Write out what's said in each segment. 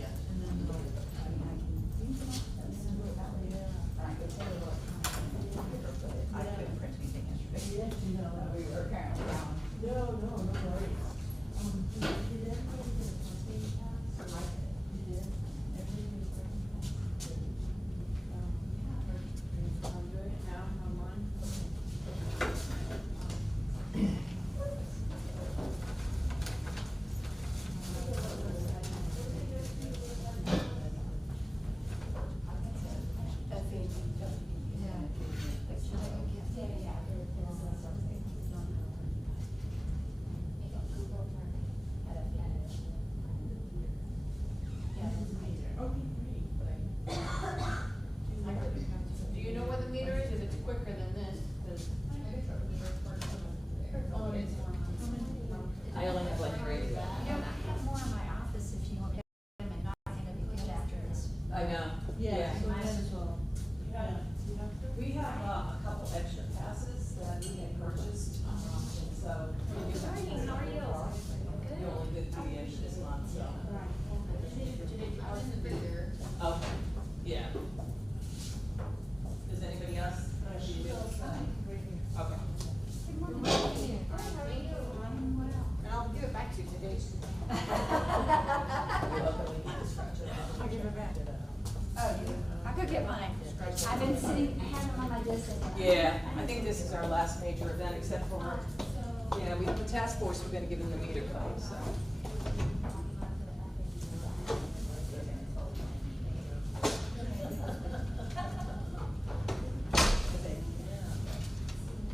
Yeah. And then I couldn't print anything yesterday. yes, We were apparently down. no worries. Did everybody get a posting pass? You did? Everything was great? Good. I'm good now, online? Do you know what the meter is? Is it quicker than this? I only have like 3. I have more in my office if you want them and not gonna be good after this. I know. Yeah, so might as well. We have a couple extra passes that we had purchased, so. Exciting, how are you? You only did 3 extra this month, so. I was in the freezer. Okay, yeah. Does anybody else? Okay. Good morning. How are you? I'm well. And I'll give it back to you today. I'll give it back. Oh, I could get mine. I've been sitting, I have them on my desk. Yeah, I think this is our last major event, except for, yeah, we have a task force, we're gonna give them the meter code, so.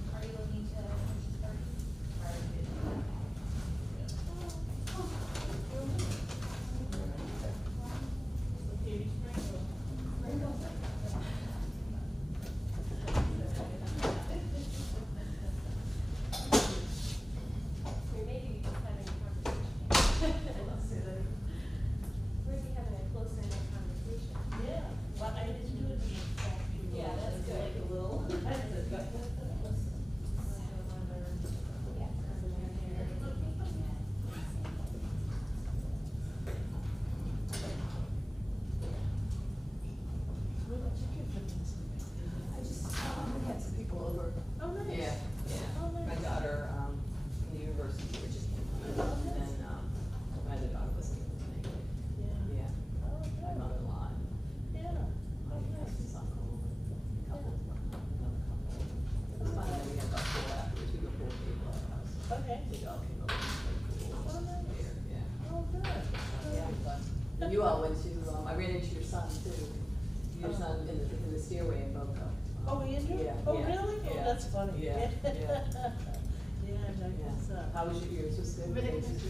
Are you looking to start? We're having a closer knit conversation. Yeah, well, I didn't do it. Yeah, that's good. Like a little. What did you get for this? I just, we had some people over. Oh, nice. Yeah, yeah. Oh, nice. My daughter, in the university, which is, and then, my other daughter was able to make it. Yeah. Yeah, Oh, my good. mother-in-law, and Yeah. my Oh, nice. husband's uncle, and a couple, another couple. It was fun, and then we had about 4 afterwards, we were 4 people at our house. Okay. They all came over and played pool. Oh, nice. There, yeah. Oh, good. Yeah, fun. And you all went to, I ran into your son too, your Oh. son in the stairway in Boca. Oh, Andrew? Yeah, Oh, yeah, really? Oh, yeah, that's funny. yeah, yeah. Yeah, Jack is, How was yours, was good? Really good.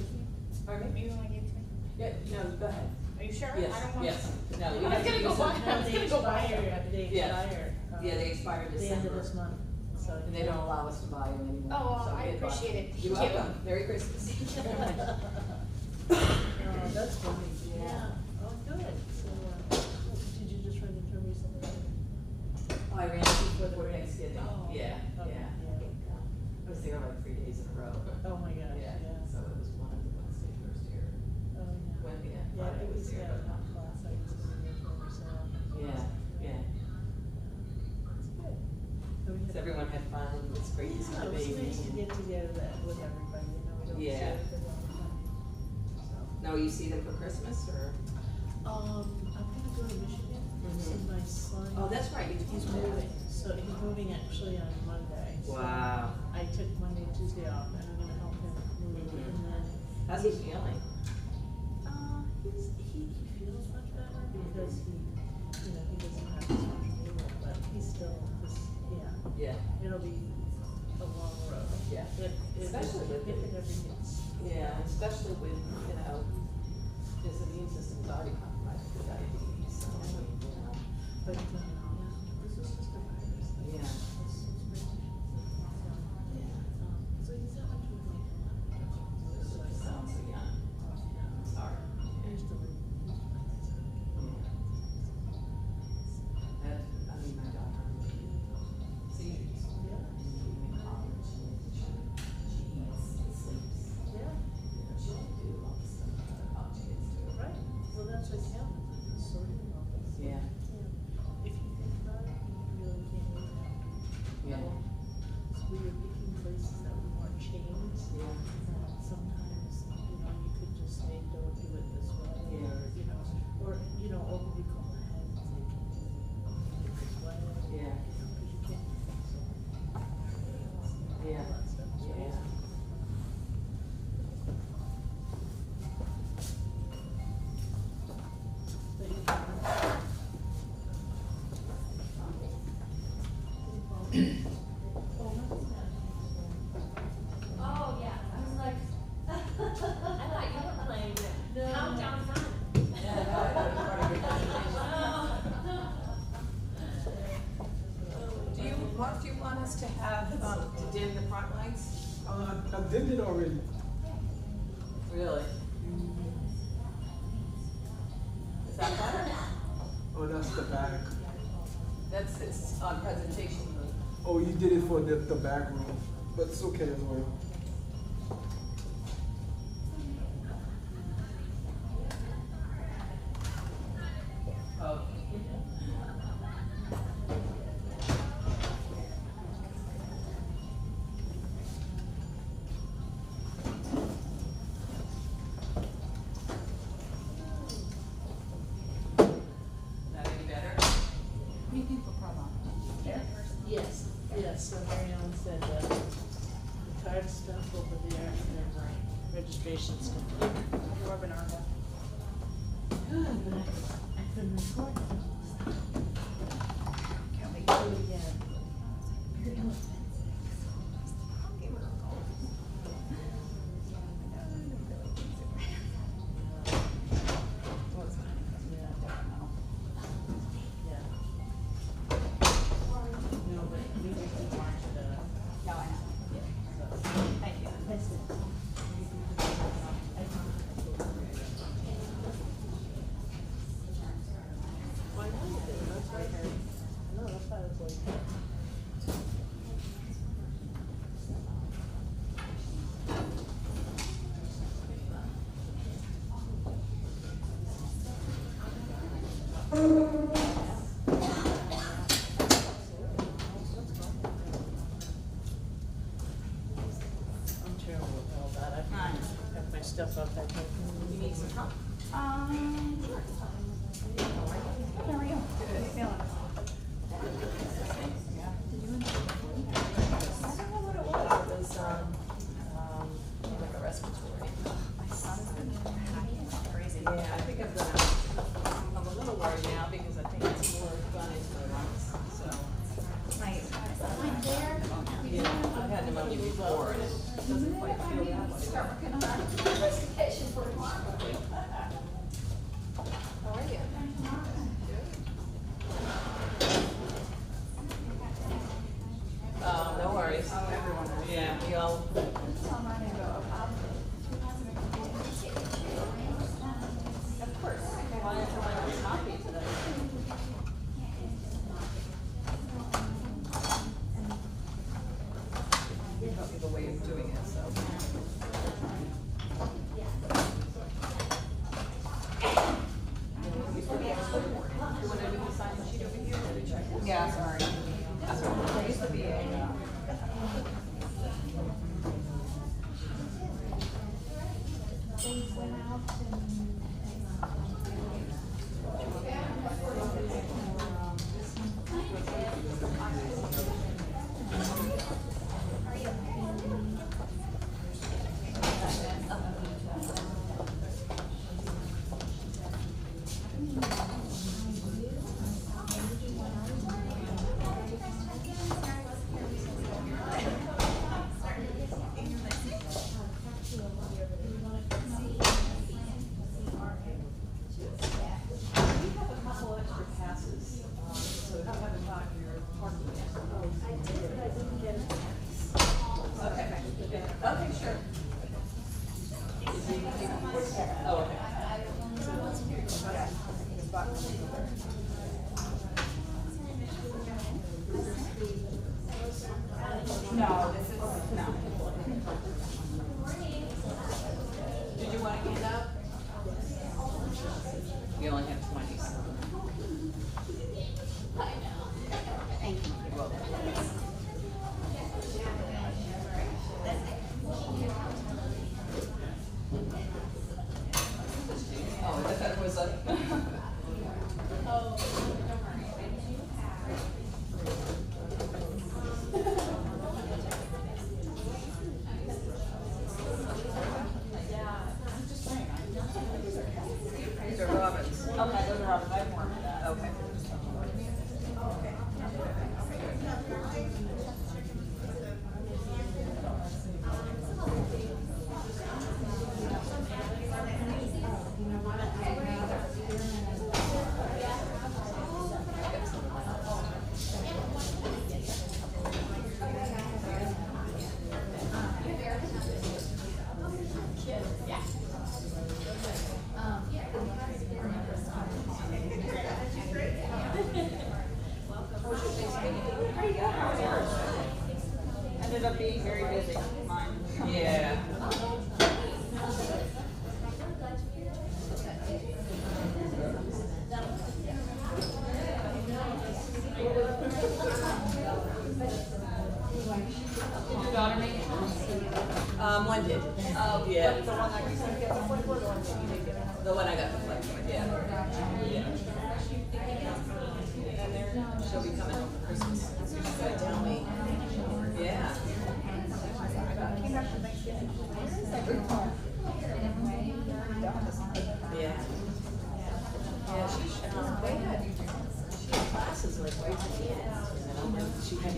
Pardon me? You wanna give it to me? Yeah, no, go ahead. Are you sure? Yes, I don't want. yes. No, we I have was to gonna use go buy, them. I was gonna go buy They it. Yeah. expire. Yeah, they expire The end of December. this month, so. And they don't allow us to buy them anymore. Oh, well, so I we had bought appreciate them. it. You're Thank you. welcome. Merry Christmas. Oh, that's funny. Yeah. Oh, good. So, did you just run into me something? Oh, I ran into you before Thanksgiving. Oh, Yeah, okay, yeah. yeah. I was there like 3 days in a row. Oh, my gosh, Yeah, yeah. so it was one of the Wednesday, Thursday, or Oh, yeah. Wednesday, yeah, Yeah, Friday it was was, there, yeah, but not. class, I was gonna be there, so. Yeah, yeah. That's good. So we So had- everyone had fun, it was great to see Yeah, the it was baby. nice to get together that with everybody, you know, we don't see Yeah. everybody all the time. So, Now, will you see them for Christmas, or? I'm gonna go to Michigan and see my son. Oh, that's right, you He's told me that. moving, so he's moving actually on Monday. So Wow. I took Monday and Tuesday off, and I'm gonna help him move, Mhm. and then. How's he feeling? He feels much better because he doesn't have as much movement, but he's still, yeah, Yeah. it'll be a long road. Yeah. Especially with if the- it ever gets. Yeah, especially with, his immune system's already compromised with diabetes, so, But, this is just a virus. Yeah. It's pretty so he's not much of a. So it sounds so young. Sorry. He's still My daughter, seizures. Yeah. In college, she eats and sleeps. Yeah, She can do all the stuff that other college kids do. right, well, that's what Countdown time. Mark, do you want us to have, to dim the front lights? I did it already. Really? Is that better? Oh, that's the back. That's, it's on presentation mode. Oh, you did it for the back room, but it's okay as well. Oh. That any better? What do you think for promo? There? Yes, yes, so Mary Ellen said, the card stuff over there, and then registration stuff. Or Bernardo? Good, but I couldn't record it. Can't wait. Do it again. Well, it's fine. Yeah. I don't know. Yeah. No, but we can watch it, No, I know. yeah, so. Thank you. Listen. Why not? That's right. No, that's why I was like. I'm terrible with all that. I have my stuff up. I can't. You need some help? Sure. How are you? Good. How you feeling? Yeah. I don't know what it was. It was, like a respiratory. My son has been hacking like crazy. Yeah, I think I'm a little worried now because I think it's more fun into the lungs, so. My there. Yeah, I've had pneumonia before and it doesn't quite feel that way. Start working on our investigation for tomorrow. How are you? No worries. Everyone is. Yeah, we all. Of course. Why don't you like a copy today? You taught me the way of doing it, so. You want to do the sign sheet over here or the check? Yeah, sorry. That's what there used to be a. Things went out We have a couple extra passes, so if you haven't gotten your parking yet. I did, but I didn't get it. Okay, okay, sure. Oh, okay. No, this is, no. Did you want to hand up? You only have 20, so. Thank you. You're welcome. Oh, I thought it was a.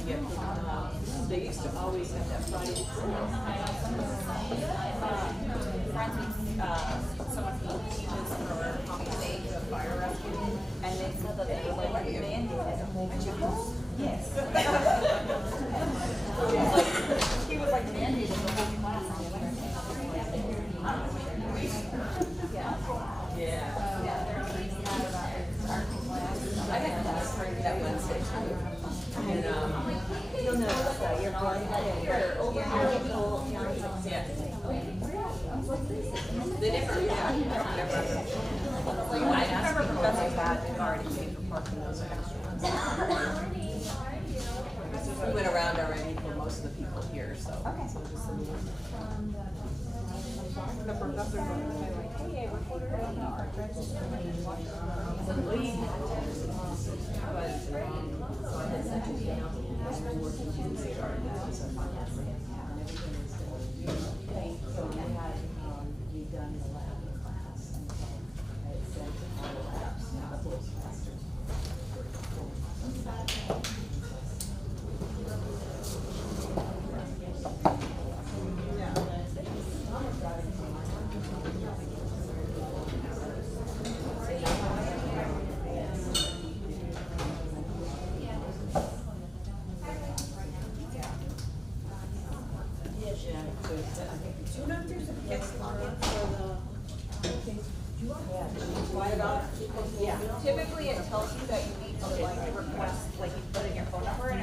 They used to always have that Friday. Someone who teaches for common state of fire rescue, and they said that they were like mandated. Yes. He was like mandated the whole class on Wednesday. Yeah. I think that's that Wednesday too. And you'll notice that you're going yeah. They never, yeah. I remember Professor Bad had already paid for parking those extra ones. We went around already for most of the people here, so. Okay. So just the professor was like, hey, we're quarter of an hour. But so I had such a working Tuesday or so we had redone the lab class, and so I had said to all the labs, now the whole semester. Yeah, typically it tells you that you need to like request, like you put in your phone number and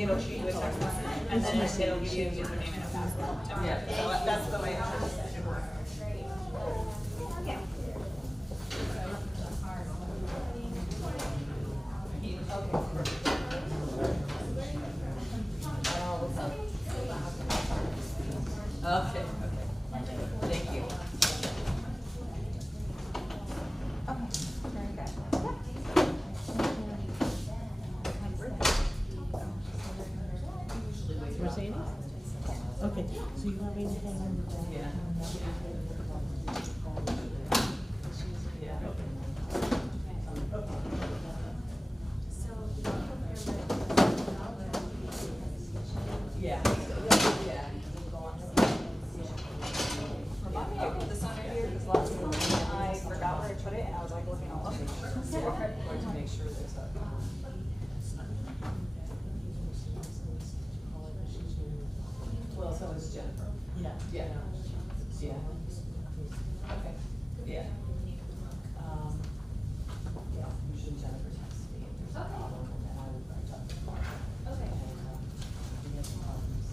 it'll shoot you a text message and then it'll give you a username and a password. Yeah, so that's the way it should work. Yeah. Okay, okay. Thank you. Mercedes? Okay, so you want me to hang on? Yeah. Yeah. Yeah. Remind me to put this under here, because last time I forgot where I put it and I was like looking all over. To make sure there's a. Well, so is Jennifer. Yeah. Yeah. Yeah. Okay. Yeah. Yeah, usually Jennifer texts me if there's a problem, and then I would talk to Mark. Okay. And, we had some problems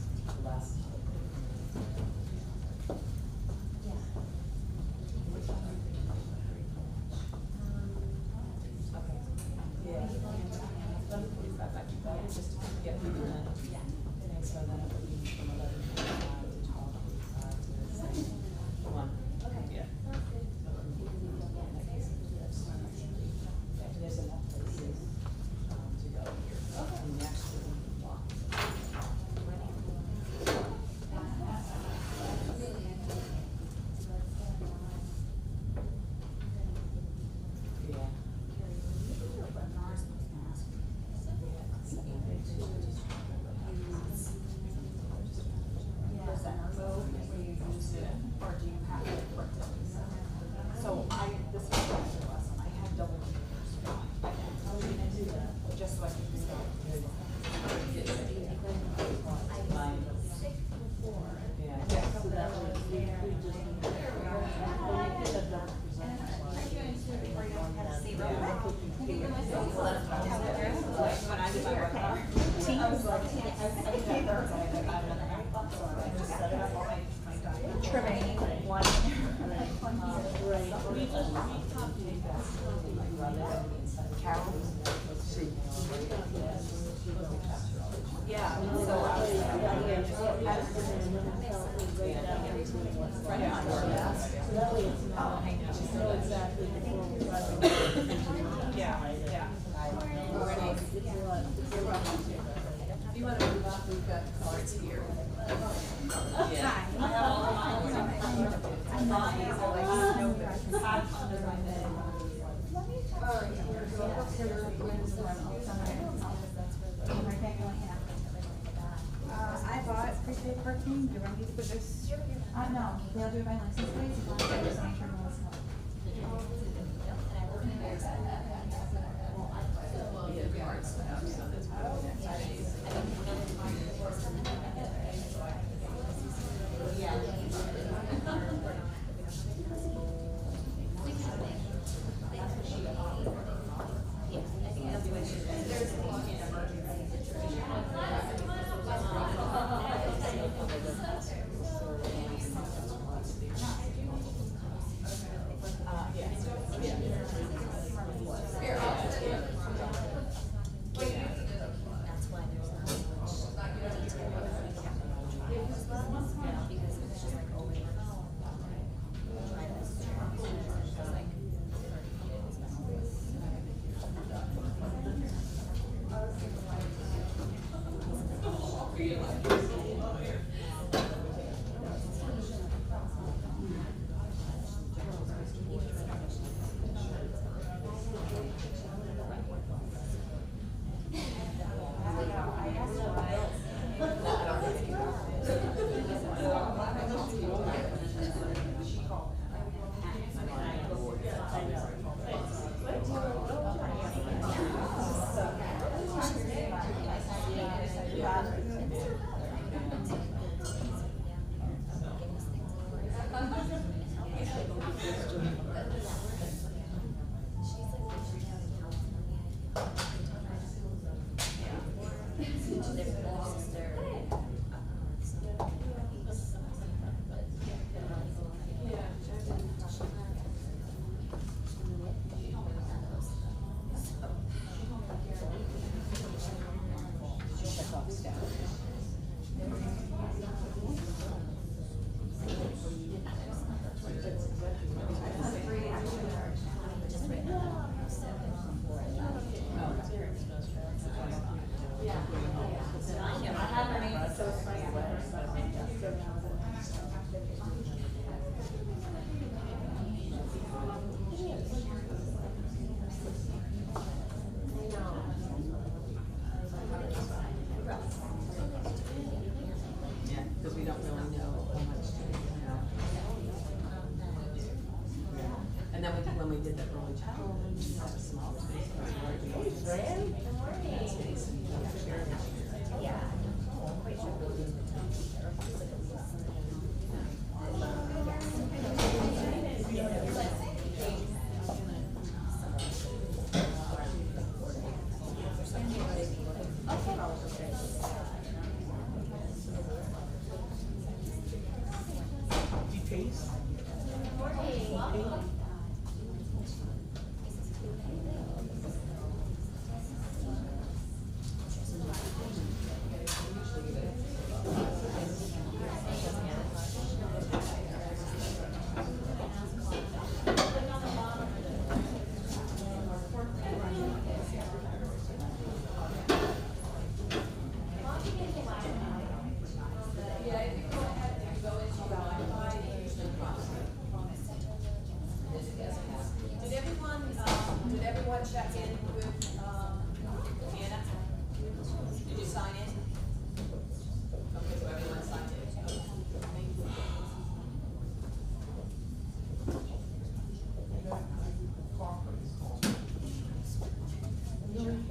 last. Yeah. Okay. Yeah. Let me put that back together just to get people in. Yeah. And so then it would be from 11:45 to 12:45 to 1. Okay. Yeah. There's enough places to go here. And next to the block. Yeah. Does that remote where you use it, or do you have it worked out? So this was the lesson, I had double computers. How are you gonna do that? Just so I can do that. Yeah. So that was, we just. When I did my webinar, I was like, I just set it up on my document. Tremaine, one. Carol? Yeah, so I was, yeah, yeah. If you want to move up, we've got cards here. Yeah. I bought prepaid parking, do I need to put this? No, they'll do it by license plate, as long as I just make sure no one's not. When we did that early childhood, we had a small space. check in with, Anna? Did you sign in? Okay, so everyone signed in. Thank you.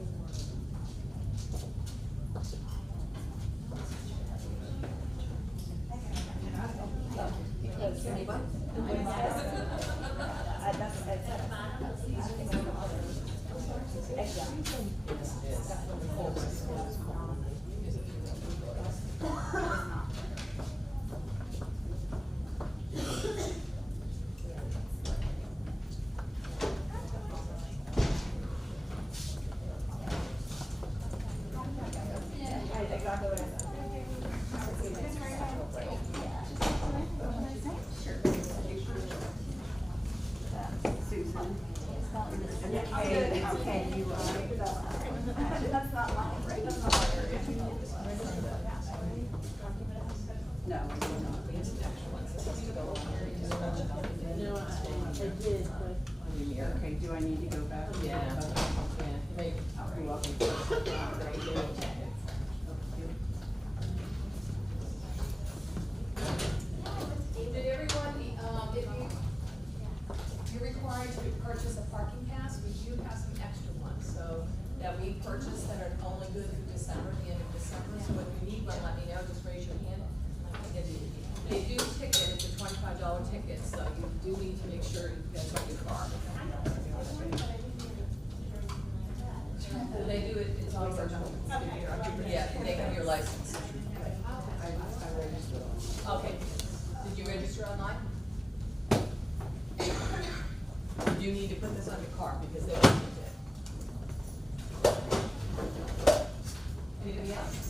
Okay, do I need to go back? Yeah. You're welcome. do need to make sure you guys have your car. They do it, it's all virtual. Yeah, they have your license. I registered on. Okay, did you register online? You need to put this on your car because they don't need it. Anybody else?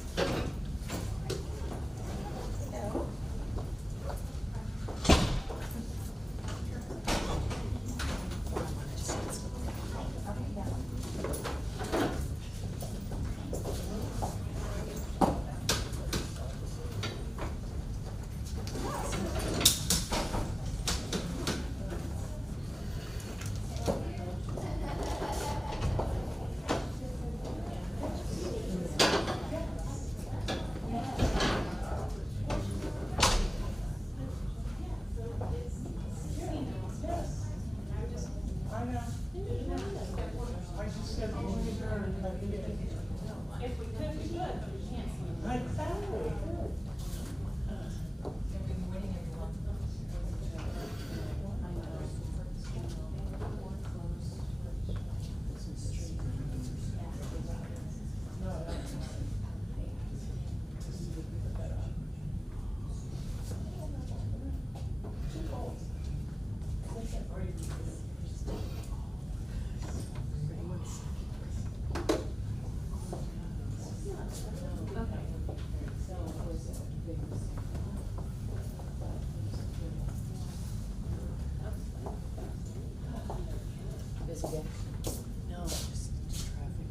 No, just traffic.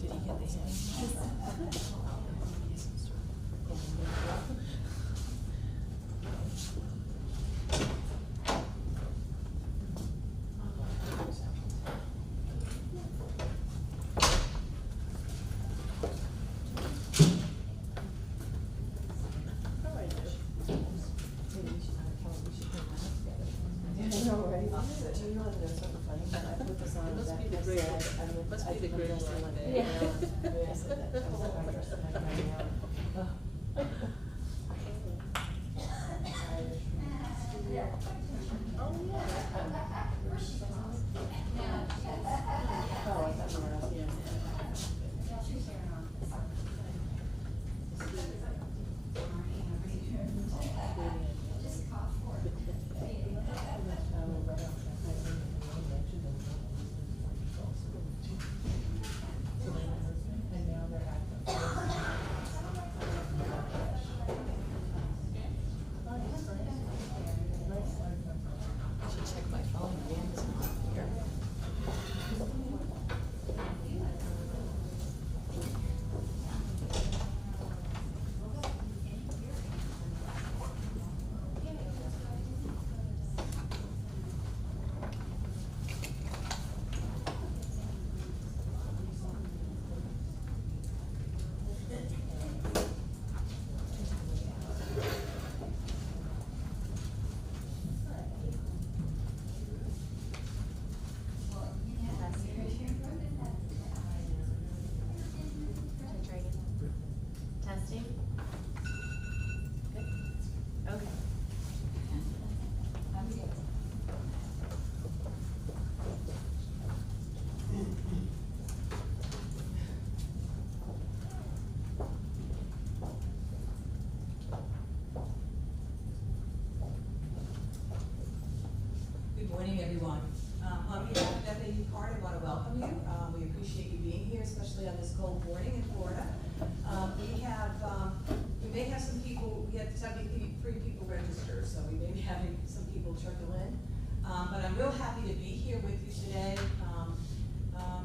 Did he get the hit? Must be the greatest thing one day. Testing. Okay. Good morning, everyone. On behalf of FAU Card, I want to welcome you. We appreciate you being here, especially on this cold morning in Florida. We may have some people, we have 73 people registered, so we may be having some people trickle in. But I'm real happy to be here with you today.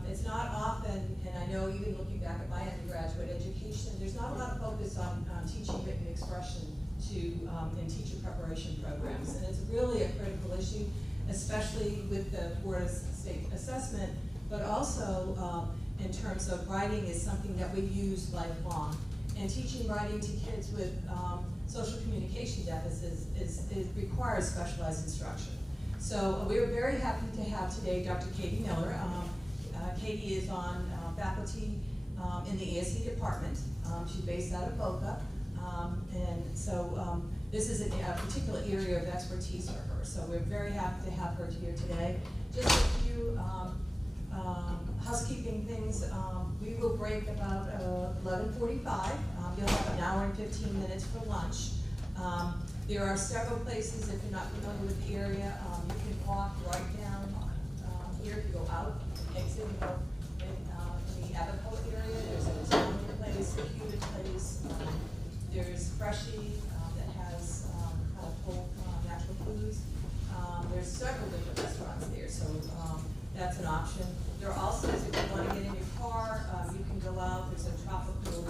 It's not often, and I know even looking back at my undergraduate education, there's not a lot of focus on teaching written expression in teacher preparation programs. And it's really a critical issue, especially with the Florida State assessment, but also in terms of writing is something that we use lifelong. And teaching writing to kids with social communication deficits requires specialized instruction. So we're very happy to have today Dr. Katie Miller. Katie is on faculty in the ESE department. She's based out of Boca. And so this is a particular area of expertise for her, so we're very happy to have her here today. Just a few housekeeping things. We will break about 11:45. You'll have an hour and 15 minutes for lunch. There are several places, if you're not familiar with the area, you can walk right down here if you go out, exit, and go in the Abaco area. There's an Italian place, a Cuban place. There's Freshie that has kind of full natural foods. There's several different restaurants there, so that's an option. There are also, if you want to get in your car, you can go out. There's a tropical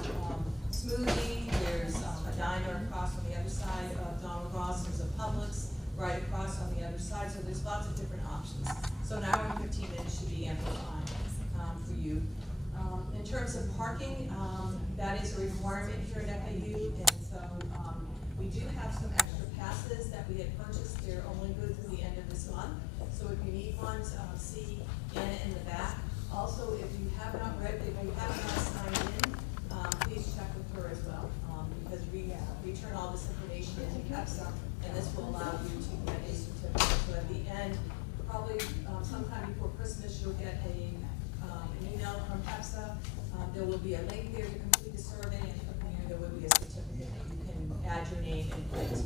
smoothie. There's a diner across on the other side of Donald Ross. There's a Publix right across on the other side. So there's lots of different options. So an hour and 15 minutes should be ample time for you. In terms of parking, that is a requirement here at FAU, and so we do have some extra passes that we had purchased. They're only good through the end of this month. So if you need one, see Anna in the back. Also, if you have not signed in, please check with her as well, because we turn all this information into CAPSA, and this will allow you to get a certificate. So at the end, probably sometime before Christmas, you'll get an email from CAPSA. There will be a link there to complete the survey, and from there will be a certificate that you can add your name and print,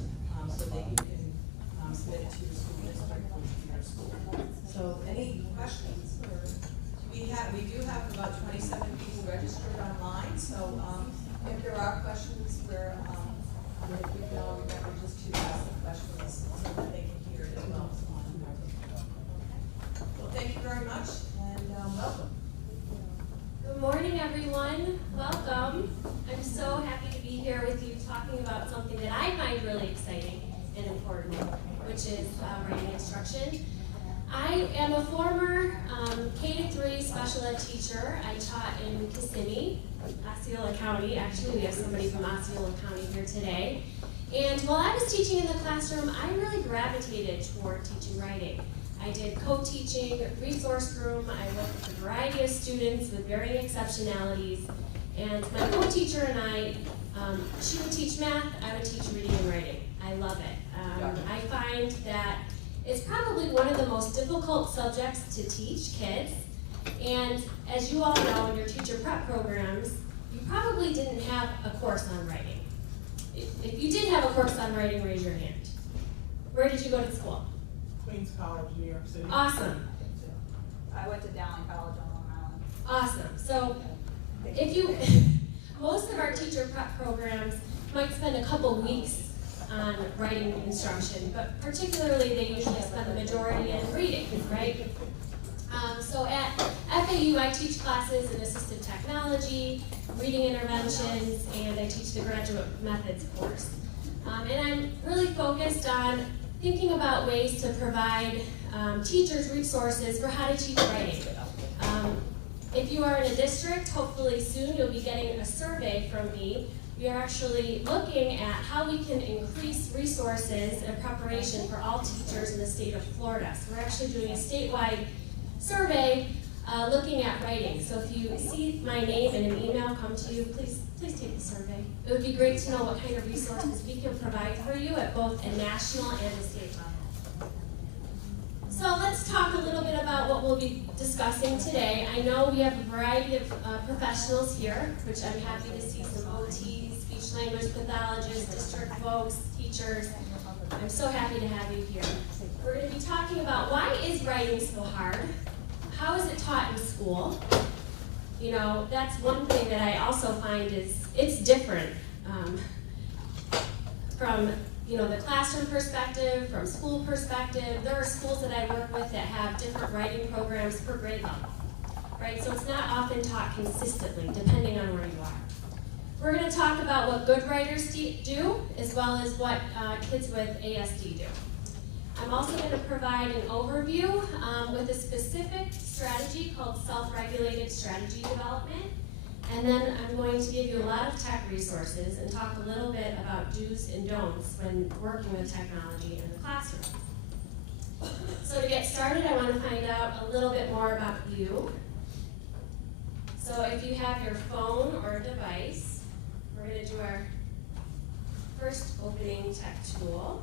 so that you can submit it to your school district or to your school. So any questions? We do have about 27 people registered online, so if there are questions, if we can all remember just to ask the questions so that they can hear it as well. Well, thank you very much, and welcome. Good morning, everyone. Welcome. I'm so happy to be here with you talking about something that I find really exciting and important, which is writing instruction. I am a former K-3 special ed teacher. I taught in Kissimmee, Osceola County. Actually, we have somebody from Osceola County here today. And while I was teaching in the classroom, I really gravitated toward teaching writing. I did co-teaching, resource room. I worked with a variety of students with varying exceptionalities. And my co-teacher and I, she would teach math, I would teach reading and writing. I love it. I find that it's probably one of the most difficult subjects to teach kids. And as you all know, in your teacher prep programs, you probably didn't have a course on writing. If you did have a course on writing, raise your hand. Where did you go to school? Queens College, New York City. Awesome. I went to Dowling College on Long Island. Awesome. So if you, most of our teacher prep programs might spend a couple weeks on writing instruction, but particularly they usually spend the majority in reading, right? So at FAU, I teach classes in assistive technology, reading interventions, and I teach the graduate methods course. And I'm really focused on thinking about ways to provide teachers resources for how to teach writing. If you are in a district, hopefully soon you'll be getting a survey from me. We are actually looking at how we can increase resources and preparation for all teachers in the state of Florida. So we're actually doing a statewide survey looking at writing. So if you see my name in an email come to you, please take the survey. It would be great to know what kind of resources we can provide for you at both a national and a state level. So let's talk a little bit about what we'll be discussing today. I know we have a variety of professionals here, which I'm happy to see some OTs, speech language pathologists, district folks, teachers. I'm so happy to have you here. We're going to be talking about why is writing so hard? How is it taught in school? You know, that's one thing that I also find is it's different from the classroom perspective, from school perspective. There are schools that I work with that have different writing programs per grade level, right? So it's not often taught consistently, depending on where you are. We're going to talk about what good writers do, as well as what kids with ASD do. I'm also going to provide an overview with a specific strategy called self-regulated strategy development. And then I'm going to give you a lot of tech resources and talk a little bit about do's and don'ts when working with technology in the classroom. So to get started, I want to find out a little bit more about you. So if you have your phone or device, we're going to do our first opening tech tool.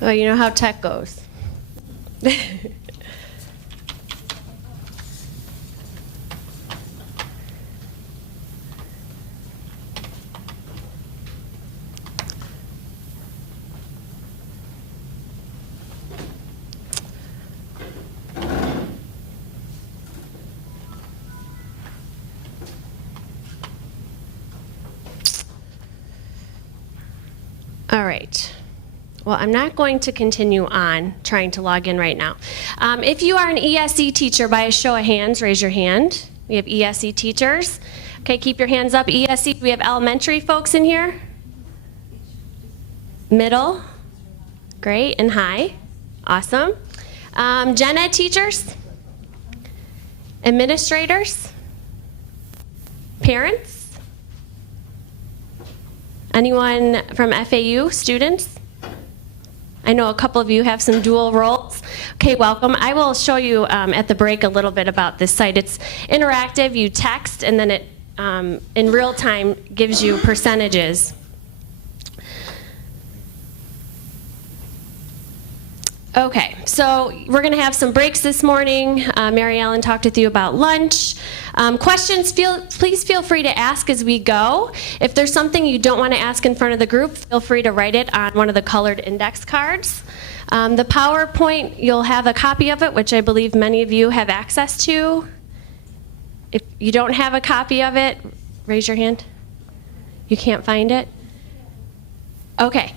Well, you know how tech goes. All right. Well, I'm not going to continue on trying to log in right now. If you are an ESE teacher, by a show of hands, raise your hand. We have ESE teachers. Okay, keep your hands up. ESE, we have elementary folks in here. Middle, great, and high, awesome. Gen Ed teachers, administrators, parents, anyone from FAU, students? I know a couple of you have some dual roles. Okay, welcome. I will show you at the break a little bit about this site. It's interactive. You text, and then it, in real time, gives you percentages. Okay, so we're going to have some breaks this morning. Mary Ellen talked with you about lunch. Questions, please feel free to ask as we go. If there's something you don't want to ask in front of the group, feel free to write it on one of the colored index cards. The PowerPoint, you'll have a copy of it, which I believe many of you have access to. If you don't have a copy of it, raise your hand. You can't find it? Okay.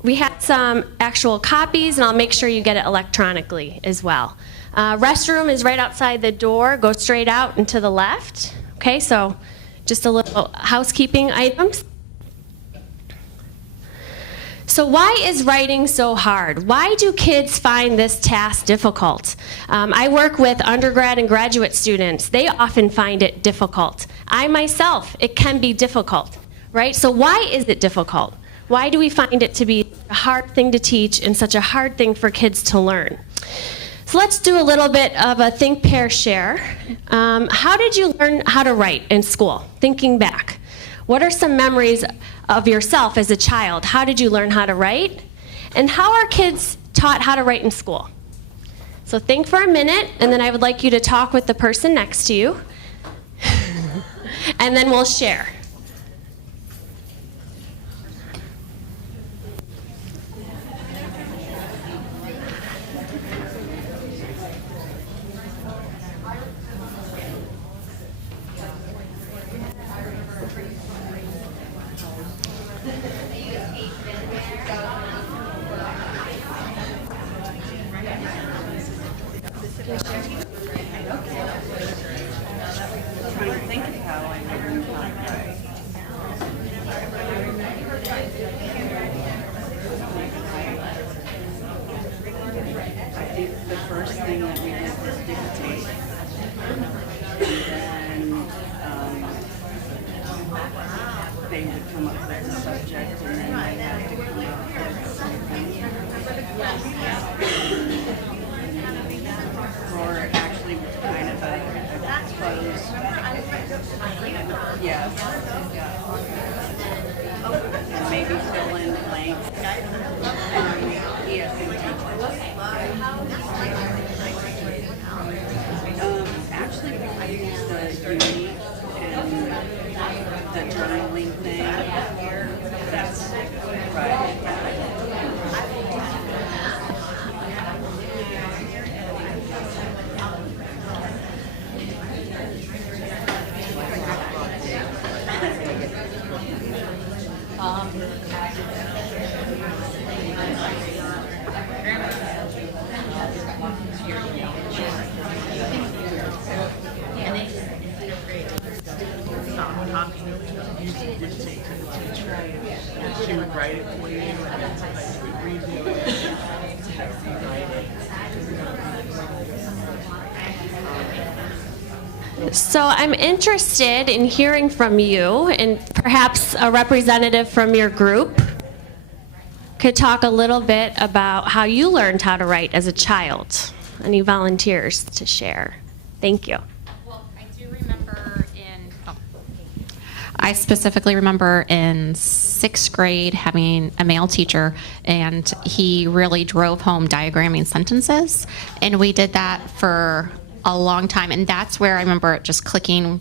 We have some actual copies, and I'll make sure you get it electronically as well. Restroom is right outside the door. Go straight out and to the left. Okay, so just a little housekeeping items. So why is writing so hard? Why do kids find this task difficult? I work with undergrad and graduate students. They often find it difficult. I myself, it can be difficult, right? So why is it difficult? Why do we find it to be a hard thing to teach and such a hard thing for kids to learn? So let's do a little bit of a think, pair, share. How did you learn how to write in school? Thinking back. What are some memories of yourself as a child? How did you learn how to write? And how are kids taught how to write in school? So think for a minute, and then I would like you to talk with the person next to you. And then we'll share. They would come up with the subject and then I had to come up with or actually was kind of a close. Yes. And maybe fill in blanks. Actually, I use the unique and the journaling thing. That's right. talk to them, used to dictate to the teacher. And she would write it for you, and then sometimes she would redo it. So I'm interested in hearing from you, and perhaps a representative from your group could talk a little bit about how you learned how to write as a child. Any volunteers to share? Thank you. Well, I specifically remember in 6th grade having a male teacher, and he really drove home diagramming sentences, and we did that for a long time, and that's where I remember it just clicking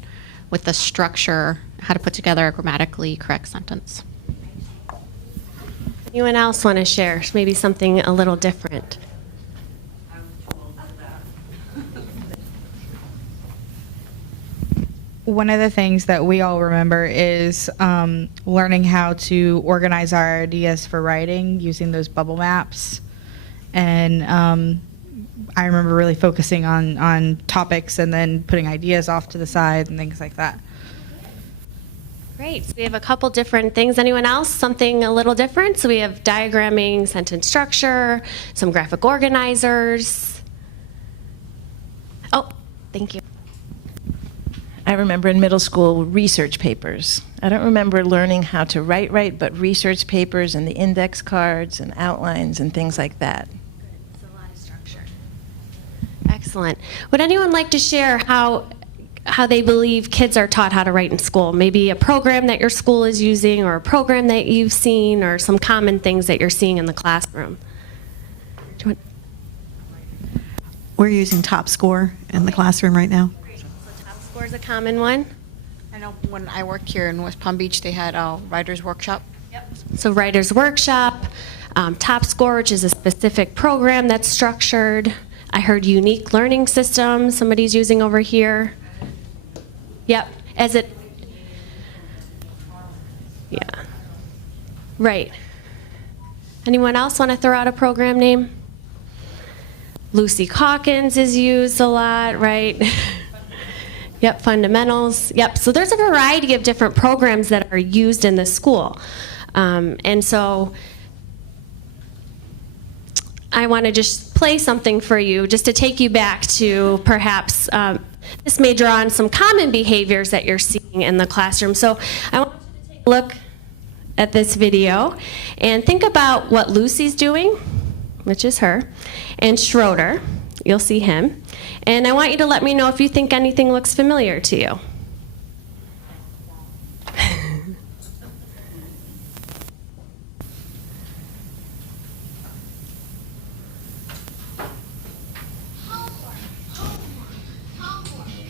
with the structure, how to put together a grammatically correct sentence. Anyone else want to share? Maybe something a little different? One of the things that we all remember is learning how to organize our ideas for writing using those bubble maps. And I remember really focusing on topics and then putting ideas off to the side and things like that. Great. So we have a couple different things. Anyone else? Something a little different? So we have diagramming, sentence structure, some graphic organizers. Oh, thank you. I remember in middle school research papers. I don't remember learning how to write, but research papers and the index cards and outlines and things like that. It's a lot of structure. Excellent. Would anyone like to share how they believe kids are taught how to write in school? Maybe a program that your school is using, or a program that you've seen, or some common things that you're seeing in the classroom. We're using Top Score in the classroom right now. Score is a common one. I know when I worked here in West Palm Beach, they had a writer's workshop. Yep. So writer's workshop, Top Score, which is a specific program that's structured. I heard unique learning system somebody's using over here. Yep. Yeah. Right. Anyone else want to throw out a program name? Lucy Calkins is used a lot, right? Yep, fundamentals. Yep, so there's a variety of different programs that are used in the school. And so I want to just play something for you just to take you back to perhaps this may draw on some common behaviors that you're seeing in the classroom. So I want you to take a look at this video and think about what Lucy's doing, which is her, and Schroeder, you'll see him. And I want you to let me know if you think anything looks familiar to you.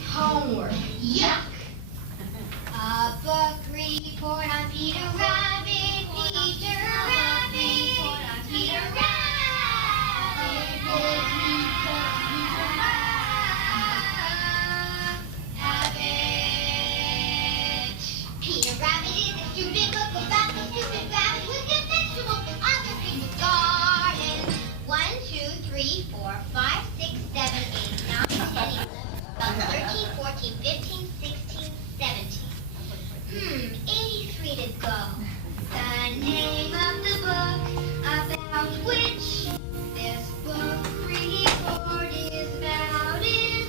Homework. Yuck. A book report on Peter Rabbit. Peter Rabbit. Peter Rabbit. Book report on Peter Rabbit. Peter Rabbit is a stupid book about the stupid rabbit who gets vegetables in other people's gardens. 1, 2, 3, 4, 5, 6, 7, 8, 9, 10, 11. 13, 14, 15, 16, 17. 83 to go. The name of the book about which this book report is about is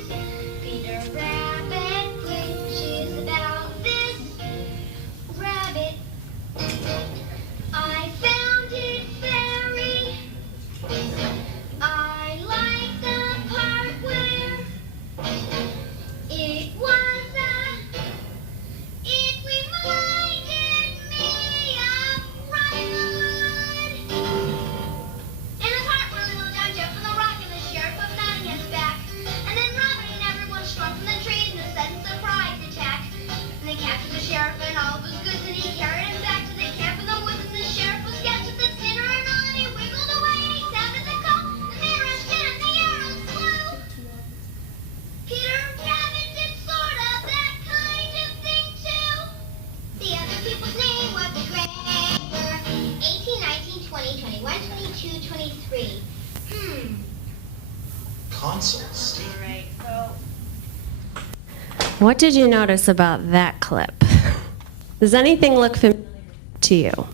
Peter Rabbit, which is about this rabbit. I found it very. I like the part where it reminded me of Robin. And the part where little John jumped from the rock and the sheriff of Nottingham's back. And then Robin and everyone struck from the trees in a sudden surprise attack. And they captured the sheriff and all of his goods, and he carried him back to the camp in the woods. And the sheriff was scared to the sinner and all, and he wiggled away and he sounded the call. And they rushed in and the arrows flew. Peter Rabbit did sort of that kind of thing too. The other people's name was Gregor. 18, 19, 20, 21, 22, 23. Consoles. What did you notice about that clip? Does anything look familiar to you?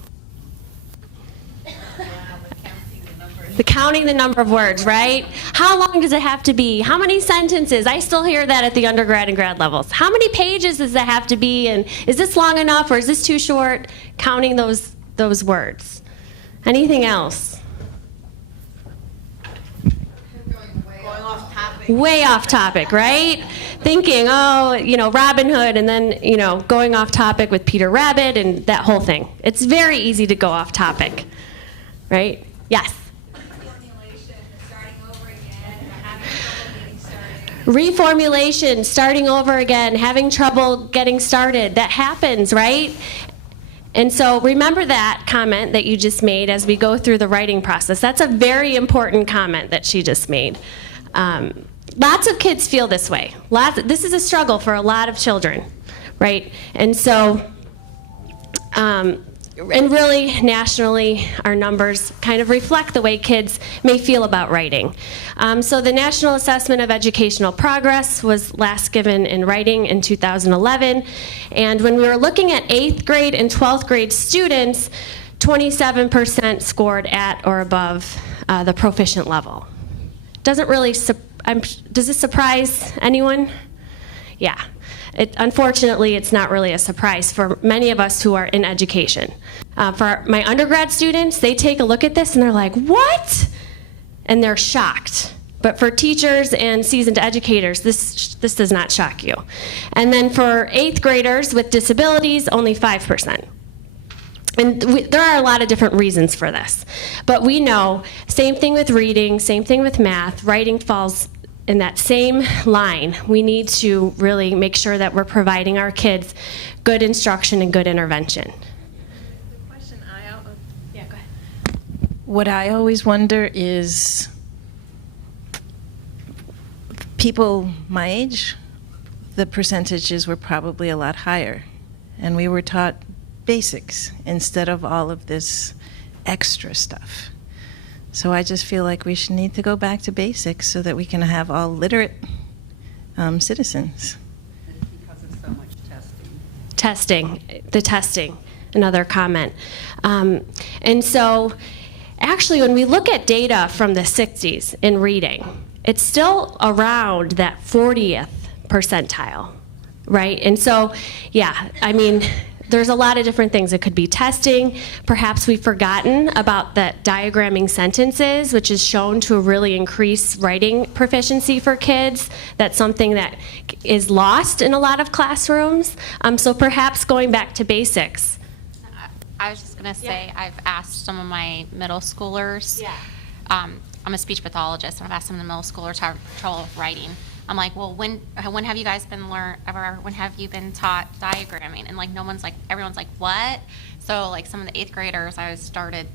Counting the number of words, right? How long does it have to be? How many sentences? I still hear that at the undergrad and grad levels. How many pages does that have to be? And is this long enough or is this too short? Counting those words. Anything else? Way off topic, right? Thinking, Robin Hood, and then, going off topic with Peter Rabbit and that whole thing. It's very easy to go off topic, right? Yes? Reformulation, starting over again, having trouble getting started. That happens, right? And so remember that comment that you just made as we go through the writing process. That's a very important comment that she just made. Lots of kids feel this way. This is a struggle for a lot of children, right? And so, and really nationally, our numbers kind of reflect the way kids may feel about writing. So the National Assessment of Educational Progress was last given in writing in 2011. And when we were looking at 8th grade and 12th grade students, 27% scored at or above the proficient level. Doesn't really, does this surprise anyone? Yeah. Unfortunately, it's not really a surprise for many of us who are in education. For my undergrad students, they take a look at this and they're like, what? And they're shocked. But for teachers and seasoned educators, this does not shock you. And then for 8th graders with disabilities, only 5%. And there are a lot of different reasons for this. But we know, same thing with reading, same thing with math, writing falls in that same line. We need to really make sure that we're providing our kids good instruction and good intervention. What I always wonder is people my age, the percentages were probably a lot higher. And we were taught basics instead of all of this extra stuff. So I just feel like we should need to go back to basics so that we can have all literate citizens. Because of so much testing. The testing, another comment. And so actually when we look at data from the 60s in reading, it's still around that 40th percentile, right? And so, yeah, I mean, there's a lot of different things. It could be testing. Perhaps we've forgotten about that diagramming sentences, which is shown to really increase writing proficiency for kids. That's something that is lost in a lot of classrooms. So perhaps going back to basics. I was just going to say, I've asked some of my middle schoolers. I'm a speech pathologist, and I've asked some of the middle schoolers who have trouble with writing. I'm like, well, when have you guys been when have you been taught diagramming? And like, everyone's like, what? So like some of the 8th graders, or 7th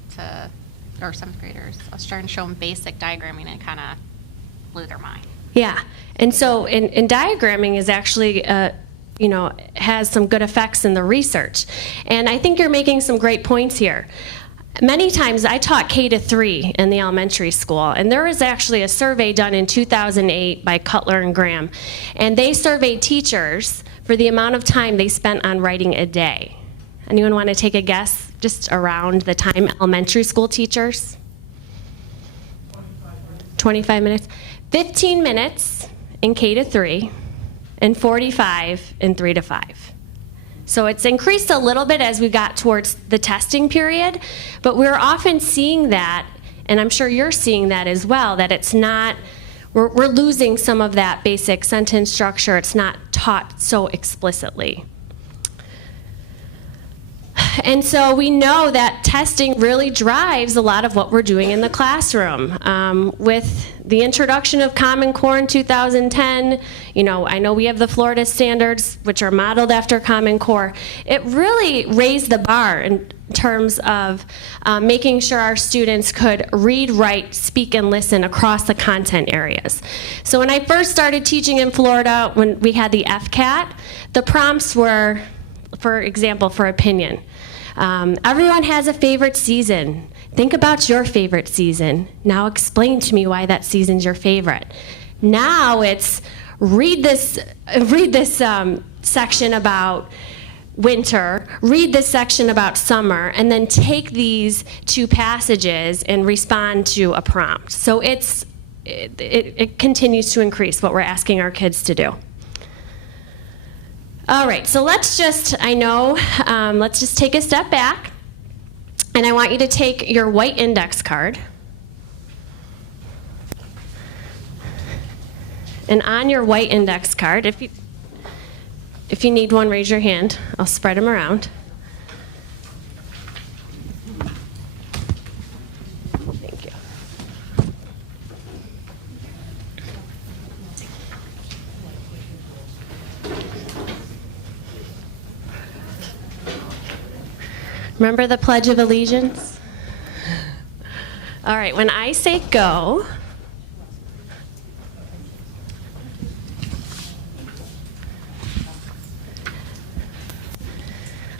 graders, I was trying to show them basic diagramming, and it kind of blew their mind. Yeah, and so in diagramming is actually, has some good effects in the research. And I think you're making some great points here. Many times I taught K-3 in the elementary school, and there was actually a survey done in 2008 by Cutler and Graham, and they surveyed teachers for the amount of time they spent on writing a day. Anyone want to take a guess just around the time elementary school teachers? 25 minutes. 15 minutes in K-3 and 45 in 3 to 5. So it's increased a little bit as we got towards the testing period, but we're often seeing that, and I'm sure you're seeing that as well, that it's not, we're losing some of that basic sentence structure. It's not taught so explicitly. And so we know that testing really drives a lot of what we're doing in the classroom. With the introduction of Common Core in 2010, I know we have the Florida standards, which are modeled after Common Core. It really raised the bar in terms of making sure our students could read, write, speak, and listen across the content areas. So when I first started teaching in Florida, when we had the FCAT, the prompts were, for example, for opinion. Everyone has a favorite season. Think about your favorite season. Now explain to me why that season's your favorite. Now it's read this section about winter, read this section about summer, and then take these two passages and respond to a prompt. So it continues to increase what we're asking our kids to do. All right, so let's just take a step back, and I want you to take your white index card. And on your white index card, if you need one, raise your hand. I'll spread them around. Thank you. Remember the Pledge of Allegiance? All right, when I say go,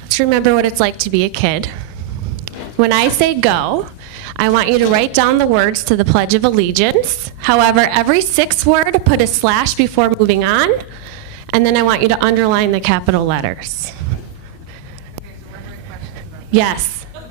let's remember what it's like to be a kid. When I say go, I want you to write down the words to the Pledge of Allegiance. However, every 6th word, put a slash before moving on, and then I want you to underline the capital letters. Yes. All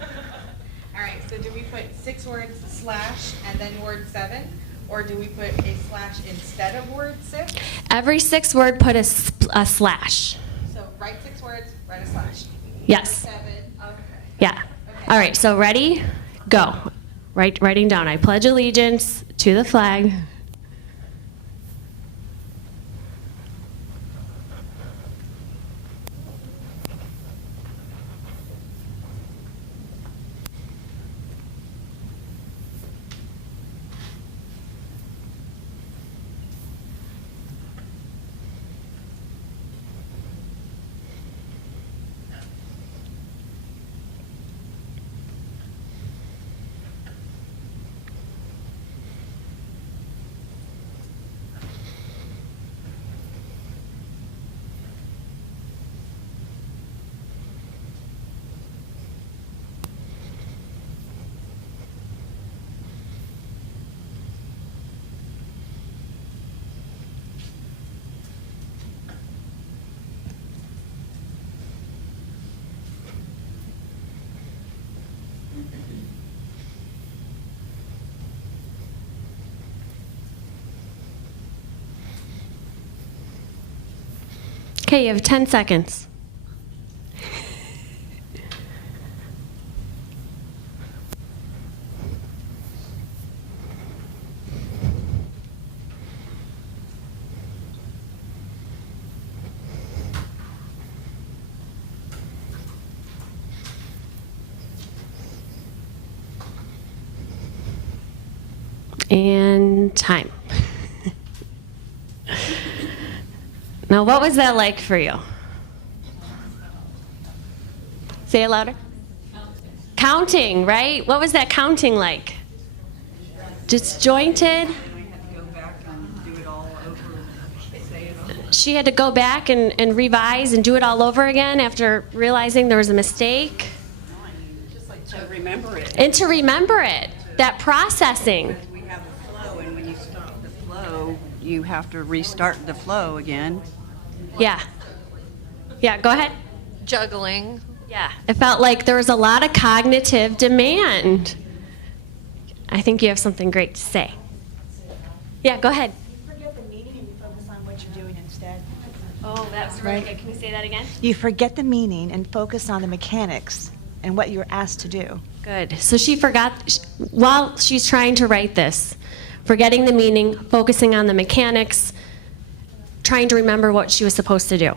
right, so do we put 6 words slash and then word 7? Or do we put a slash instead of word 6? Every 6th word, put a slash. So write 6 words, write a slash. Yes. Word 7, okay. Yeah. Okay. All right, so ready? Go. Writing down, I pledge allegiance to the flag. Okay, you have 10 seconds. And time. Now, what was that like for you? Say it louder. Counting, right? What was that counting like? Disjointed? She had to go back and revise and do it all over again after realizing there was a mistake? To remember it. And to remember it, that processing. Because we have a flow, and when you stop the flow, you have to restart the flow again. Yeah. Yeah, go ahead. Juggling. Yeah, it felt like there was a lot of cognitive demand. I think you have something great to say. Yeah, go ahead. You forget the meaning and you focus on what you're doing instead. Oh, that was really good. Can you say that again? You forget the meaning and focus on the mechanics and what you're asked to do. Good. So she forgot, while she's trying to write this, forgetting the meaning, focusing on the mechanics, trying to remember what she was supposed to do.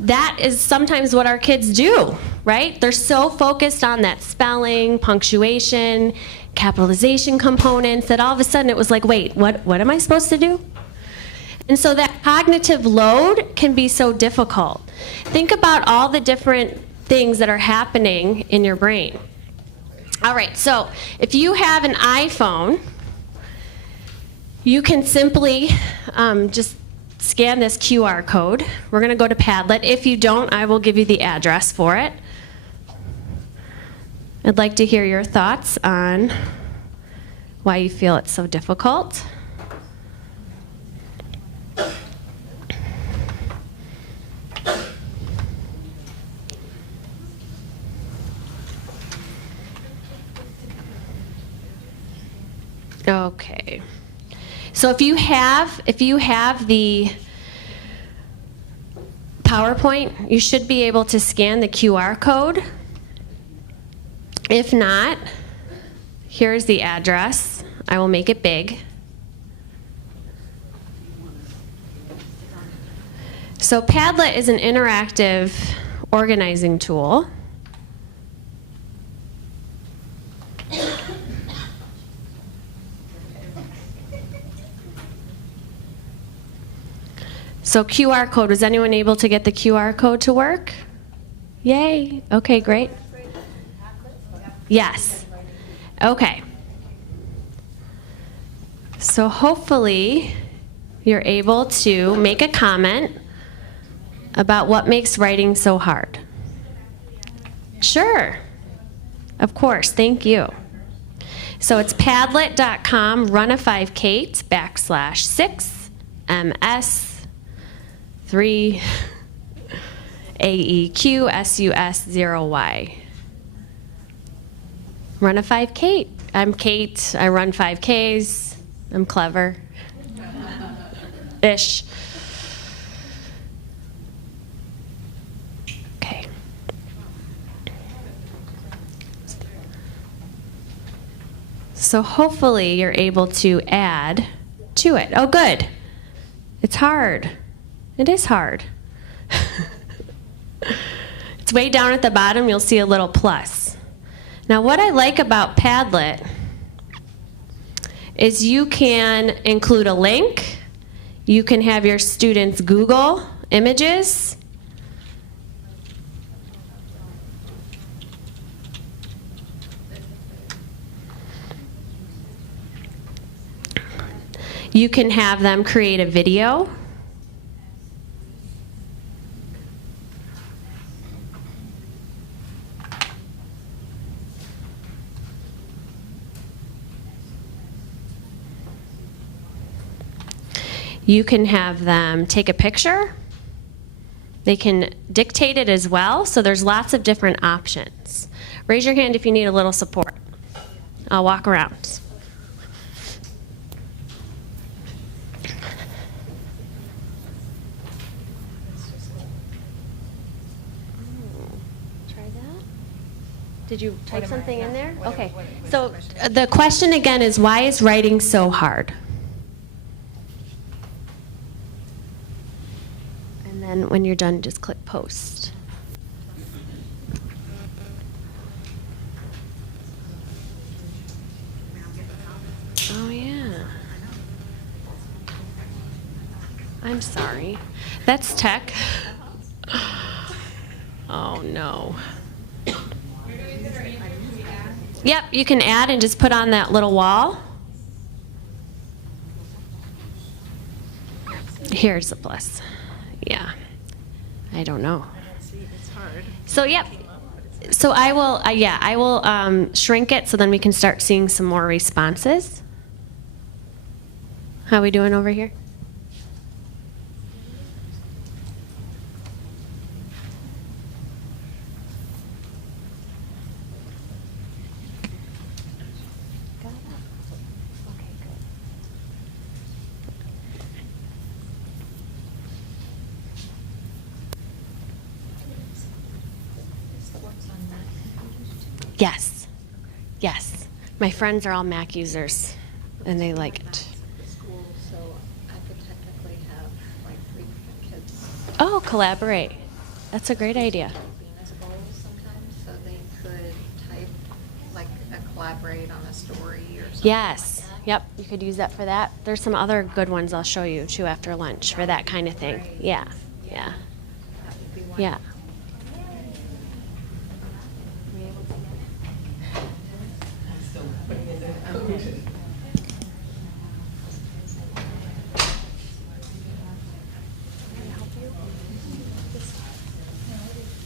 That is sometimes what our kids do, right? They're so focused on that spelling, punctuation, capitalization components that all of a sudden it was like, wait, what am I supposed to do? And so that cognitive load can be so difficult. Think about all the different things that are happening in your brain. All right, so if you have an iPhone, you can simply just scan this QR code. We're going to go to Padlet. If you don't, I will give you the address for it. I'd like to hear your thoughts on why you feel it's so difficult. Okay. So if you have the PowerPoint, you should be able to scan the QR code. If not, here's the address. I will make it big. So Padlet is an interactive organizing tool. So QR code, was anyone able to get the QR code to work? Yay, okay, great. Yes, okay. So hopefully you're able to make a comment about what makes writing so hard. Sure, of course, thank you. So it's padlet.com, run a 5Kate, /6 MS3 AEQ SUS0Y. Run a 5Kate. I'm Kate, I run 5Ks, I'm clever. Ish. Okay. So hopefully you're able to add to it. Oh, good. It's hard. It is hard. It's way down at the bottom. You'll see a little plus. Now, what I like about Padlet is you can include a link. You can have your students Google images. You can have them create a video. You can have them take a picture. They can dictate it as well, so there's lots of different options. Raise your hand if you need a little support. I'll walk around. Try that. Did you type something in there? Okay. So the question again is, why is writing so hard? And then when you're done, just click post. Oh, yeah. I'm sorry. That's tech. Oh, no. Yep, you can add and just put on that little wall. Here's the plus. Yeah, I don't know. It's hard. So, yep. So I will, I will shrink it so then we can start seeing some more responses. How are we doing over here? Yes. Yes. My friends are all Mac users, and they like it. School, so I could technically have like 3 different kids. Oh, collaborate. That's a great idea. Venus goals sometimes, so they could type like a collaborate on a story or something. Yes. Yep. You could use that for that. There's some other good ones I'll show you too after lunch for that kind of thing. Yeah. Yeah. That would be one. Yeah.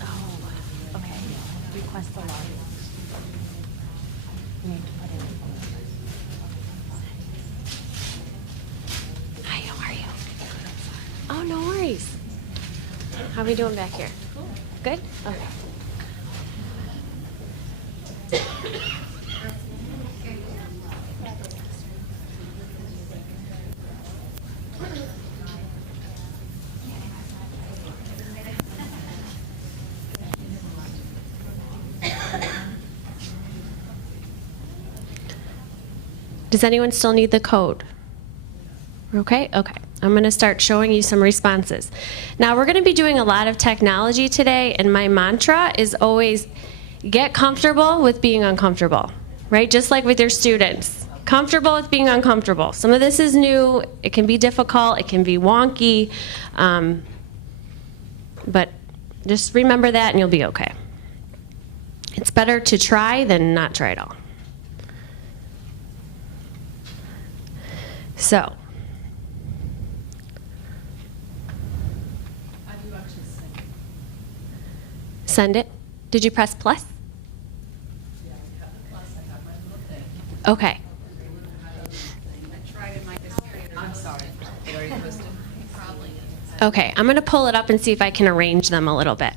Oh, okay. Request the login. You need to put in. Hi, how are you? Oh, no worries. How are we doing back here? Good? Okay. Does anyone still need the code? Okay, okay. I'm going to start showing you some responses. Now, we're going to be doing a lot of technology today, and my mantra is always get comfortable with being uncomfortable, right? Just like with your students. Comfortable with being uncomfortable. Some of this is new. It can be difficult. It can be wonky. But just remember that, and you'll be okay. It's better to try than not try at all. So, send it. Did you press plus? Okay. I'm sorry. It already posted? Okay, I'm going to pull it up and see if I can arrange them a little bit.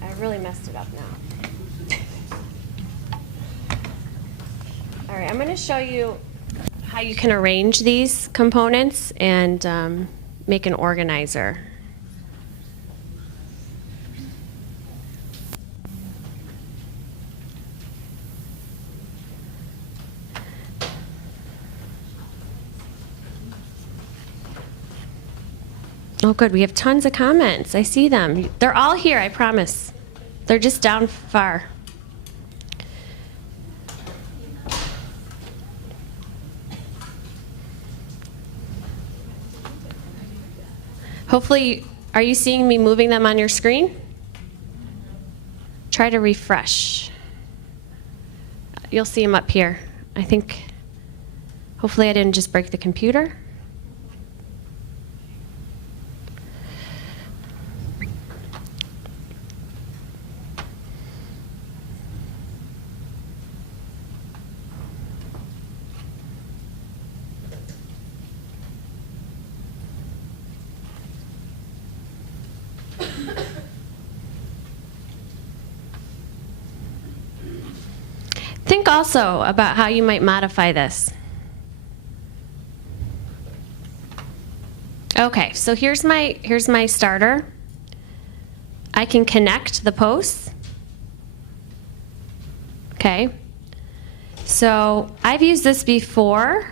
I really messed it up now. All right, I'm going to show you how you can arrange these components and make an organizer. Oh, good. We have tons of comments. I see them. They're all here, I promise. They're just down far. Hopefully, are you seeing me moving them on your screen? Try to refresh. You'll see them up here. I think, hopefully I didn't just break the computer. Think also about how you might modify this. Okay, so here's my starter. I can connect the posts. Okay. So I've used this before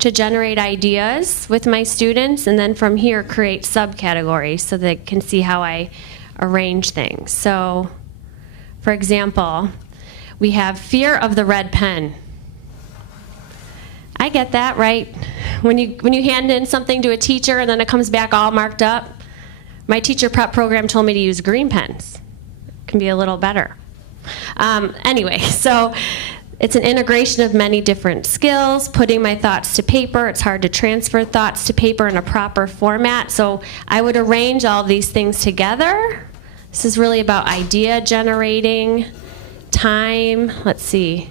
to generate ideas with my students, and then from here create subcategories so they can see how I arrange things. So, for example, we have fear of the red pen. I get that, right? When you hand in something to a teacher and then it comes back all marked up. My teacher prep program told me to use green pens. It can be a little better. Anyway, so it's an integration of many different skills, putting my thoughts to paper. It's hard to transfer thoughts to paper in a proper format. So I would arrange all of these things together. This is really about idea generating. Time, let's see.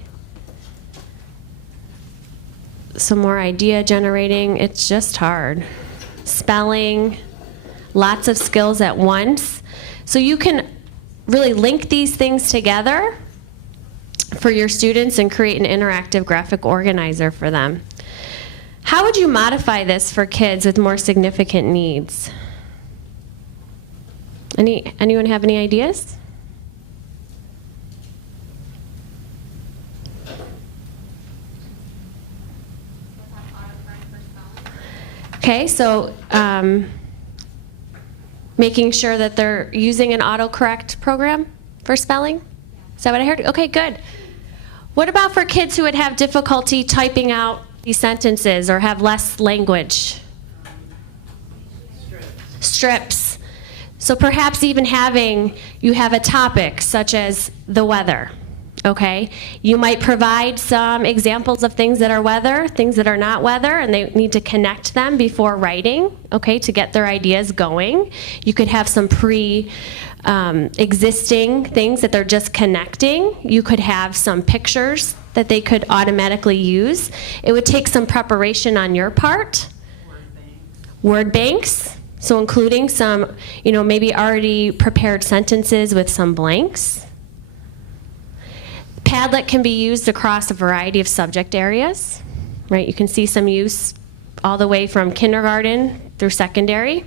Some more idea generating. It's just hard. Spelling, lots of skills at once. So you can really link these things together for your students and create an interactive graphic organizer for them. How would you modify this for kids with more significant needs? Anyone have any ideas? Okay, so making sure that they're using an autocorrect program for spelling? Is that what I heard? Okay, good. What about for kids who would have difficulty typing out these sentences or have less language? Strips. So perhaps even you have a topic such as the weather, Okay, you might provide some examples of things that are weather, things that are not weather, and they need to connect them before writing, okay, to get their ideas going. You could have some existing things that they're just connecting. You could have some pictures that they could automatically use. It would take some preparation on your part. Word banks, so including some, maybe already prepared sentences with some blanks. Padlet can be used across a variety of subject areas, right? You can see some use all the way from kindergarten through secondary.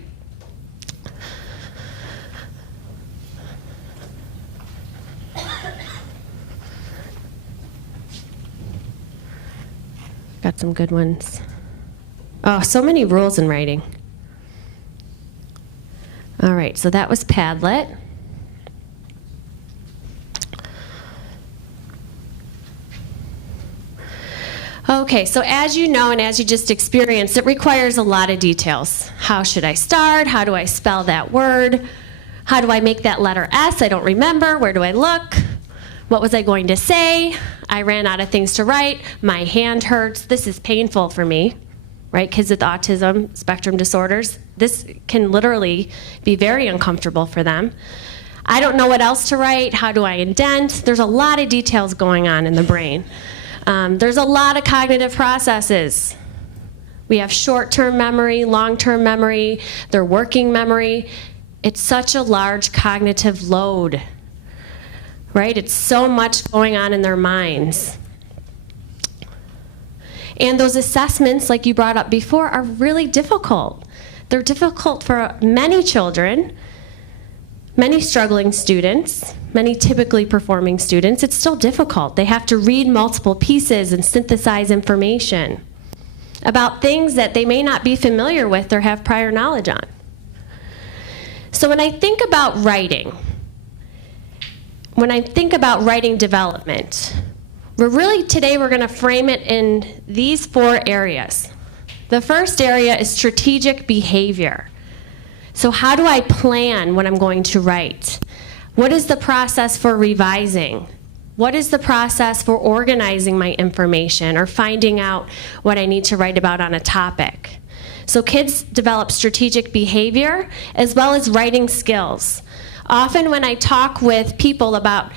Got some good ones. Oh, so many rules in writing. All right, so that was Padlet. Okay, so as you know and as you just experienced, it requires a lot of details. How should I start? How do I spell that word? How do I make that letter S? I don't remember. Where do I look? What was I going to say? I ran out of things to write. My hand hurts. This is painful for me, right? Kids with autism, spectrum disorders, this can literally be very uncomfortable for them. I don't know what else to write. How do I indent? There's a lot of details going on in the brain. There's a lot of cognitive processes. We have short-term memory, long-term memory, their working memory. It's such a large cognitive load, right? It's so much going on in their minds. And those assessments, like you brought up before, are really difficult. They're difficult for many children, many struggling students, many typically performing students. It's still difficult. They have to read multiple pieces and synthesize information about things that they may not be familiar with or have prior knowledge on. So when I think about writing, when I think about writing development, today we're going to frame it in these 4 areas. The first area is strategic behavior. So how do I plan when I'm going to write? What is the process for revising? What is the process for organizing my information or finding out what I need to write about on a topic? So kids develop strategic behavior as well as writing skills. Often when I talk with people about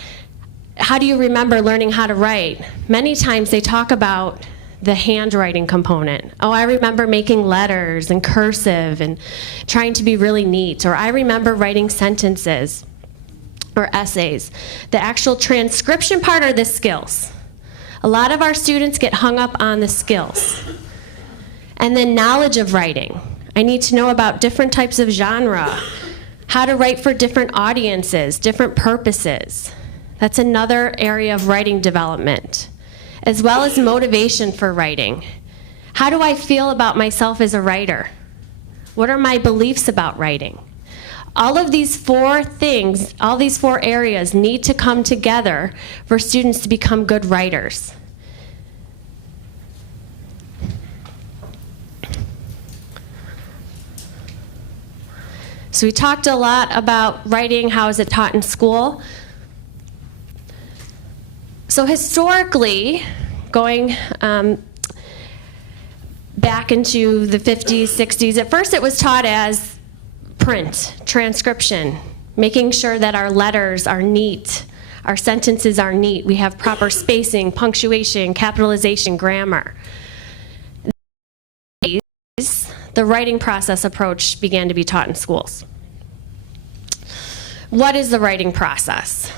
how do you remember learning how to write, many times they talk about the handwriting component. Oh, I remember making letters and cursive and trying to be really neat. Or I remember writing sentences or essays. The actual transcription part are the skills. A lot of our students get hung up on the skills. And then knowledge of writing. I need to know about different types of genre, how to write for different audiences, different purposes. That's another area of writing development, as well as motivation for writing. How do I feel about myself as a writer? What are my beliefs about writing? All of these 4 things, all these 4 areas need to come together for students to become good writers. So we talked a lot about writing, how is it taught in school? So historically, going back into the 50s, 60s, at first it was taught as print, transcription, making sure that our letters are neat, our sentences are neat, we have proper spacing, punctuation, capitalization, grammar. The writing process approach began to be taught in schools. What is the writing process?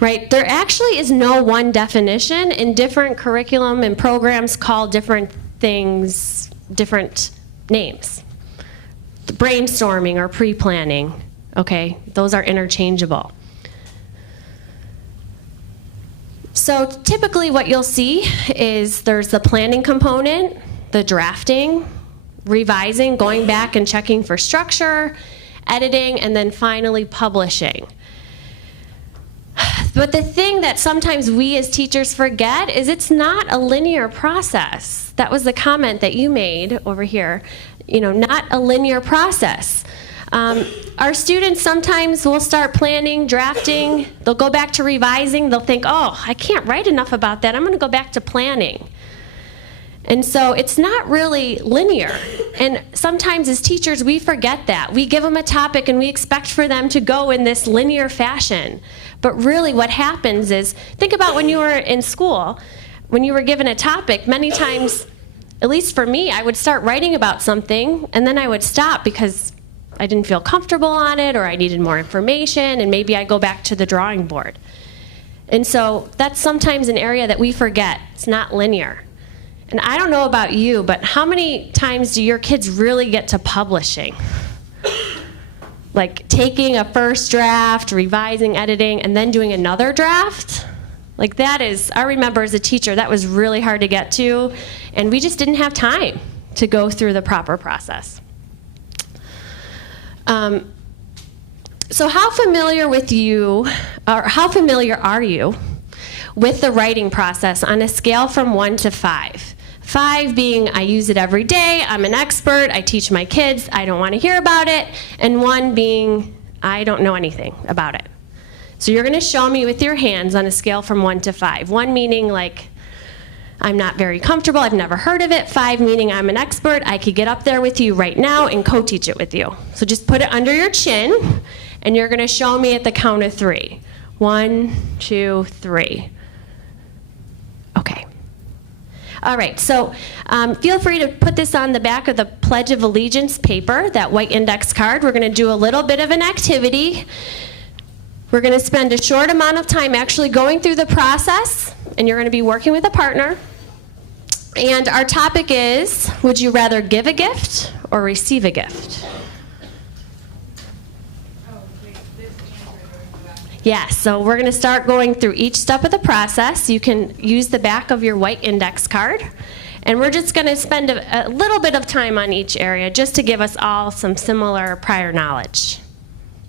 Right, there actually is no one definition, and different curriculum and programs call different things different names. The brainstorming or pre-planning, okay, those are interchangeable. So typically what you'll see is there's the planning component, the drafting, revising, going back and checking for structure, editing, and then finally publishing. But the thing that sometimes we as teachers forget is it's not a linear process. That was the comment that you made over here. You know, not a linear process. Our students sometimes will start planning, drafting, they'll go back to revising, they'll think, oh, I can't write enough about that, I'm going to go back to planning. And so it's not really linear. And sometimes as teachers, we forget that. We give them a topic and we expect for them to go in this linear fashion. But really what happens is, think about when you were in school, when you were given a topic, many times, at least for me, I would start writing about something and then I would stop because I didn't feel comfortable on it or I needed more information and maybe I go back to the drawing board. And so that's sometimes an area that we forget. It's not linear. And I don't know about you, but how many times do your kids really get to publishing? Like taking a first draft, revising, editing, and then doing another draft? Like that is, I remember as a teacher, that was really hard to get to, and we just didn't have time to go through the proper process. So how familiar are you with the writing process on a scale from 1 to 5? 5 being, I use it every day, I'm an expert, I teach my kids, I don't want to hear about it, and 1 being, I don't know anything about it. So you're going to show me with your hands on a scale from 1 to 5. 1 meaning like, I'm not very comfortable, I've never heard of it. 5 meaning I'm an expert, I could get up there with you right now and co-teach it with you. So just put it under your chin, and you're going to show me at the count of 3. 1, 2, 3. Okay. All right, so feel free to put this on the back of the Pledge of Allegiance paper, that white index card. We're going to do a little bit of an activity. We're going to spend a short amount of time actually going through the process, and you're going to be working with a partner. And our topic is, would you rather give a gift or receive a gift? Yes, so we're going to start going through each step of the process. You can use the back of your white index card. And we're just going to spend a little bit of time on each area just to give us all some similar prior knowledge.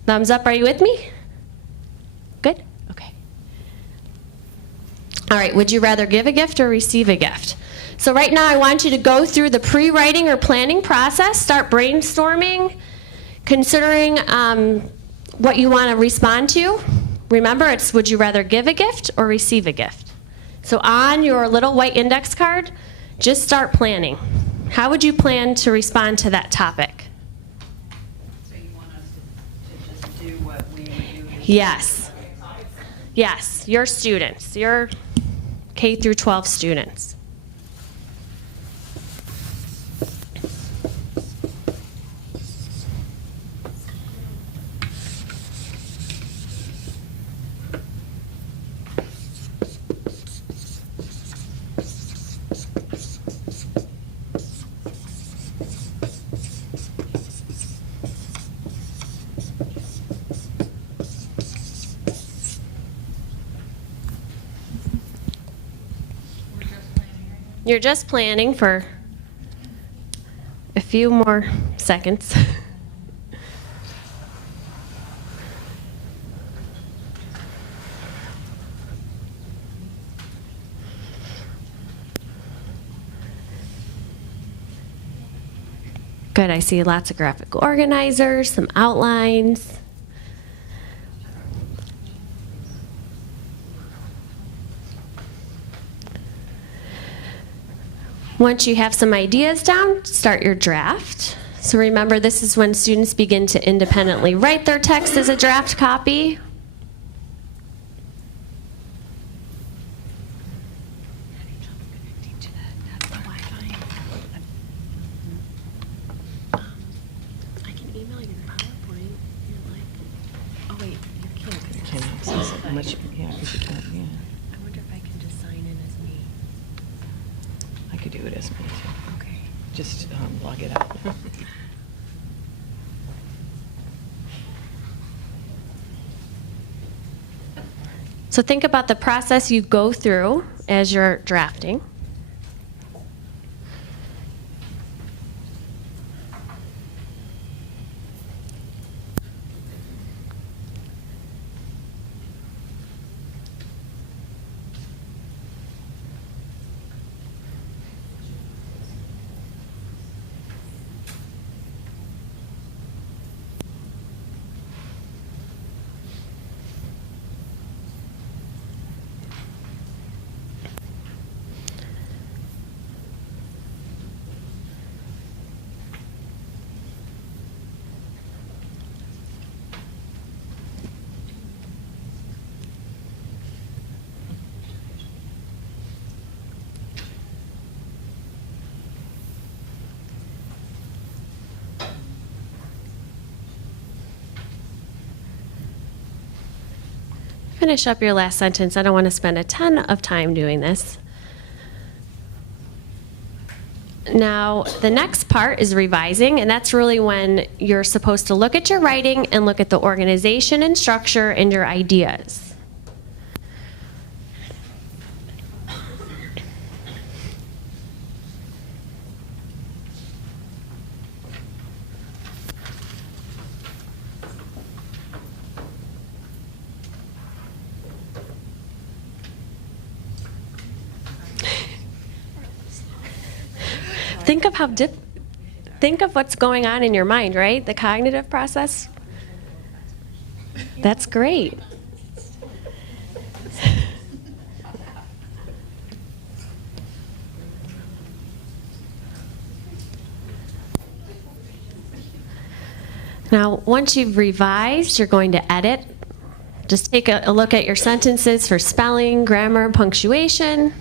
Thumbs up, are you with me? Good? Okay. All right, would you rather give a gift or receive a gift? So right now I want you to go through the pre-writing or planning process, start brainstorming, considering what you want to respond to. Remember, it's would you rather give a gift or receive a gift? So on your little white index card, just start planning. How would you plan to respond to that topic? So you want us to just do what we would do? Yes. Yes, your students, your K through 12 students. You're just planning for a few more seconds. Good, I see lots of graphic organizers, some outlines. Once you have some ideas down, start your draft. So remember, this is when students begin to independently write their text as a draft copy. I can email your PowerPoint. You're like, oh wait, you can't. You can't access it unless you, yeah, because you can't, yeah. I wonder if I can just sign in as me. I could do it as me too. Okay. Just log it out. So think about the process you go through as you're drafting. finish up your last sentence. I don't want to spend a ton of time doing this. Now, the next part is revising, and that's really when you're supposed to look at your writing and look at the organization and structure and your ideas. Think of what's going on in your mind, right? The cognitive process. That's great. Now, once you've revised, you're going to edit. Just take a look at your sentences for spelling, grammar, punctuation.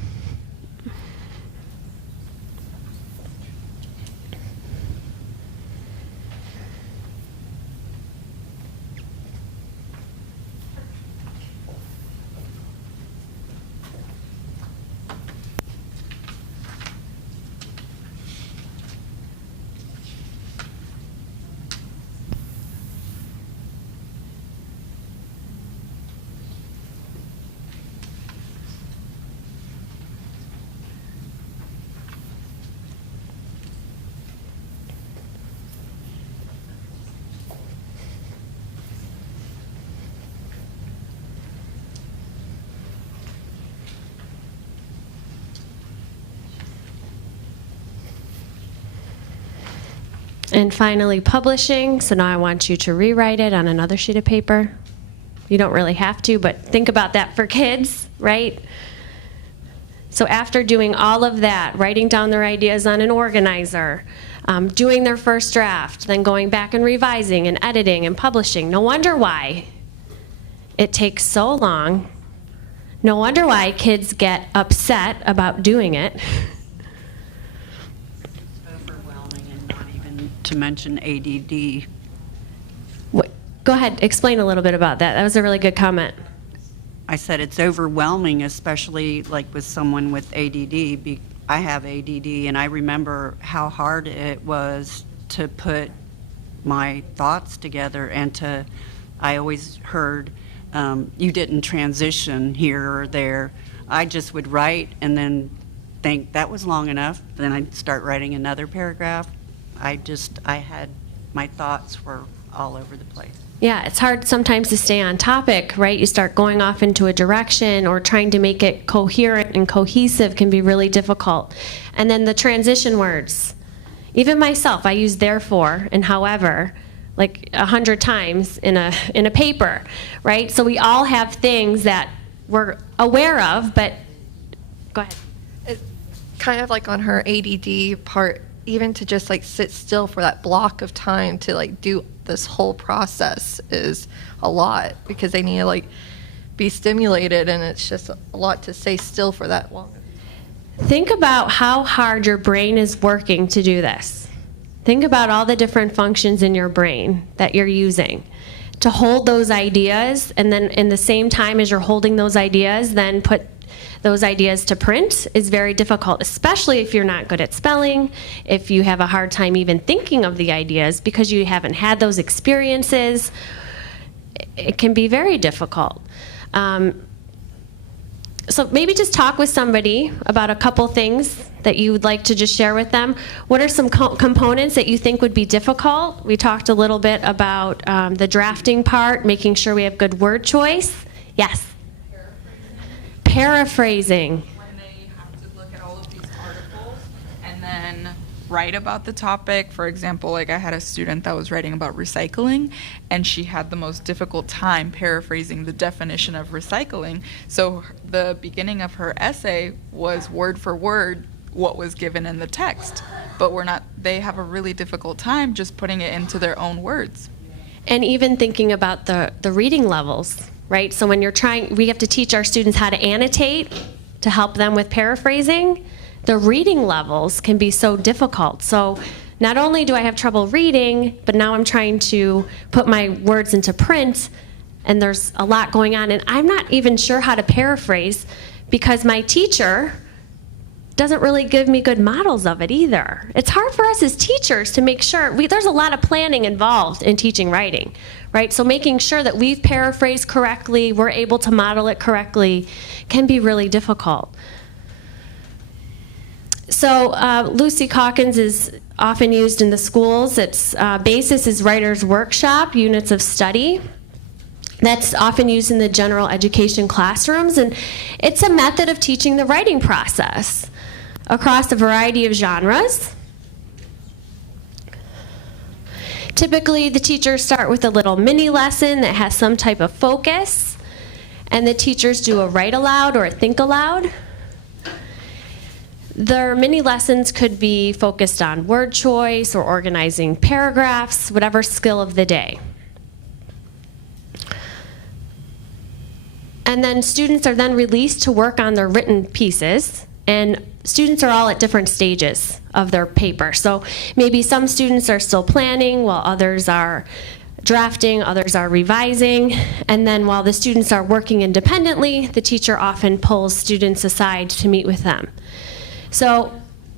And finally, publishing. So now I want you to rewrite it on another sheet of paper. You don't really have to, but think about that for kids, right? So after doing all of that, writing down their ideas on an organizer, doing their first draft, then going back and revising and editing and publishing. No wonder why it takes so long. No wonder why kids get upset about doing it. To mention ADD. Go ahead, explain a little bit about that. That was a really good comment. I said it's overwhelming, especially like with someone with ADD. I have ADD, and I remember how hard it was to put my thoughts together, and I always heard, you didn't transition here or there. I just would write and then think that was long enough. Then I'd start writing another paragraph. My thoughts were all over the place. Yeah, it's hard sometimes to stay on topic, right? You start going off into a direction, or trying to make it coherent and cohesive can be really difficult. And then the transition words. Even myself, I use therefore and however like 100 times in a paper, right? So we all have things that we're aware of, but go ahead. It's kind of like on her ADD part, even to just like sit still for that block of time to like do this whole process is a lot, because they need to like be stimulated, and it's just a lot to stay still for that long. Think about how hard your brain is working to do this. Think about all the different functions in your brain that you're using to hold those ideas, and then in the same time as you're holding those ideas, then put those ideas to print is very difficult, especially if you're not good at spelling, if you have a hard time even thinking of the ideas because you haven't had those experiences. It can be very difficult. So maybe just talk with somebody about a couple things that you would like to just share with them. What are some components that you think would be difficult? We talked a little bit about the drafting part, making sure we have good word choice. Yes? Paraphrasing. When they have to look at all of these articles and then write about the topic. For example, like I had a student that was writing about recycling, and she had the most difficult time paraphrasing the definition of recycling. So the beginning of her essay was word for word what was given in the text, but they have a really difficult time just putting it into their own words. And even thinking about the reading levels, right? So when we have to teach our students how to annotate to help them with paraphrasing. The reading levels can be so difficult. So not only do I have trouble reading, but now I'm trying to put my words into print. and there's a lot going on, and I'm not even sure how to paraphrase because my teacher doesn't really give me good models of it either. It's hard for us as teachers to make sure, there's a lot of planning involved in teaching writing, right? So making sure that we've paraphrased correctly, we're able to model it correctly, can be really difficult. So Lucy Calkins is often used in the schools. Its basis is Writer's Workshop, units of study. That's often used in the general education classrooms, and it's a method of teaching the writing process across a variety of genres. Typically, the teachers start with a little mini lesson that has some type of focus, and the teachers do a write aloud or a think aloud. Their mini lessons could be focused on word choice or organizing paragraphs, whatever skill of the day. And then students are then released to work on their written pieces, and students are all at different stages of their paper. So maybe some students are still planning while others are drafting, others are revising, and then while the students are working independently, the teacher often pulls students aside to meet with them. So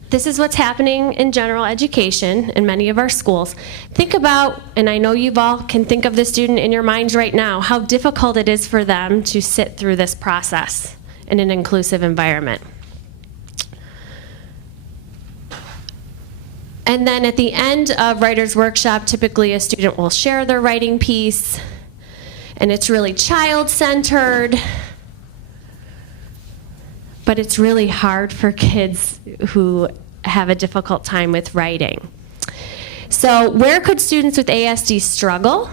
this is what's happening in general education in many of our schools. Think about, and I know you all can think of the student in your minds right now, how difficult it is for them to sit through this process in an inclusive environment. And then at the end of Writer's Workshop, typically a student will share their writing piece, and it's really child-centered. But it's really hard for kids who have a difficult time with writing. So where could students with ASD struggle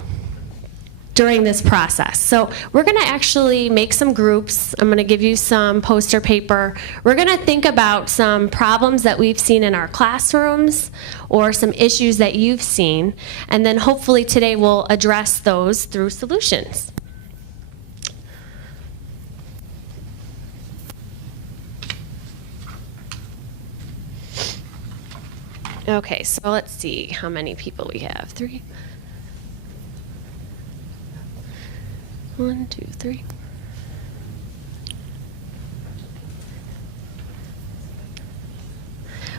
during this process? So we're going to actually make some groups. I'm going to give you some poster paper. We're going to think about some problems that we've seen in our classrooms or some issues that you've seen, and then hopefully today we'll address those through solutions. Okay, so let's see how many people we have. 3. 1, 2, 3.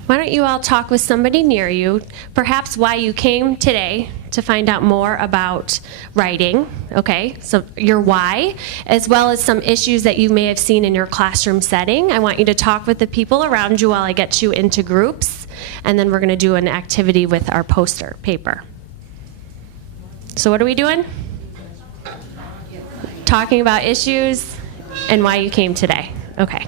Why don't you all talk with somebody near you, perhaps why you came today to find out more about writing, okay? So your why, as well as some issues that you may have seen in your classroom setting. I want you to talk with the people around you while I get you into groups. And then we're going to do an activity with our poster paper. So what are we doing? Talking about issues and why you came today. Okay.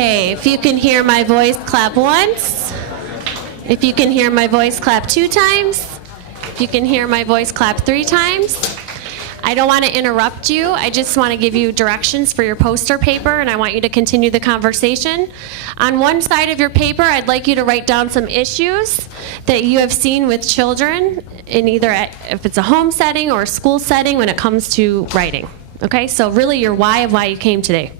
Okay, if you can hear my voice, clap once. If you can hear my voice, clap 2 times. If you can hear my voice, clap 3 times. I don't want to interrupt you. I just want to give you directions for your poster paper, and I want you to continue the conversation. On one side of your paper, I'd like you to write down some issues that you have seen with children in if it's a home setting or a school setting when it comes to writing. Okay, so really your why of why you came today.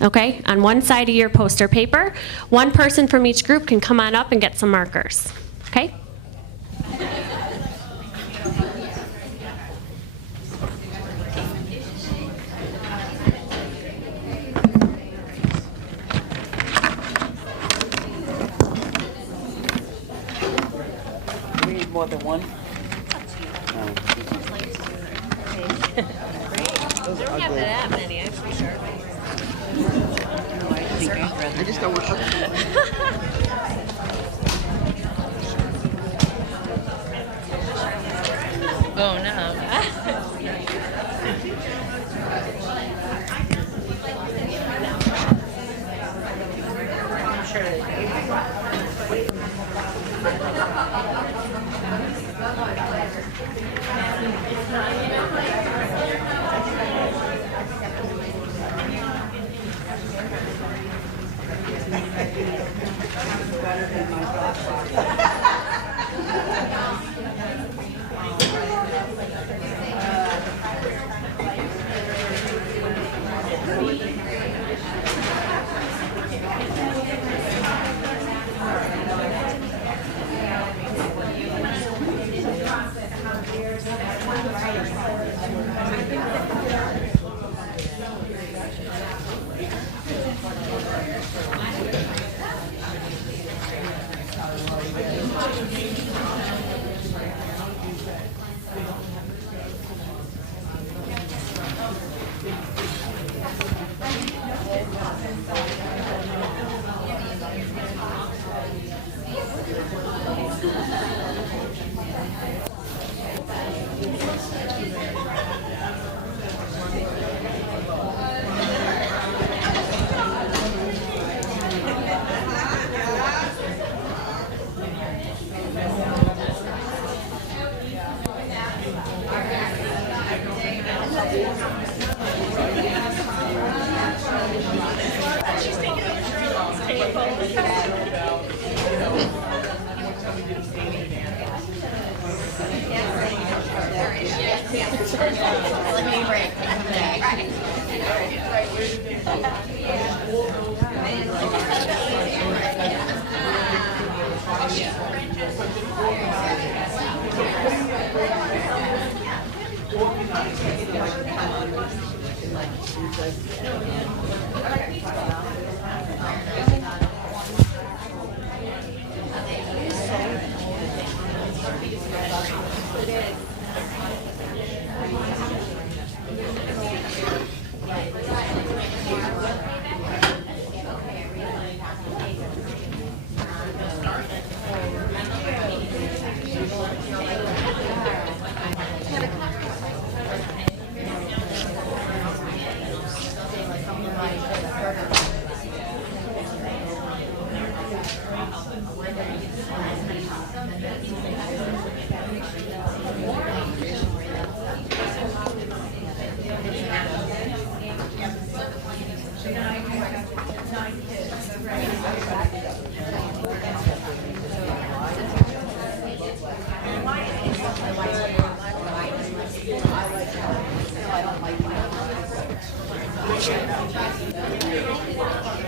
Okay, on one side of your poster paper, one person from each group can come on up and get some markers. Okay? We need more than one. They don't have that many, I'm pretty sure. I just don't want Oh, no. I'm sure they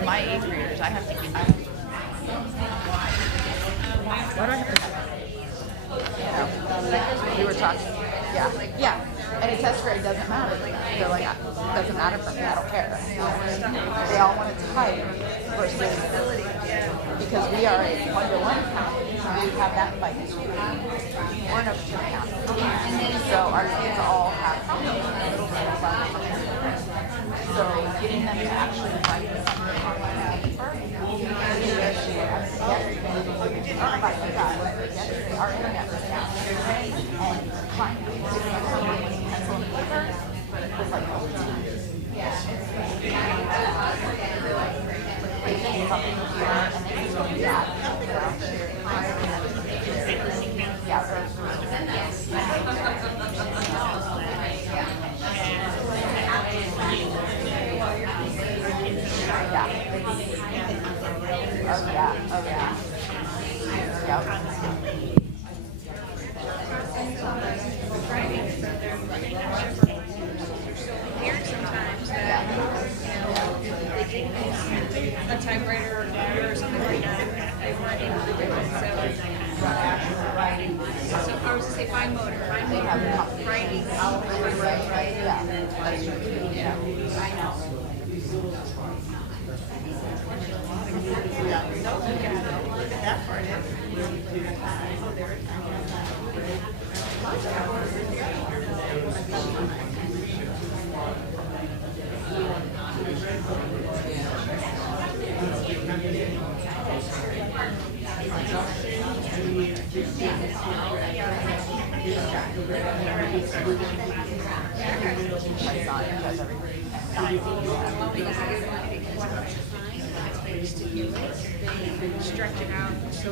My 8th graders, I have to keep. Why do I have to? We were talking. Yeah. And a test grade doesn't matter. They're like, it doesn't matter for me. I don't care. They all want to type versus because we are a 1-to-1 county. We have that fight too. We're another 2 county. So our kids all have so getting them to actually write something on paper. Yesterday, our internet was down. And trying to figure out something with pencil and paper was like, A typewriter or or something like that, they weren't able to do it, so. So I was to say fine motor, writing. That part Stretch it out so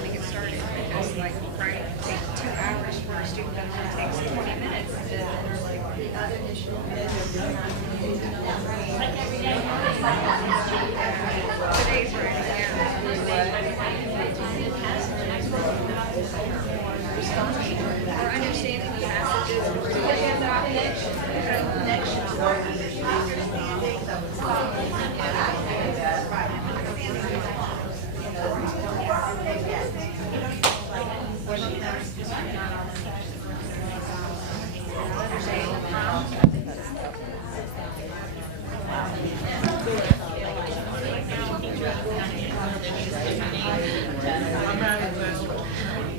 they get started, because like writing takes 2 hours for a student that takes 20 minutes. Today's or understanding the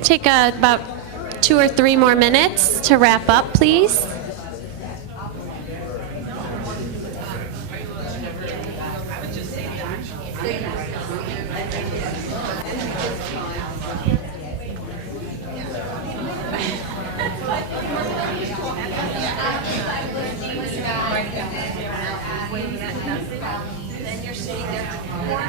Take about 2 or 3 more minutes to wrap up, please. Then you're sitting there for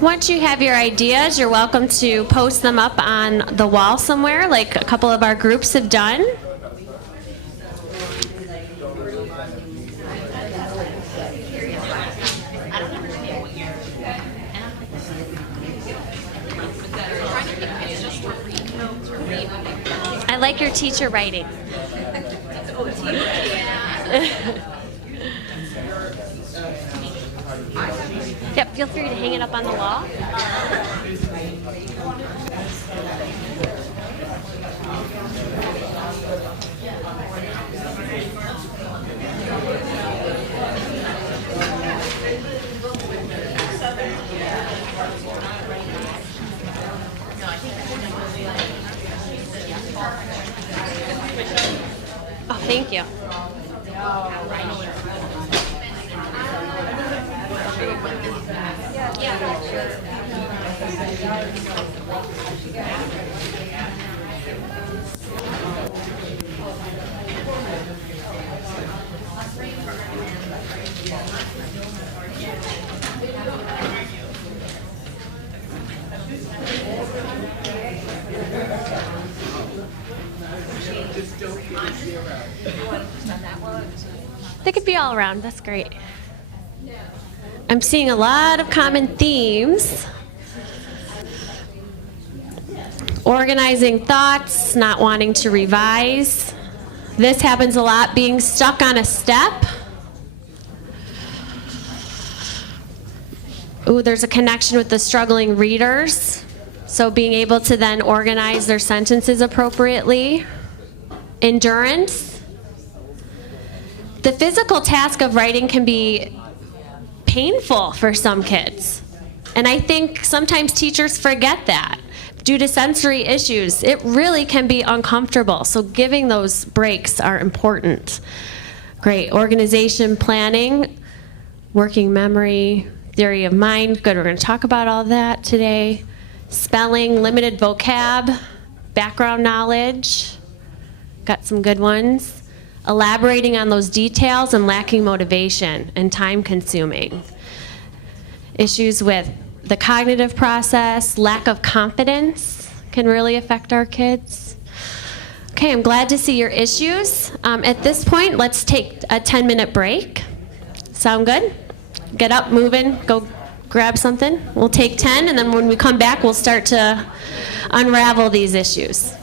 Once you have your ideas, you're welcome to post them up on the wall somewhere, like a couple of our groups have done. I like your teacher writing. Yep, feel free to hang it up on the wall. Oh, thank you. They could be all around. That's great. I'm seeing a lot of common themes. Organizing thoughts, not wanting to revise. This happens a lot, being stuck on a step. Ooh, there's a connection with the struggling readers. So being able to then organize their sentences appropriately. Endurance. The physical task of writing can be painful for some kids. And I think sometimes teachers forget that. Due to sensory issues, it really can be uncomfortable. So giving those breaks are important. Great. Organization, planning, working memory, theory of mind. Good, we're going to talk about all that today. Spelling, limited vocab, background knowledge. Got some good ones. Elaborating on those details and lacking motivation and time consuming. Issues with the cognitive process, lack of confidence can really affect our kids. Okay, I'm glad to see your issues. At this point, let's take a 10-minute break. Sound good? Get up, moving, go grab something. We'll take 10, and then when we come back, we'll start to unravel these issues.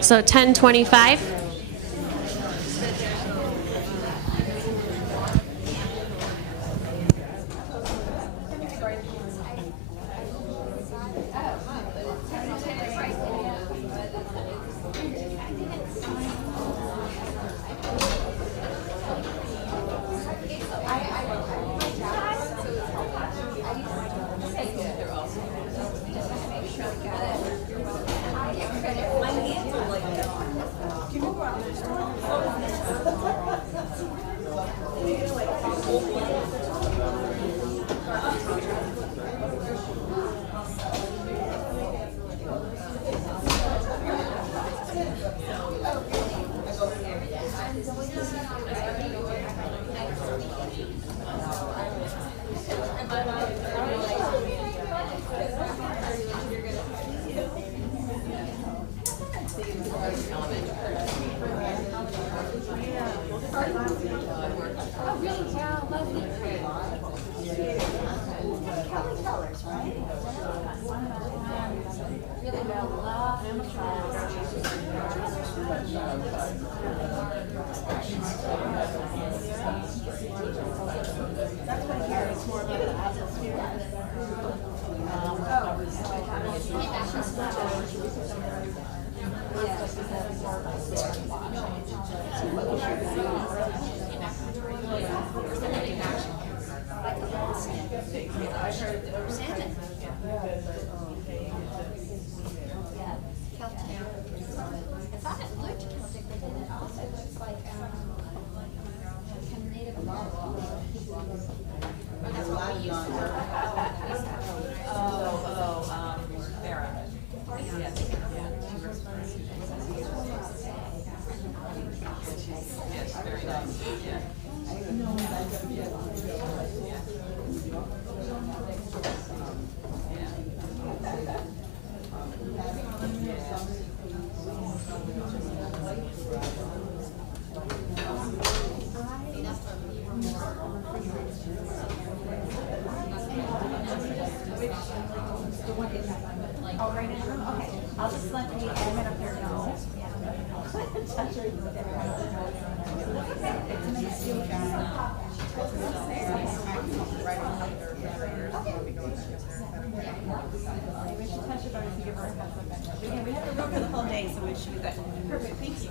So 10:25. We have to work for the whole day, so it should be good. Perfect, thank you.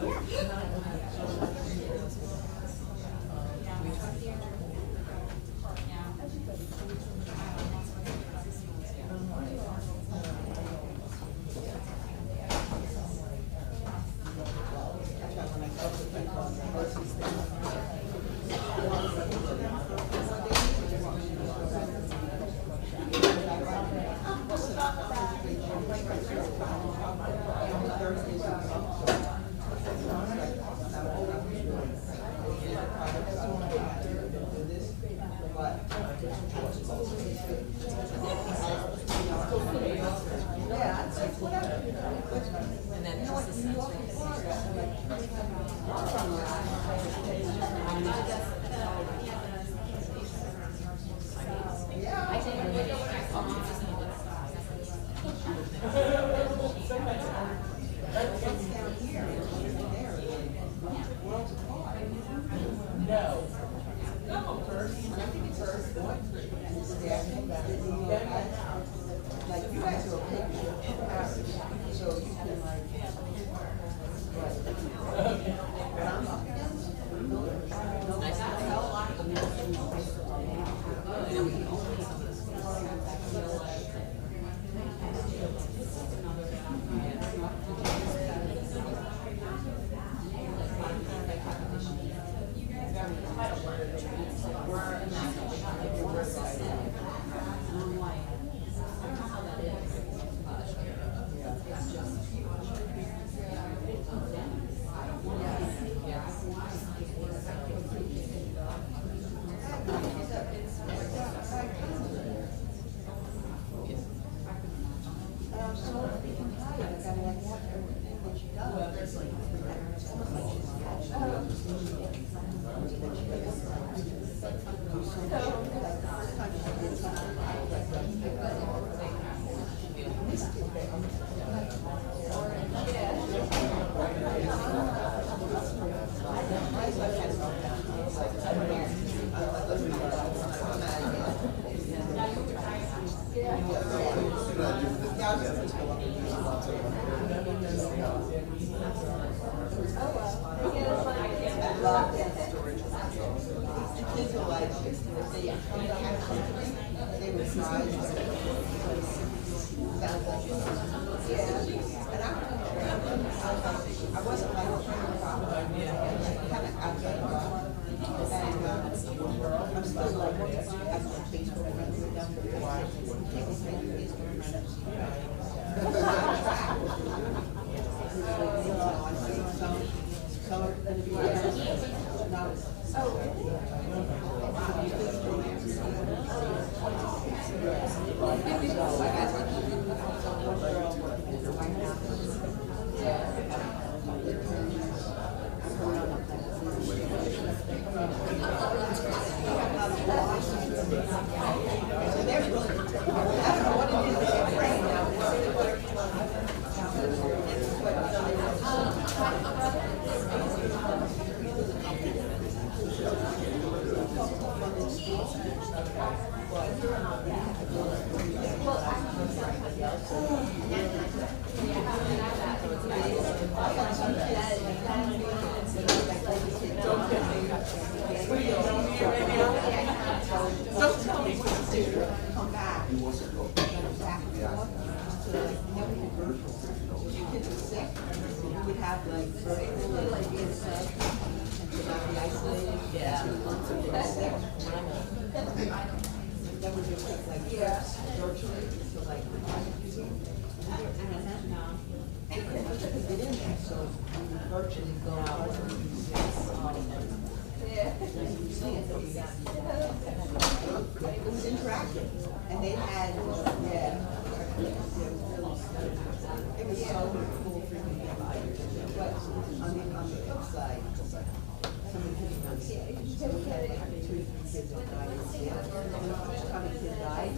kids are like, they would try. I wasn't like kind of outside of I'm still like, I'm like Facebook friends with them. It was interactive, and they had, yeah, it was so cool for me. But on the flip side, some of the kids on stage, so we had like 2 or 3 kids that died. And the first time a kid died,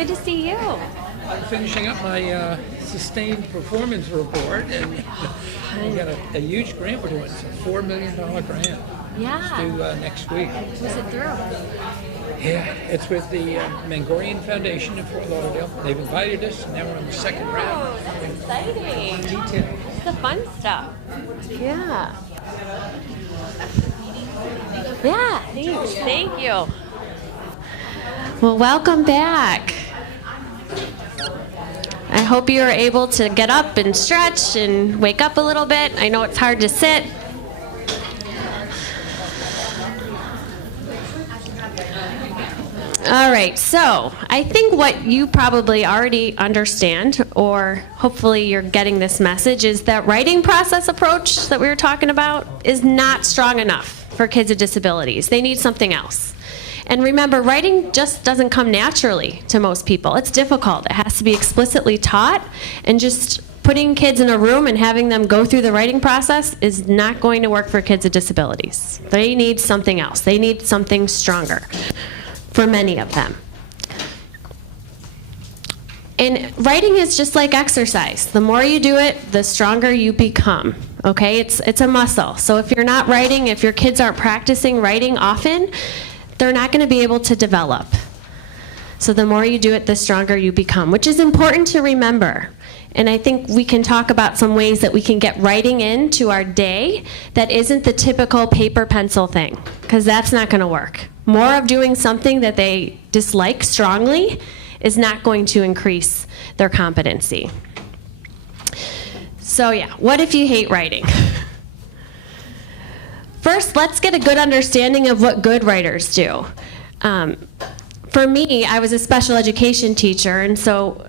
Good to see you. I'm finishing up my sustained performance report, and we got a huge grant we're doing. It's a $4 million grant. Yeah. It's due next week. Who's it through? Yeah, it's with the Mangorian Foundation in Fort Lauderdale. They've invited us, and now we're on the second round. Oh, that's exciting. Detail. It's the fun stuff. Yeah. Yeah, thanks. Thank you. Well, welcome back. I hope you are able to get up and stretch and wake up a little bit. I know it's hard to sit. All right, so I think what you probably already understand, or hopefully you're getting this message, is that writing process approach that we were talking about is not strong enough for kids with disabilities. They need something else. And remember, writing just doesn't come naturally to most people. It's difficult. It has to be explicitly taught, and just putting kids in a room and having them go through the writing process is not going to work for kids with disabilities. They need something else. They need something stronger for many of them. And writing is just like exercise. The more you do it, the stronger you become. Okay, it's a muscle. So if you're not writing, if your kids aren't practicing writing often, they're not going to be able to develop. So the more you do it, the stronger you become, which is important to remember. And I think we can talk about some ways that we can get writing into our day that isn't the typical paper pencil thing, because that's not going to work. More of doing something that they dislike strongly is not going to increase their competency. So yeah, what if you hate writing? First, let's get a good understanding of what good writers do. For me, I was a special education teacher, and so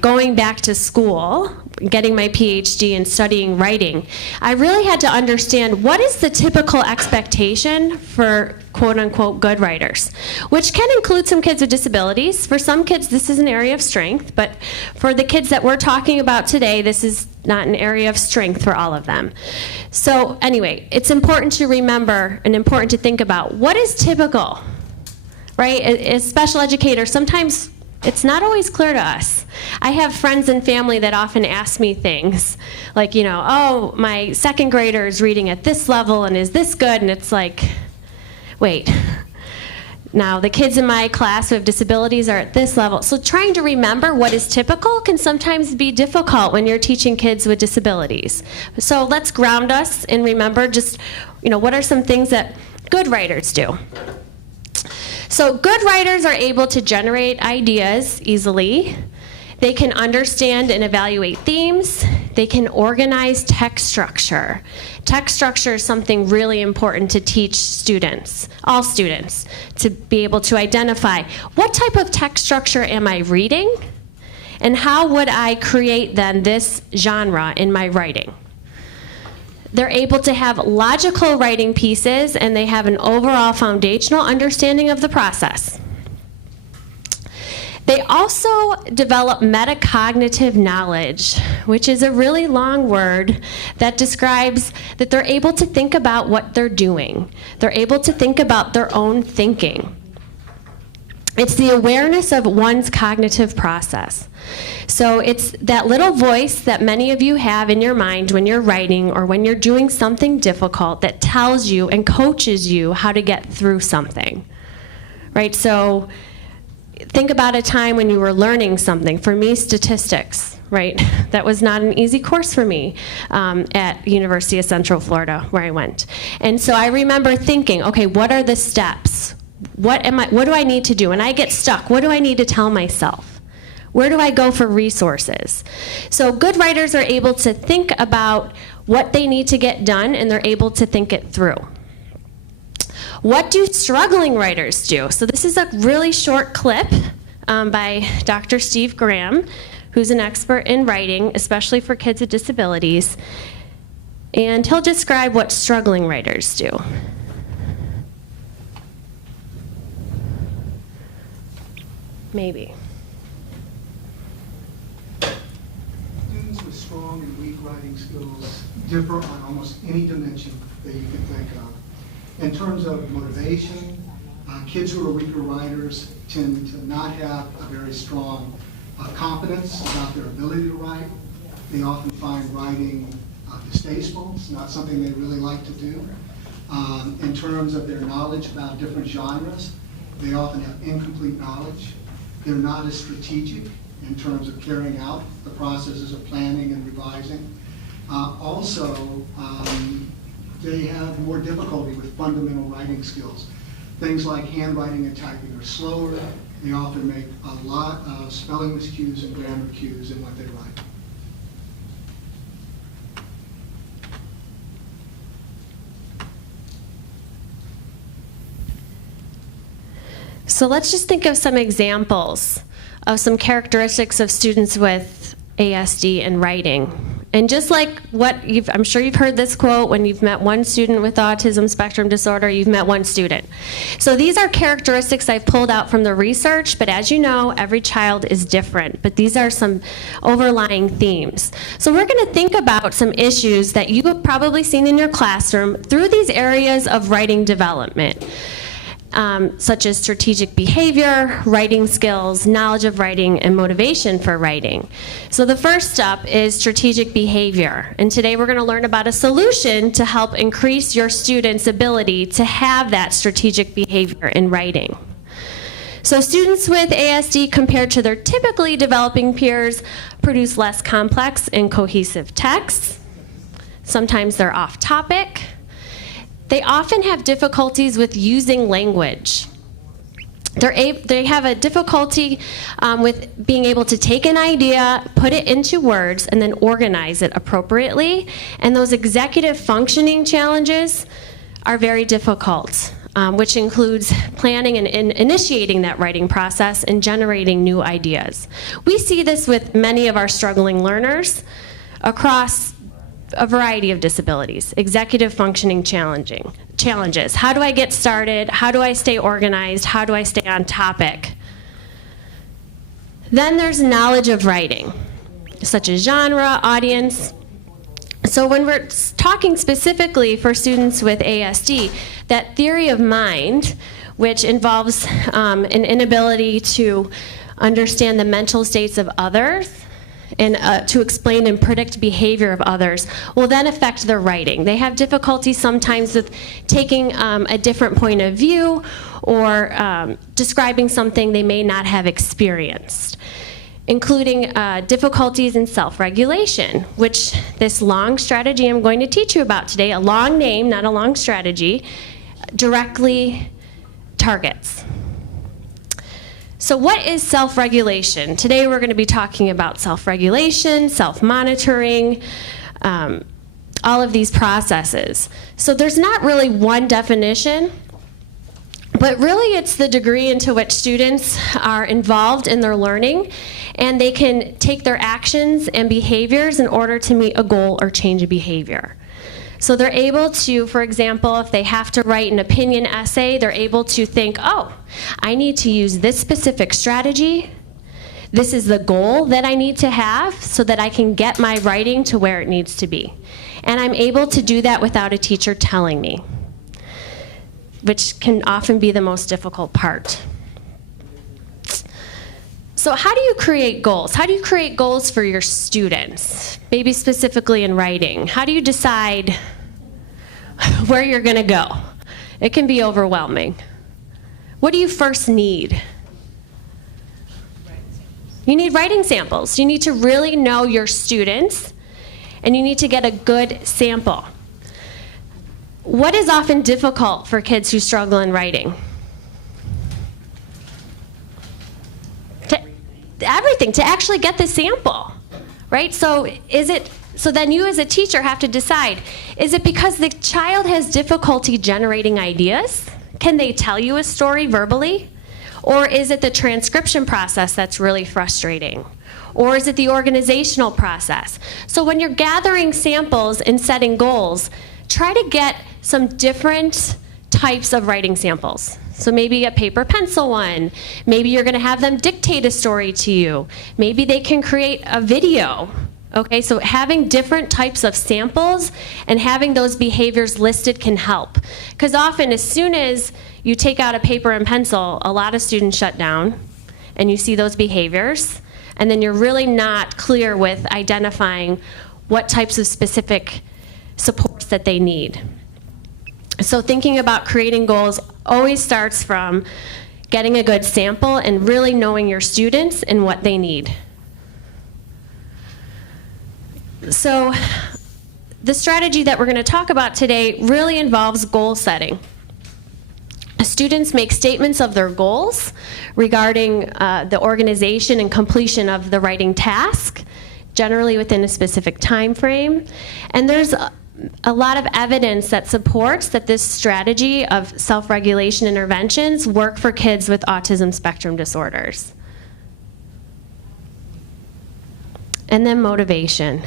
going back to school, getting my PhD and studying writing, I really had to understand what is the typical expectation for quote-unquote good writers, which can include some kids with disabilities. For some kids, this is an area of strength, but for the kids that we're talking about today, this is not an area of strength for all of them. So anyway, it's important to remember and important to think about what is typical, right? As special educators, sometimes it's not always clear to us. I have friends and family that often ask me things like, oh, my second grader is reading at this level and is this good? And it's like, wait, now the kids in my class who have disabilities are at this level. So trying to remember what is typical can sometimes be difficult when you're teaching kids with disabilities. So let's ground us and remember just, what are some things that good writers do? So good writers are able to generate ideas easily. They can understand and evaluate themes. They can organize text structure. Text structure is something really important to teach students, all students, to be able to identify what type of text structure am I reading, and how would I create then this genre in my writing. They're able to have logical writing pieces, and they have an overall foundational understanding of the process. They also develop metacognitive knowledge, which is a really long word that describes that they're able to think about what they're doing. They're able to think about their own thinking. It's the awareness of one's cognitive process. So it's that little voice that many of you have in your mind when you're writing or when you're doing something difficult that tells you and coaches you how to get through something, right? So think about a time when you were learning something. For me, statistics, right? That was not an easy course for me at University of Central Florida, where I went. And so I remember thinking, okay, what are the steps? What do I need to do? When I get stuck, what do I need to tell myself? Where do I go for resources? So good writers are able to think about what they need to get done, and they're able to think it through. What do struggling writers do? So this is a really short clip by Dr. Steve Graham, who's an expert in writing, especially for kids with disabilities. And he'll describe what struggling writers do. Maybe. Students with strong and weak writing skills differ on almost any dimension that you can think of. In terms of motivation, Kids who are weaker writers tend to not have a very strong confidence about their ability to write. They often find writing distasteful. It's not something they really like to do. In terms of their knowledge about different genres, they often have incomplete knowledge. They're not as strategic in terms of carrying out the processes of planning and revising. They have more difficulty with fundamental writing skills. Things like handwriting and typing are slower. They often make a lot of spelling miscues and grammar cues in what they write. So let's just think of some examples of some characteristics of students with ASD in writing. And just like I'm sure you've heard this quote, when you've met one student with autism spectrum disorder, you've met one student. So these are characteristics I've pulled out from the research, but as you know, every child is different. But these are some overlying themes. So we're going to think about some issues that you have probably seen in your classroom through these areas of writing development. Such as strategic behavior, writing skills, knowledge of writing, and motivation for writing. So the first step is strategic behavior. And today we're going to learn about a solution to help increase your students' ability to have that strategic behavior in writing. So students with ASD, compared to their typically developing peers, produce less complex and cohesive texts. Sometimes they're off topic. They often have difficulties with using language. They have a difficulty with being able to take an idea, put it into words, and then organize it appropriately. And those executive functioning challenges are very difficult, which includes planning and initiating that writing process and generating new ideas. We see this with many of our struggling learners across a variety of disabilities. Executive functioning challenges. How do I get started? How do I stay organized? How do I stay on topic? Then there's knowledge of writing, such as genre, audience. So when we're talking specifically for students with ASD, that theory of mind, which involves an inability to understand the mental states of others, and to explain and predict behavior of others, will then affect their writing. They have difficulty sometimes with taking a different point of view or describing something they may not have experienced, including difficulties in self-regulation, which this long strategy I'm going to teach you about today, a long name, not a long strategy, directly targets. So what is self-regulation? Today we're going to be talking about self-regulation, self-monitoring, all of these processes. So there's not really one definition, but really it's the degree into which students are involved in their learning, and they can take their actions and behaviors in order to meet a goal or change a behavior. So they're able to, for example, if they have to write an opinion essay, they're able to think, oh, I need to use this specific strategy. This is the goal that I need to have so that I can get my writing to where it needs to be. And I'm able to do that without a teacher telling me, which can often be the most difficult part. So how do you create goals? How do you create goals for your students, maybe specifically in writing? How do you decide where you're going to go? It can be overwhelming. What do you first need? You need writing samples. You need to really know your students, and you need to get a good sample. What is often difficult for kids who struggle in writing? Everything, to actually get the sample, right? So then you as a teacher have to decide, is it because the child has difficulty generating ideas? Can they tell you a story verbally? Or is it the transcription process that's really frustrating? Or is it the organizational process? So when you're gathering samples and setting goals, try to get some different types of writing samples. So maybe a paper pencil one. Maybe you're going to have them dictate a story to you. Maybe they can create a video. Okay, so having different types of samples and having those behaviors listed can help. Because often as soon as you take out a paper and pencil, a lot of students shut down, and you see those behaviors, and then you're really not clear with identifying what types of specific supports that they need. So thinking about creating goals always starts from getting a good sample and really knowing your students and what they need. So the strategy that we're going to talk about today really involves goal setting. Students make statements of their goals regarding the organization and completion of the writing task, generally within a specific time frame. And there's a lot of evidence that supports that this strategy of self-regulation interventions work for kids with autism spectrum disorders. And then motivation.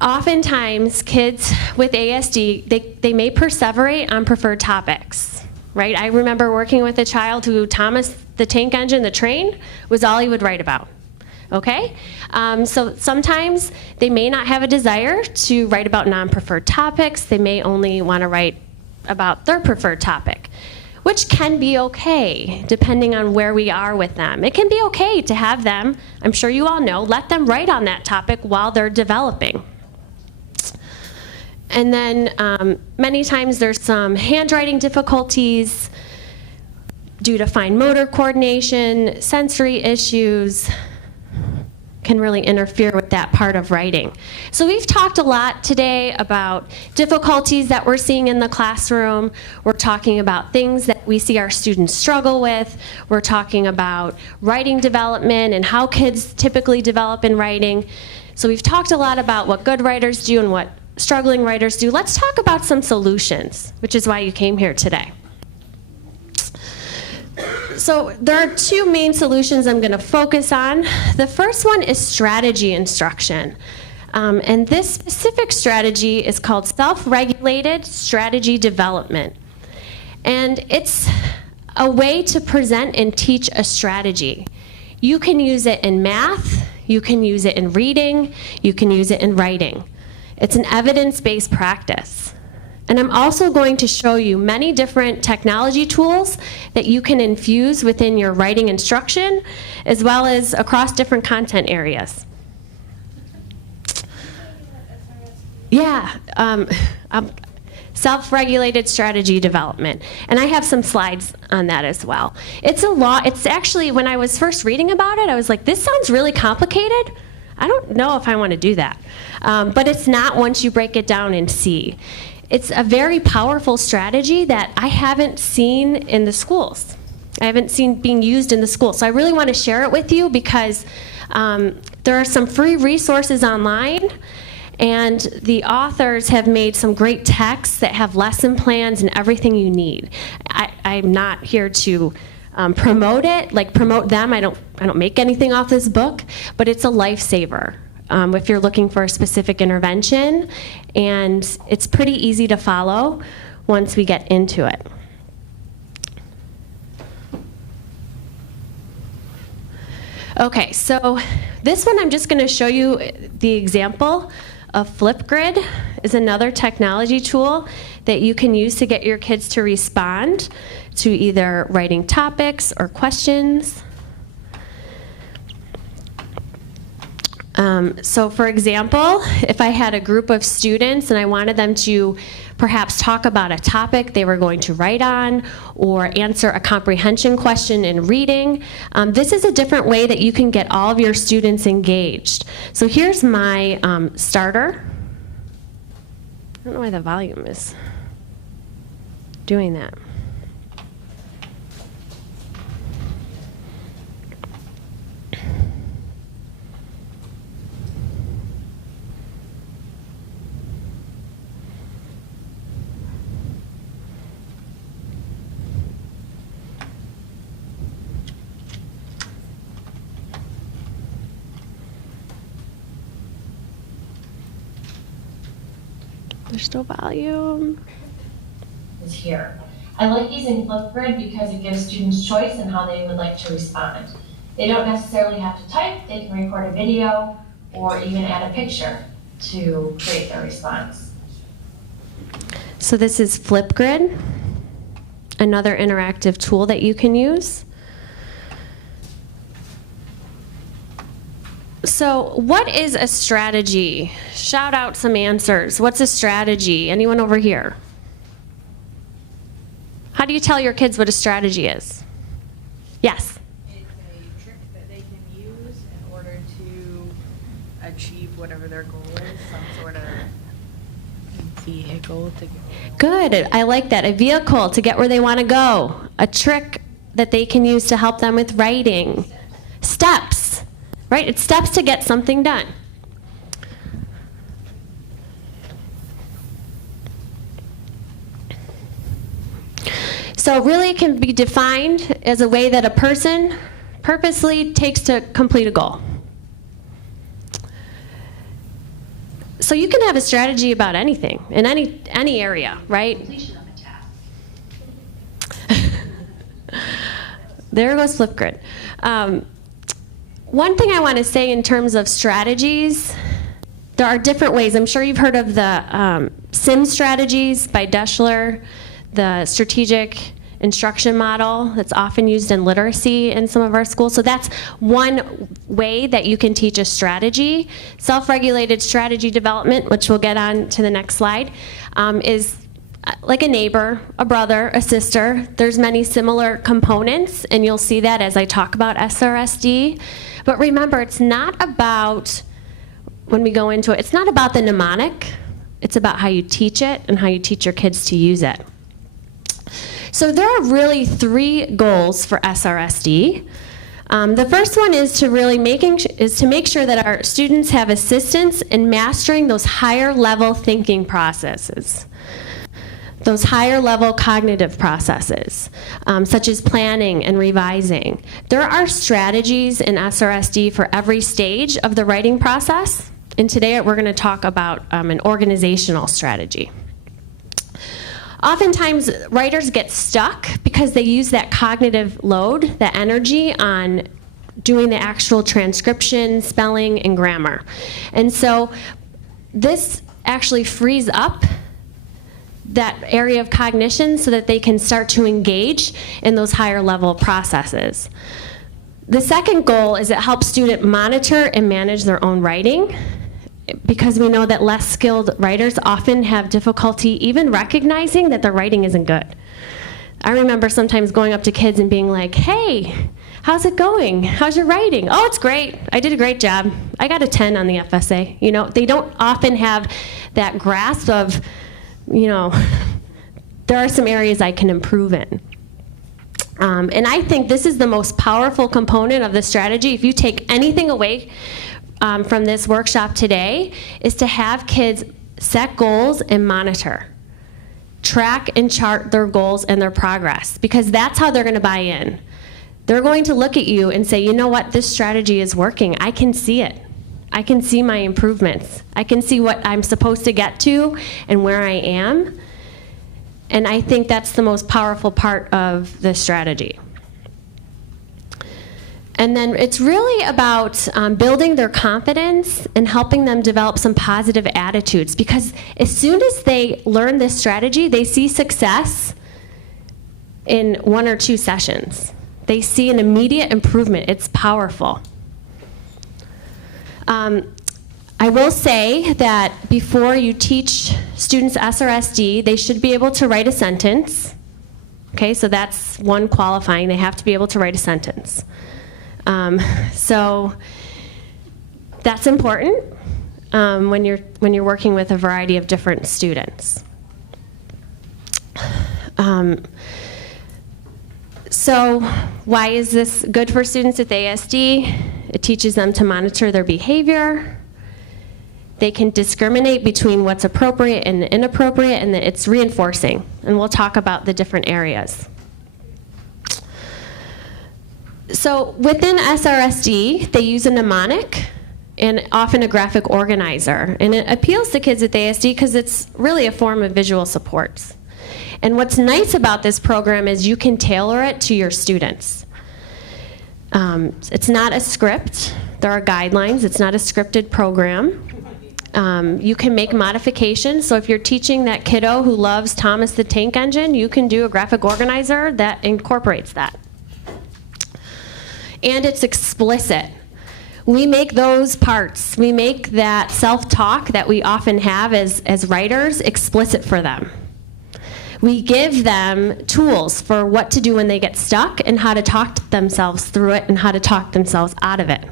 Oftentimes, kids with ASD, they may perseverate on preferred topics, right? I remember working with a child who Thomas the Tank Engine, the train, was all he would write about. Okay? So sometimes they may not have a desire to write about non-preferred topics. They may only want to write about their preferred topic, which can be okay, depending on where we are with them. It can be okay to have them, I'm sure you all know, let them write on that topic while they're developing. And then many times there's some handwriting difficulties due to fine motor coordination, sensory issues, can really interfere with that part of writing. So we've talked a lot today about difficulties that we're seeing in the classroom. We're talking about things that we see our students struggle with. We're talking about writing development and how kids typically develop in writing. So we've talked a lot about what good writers do and what struggling writers do. Let's talk about some solutions, which is why you came here today. So there are two main solutions I'm going to focus on. The first one is strategy instruction. And this specific strategy is called self-regulated strategy development. And it's a way to present and teach a strategy. You can use it in math, you can use it in reading, you can use it in writing. It's an evidence-based practice. And I'm also going to show you many different technology tools that you can infuse within your writing instruction, as well as across different content areas. Yeah, self-regulated strategy development. And I have some slides on that as well. It's a lot. It's actually, when I was first reading about it, I was like, this sounds really complicated. I don't know if I want to do that. But it's not once you break it down and see. It's a very powerful strategy that I haven't seen in the schools. I haven't seen being used in the schools. So I really want to share it with you because there are some free resources online, and the authors have made some great texts that have lesson plans and everything you need. I'm not here to promote it, like promote them. I don't make anything off this book, but it's a lifesaver. If you're looking for a specific intervention, and it's pretty easy to follow once we get into it. Okay, so this one I'm just going to show you the example of Flipgrid is another technology tool that you can use to get your kids to respond to either writing topics or questions. So for example, if I had a group of students and I wanted them to perhaps talk about a topic they were going to write on or answer a comprehension question in reading, this is a different way that you can get all of your students engaged. So here's my starter. I don't know why the volume is doing that. There's still volume. Is here. I like using Flipgrid because it gives students choice in how they would like to respond. They don't necessarily have to type, they can record a video or even add a picture to create their response. So this is Flipgrid, another interactive tool that you can use. So what is a strategy? Shout out some answers. What's a strategy? Anyone over here? How do you tell your kids what a strategy is? Yes? It's a trick that they can use in order to achieve whatever their goal is, some sort of vehicle to Good. I like that. A vehicle to get where they want to go. A trick that they can use to help them with writing. Steps. Right? It's steps to get something done. So really it can be defined as a way that a person purposely takes to complete a goal. So you can have a strategy about anything, in any area, right? There goes Flipgrid. One thing I want to say in terms of strategies, there are different ways. I'm sure you've heard of the SIM strategies by Deschler, the strategic instruction model that's often used in literacy in some of our schools. So that's one way that you can teach a strategy. Self-regulated strategy development, which we'll get on to the next slide, is like a neighbor, a brother, a sister. There's many similar components, and you'll see that as I talk about SRSD. But remember, it's not about, when we go into it, it's not about the mnemonic. It's about how you teach it and how you teach your kids to use it. So there are really 3 goals for SRSD. The first one is to really make sure that our students have assistance in mastering those higher level thinking processes, those higher level cognitive processes, such as planning and revising. There are strategies in SRSD for every stage of the writing process, and today we're going to talk about an organizational strategy. Oftentimes, writers get stuck because they use that cognitive load, that energy, on doing the actual transcription, spelling, and grammar. And so this actually frees up that area of cognition so that they can start to engage in those higher level processes. The second goal is it helps students monitor and manage their own writing, because we know that less skilled writers often have difficulty even recognizing that their writing isn't good. I remember sometimes going up to kids and being like, hey, how's it going? How's your writing? Oh, it's great. I did a great job. I got a 10 on the FSA. You know, they don't often have that grasp of, you know, there are some areas I can improve in. And I think this is the most powerful component of the strategy. If you take anything away from this workshop today, is to have kids set goals and monitor. Track and chart their goals and their progress, because that's how they're going to buy in. They're going to look at you and say, you know what, this strategy is working. I can see it. I can see my improvements. I can see what I'm supposed to get to and where I am. And I think that's the most powerful part of the strategy. And then it's really about building their confidence and helping them develop some positive attitudes, because as soon as they learn this strategy, they see success in 1 or 2 sessions. They see an immediate improvement. It's powerful. I will say that before you teach students SRSD, they should be able to write a sentence. Okay, so that's one qualifying. They have to be able to write a sentence. So that's important when you're working with a variety of different students. So why is this good for students with ASD? It teaches them to monitor their behavior. They can discriminate between what's appropriate and inappropriate, and it's reinforcing. And we'll talk about the different areas. So within SRSD, they use a mnemonic and often a graphic organizer. And it appeals to kids with ASD because it's really a form of visual supports. And what's nice about this program is you can tailor it to your students. It's not a script. There are guidelines. It's not a scripted program. You can make modifications. So if you're teaching that kiddo who loves Thomas the Tank Engine, you can do a graphic organizer that incorporates that. And it's explicit. We make those parts, we make that self-talk that we often have as writers explicit for them. We give them tools for what to do when they get stuck and how to talk themselves through it and how to talk themselves out of it.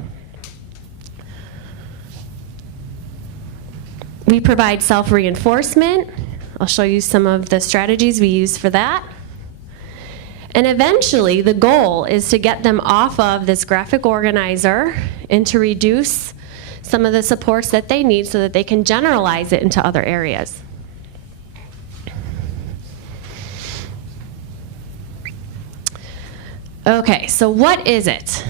We provide self-reinforcement. I'll show you some of the strategies we use for that. And eventually, the goal is to get them off of this graphic organizer and to reduce some of the supports that they need so that they can generalize it into other areas. Okay, so what is it?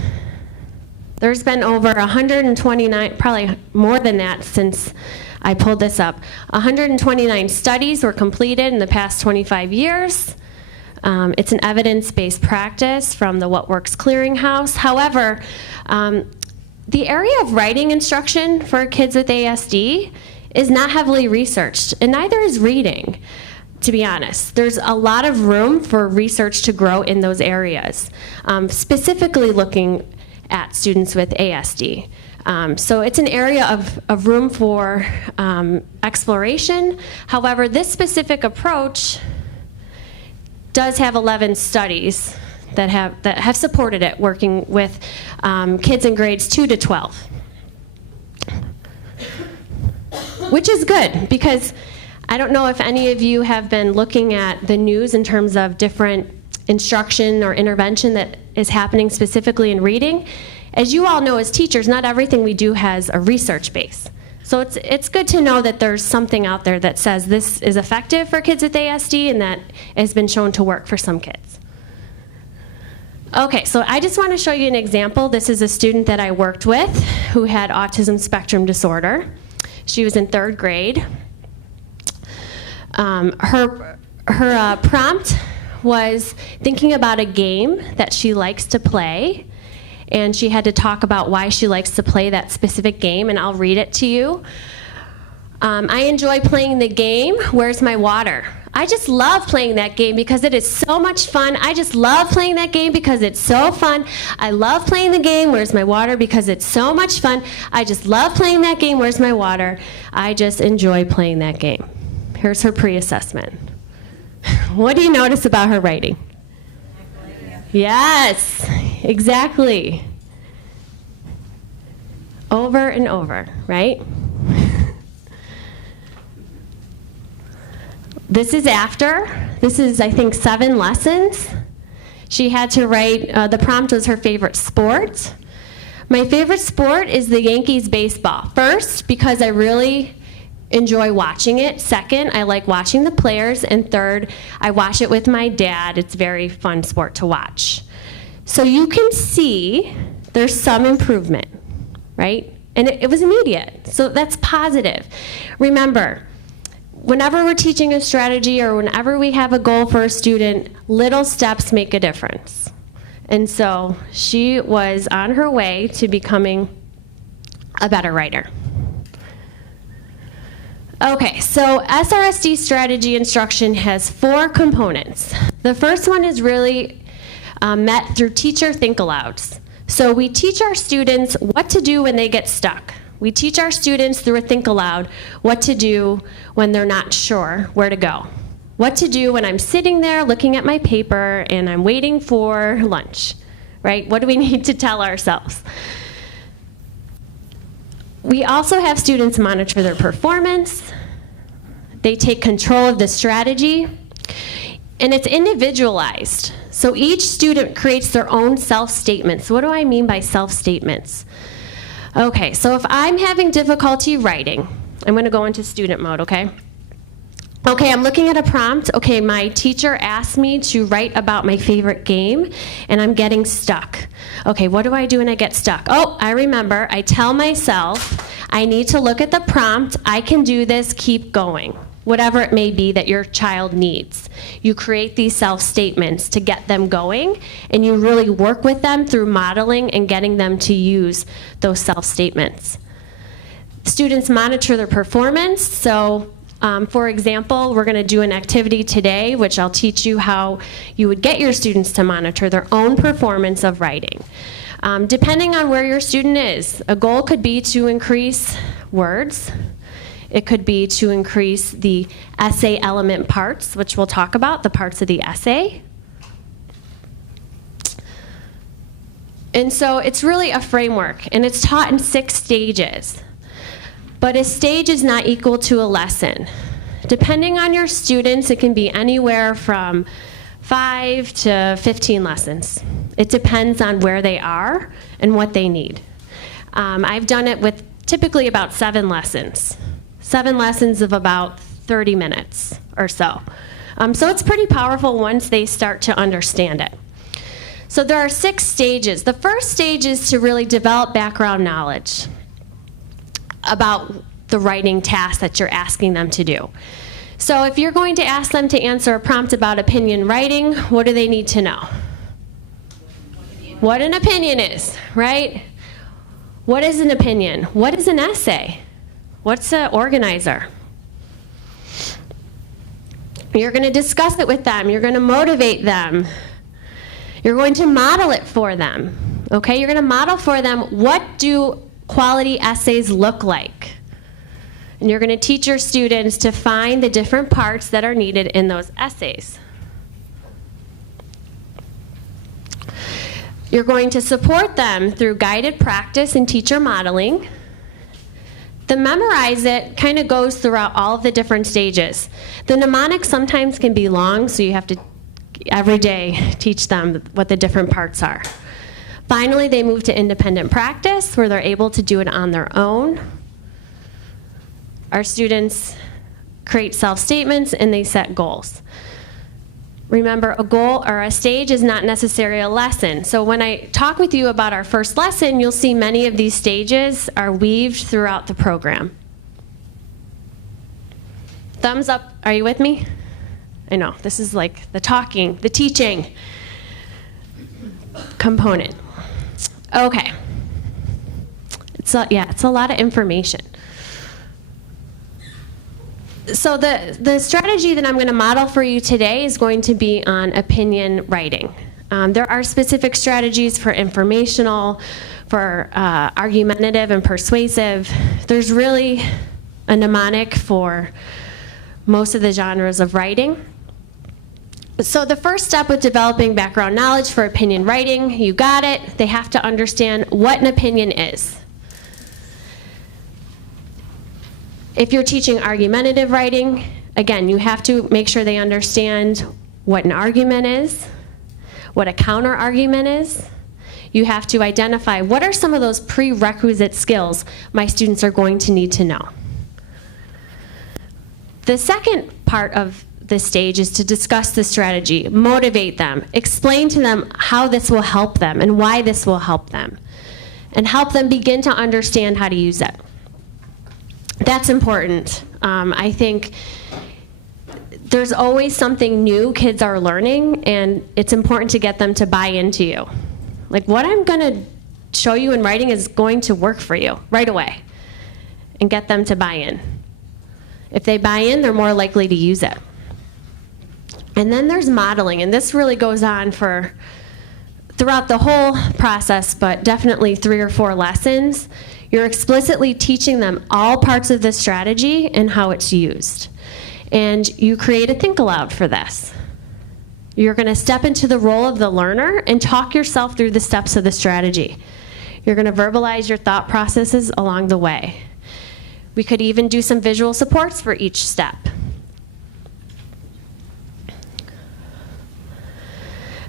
There's been over 129, probably more than that since I pulled this up. 129 studies were completed in the past 25 years. It's an evidence-based practice from the What Works Clearinghouse. However, the area of writing instruction for kids with ASD is not heavily researched, and neither is reading, to be honest. There's a lot of room for research to grow in those areas, specifically looking at students with ASD. So it's an area of room for exploration. However, this specific approach does have 11 studies that have supported it, working with kids in grades 2 to 12. Which is good, because I don't know if any of you have been looking at the news in terms of different instruction or intervention that is happening specifically in reading. As you all know as teachers, not everything we do has a research base. So it's good to know that there's something out there that says this is effective for kids with ASD and that has been shown to work for some kids. Okay, so I just want to show you an example. This is a student that I worked with who had autism spectrum disorder. She was in 3rd grade. Her prompt was thinking about a game that she likes to play, and she had to talk about why she likes to play that specific game, and I'll read it to you. I enjoy playing the game, Where's My Water? I just love playing that game because it is so much fun. I just love playing that game because it's so fun. I love playing the game, Where's My Water? Because it's so much fun. I just love playing that game, Where's My Water? I just enjoy playing that game. Here's her pre-assessment. What do you notice about her writing? Yes, exactly. Over and over, right? This is after. This is, I think, 7 lessons. She had to write, the prompt was her favorite sport. My favorite sport is the Yankees baseball. First, because I really enjoy watching it. Second, I like watching the players. And third, I watch it with my dad. It's a very fun sport to watch. So you can see there's some improvement, right? And it was immediate. So that's positive. Remember, whenever we're teaching a strategy or whenever we have a goal for a student, little steps make a difference. And so she was on her way to becoming a better writer. Okay, so SRSD strategy instruction has 4 components. The first one is really met through teacher think-alouds. So we teach our students what to do when they get stuck. We teach our students through a think-aloud what to do when they're not sure where to go. What to do when I'm sitting there looking at my paper and I'm waiting for lunch, right? What do we need to tell ourselves? We also have students monitor their performance. They take control of the strategy. And it's individualized. So each student creates their own self-statements. What do I mean by self-statements? Okay, so if I'm having difficulty writing, I'm going to go into student mode, okay? Okay, I'm looking at a prompt. Okay, my teacher asked me to write about my favorite game, and I'm getting stuck. Okay, what do I do when I get stuck? Oh, I remember. I tell myself I need to look at the prompt. I can do this. Keep going. Whatever it may be that your child needs. You create these self-statements to get them going, and you really work with them through modeling and getting them to use those self-statements. Students monitor their performance. So, for example, we're going to do an activity today, which I'll teach you how you would get your students to monitor their own performance of writing. Depending on where your student is, a goal could be to increase words. It could be to increase the essay element parts, which we'll talk about, the parts of the essay. And so it's really a framework, and it's taught in 6 stages. But a stage is not equal to a lesson. Depending on your students, it can be anywhere from 5 to 15 lessons. It depends on where they are and what they need. I've done it with typically about 7 lessons. 7 lessons of about 30 minutes or so. So it's pretty powerful once they start to understand it. So there are 6 stages. The first stage is to really develop background knowledge about the writing task that you're asking them to do. So if you're going to ask them to answer a prompt about opinion writing, what do they need to know? What an opinion is, right? What is an opinion? What is an essay? What's an organizer? You're going to discuss it with them. You're going to motivate them. You're going to model it for them. Okay, you're going to model for them what do quality essays look like. And you're going to teach your students to find the different parts that are needed in those essays. You're going to support them through guided practice and teacher modeling. The memorize it kind of goes throughout all of the different stages. The mnemonics sometimes can be long, so you have to every day teach them what the different parts are. Finally, they move to independent practice where they're able to do it on their own. Our students create self-statements and they set goals. Remember, a goal or a stage is not necessarily a lesson. So when I talk with you about our first lesson, you'll see many of these stages are weaved throughout the program. Thumbs up, are you with me? I know, this is like the talking, the teaching component. Okay. It's a lot of information. So the strategy that I'm going to model for you today is going to be on opinion writing. There are specific strategies for informational, for argumentative and persuasive. There's really a mnemonic for most of the genres of writing. So the first step with developing background knowledge for opinion writing, you got it. They have to understand what an opinion is. If you're teaching argumentative writing, again, you have to make sure they understand what an argument is, what a counter-argument is. You have to identify what are some of those prerequisite skills my students are going to need to know. The second part of this stage is to discuss the strategy, motivate them, explain to them how this will help them and why this will help them, and help them begin to understand how to use it. That's important. I think there's always something new kids are learning, and it's important to get them to buy into you. Like, what I'm going to show you in writing is going to work for you right away, and get them to buy in. If they buy in, they're more likely to use it. And then there's modeling, and this really goes on for throughout the whole process, but definitely 3 or 4 lessons. You're explicitly teaching them all parts of the strategy and how it's used. And you create a think aloud for this. You're going to step into the role of the learner and talk yourself through the steps of the strategy. You're going to verbalize your thought processes along the way. We could even do some visual supports for each step.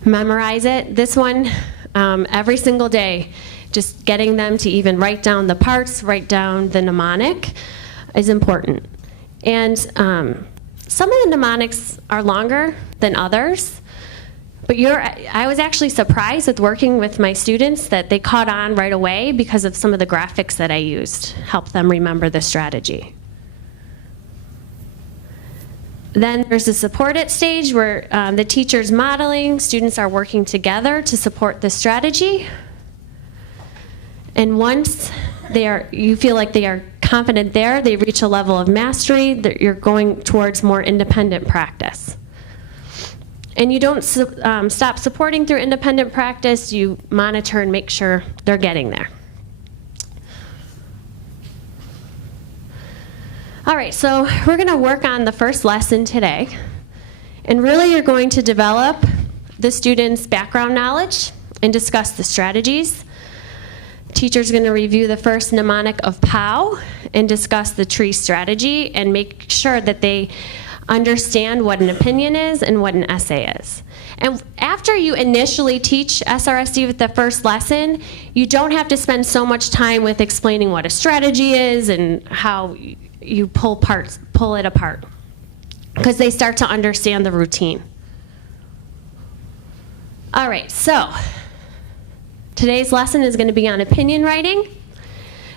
Memorize it. This one, every single day, just getting them to even write down the parts, write down the mnemonic is important. And some of the mnemonics are longer than others, but I was actually surprised with working with my students that they caught on right away because of some of the graphics that I used, helped them remember the strategy. Then there's the support it stage where the teacher's modeling, students are working together to support the strategy. And once you feel like they are confident there, they reach a level of mastery, that you're going towards more independent practice. And you don't stop supporting through independent practice, you monitor and make sure they're getting there. All right, so we're going to work on the first lesson today. And really you're going to develop the student's background knowledge and discuss the strategies. Teacher's going to review the first mnemonic of POW and discuss the tree strategy and make sure that they understand what an opinion is and what an essay is. And after you initially teach SRSD with the first lesson, you don't have to spend so much time with explaining what a strategy is and how you pull it apart, because they start to understand the routine. All right, so today's lesson is going to be on opinion writing.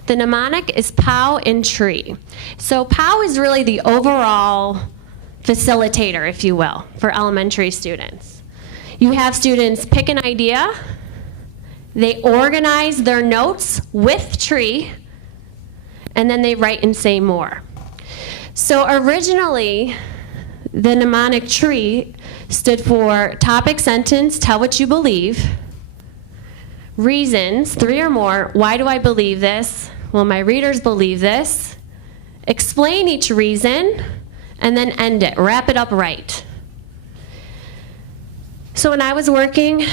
The mnemonic is POW and tree. So POW is really the overall facilitator, if you will, for elementary students. You have students pick an idea, they organize their notes with tree, and then they write and say more. So originally, the mnemonic tree stood for topic, sentence, tell what you believe, reasons, 3 or more, why do I believe this? Well, my readers believe this. Explain each reason, and then end it, wrap it up right. So when I was working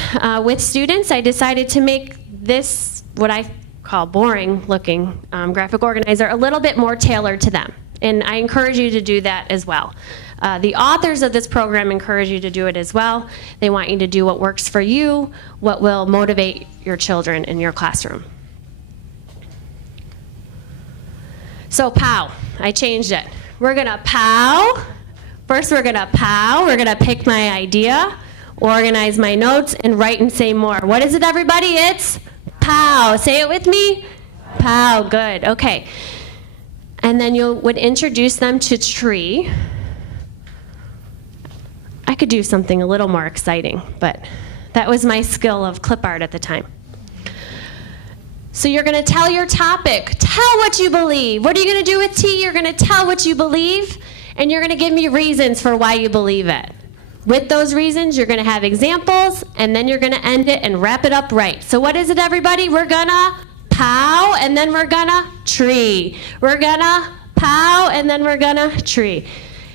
with students, I decided to make this, what I call boring looking graphic organizer, a little bit more tailored to them. And I encourage you to do that as well. The authors of this program encourage you to do it as well. They want you to do what works for you, what will motivate your children in your classroom. So POW, I changed it. We're gonna POW. First we're gonna POW, we're gonna pick my idea, organize my notes, and write and say more. What is it, everybody? It's POW. Say it with me. POW, good, okay. And then you would introduce them to tree. I could do something a little more exciting, but that was my skill of clip art at the time. So you're going to tell your topic. Tell what you believe. What are you going to do with T? You're going to tell what you believe, and you're going to give me reasons for why you believe it. With those reasons, you're going to have examples, and then you're going to end it and wrap it up right. So what is it, everybody? We're going to POW, and then we're going to tree. We're going to POW, and then we're going to tree.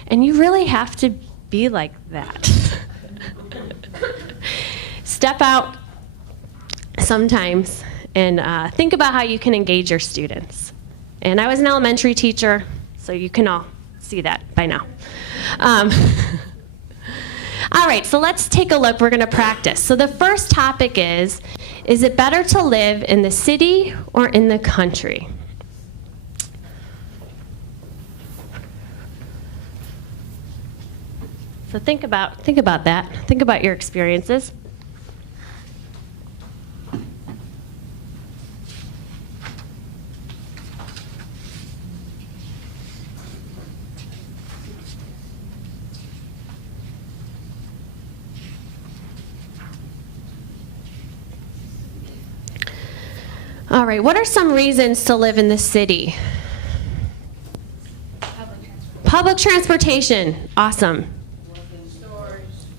And you really have to be like that. Step out sometimes and think about how you can engage your students. And I was an elementary teacher, so you can all see that by now. All right, so let's take a look. We're going to practice. So the first topic is it better to live in the city or in the country? So think about that. Think about your experiences. All right, what are some reasons to live in the city? Public transportation, awesome.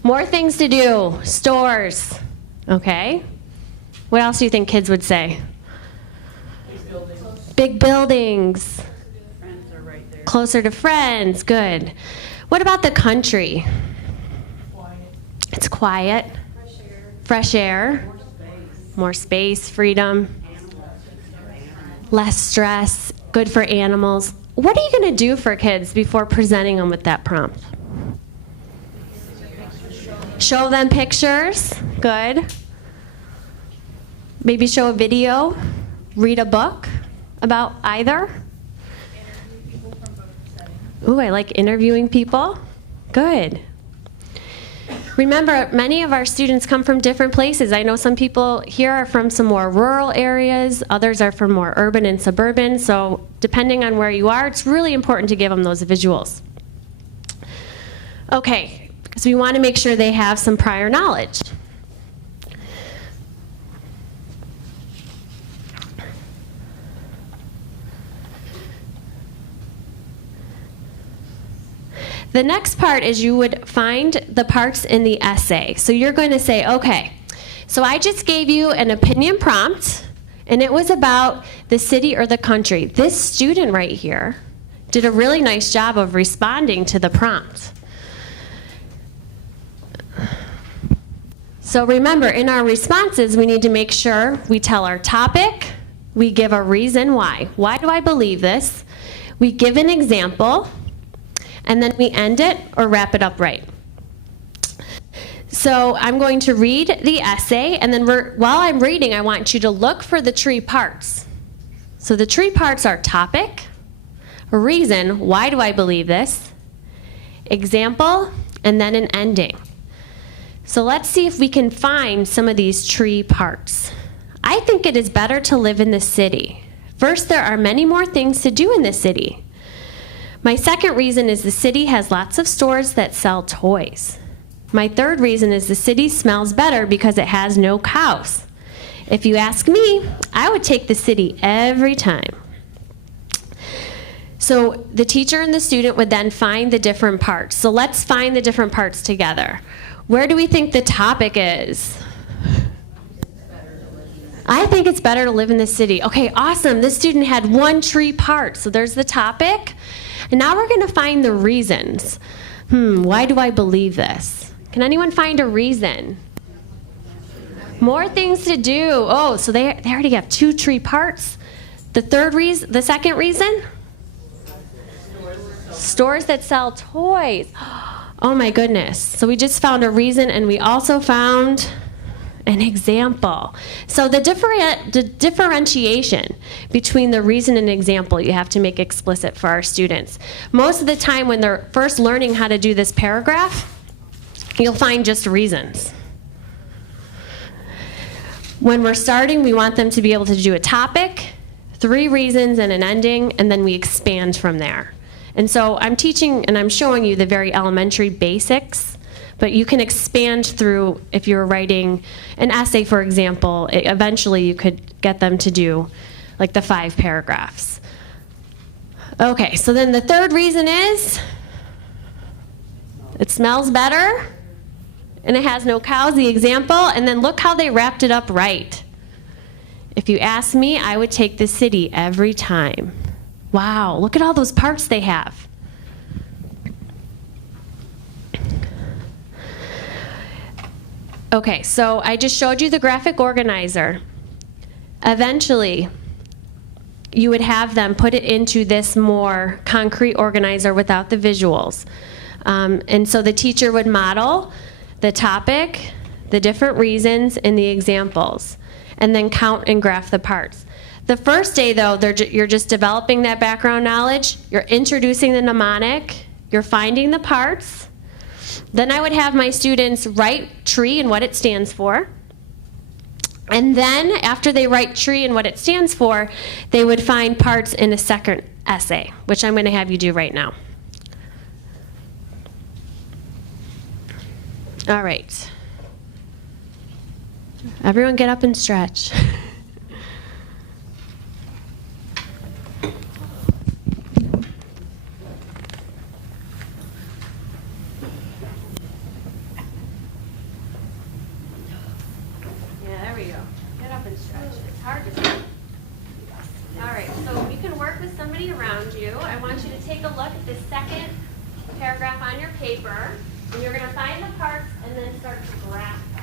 More things to do, stores, okay. What else do you think kids would say? Big buildings. Friends are right there. Closer to friends, good. What about the country? Quiet. It's quiet. Fresh air. More space, freedom. Less stress, good for animals. What are you going to do for kids before presenting them with that prompt? Show them pictures, good. Maybe show a video, read a book about either. Ooh, I like interviewing people. Good. Remember, many of our students come from different places. I know some people here are from some more rural areas, others are from more urban and suburban, so depending on where you are, it's really important to give them those visuals. Okay, because we want to make sure they have some prior knowledge. The next part is you would find the parts in the essay. So you're going to say, okay, so I just gave you an opinion prompt, and it was about the city or the country. This student right here did a really nice job of responding to the prompt. So remember, in our responses, we need to make sure we tell our topic, we give a reason why. Why do I believe this? We give an example, and then we end it or wrap it up right. So I'm going to read the essay, and then while I'm reading, I want you to look for the tree parts. So the tree parts are topic, a reason, why do I believe this, example, and then an ending. So let's see if we can find some of these tree parts. I think it is better to live in the city. First, there are many more things to do in the city. My second reason is the city has lots of stores that sell toys. My third reason is the city smells better because it has no cows. If you ask me, I would take the city every time. So the teacher and the student would then find the different parts. So let's find the different parts together. Where do we think the topic is? I think it's better to live in the city. Okay, awesome. This student had one tree part. So there's the topic. And now we're going to find the reasons. Why do I believe this? Can anyone find a reason? More things to do. Oh, so they already have two tree parts. The second reason? Stores that sell toys. Oh my goodness. So we just found a reason, and we also found an example. So the differentiation between the reason and example you have to make explicit for our students. Most of the time when they're first learning how to do this paragraph, you'll find just reasons. When we're starting, we want them to be able to do a topic, 3 reasons, and an ending, and then we expand from there. And so I'm teaching and I'm showing you the very elementary basics, but you can expand through, if you're writing an essay, for example, eventually you could get them to do like the 5 paragraphs. Okay, so then the third reason is it smells better and it has no cows, the example, and then look how they wrapped it up right. If you ask me, I would take the city every time. Wow, look at all those parts they have. Okay, so I just showed you the graphic organizer. Eventually, you would have them put it into this more concrete organizer without the visuals. And so the teacher would model the topic, the different reasons, and the examples, and then count and graph the parts. The first day, though, you're just developing that background knowledge. You're introducing the mnemonic. You're finding the parts. Then I would have my students write tree and what it stands for. And then, after they write tree and what it stands for, they would find parts in a second essay, which I'm going to have you do right now. All right. Everyone get up and stretch. Around you. I want you to take a look at the second paragraph on your paper, and you're going to find the parts and then start to graph them.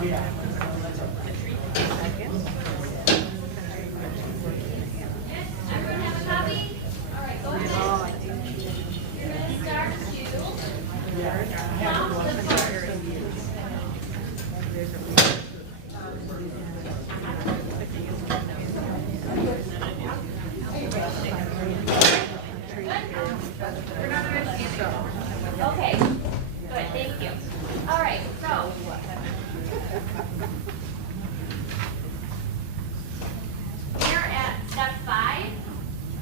Everyone have a copy? All right, go ahead. You're going to start to count the parts. Okay, good, thank you. All right, so. We're at step 5.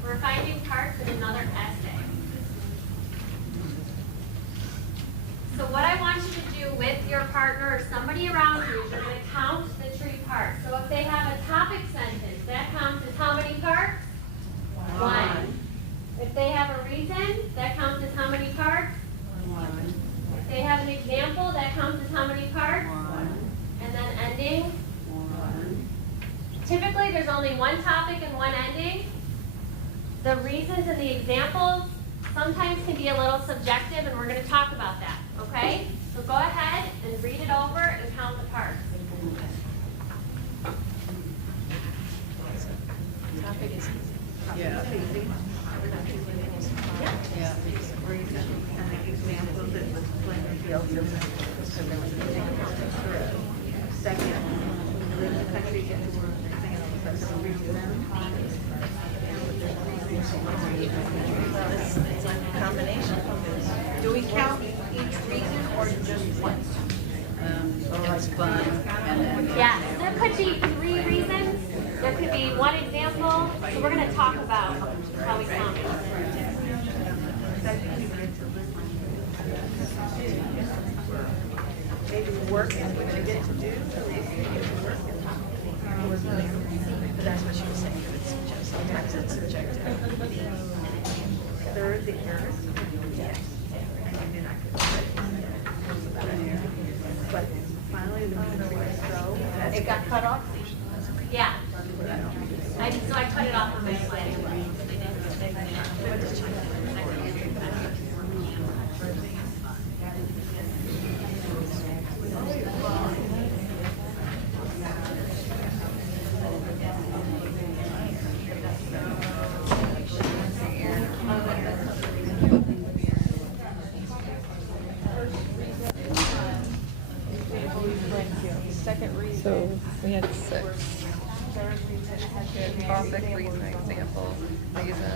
We're finding parts in another essay. So what I want you to do with your partner or somebody around you is you're going to count the tree parts. So if they have a topic sentence, that counts as how many parts? 1. If they have a reason, that counts as how many parts? 1. If they have an example, that counts as how many parts? 1. And then ending? 1. Typically, there's only one topic and one ending. The reasons and the examples sometimes can be a little subjective, and we're going to talk about that, okay? So go ahead and read it over and count the parts. Topic is easy. Yeah. Yeah. Reason and the example that was playing field so there was a thing. Second, the country gets more examples. That's a reason. It's a combination. Do we count each reason or just once? It's fun. And then Yes, there could be 3 reasons. There could be 1 example. So we're going to talk about how we count it. maybe work is what you get to do. But that's what she was saying, that it's just, sometimes it's subjective. Third, the earth. Yes. And then I could but finally, the so It got cut off? Yeah. So I cut it off on my slide. So we had 6. Topic, reason, example, reason,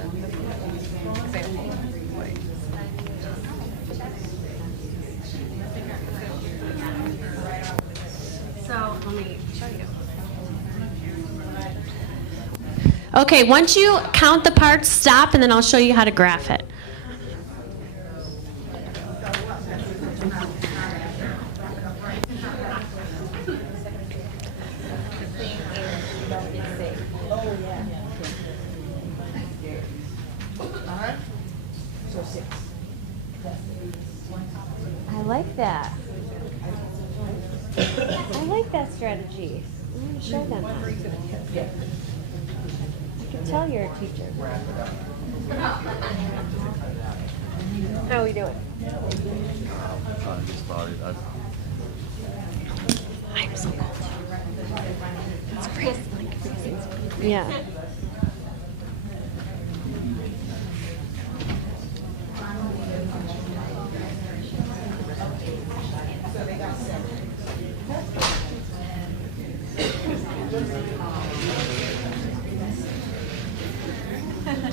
example, like. So let me show you. Okay, once you count the parts, stop, and then I'll show you how to graph it. I like that. I like that strategy. I'm going to show them that. I can tell you're a teacher. How are we doing? Trying to get started. I'm so cold. It's crazy. Yeah.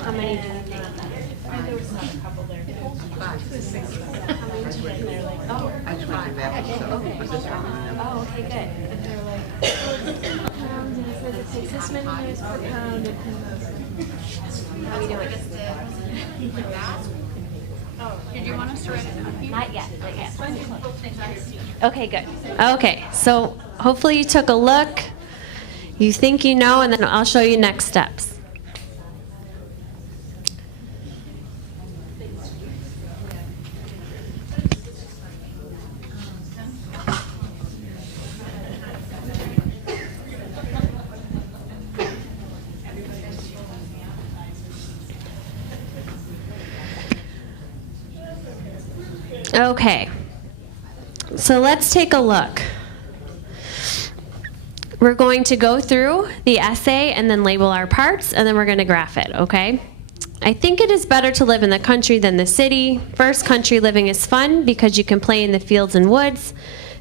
How many do you think? There was not a couple there. 5. How many do you think they're like? Oh, I just went to that, so was this one? Oh, okay, good. And they're like, oh, it's 10 pounds, and it says it takes this many minutes per pound. How are we doing? Did you want us to write it down? Not yet, not yet. Okay, good. Okay, so hopefully you took a look. You think you know, and then I'll show you next steps. Okay, so let's take a look. we're going to go through the essay and then label our parts, and then we're going to graph it, okay? I think it is better to live in the country than the city. First, country living is fun because you can play in the fields and woods.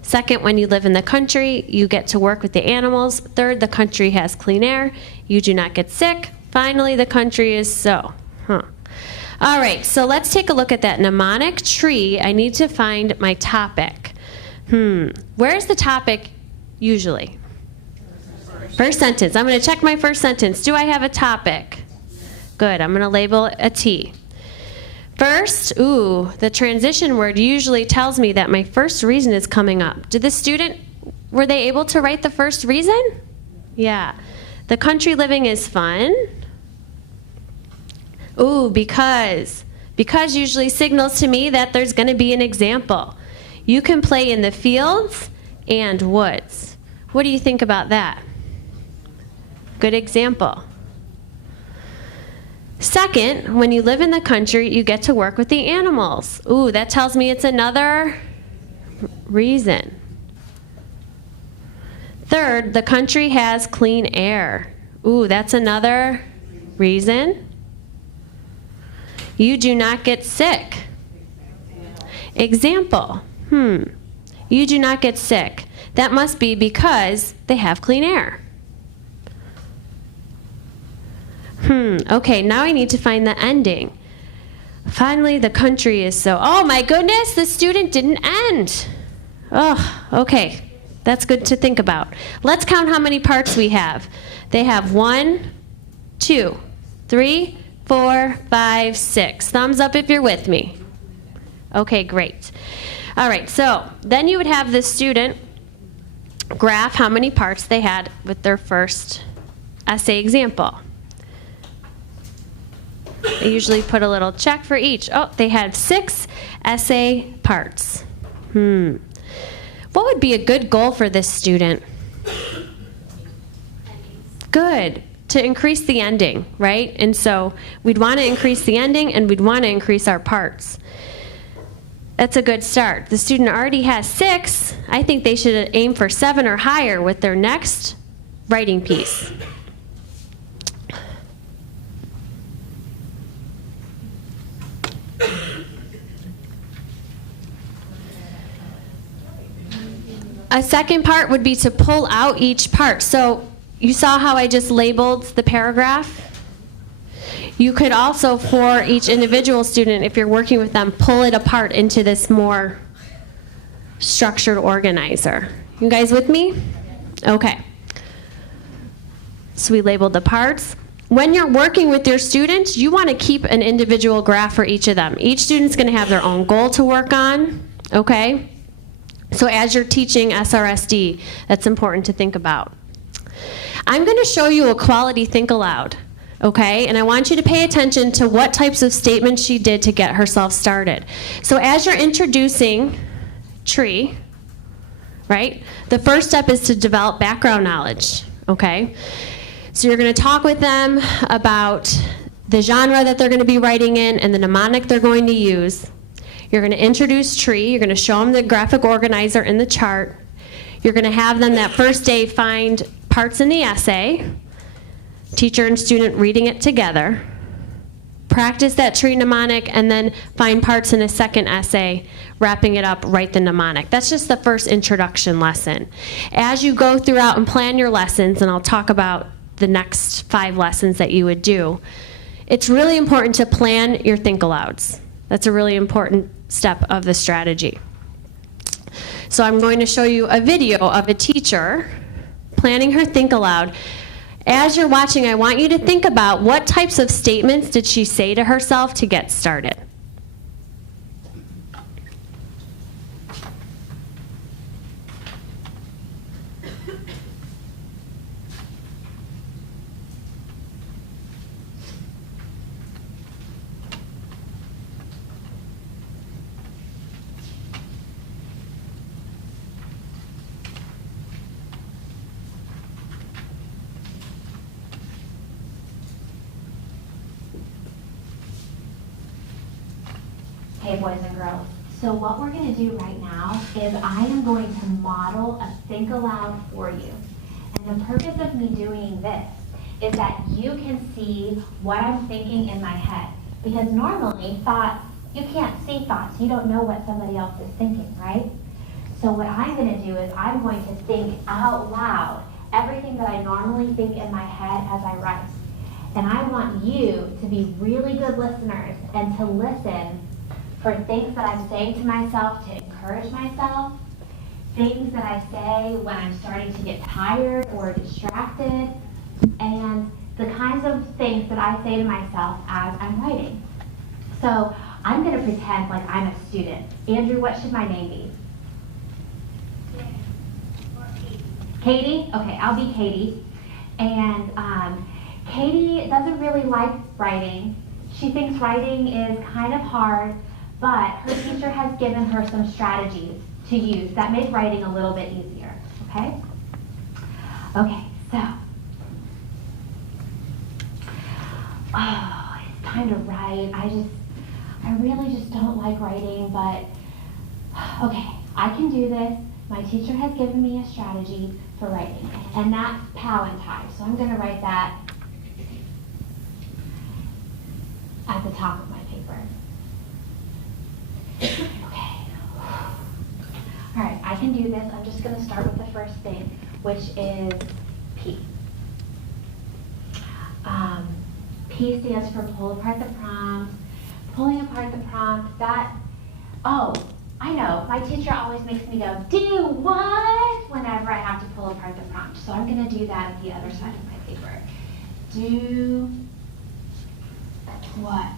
Second, when you live in the country, you get to work with the animals. Third, the country has clean air. You do not get sick. Finally, the country is so. All right, so let's take a look at that mnemonic tree. I need to find my topic. Where's the topic usually? First sentence. I'm going to check my first sentence. Do I have a topic? Good. I'm going to label it a T. First, the transition word usually tells me that my first reason is coming up. Did the student, were they able to write the first reason? Yeah. The country living is fun. Because. Because usually signals to me that there's going to be an example. You can play in the fields and woods. What do you think about that? Good example. Second, when you live in the country, you get to work with the animals. That tells me it's another reason. Third, the country has clean air. That's another reason. You do not get sick. Example. You do not get sick. That must be because they have clean air. Okay, now I need to find the ending. Finally, the country is so... Oh my goodness, the student didn't end. Okay. That's good to think about. Let's count how many parts we have. They have 1, 2, 3, 4, 5, 6. Thumbs up if you're with me. Okay, great. All right, so then you would have the student graph how many parts they had with their first essay example. They usually put a little check for each. They had 6 essay parts. What would be a good goal for this student? Good. To increase the ending, right? And so we'd want to increase the ending and we'd want to increase our parts. That's a good start. The student already has 6. I think they should aim for 7 or higher with their next writing piece. A second part would be to pull out each part. So you saw how I just labeled the paragraph? You could also, for each individual student, if you're working with them, pull it apart into this more structured organizer. You guys with me? Okay. So we labeled the parts. When you're working with your students, you want to keep an individual graph for each of them. Each student's going to have their own goal to work on, okay? So as you're teaching SRSD, that's important to think about. I'm going to show you a quality think aloud, okay? And I want you to pay attention to what types of statements she did to get herself started. So as you're introducing tree, right, the first step is to develop background knowledge, okay? So you're going to talk with them about the genre that they're going to be writing in and the mnemonic they're going to use. You're going to introduce tree. You're going to show them the graphic organizer in the chart. You're going to have them that first day find parts in the essay, teacher and student reading it together, practice that tree mnemonic, and then find parts in a second essay, wrapping it up, write the mnemonic. That's just the first introduction lesson. As you go throughout and plan your lessons, and I'll talk about the next 5 lessons that you would do, it's really important to plan your think alouds. That's a really important step of the strategy. So I'm going to show you a video of a teacher planning her think aloud. As you're watching, I want you to think about what types of statements did she say to herself to get started. Hey boys and girls, so what we're going to do right now is I am going to model a think aloud for you. And the purpose of me doing this is that you can see what I'm thinking in my head. Because normally thoughts, you can't see thoughts. You don't know what somebody else is thinking, right? So what I'm going to do is I'm going to think out loud everything that I normally think in my head as I write. And I want you to be really good listeners and to listen for things that I'm saying to myself to encourage myself, things that I say when I'm starting to get tired or distracted, and the kinds of things that I say to myself as I'm writing. So I'm going to pretend like I'm a student. Andrew, what should my name be? Katie? Okay, I'll be Katie. And Katie doesn't really like writing. She thinks writing is kind of hard, but her teacher has given her some strategies to use that make writing a little bit easier, okay? Okay, so. Oh, it's time to write. I really just don't like writing, but okay, I can do this. My teacher has given me a strategy for writing, and that's Fau and tie. So I'm going to write that at the top of my paper. Okay. All right, I can do this. I'm just going to start with the first thing, which is P. P stands for pull apart the prompt. Pulling apart the prompt, oh, I know, my teacher always makes me go, do what? Whenever I have to pull apart the prompt. So I'm going to do that at the other side of my paper. Do what?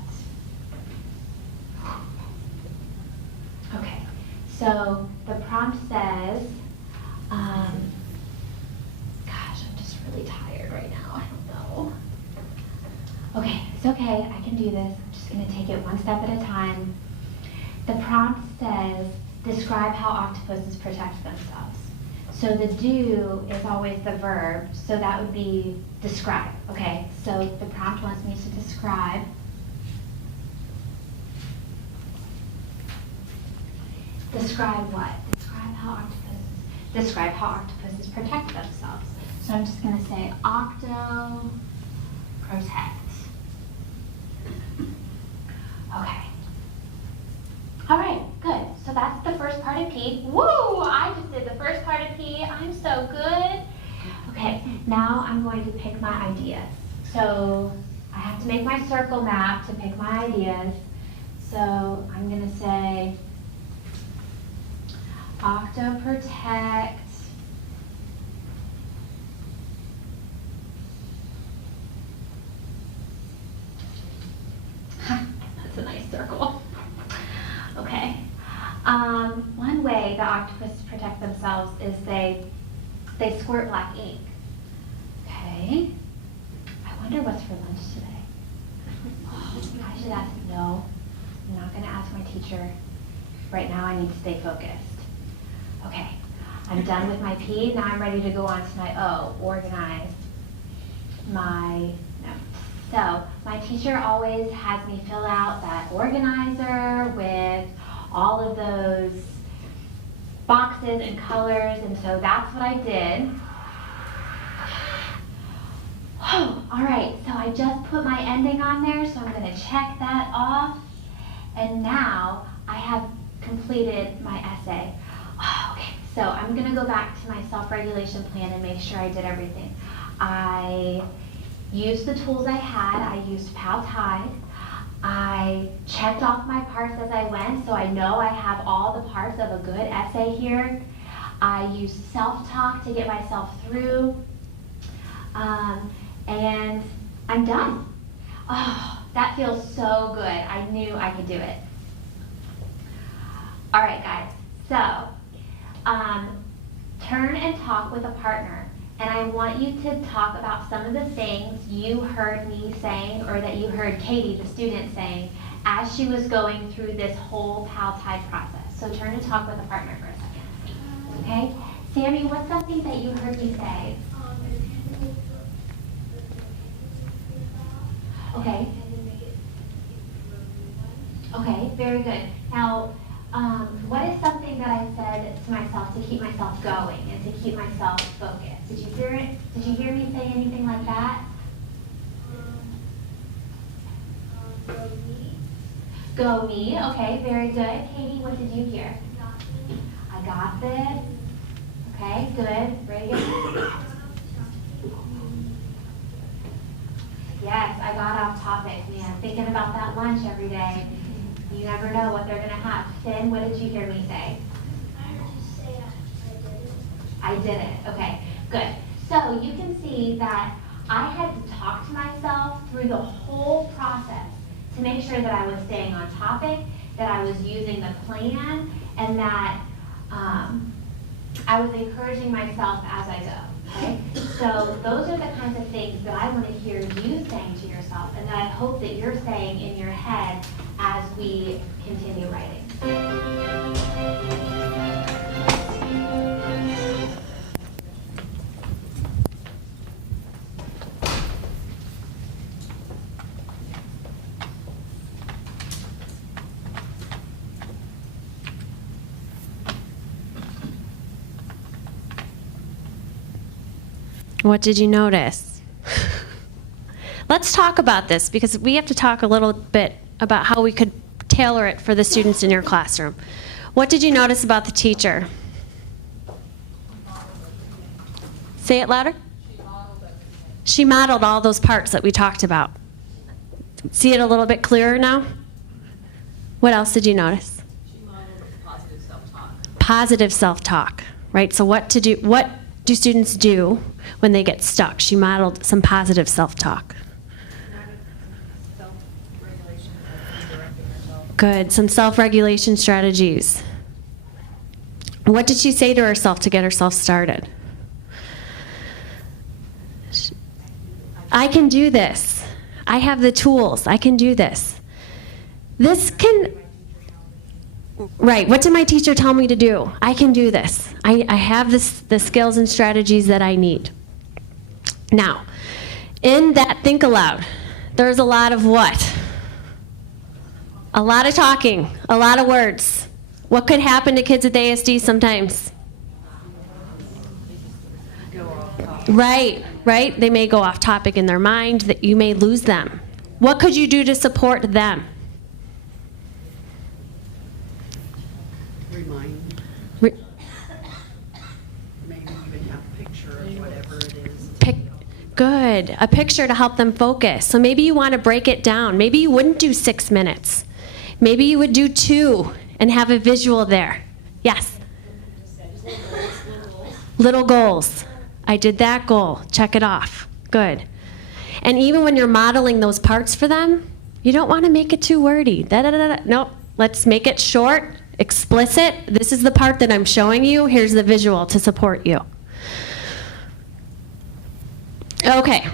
Okay, so the prompt says, gosh, I'm just really tired right now, I don't know. Okay, it's okay, I can do this. I'm just going to take it one step at a time. The prompt says, describe how octopuses protect themselves. So the do is always the verb, so that would be describe, okay? So the prompt wants me to describe. Describe what? Describe how octopuses protect themselves. So I'm just going to say octo protect. Okay. All right, good. So that's the first part of P. Woo! I just did the first part of P. I'm so good. Okay, now I'm going to pick my ideas. So I have to make my circle map to pick my ideas. So I'm going to say octo protect. That's a nice circle. Okay. One way the octopuses protect themselves is they squirt black ink. Okay. I wonder what's for lunch today. Oh, I should ask. No, I'm not going to ask my teacher. Right now I need to stay focused. Okay. I'm done with my P. Now I'm ready to go on to my O. Organize my notes. So my teacher always has me fill out that organizer with all of those boxes and colors, and so that's what I did. Oh, all right, so I just put my ending on there, so I'm going to check that off. And now I have completed my essay. Oh, okay, so I'm going to go back to my self-regulation plan and make sure I did everything. I used the tools I had. I used Fau Tide. I checked off my parts as I went, so I know I have all the parts of a good essay here. I used self-talk to get myself through. And I'm done. Oh, that feels so good. I knew I could do it. All right, guys. So, turn and talk with a partner. And I want you to talk about some of the things you heard me saying or that you heard Katie, the student, saying as she was going through this whole Fau Tide process. So turn and talk with a partner for a second. Okay? Sammy, what's something that you heard me say? Okay. Okay, very good. Now, what is something that I said to myself to keep myself going and to keep myself focused. Did you hear it? Did you hear me say anything like that? Go me. Okay, very good. Katie, what did you hear? I got this. Okay, good. Reagan? Yes, I got off topic, man. Thinking about that lunch every day. You never know what they're going to have. Finn, what did you hear me say? I did it. Okay, good. So you can see that I had to talk to myself through the whole process to make sure that I was staying on topic, that I was using the plan, and that I was encouraging myself as I go. Okay? So those are the kinds of things that I want to hear you saying to yourself, and that I hope that you're saying in your head as we continue writing. What did you notice? Let's talk about this, because we have to talk a little bit about how we could tailor it for the students in your classroom. What did you notice about the teacher? Say it louder. She modeled all those parts that we talked about. See it a little bit clearer now? What else did you notice? She modeled positive self-talk. Positive self-talk, right? So what do students do when they get stuck? She modeled some positive self-talk. Good, some self-regulation strategies. What did she say to herself to get herself started? I can do this. I have the tools. I can do this. Right, what did my teacher tell me to do? I can do this. I have the skills and strategies that I need. Now, in that think aloud, there's a lot of what? A lot of talking, a lot of words. What could happen to kids at the ASD sometimes? Right. They may go off topic in their mind, that you may lose them. What could you do to support them? Maybe even have a picture of whatever it is. Good. A picture to help them focus. So maybe you want to break it down. Maybe you wouldn't do 6 minutes. Maybe you would do 2 and have a visual there. Yes? Little goals. I did that goal. Check it off. Good. And even when you're modeling those parts for them, you don't want to make it too wordy. Nope. Let's make it short, explicit. This is the part that I'm showing you. Here's the visual to support you. Okay.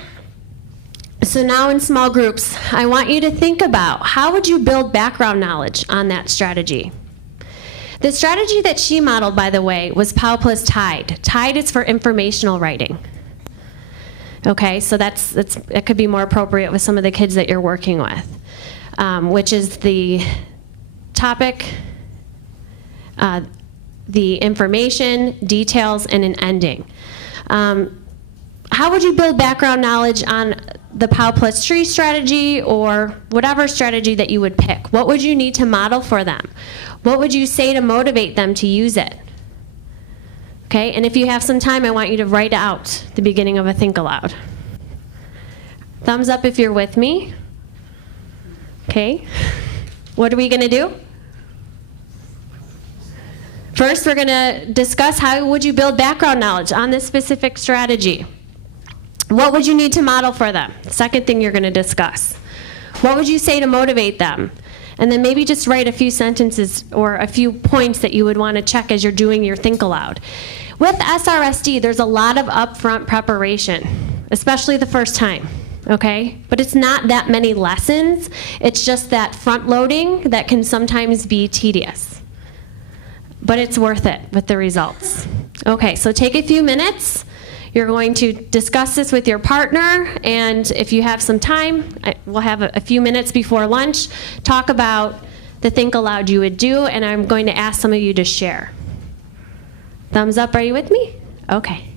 So now in small groups, I want you to think about how would you build background knowledge on that strategy. The strategy that she modeled, by the way, was POW plus TIDE. TIDE is for informational writing. Okay, so it could be more appropriate with some of the kids that you're working with, which is the topic, the information, details, and an ending. How would you build background knowledge on the POW plus TREE strategy or whatever strategy that you would pick? What would you need to model for them? What would you say to motivate them to use it? Okay, and if you have some time, I want you to write out the beginning of a think aloud. Thumbs up if you're with me. Okay, what are we going to do? First, we're going to discuss how would you build background knowledge on this specific strategy. What would you need to model for them? Second thing you're going to discuss. What would you say to motivate them? And then maybe just write a few sentences or a few points that you would want to check as you're doing your think aloud. With SRSD, there's a lot of upfront preparation, especially the first time, okay? But it's not that many lessons. It's just that front loading that can sometimes be tedious. But it's worth it with the results. Okay, so take a few minutes. You're going to discuss this with your partner, and if you have some time, we'll have a few minutes before lunch, talk about the think aloud you would do, and I'm going to ask some of you to share. Thumbs up, are you with me? Okay.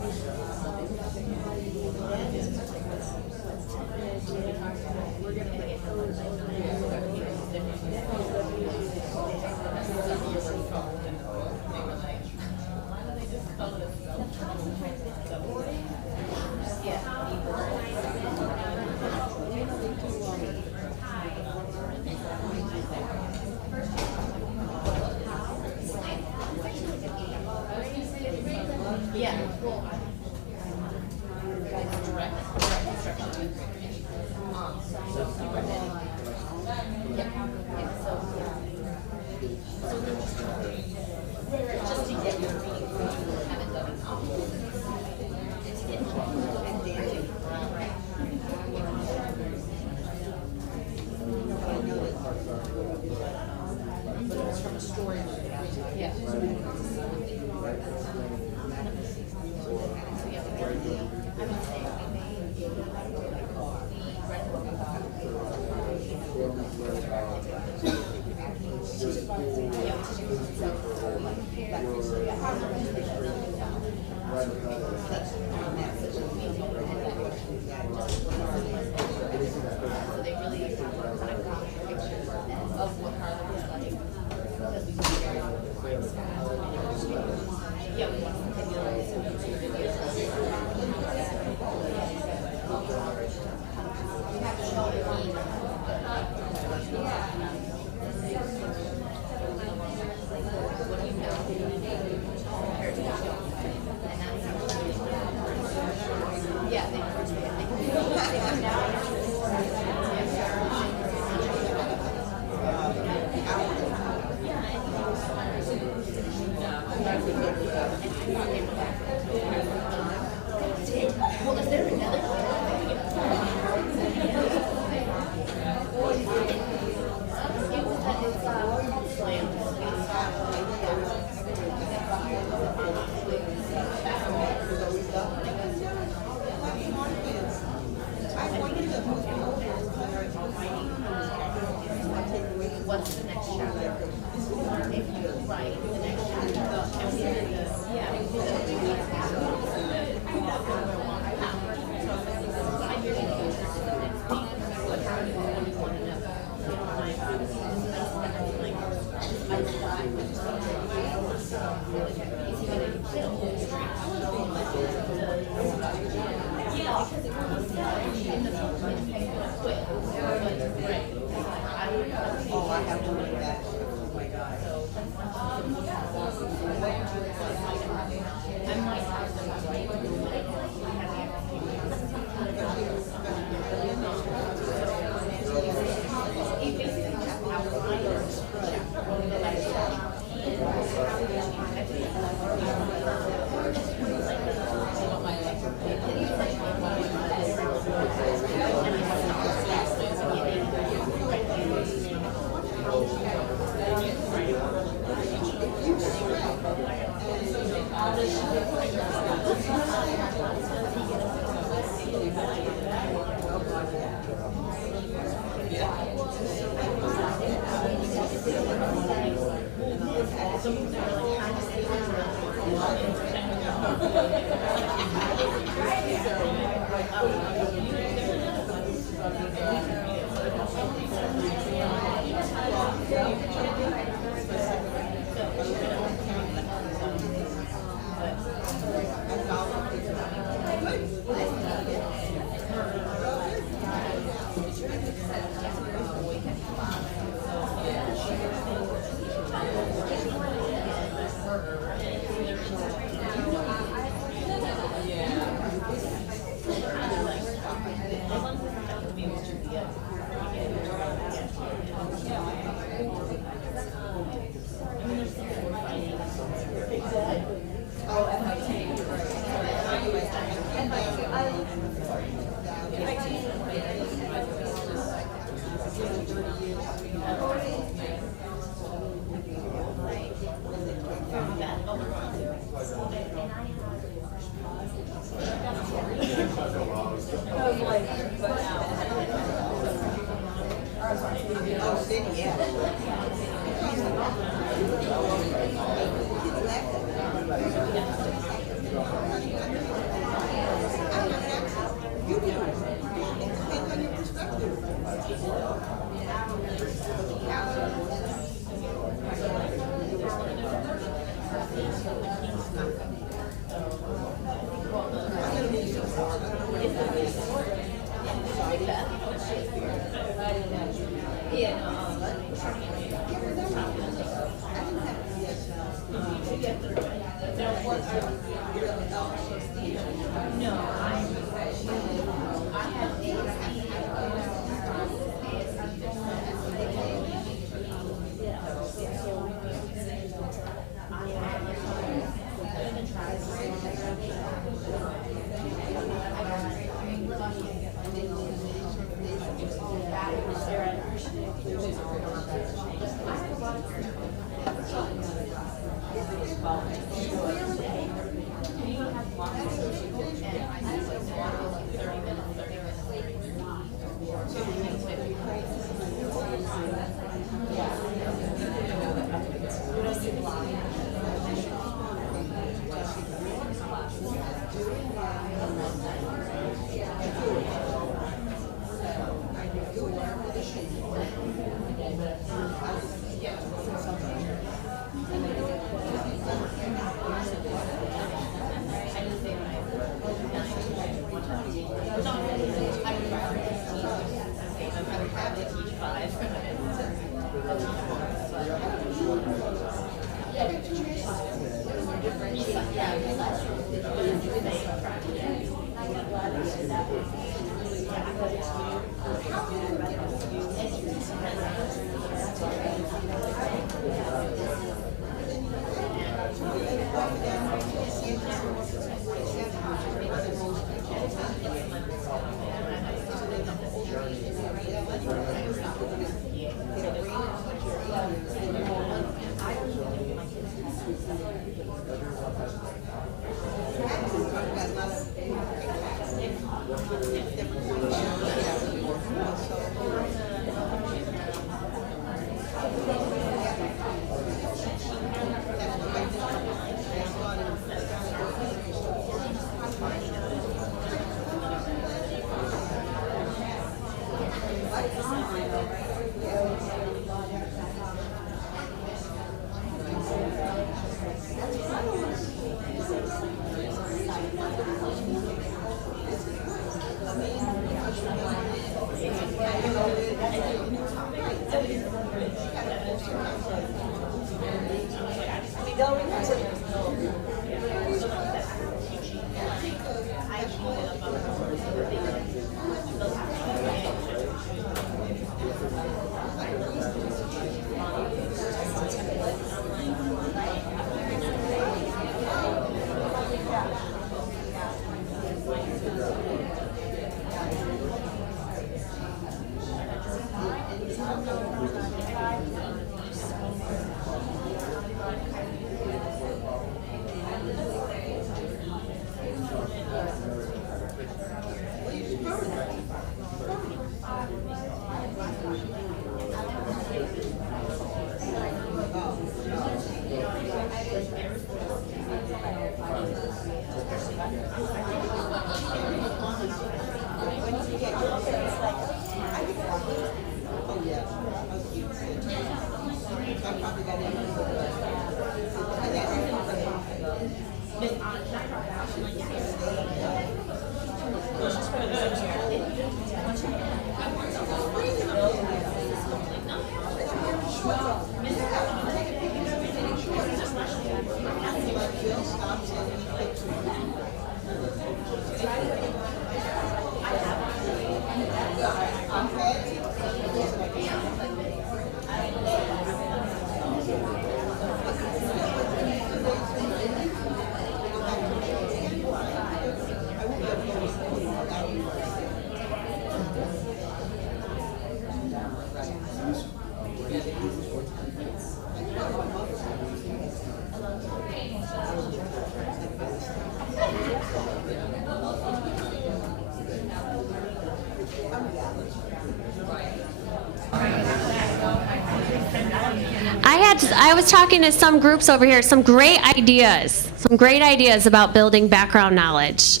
I was talking to some groups over here, some great ideas about building background knowledge.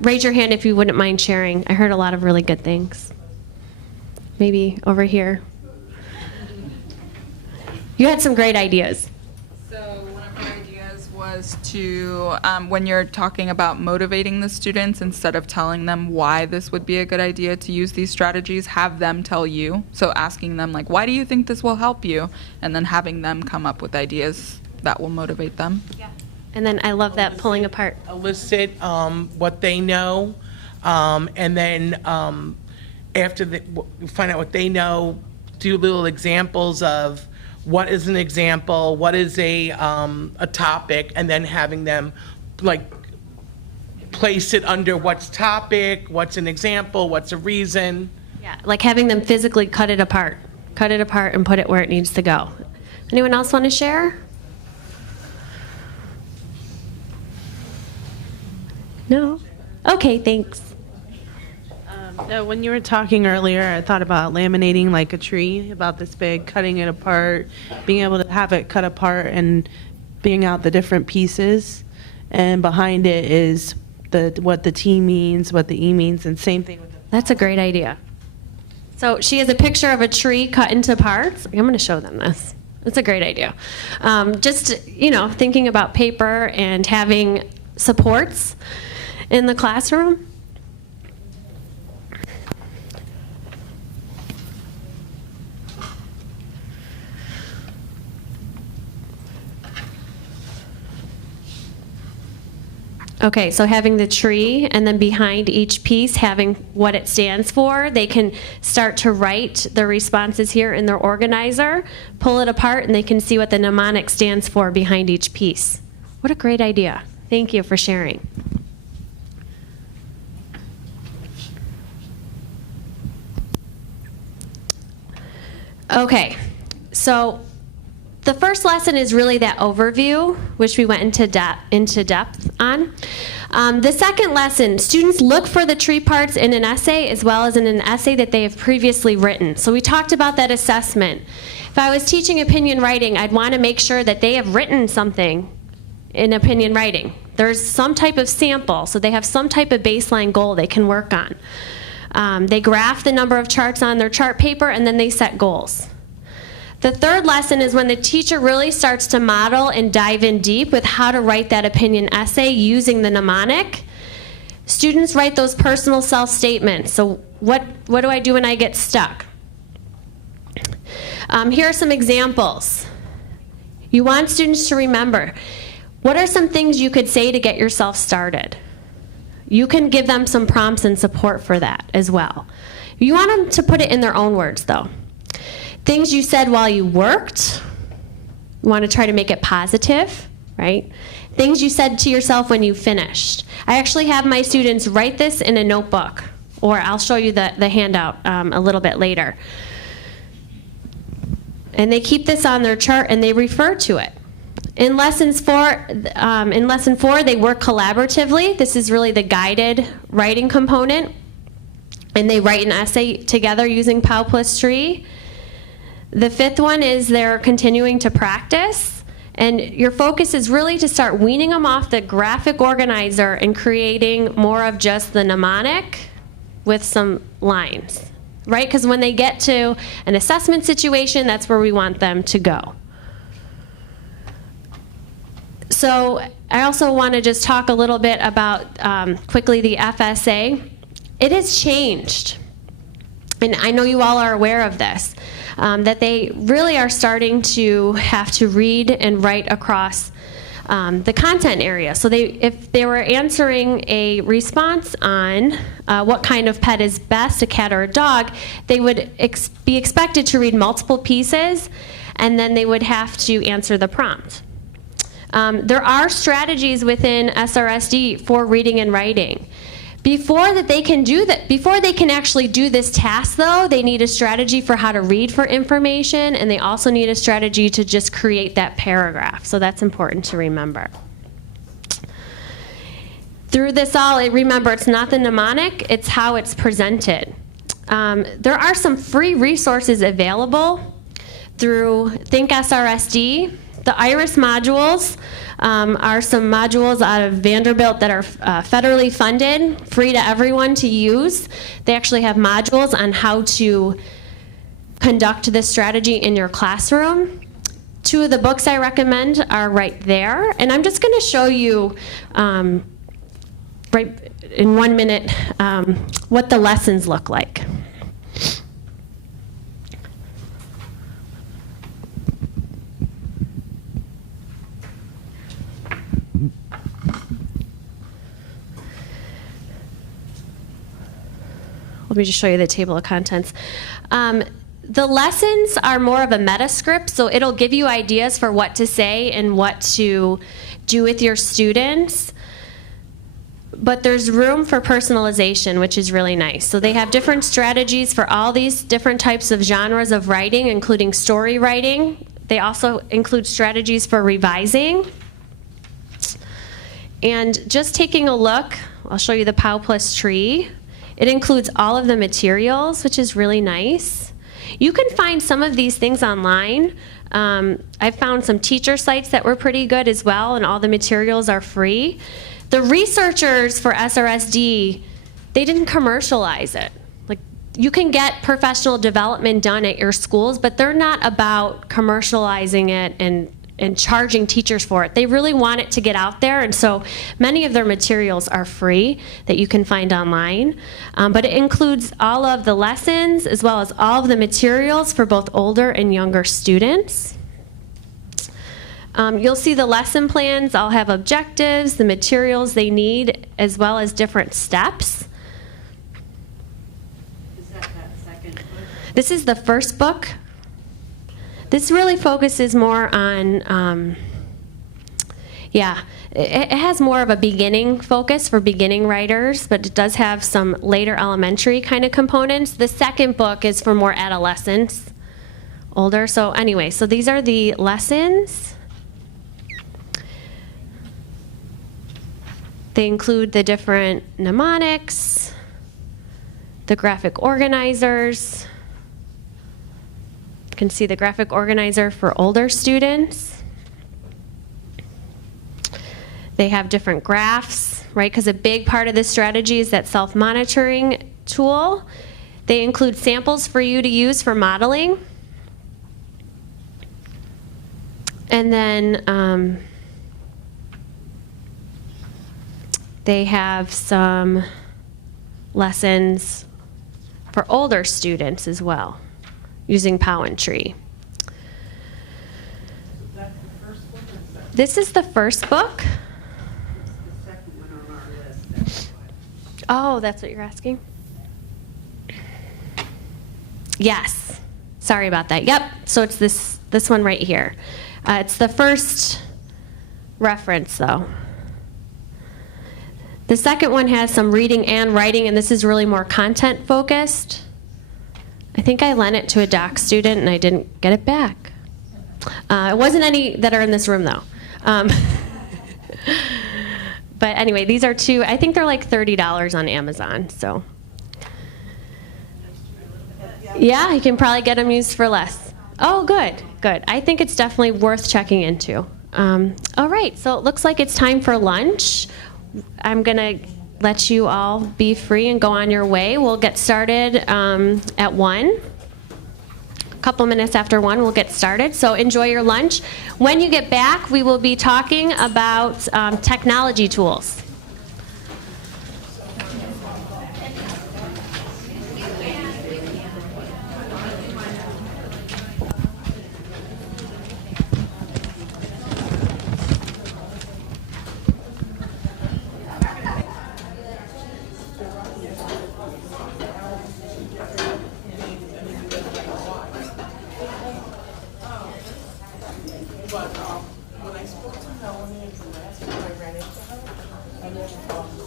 Raise your hand if you wouldn't mind sharing. I heard a lot of really good things. Maybe over here. You had some great ideas. So one of our ideas was to, when you're talking about motivating the students, instead of telling them why this would be a good idea to use these strategies, have them tell you. So asking them, like, why do you think this will help you? And then having them come up with ideas that will motivate them. Yeah. And then I love that pulling apart. Elicit what they know, and then after find out what they know, do little examples of what is an example, what is a topic, and then having them like place it under what's topic, what's an example, what's a reason. Yeah, like having them physically cut it apart and put it where it needs to go. Anyone else want to share? No? Okay, thanks. No, when you were talking earlier, I thought about laminating like a tree about this big, cutting it apart, being able to have it cut apart and being out the different pieces. And behind it is what the T means, what the E means, and same thing with the... That's a great idea. So she has a picture of a tree cut into parts. I'm going to show them this. It's a great idea. Just, thinking about paper and having supports in the classroom. Okay, so having the tree, and then behind each piece having what it stands for, they can start to write the responses here in their organizer, pull it apart, and they can see what the mnemonic stands for behind each piece. What a great idea. Thank you for sharing. Okay, so the first lesson is really that overview, which we went into depth on. The second lesson, students look for the tree parts in an essay as well as in an essay that they have previously written. So we talked about that assessment. If I was teaching opinion writing, I'd want to make sure that they have written something in opinion writing. There's some type of sample, so they have some type of baseline goal they can work on. They graph the number of charts on their chart paper, and then they set goals. The third lesson is when the teacher really starts to model and dive in deep with how to write that opinion essay using the mnemonic. Students write those personal self-statements. So what do I do when I get stuck? Here are some examples. You want students to remember, what are some things you could say to get yourself started? You can give them some prompts and support for that as well. You want them to put it in their own words, though. Things you said while you worked, you want to try to make it positive, right? Things you said to yourself when you finished. I actually have my students write this in a notebook, or I'll show you the handout a little bit later. And they keep this on their chart and they refer to it. In lesson 4, they work collaboratively. This is really the guided writing component. And they write an essay together using Fau plus Tree. The fifth one is they're continuing to practice. And your focus is really to start weaning them off the graphic organizer and creating more of just the mnemonic with some lines, right? Because when they get to an assessment situation, that's where we want them to go. So I also want to just talk a little bit about, quickly, the FSA. It has changed. And I know you all are aware of this. That they really are starting to have to read and write across the content area. So if they were answering a response on what kind of pet is best, a cat or a dog, they would be expected to read multiple pieces, and then they would have to answer the prompt. There are strategies within SRSD for reading and writing. Before they can actually do this task, though, they need a strategy for how to read for information, and they also need a strategy to just create that paragraph. So that's important to remember. Through this all, remember, it's not the mnemonic, it's how it's presented. There are some free resources available through Think SRSD. The IRIS modules are some modules out of Vanderbilt that are federally funded, free to everyone to use. They actually have modules on how to conduct this strategy in your classroom. Two of the books I recommend are right there, and I'm just going to show you right in 1 minute what the lessons look like. Let me just show you the table of contents. The lessons are more of a meta script, so it'll give you ideas for what to say and what to do with your students. But there's room for personalization, which is really nice. So they have different strategies for all these different types of genres of writing, including story writing. They also include strategies for revising. And just taking a look, I'll show you the POW Plus tree. It includes all of the materials, which is really nice. You can find some of these things online. I've found some teacher sites that were pretty good as well, and all the materials are free. The researchers for SRSD, they didn't commercialize it. Like, you can get professional development done at your schools, but they're not about commercializing it and charging teachers for it. They really want it to get out there, and so many of their materials are free that you can find online. But it includes all of the lessons as well as all of the materials for both older and younger students. You'll see the lesson plans all have objectives, the materials they need, as well as different steps. Is that second book? This is the first book. This really focuses more on, it has more of a beginning focus for beginning writers, but it does have some later elementary kind of components. The second book is for more adolescents, older. So anyway, so these are the lessons. They include the different mnemonics, the graphic organizers. You can see the graphic organizer for older students. They have different graphs, right? Because a big part of this strategy is that self-monitoring tool. They include samples for you to use for modeling. And then they have some lessons for older students as well, using POW and Tree. This is the first book. Oh, that's what you're asking? Yes. Sorry about that. Yep. So it's this one right here. It's the first reference, though. The second one has some reading and writing, and this is really more content focused. I think I lent it to a doc student, and I didn't get it back. It wasn't any that are in this room, though. But anyway, these are two. I think they're like $30 on Amazon. So yeah, you can probably get them used for less. Oh, good, good. I think it's definitely worth checking into. All right, so it looks like it's time for lunch. I'm going to let you all be free and go on your way. We'll get started at 1. A couple minutes after 1, we'll get started. So enjoy your lunch. When you get back, we will be talking about technology tools.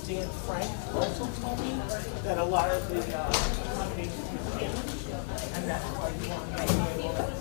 Dan Frank also told me that a lot of the accommodations were in, and that's why you want to be able to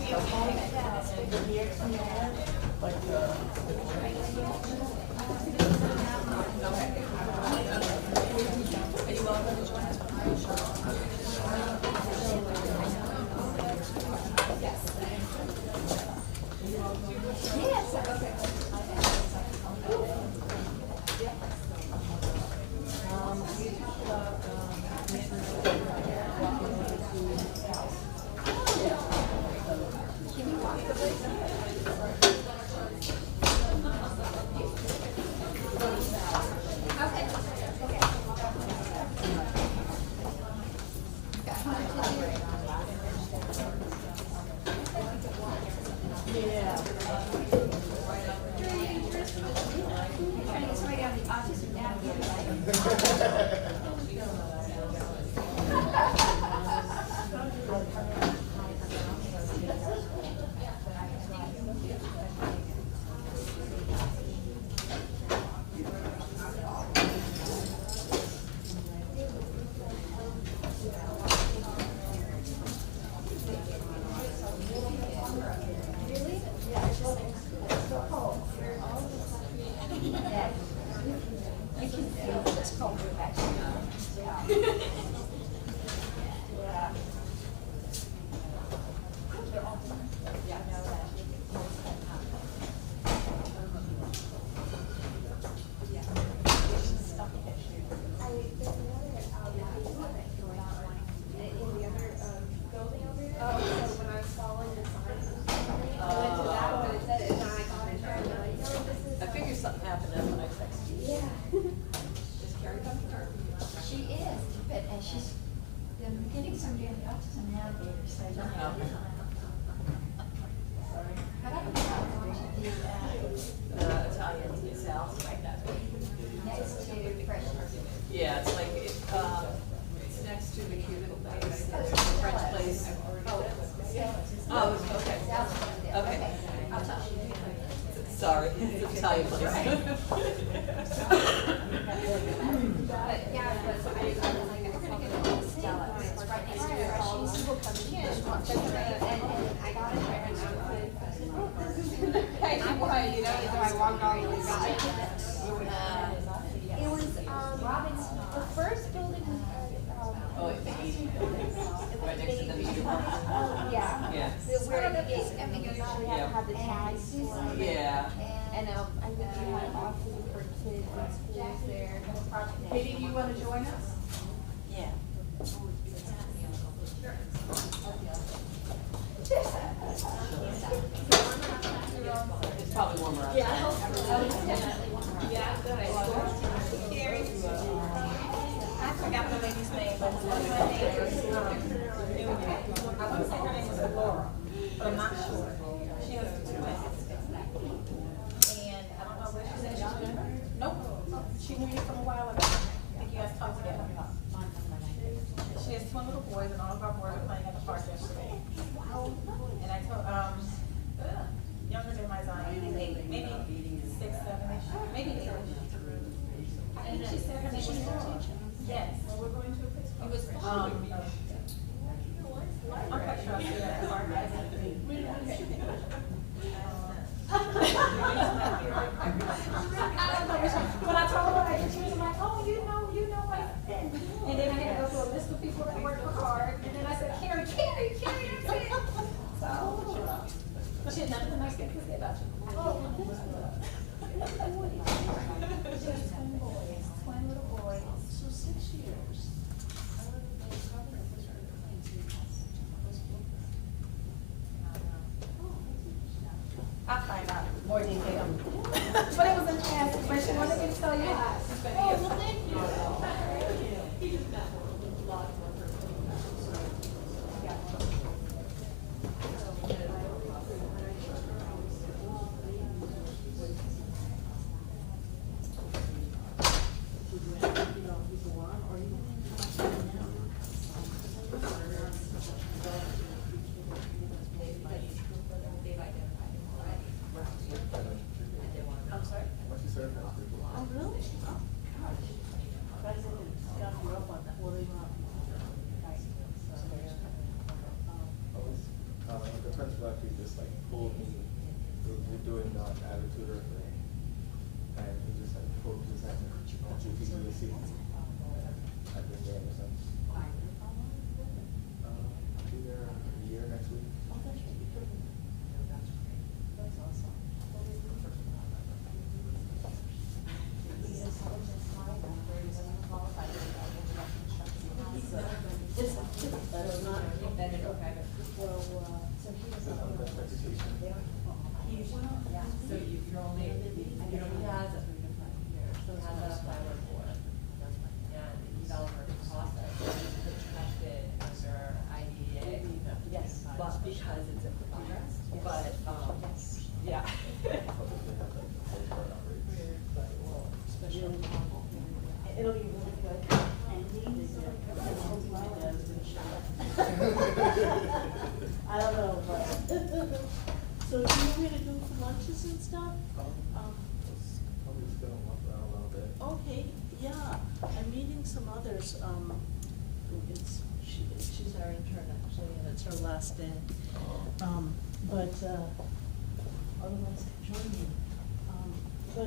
Yeah, it's like, it's next to the cute little place, the French place. Oh, okay. Okay. Sorry, it's an Italian place. It was, the first building was, Oh, it's the easy buildings, right next to the meeting. yeah. Yeah. We're on the gate, and we usually have to have the tags. Yeah. And, I think we had offices for kids and schools there. Katie, do you want to join us? Yeah. It's probably warmer outside. Yeah, Gary. I forgot the lady's name, but one of my neighbors, I want to say her name is Laura, but I'm not sure. She has two twins. And I don't know where she's at. She's been, nope, she knew you from a while ago. I think you guys talked together. She has twin little boys, and all of our boys were playing at the park yesterday. And I told, younger than my Zion, maybe 6, 7-ish, maybe 8. And she said her name was Laura. Yes. Well, we're going to a place. It was, I'm quite sure I'll see that at park. When I told her, she was like, oh, you know my friend. And then I had to go through a list of people that work for Card. And then I said, Karen, It'll be really good. And these as well as I don't know, but. So do you want me to do some lunches and stuff? Okay, yeah, I'm meeting some others, she's our intern actually, and it's her last day. But, other ones can join me. So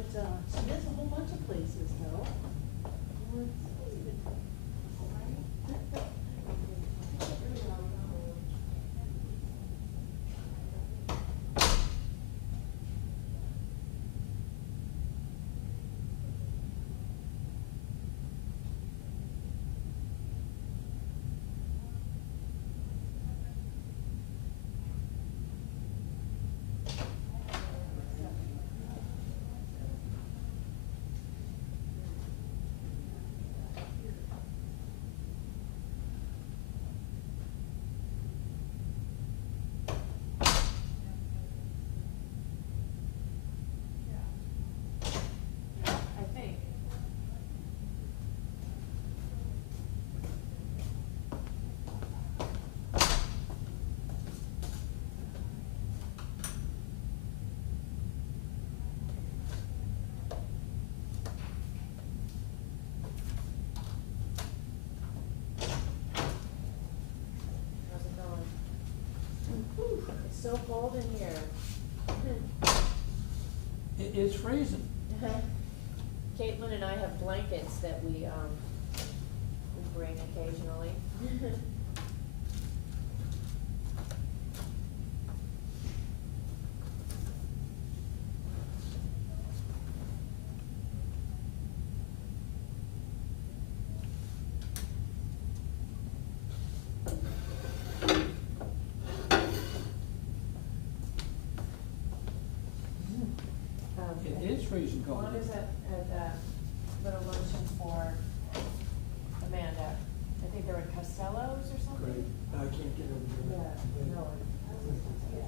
there's a whole bunch of places though. It's so cold in here. It's freezing. Caitlin and I have blankets that we bring occasionally. It is freezing cold. One is at little luncheon for Amanda. I think they're at Costello's or something. Great. I can't get over here. Yeah, no. Yeah.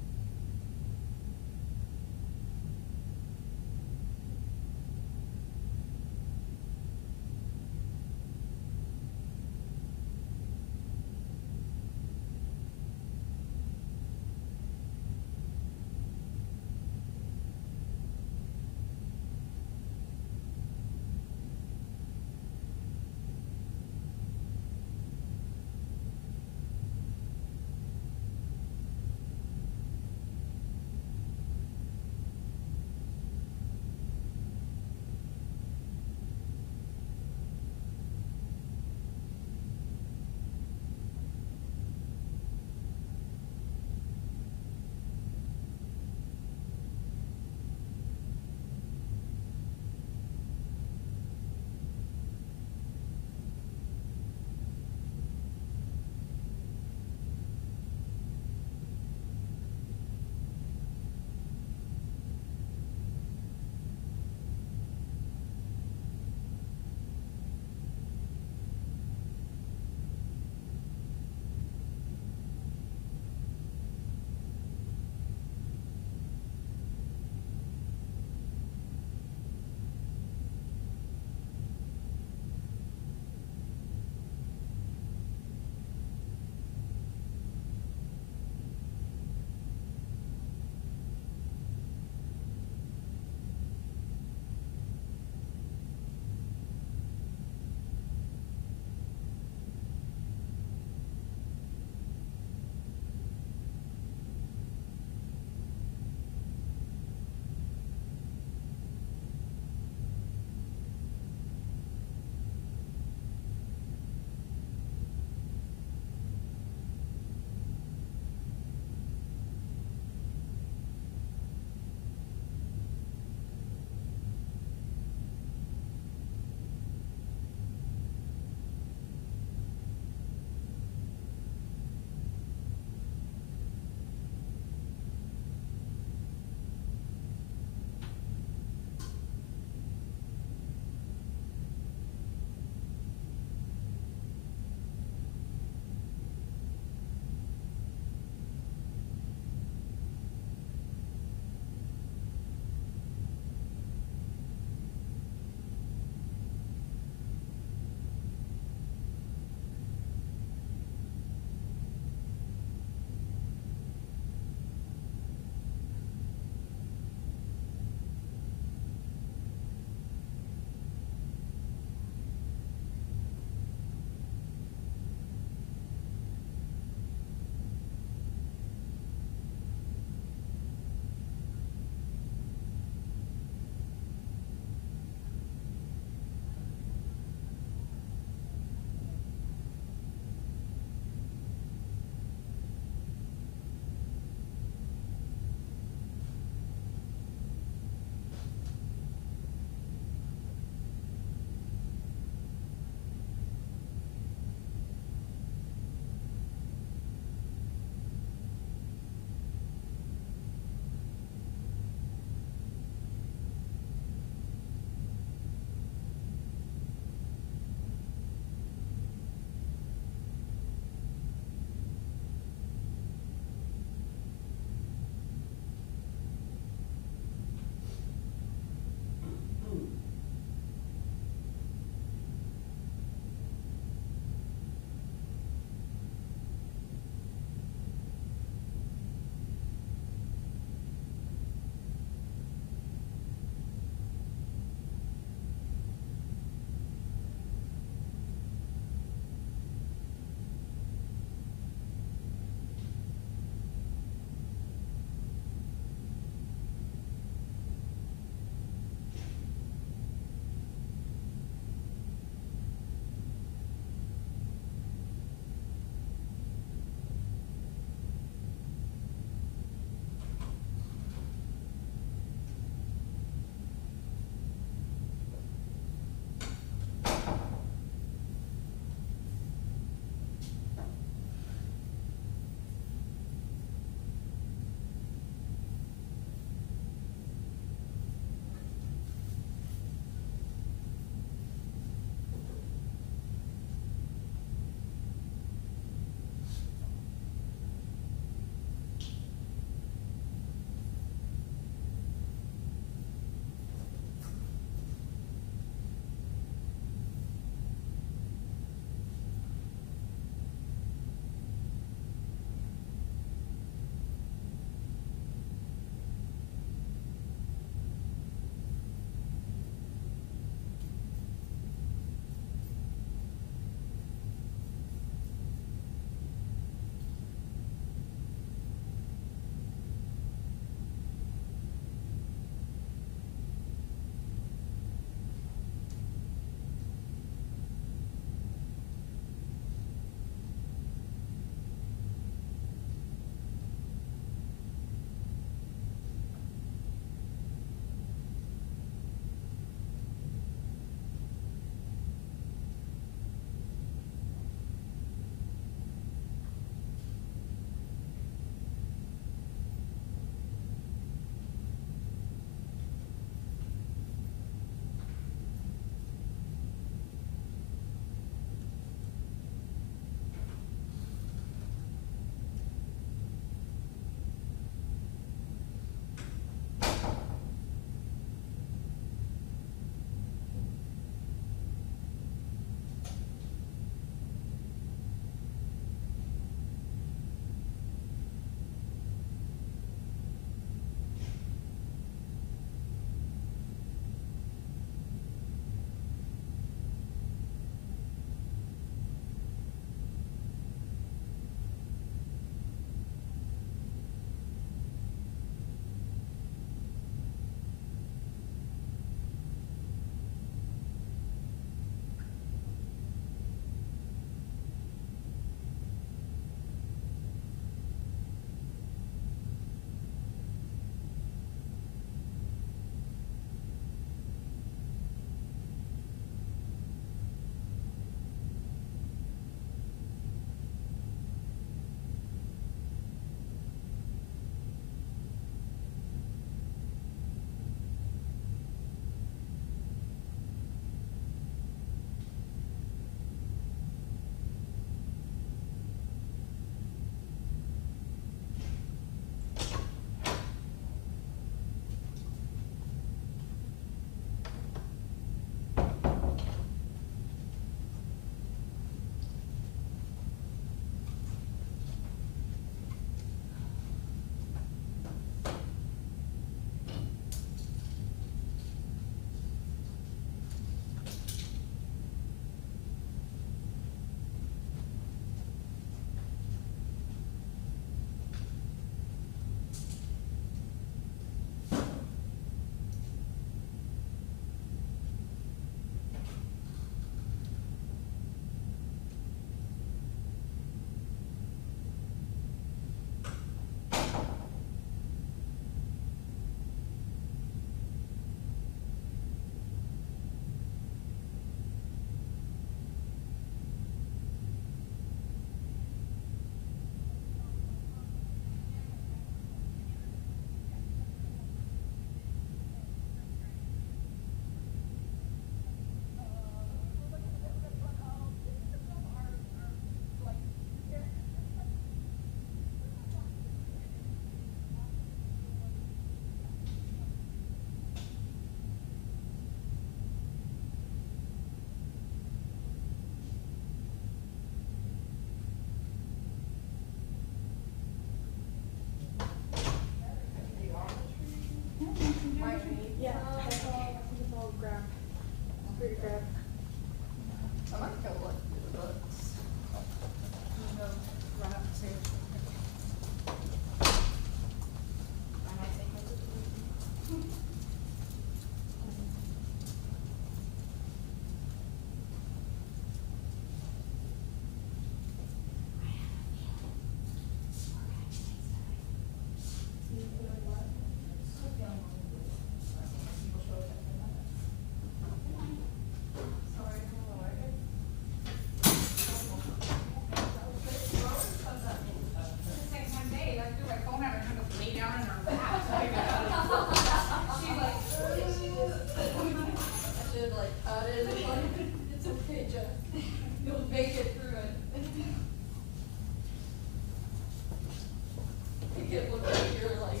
make it look like you're like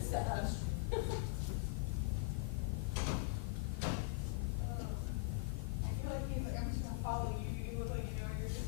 sad. I feel like he's like, I'm just gonna follow you. You look like you know what you're doing.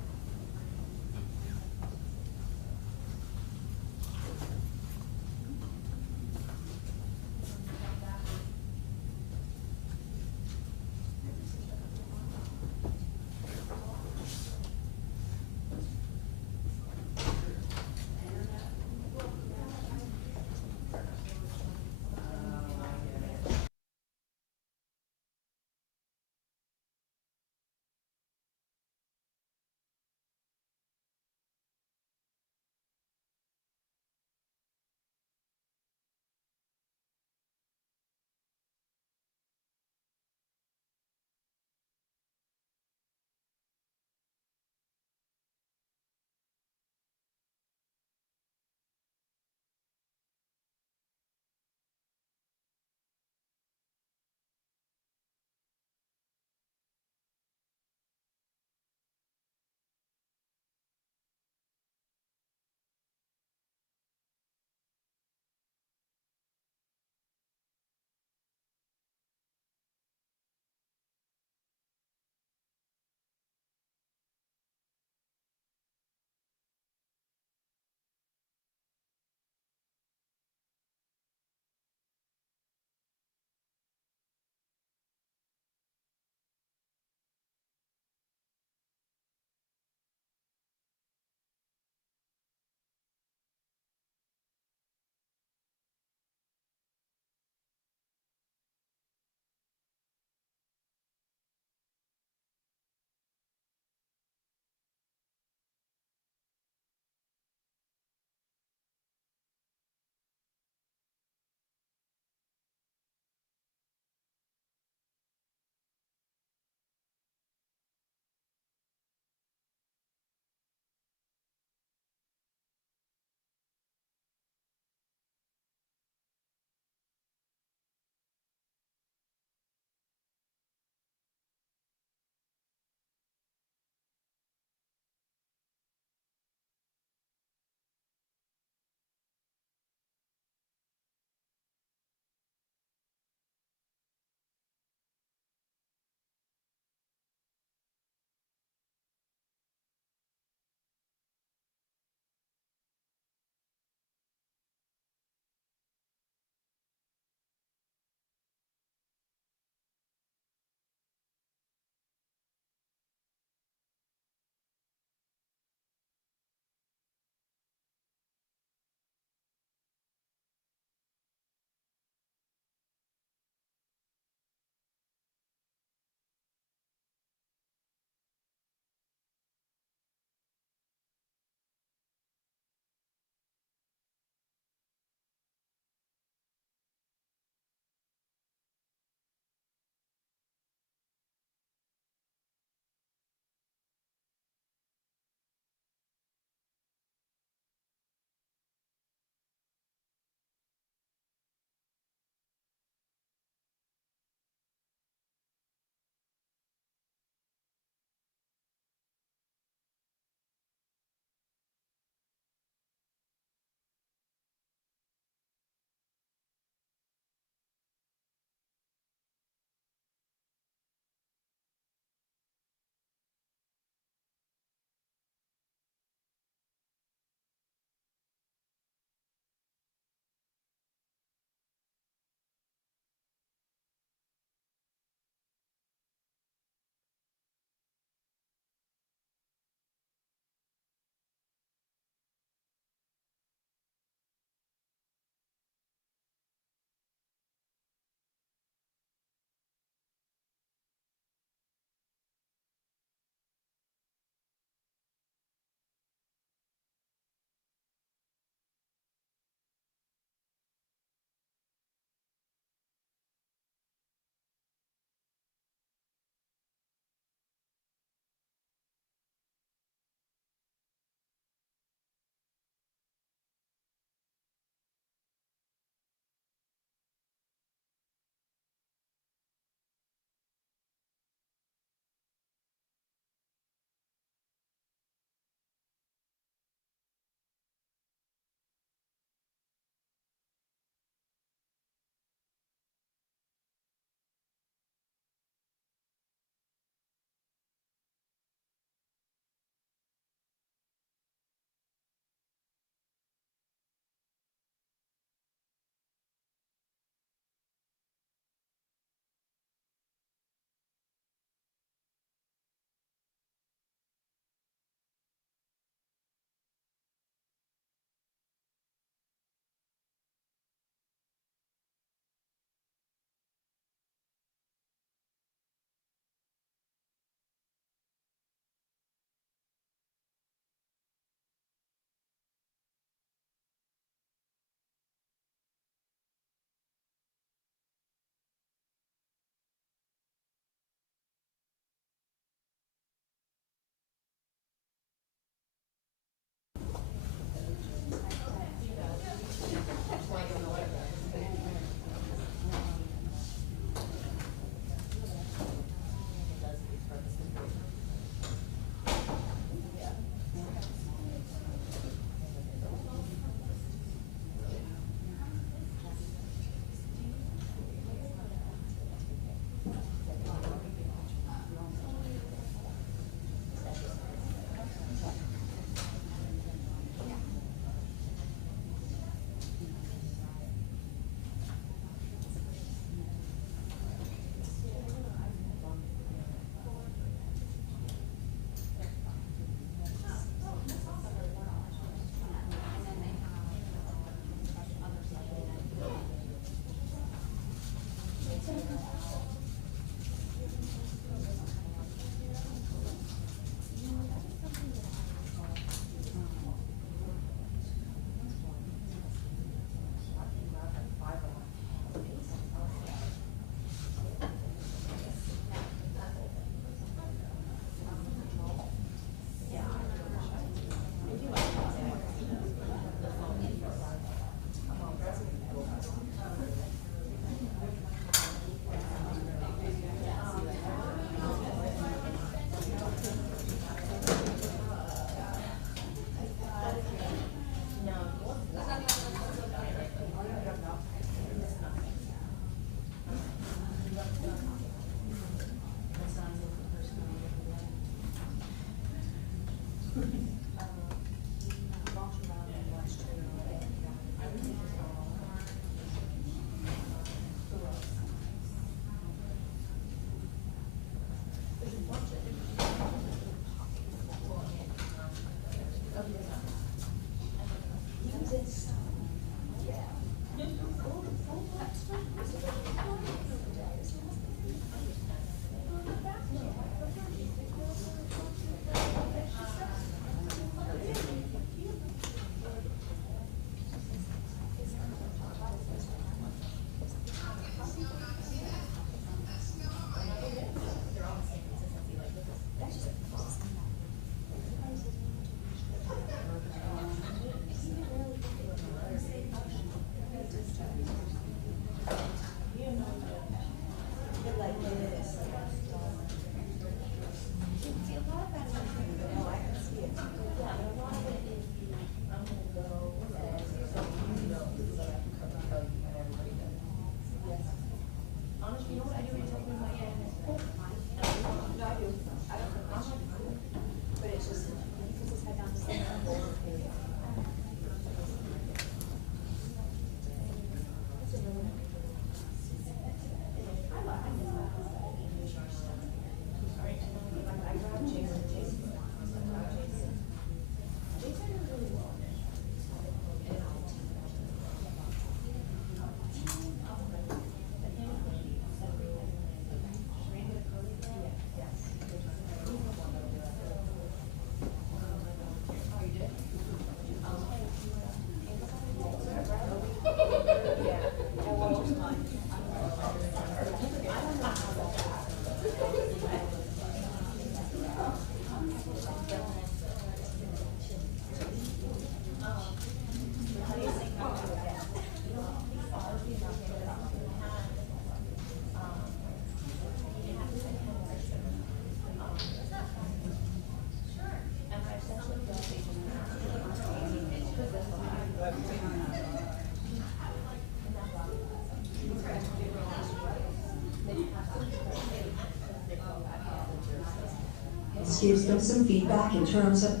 box gives them some feedback in terms of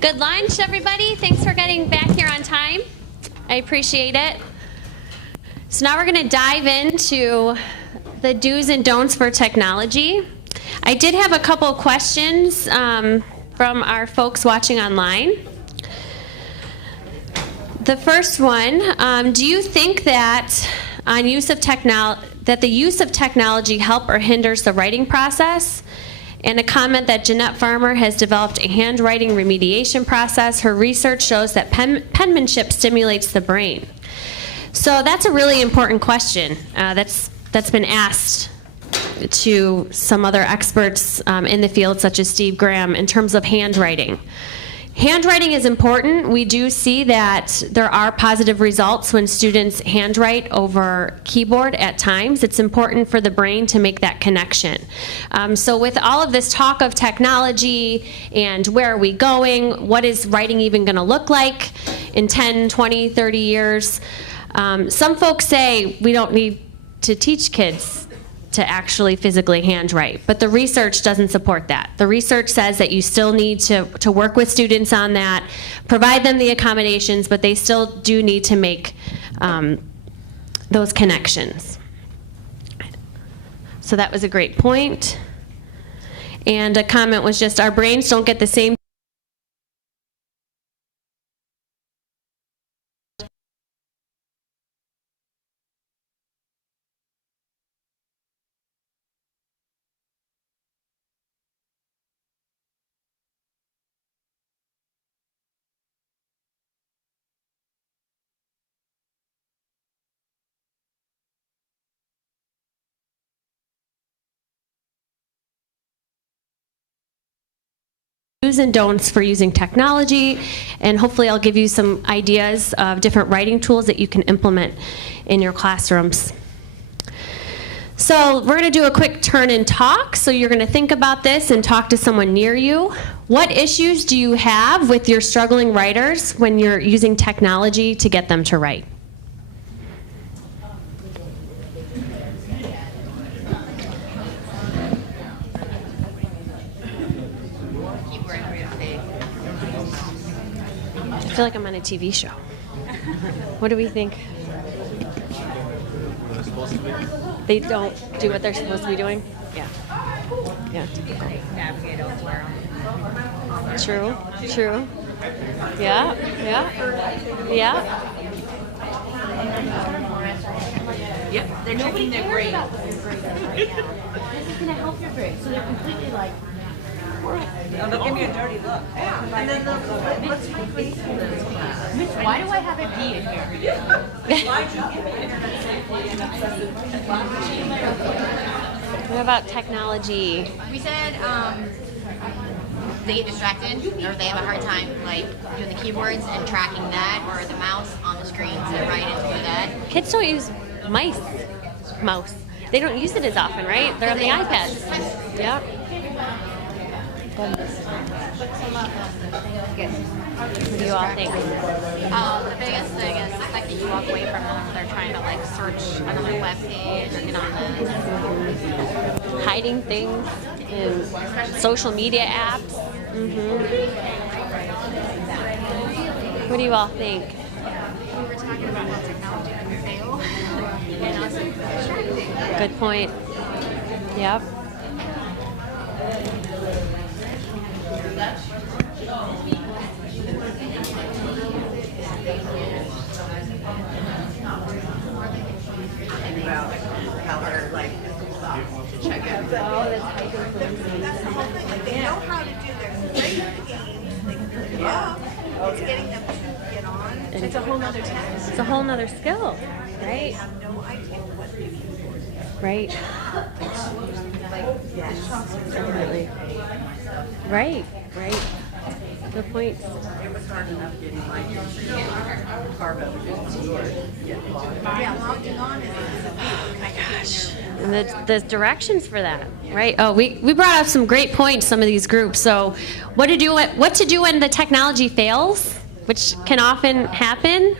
Good lunch, everybody. Thanks for getting back here on time. I appreciate it. So now we're going to dive into the do's and don'ts for technology. I did have a couple questions from our folks watching online. The first one, do you think that the use of technology help or hinders the writing process? And a comment that Jeanette Farmer has developed a handwriting remediation process. Her research shows that penmanship stimulates the brain. So that's a really important question that's been asked to some other experts in the field, such as Steve Graham, in terms of handwriting. Handwriting is important. We do see that there are positive results when students handwrite over keyboard at times. It's important for the brain to make that connection. So with all of this talk of technology and where are we going, what is writing even going to look like in 10, 20, 30 years, some folks say we don't need to teach kids to actually physically handwrite. But the research doesn't support that. The research says that you still need to work with students on that, provide them the accommodations, but they still do need to make those connections. So that was a great point. And a comment was just, our brains don't get the same do's and don'ts for using technology, and hopefully I'll give you some ideas of different writing tools that you can implement in your classrooms. So we're going to do a quick turn and talk. So you're going to think about this and talk to someone near you. What issues do you have with your struggling writers when you're using technology to get them to write? I feel like I'm on a TV show. What do we think? They don't do what they're supposed to be doing? Yeah. Yeah. Navigate elsewhere. True. True. Yeah. Yeah. Yeah. Yep, they're checking their grade. This is going to help your grade. So they're completely like, They'll give you a dirty look. And then they'll go, what's my grade for this class? Mitch, why do I have a D in here? Why'd you give me internet safely and obsessive technology? What about technology? We said they get distracted or they have a hard time like doing the keyboards and tracking that or the mouse on the screen to write and do that. Kids don't use mouse. They don't use it as often, right? They're on the iPads. Yep. What do you all think? The biggest thing is the second you walk away from them, they're trying to like search another web page or get on this. Hiding things in social media apps. What do you all think? We were talking about how technology can fail. And also distracting. Good point. Yep. About how they're like check it. That's the whole thing. Like they know how to do their game. They can do it. It's getting them to get on. It's a whole nother task. It's a whole nother skill, right? They have no idea what they can do. Right. Definitely. Right. Good point. It was hard enough getting my kids to carve out just yours. Yeah, logging on and oh my gosh. And the directions for that, right? Oh, we brought up some great points, some of these groups. So what to do when the technology fails, which can often happen.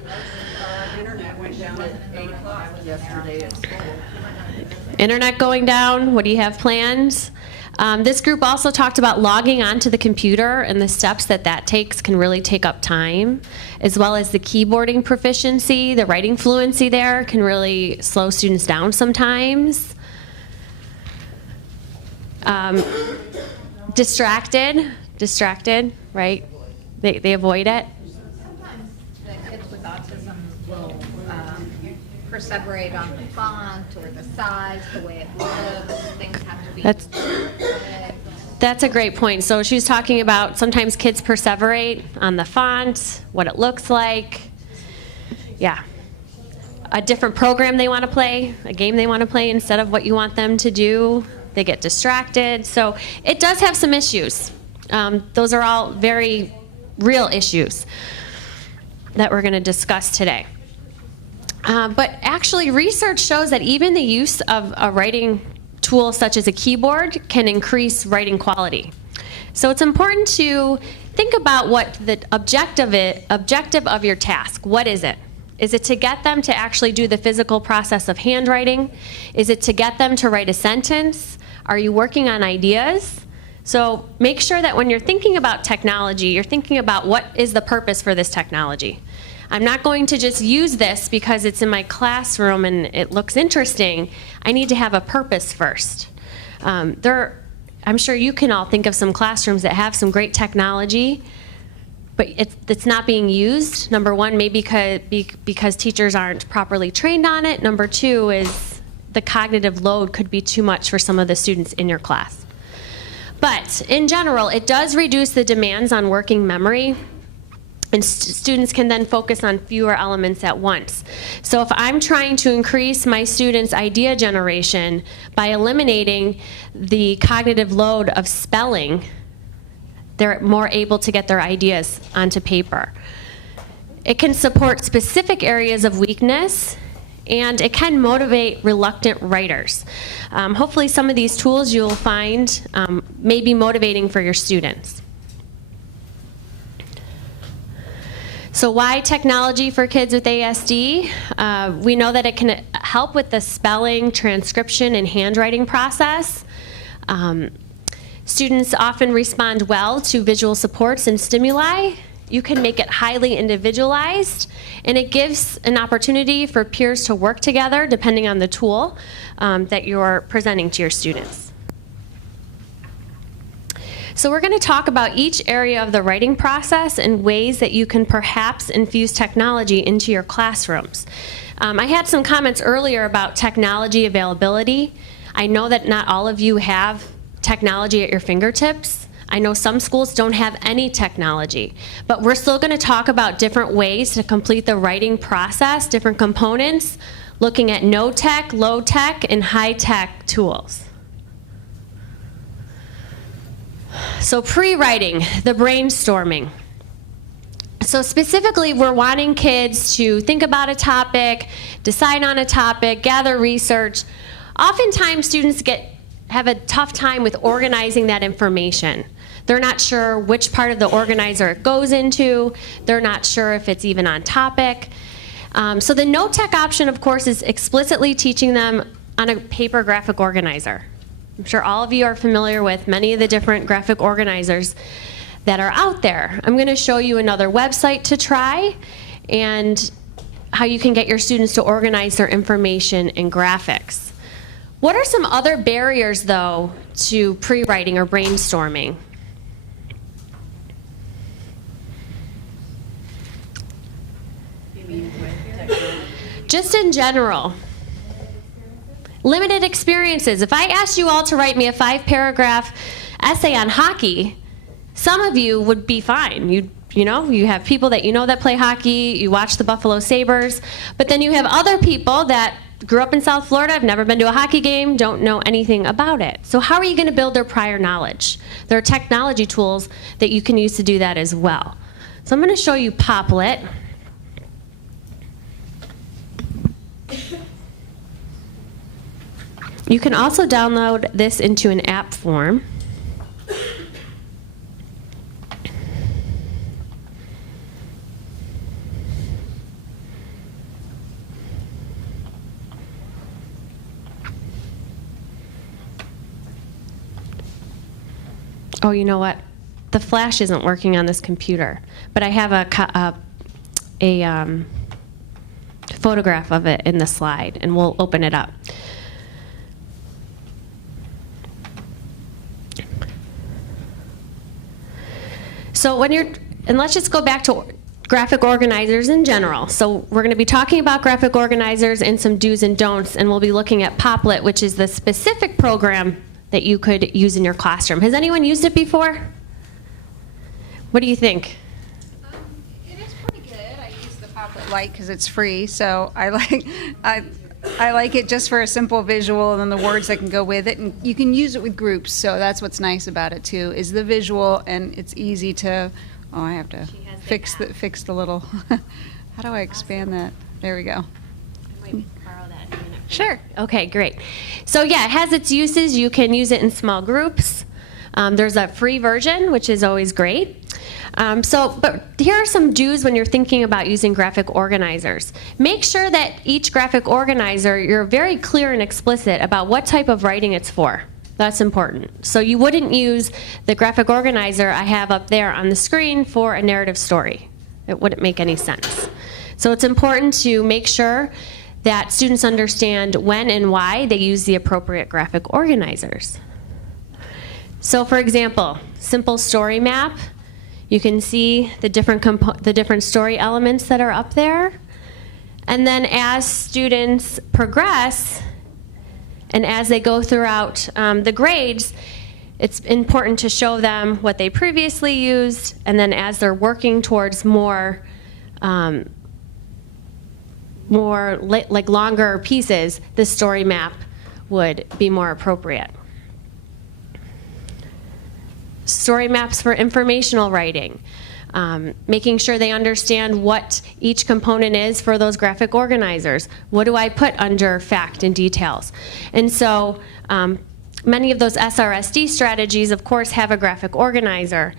Internet went down at 8 o'clock yesterday at school. Internet going down, what do you have planned? This group also talked about logging onto the computer, and the steps that takes can really take up time, as well as the keyboarding proficiency, the writing fluency there can really slow students down sometimes. Distracted, right? They avoid it. Sometimes the kids with autism will perseverate on the font or the size, the way it looks. Things have to be. That's a great point. So she was talking about sometimes kids perseverate on the font, what it looks like. Yeah. A different program they want to play, a game they want to play instead of what you want them to do. They get distracted. So it does have some issues. Those are all very real issues that we're going to discuss today. But actually, research shows that even the use of a writing tool such as a keyboard can increase writing quality. So it's important to think about what the objective of your task. What is it? Is it to get them to actually do the physical process of handwriting? Is it to get them to write a sentence? Are you working on ideas? So make sure that when you're thinking about technology, you're thinking about what is the purpose for this technology. I'm not going to just use this because it's in my classroom and it looks interesting. I need to have a purpose first. I'm sure you can all think of some classrooms that have some great technology, but it's not being used. Number one, maybe because teachers aren't properly trained on it. Number two is the cognitive load could be too much for some of the students in your class. But in general, it does reduce the demands on working memory, and students can then focus on fewer elements at once. So if I'm trying to increase my students' idea generation by eliminating the cognitive load of spelling, they're more able to get their ideas onto paper. It can support specific areas of weakness, and it can motivate reluctant writers. Hopefully some of these tools you'll find may be motivating for your students. So why technology for kids with ASD? We know that it can help with the spelling, transcription, and handwriting process. Students often respond well to visual supports and stimuli. You can make it highly individualized, and it gives an opportunity for peers to work together depending on the tool that you're presenting to your students. So we're going to talk about each area of the writing process and ways that you can perhaps infuse technology into your classrooms. I had some comments earlier about technology availability. I know that not all of you have technology at your fingertips. I know some schools don't have any technology, but we're still going to talk about different ways to complete the writing process, different components, looking at no-tech, low-tech, and high-tech tools. So pre-writing, the brainstorming. So specifically, we're wanting kids to think about a topic, decide on a topic, gather research. Oftentimes, students have a tough time with organizing that information. They're not sure which part of the organizer it goes into. They're not sure if it's even on topic. So the no-tech option, of course, is explicitly teaching them on a paper graphic organizer. I'm sure all of you are familiar with many of the different graphic organizers that are out there. I'm going to show you another website to try and how you can get your students to organize their information in graphics. What are some other barriers, though, to pre-writing or brainstorming? Just in general. Limited experiences. If I asked you all to write me a 5-paragraph essay on hockey, some of you would be fine. You'd You know, you have people that you know that play hockey, you watch the Buffalo Sabres, but then you have other people that grew up in South Florida, have never been to a hockey game, don't know anything about it. So how are you going to build their prior knowledge? There are technology tools that you can use to do that as well. So I'm going to show you Poplet. You can also download this into an app form. Oh, you know what? The flash isn't working on this computer, but I have a photograph of it in the slide, and we'll open it up. So when you're, and let's just go back to graphic organizers in general. So we're going to be talking about graphic organizers and some do's and don'ts, and we'll be looking at Poplet, which is the specific program that you could use in your classroom. Has anyone used it before? What do you think? It is pretty good. I use the Poplet Lite because it's free, so I like it just for a simple visual and then the words that can go with it. And you can use it with groups, so that's what's nice about it too, is the visual, and it's easy to, oh, I have to fix the little, how do I expand that? There we go. Sure. Okay, great. So yeah, it has its uses. You can use it in small groups. There's a free version, which is always great. But here are some do's when you're thinking about using graphic organizers. Make sure that each graphic organizer, you're very clear and explicit about what type of writing it's for. That's important. So you wouldn't use the graphic organizer I have up there on the screen for a narrative story. It wouldn't make any sense. So it's important to make sure that students understand when and why they use the appropriate graphic organizers. So for example, simple story map, you can see the different story elements that are up there. And then as students progress and as they go throughout the grades, it's important to show them what they previously used, and then as they're working towards more like longer pieces, the story map would be more appropriate. Story maps for informational writing, making sure they understand what each component is for those graphic organizers. What do I put under fact and details? And so many of those SRSD strategies, of course, have a graphic organizer,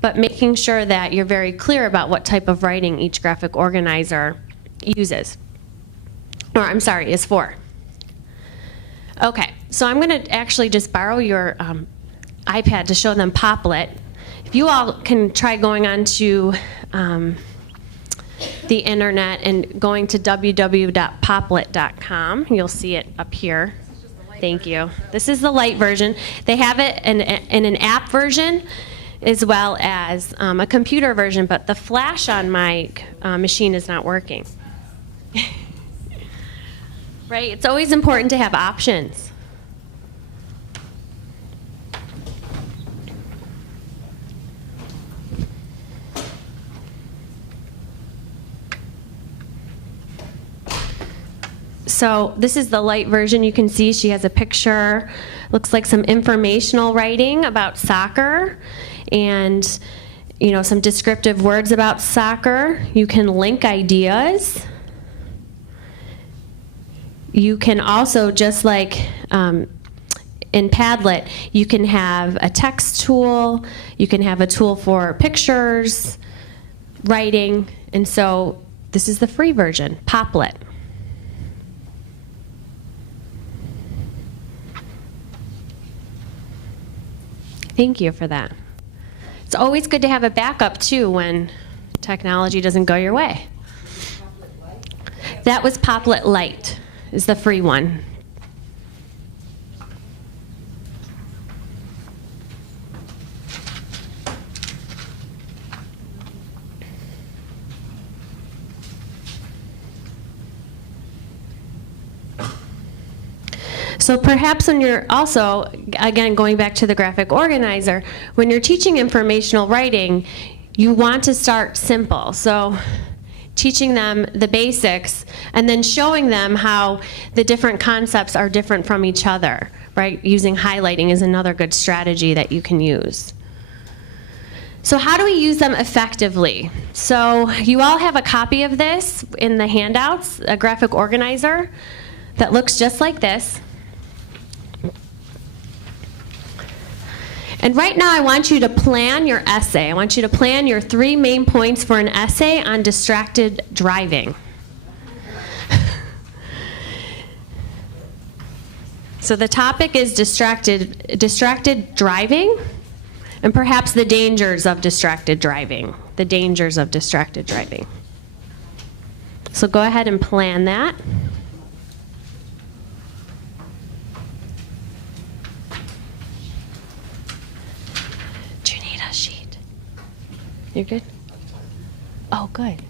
but making sure that you're very clear about what type of writing each graphic organizer uses. Or I'm sorry, is for. Okay, so I'm going to actually just borrow your iPad to show them Poplet. If you all can try going onto the internet and going to www.poplet.com, you'll see it up here. Thank you. This is the light version. They have it in an app version as well as a computer version, but the flash on my machine is not working. Right? It's always important to have options. So this is the light version. You can see she has a picture. Looks like some informational writing about soccer and some descriptive words about soccer. You can link ideas. You can also, just like in Padlet, you can have a text tool, you can have a tool for pictures, writing, and so this is the free version, Poplet. Thank you for that. It's always good to have a backup too when technology doesn't go your way. That was Poplet Lite, is the free one. So perhaps when you're also, again, going back to the graphic organizer, when you're teaching informational writing, you want to start simple. So teaching them the basics and then showing them how the different concepts are different from each other, right? Using highlighting is another good strategy that you can use. So how do we use them effectively? So you all have a copy of this in the handouts, a graphic organizer that looks just like this. And right now I want you to plan your essay. I want you to plan your 3 main points for an essay on distracted driving. So the topic is distracted driving, and perhaps the dangers of distracted driving. The dangers of distracted driving. So go ahead and plan that. Do you need a sheet? You're good? Oh, good.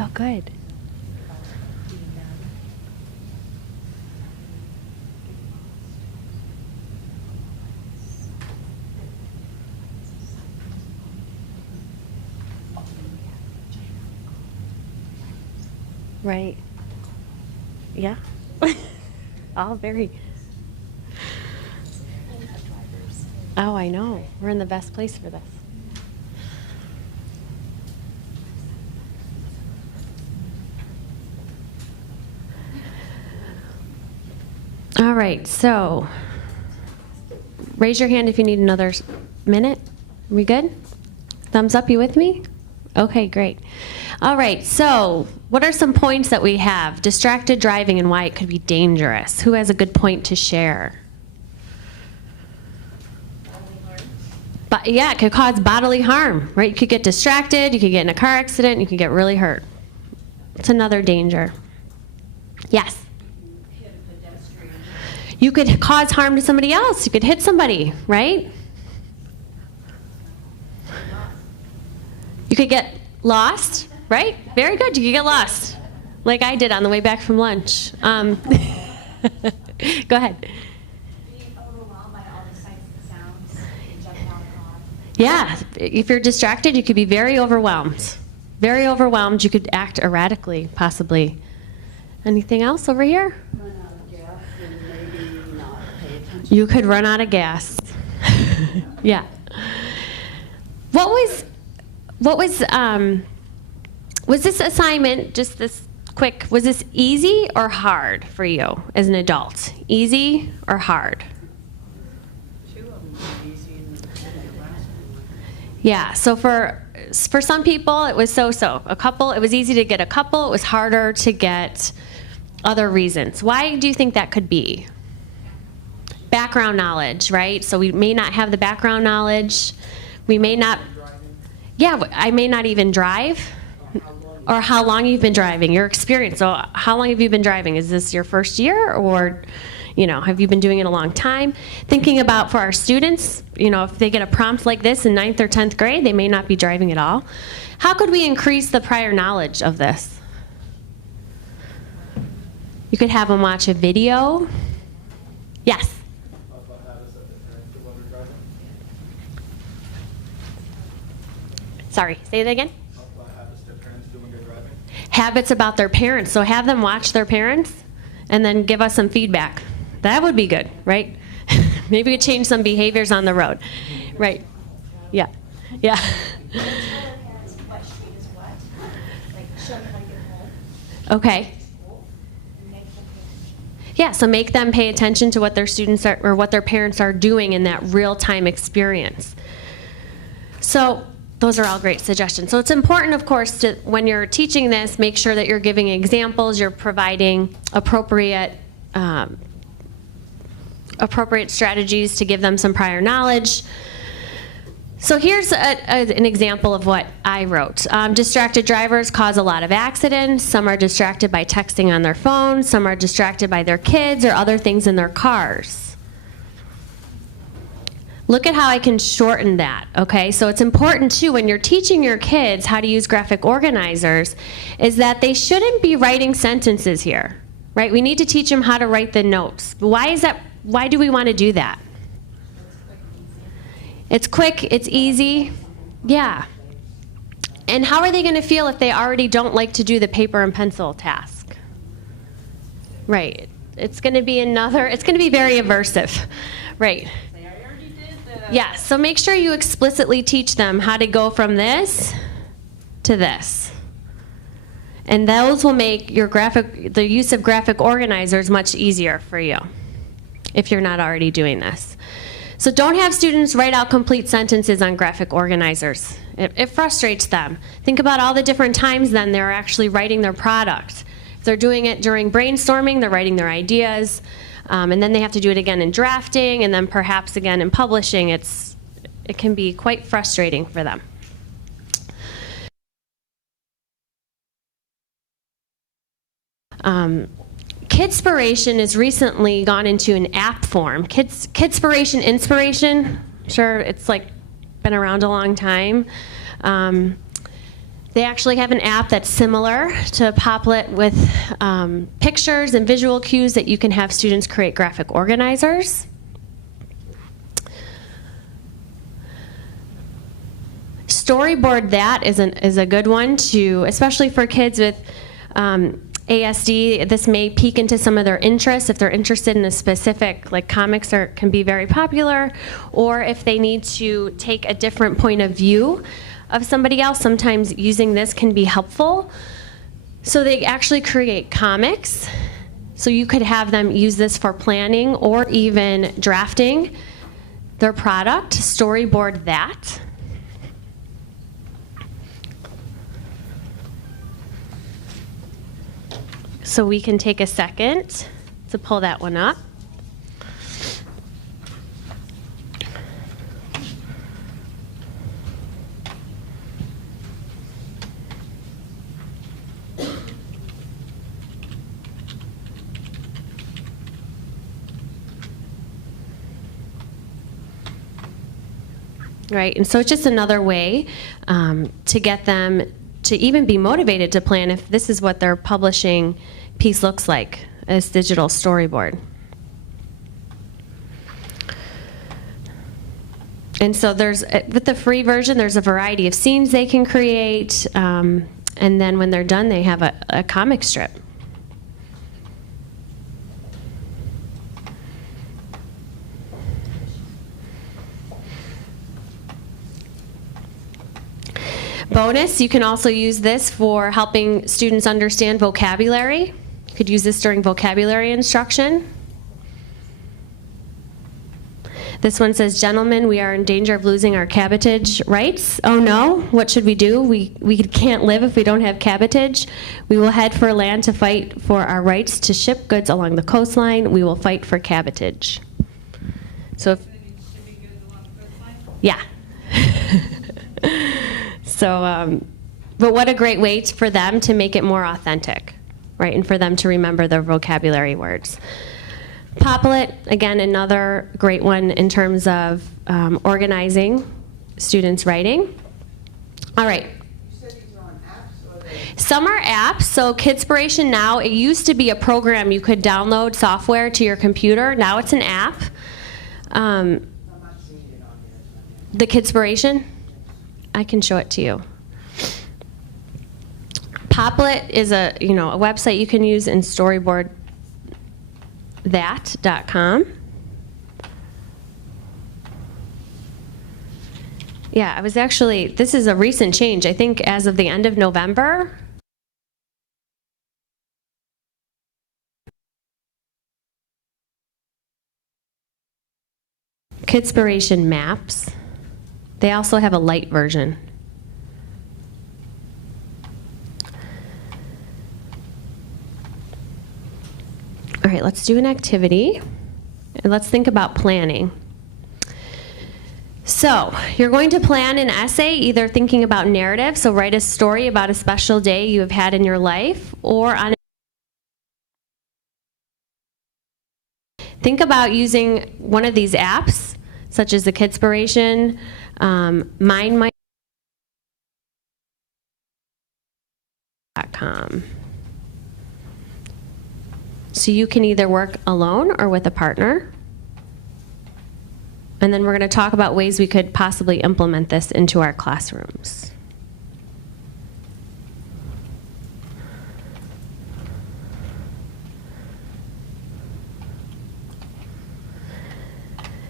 Oh, good. Right. Yeah. All very. Oh, I know. We're in the best place for this. All right, so raise your hand if you need another minute. Are we good? Thumbs up, you with me? Okay, great. All right, so what are some points that we have? Distracted driving and why it could be dangerous. Who has a good point to share? But yeah, it could cause bodily harm, right? You could get distracted, you could get in a car accident, you could get really hurt. It's another danger. Yes? You could cause harm to somebody else. You could hit somebody, right? You could get lost, right? Very good. You could get lost, like I did on the way back from lunch. Go ahead. Being overwhelmed by all the sights and sounds and jumping out of car. Yeah, if you're distracted, you could be very overwhelmed. Very overwhelmed. You could act erratically, possibly. Anything else over here? You could run out of gas. Yeah. What was this assignment, just this quick, was this easy or hard for you as an adult? Easy or hard? Two of them were easy and the last one. Yeah, so for some people it was so-so. A couple, it was easy to get a couple, it was harder to get other reasons. Why do you think that could be? Background knowledge, right? So we may not have the background knowledge. We may not, yeah, I may not even drive. Or how long you've been driving, your experience. So how long have you been driving? Is this your first year, or have you been doing it a long time? Thinking about for our students, if they get a prompt like this in 9th or 10th grade, they may not be driving at all. How could we increase the prior knowledge of this? You could have them watch a video. Yes? Sorry, say that again? Habits about their parents. So have them watch their parents and then give us some feedback. That would be good, right? Maybe we change some behaviors on the road. Right. Yeah. Yeah. Okay. Yeah, so make them pay attention to what their students are, or what their parents are doing in that real-time experience. So those are all great suggestions. So it's important, of course, to, when you're teaching this, make sure that you're giving examples, you're providing appropriate strategies to give them some prior knowledge. So here's an example of what I wrote. Distracted drivers cause a lot of accidents. Some are distracted by texting on their phones. Some are distracted by their kids or other things in their cars. Look at how I can shorten that, okay? So it's important, too, when you're teaching your kids how to use graphic organizers, is that they shouldn't be writing sentences here, right? We need to teach them how to write the notes. Why is that? Why do we want to do that? It's quick, it's easy, yeah. And how are they going to feel if they already don't like to do the paper and pencil task? Right, it's going to be it's going to be very aversive, right? Yeah, so make sure you explicitly teach them how to go from this to this. And those will make the use of graphic organizers much easier for you if you're not already doing this. So don't have students write out complete sentences on graphic organizers. It frustrates them. Think about all the different times then they're actually writing their product. If they're doing it during brainstorming, they're writing their ideas, and then they have to do it again in drafting, and then perhaps again in publishing. It can be quite frustrating for them. Kidspiration has recently gone into an app form. Kidspiration, Inspiration, sure, it's been around a long time. They actually have an app that's similar to Poplet with pictures and visual cues that you can have students create graphic organizers. Storyboard That is a good one to, especially for kids with ASD. This may peek into some of their interests if they're interested in a specific, like comics can be very popular, or if they need to take a different point of view of somebody else, sometimes using this can be helpful. So they actually create comics. So you could have them use this for planning or even drafting their product. Storyboard That. So we can take a second to pull that one up. Right, and so it's just another way to get them to even be motivated to plan if this is what their publishing piece looks like, as digital storyboard. And so with the free version, there's a variety of scenes they can create, and then when they're done, they have a comic strip. Bonus, you can also use this for helping students understand vocabulary. You could use this during vocabulary instruction. This one says, "Gentlemen, we are in danger of losing our cabotage rights. Oh no, what should we do? We can't live if we don't have cabotage. We will head for land to fight for our rights to ship goods along the coastline. We will fight for cabotage." So, yeah. So But what a great way for them to make it more authentic, right? And for them to remember their vocabulary words. Poplet, again, another great one in terms of organizing students' writing. All right. Some are apps. So Kidspiration now, it used to be a program you could download software to your computer. Now it's an app. The Kidspiration, I can show it to you. Poplet is a website you can use in storyboardthat.com. Yeah, I was actually, this is a recent change. I think as of the end of November. Kidspiration Maps. They also have a light version. All right, let's do an activity, and let's think about planning. So, you're going to plan an essay, either thinking about narrative, so write a story about a special day you have had in your life, or on think about using one of these apps, such as the Kidspiration, mindmy.com. So you can either work alone or with a partner. And then we're going to talk about ways we could possibly implement this into our classrooms.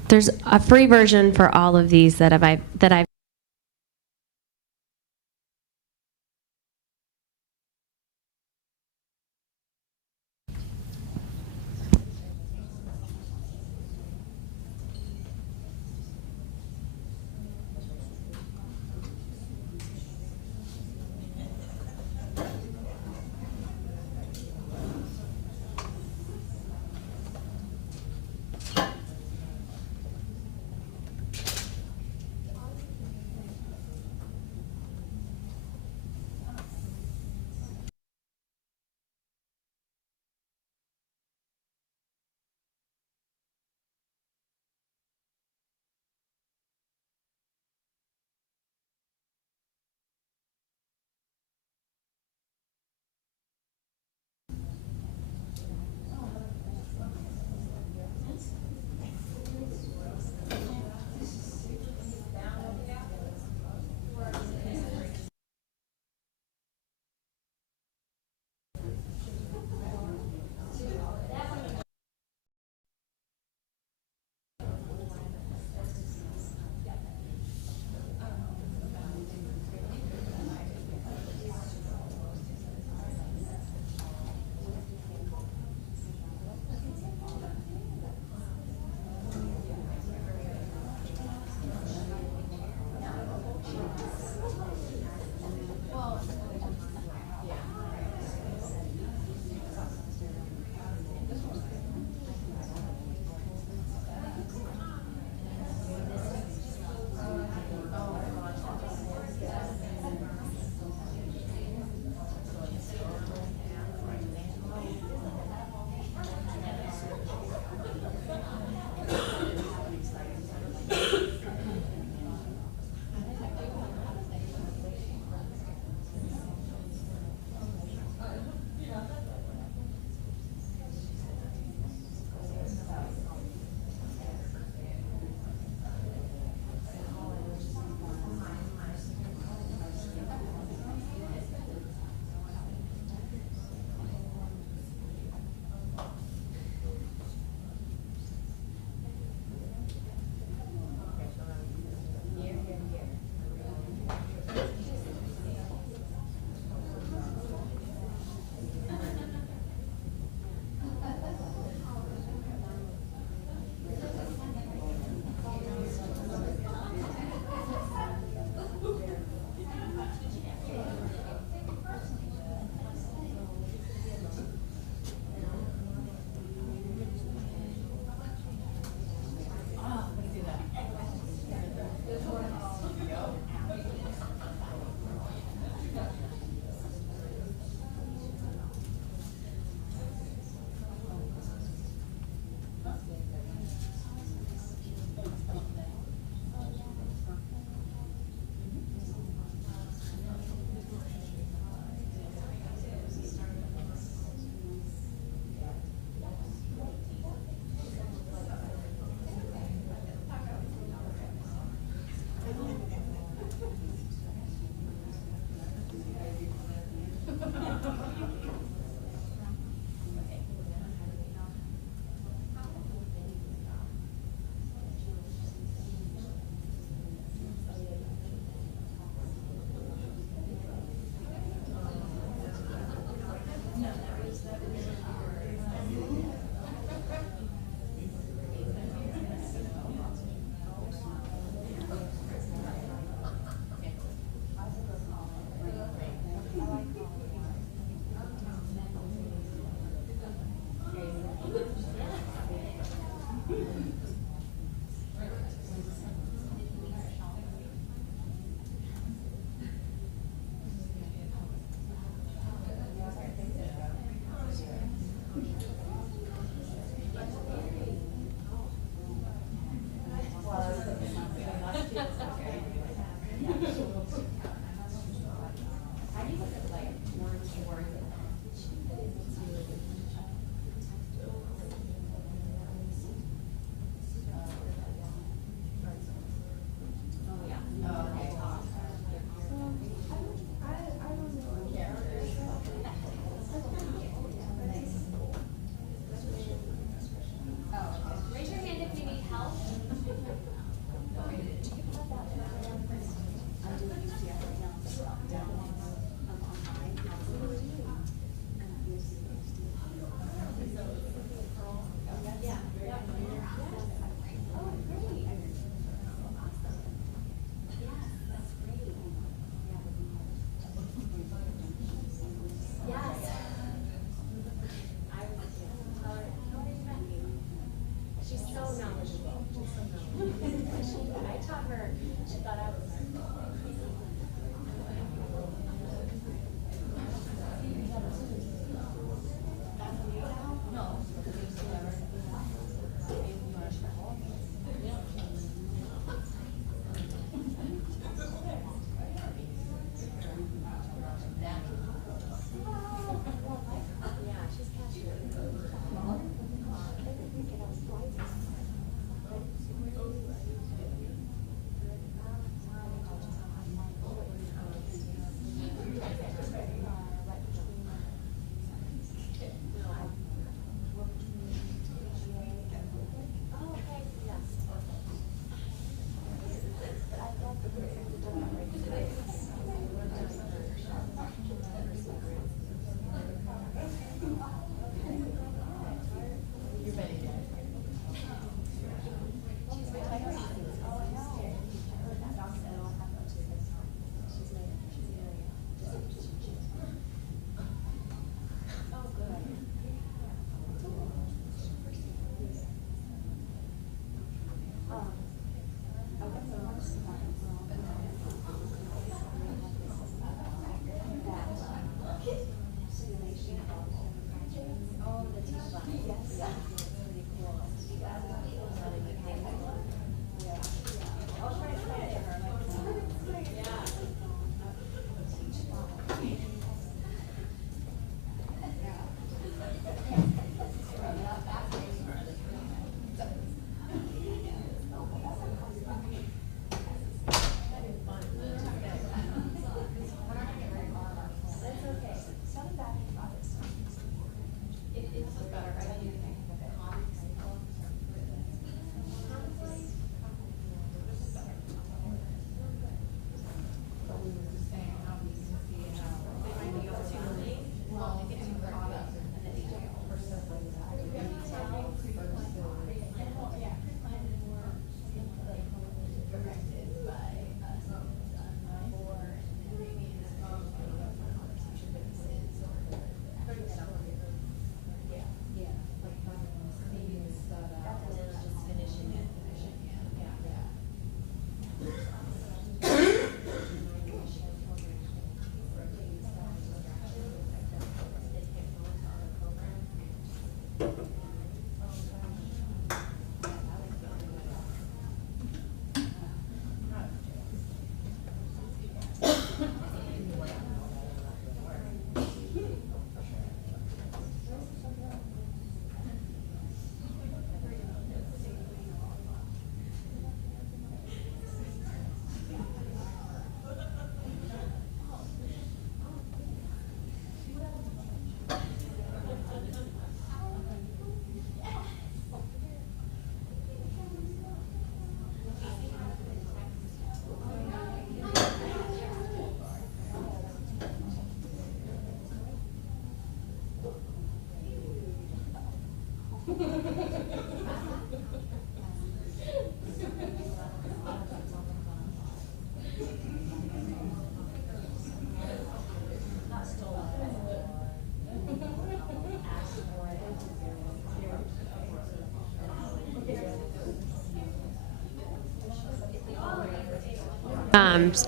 There's a free version for all of these that I've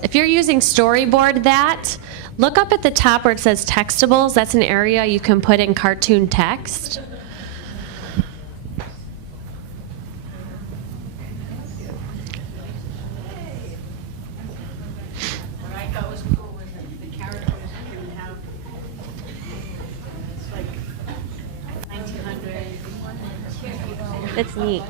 If you're using Storyboard that, look up at the top where it says Textables. That's an area you can put in cartoon text. What I thought was cool was that the characters can have like 1900. That's neat.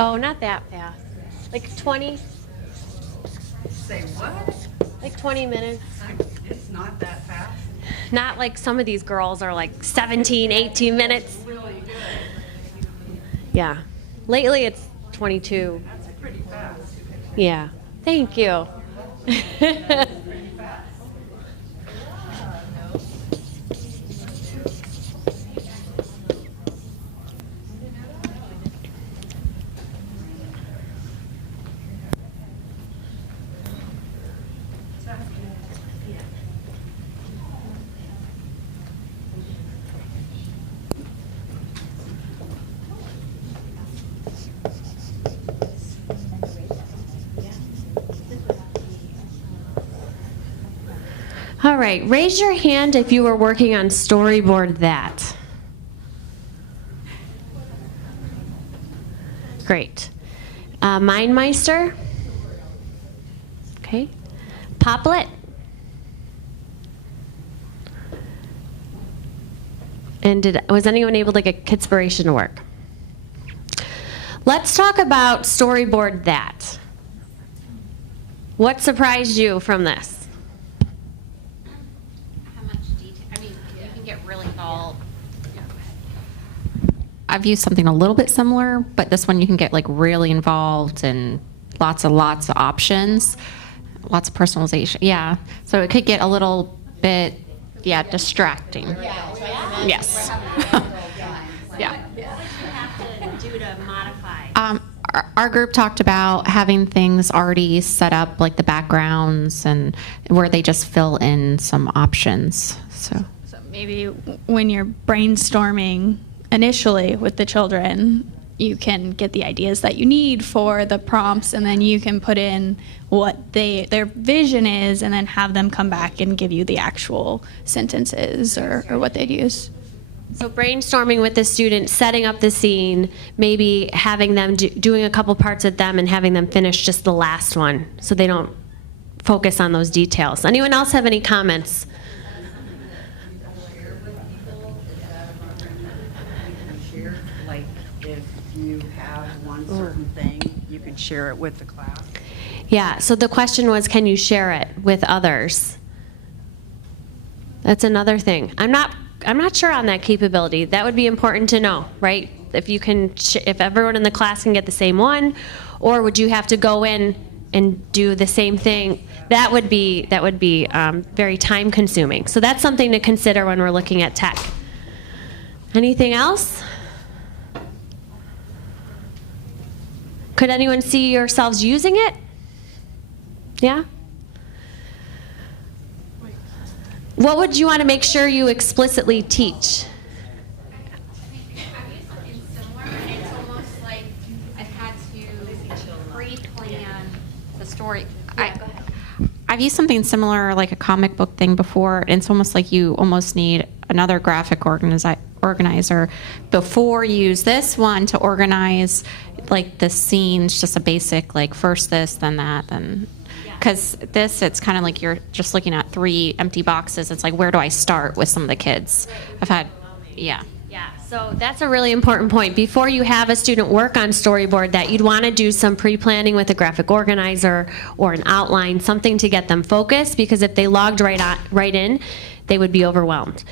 Oh, not that fast. Like 20. Say what? Like 20 minutes. It's not that fast. Not like some of these girls are like 17, 18 minutes. Really good. Yeah. Lately it's 22. That's pretty fast. Yeah. Thank you. All right, raise your hand if you were working on Storyboard that. Great. MindMeister? Okay. Poplet? And was anyone able to get Kidspiration to work? Let's talk about Storyboard that. What surprised you from this? Really involved. I've used something a little bit similar, but this one you can get like really involved and lots of options, lots of personalization. Yeah, so it could get a little bit, distracting. Yes. Yeah. Our group talked about having things already set up, like the backgrounds, and where they just fill in some options. So maybe when you're brainstorming initially with the children, you can get the ideas that you need for the prompts, and then you can put in what their vision is, and then have them come back and give you the actual sentences or what they'd use. So brainstorming with the student, setting up the scene, maybe having them doing a couple parts with them and having them finish just the last one so they don't focus on those details. Anyone else have any comments? Like if you have one certain thing, you could share it with the class. Yeah, so the question was, can you share it with others? That's another thing. I'm not sure on that capability. That would be important to know, right? If you can, if everyone in the class can get the same one, or would you have to go in and do the same thing? That would be very time consuming. So that's something to consider when we're looking at tech. Anything else? Could anyone see yourselves using it? Yeah? What would you want to make sure you explicitly teach? It's almost like I've had to pre-plan the story. I've used something similar, like a comic book thing before, and it's almost like you almost need another graphic organizer before you use this one to organize like the scenes, just a basic, like first this, then that, then... Because this, it's kind of like you're just looking at 3 empty boxes. It's like, where do I start with some of the kids? I've had, yeah. Yeah, so that's a really important point. Before you have a student work on storyboard that, you'd want to do some pre-planning with a graphic organizer or an outline, something to get them focused, because if they logged right in, they would be overwhelmed.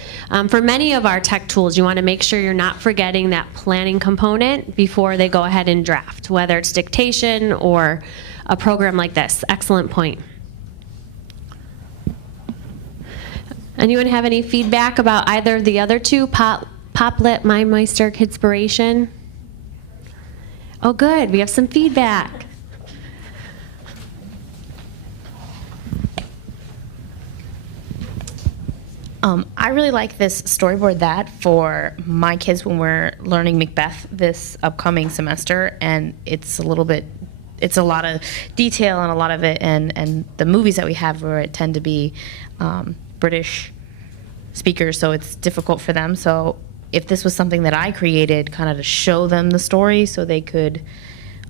For many of our tech tools, you want to make sure you're not forgetting that planning component before they go ahead and draft, whether it's dictation or a program like this. Excellent point. Anyone have any feedback about either of the other two, Poplit, MindMeister, Kidspiration? Oh, good. We have some feedback. I really like this storyboard that for my kids when we're learning Macbeth this upcoming semester, and it's a lot of detail and a lot of it, and the movies that we have where it tend to be British speakers, so it's difficult for them. So if this was something that I created kind of to show them the story so they could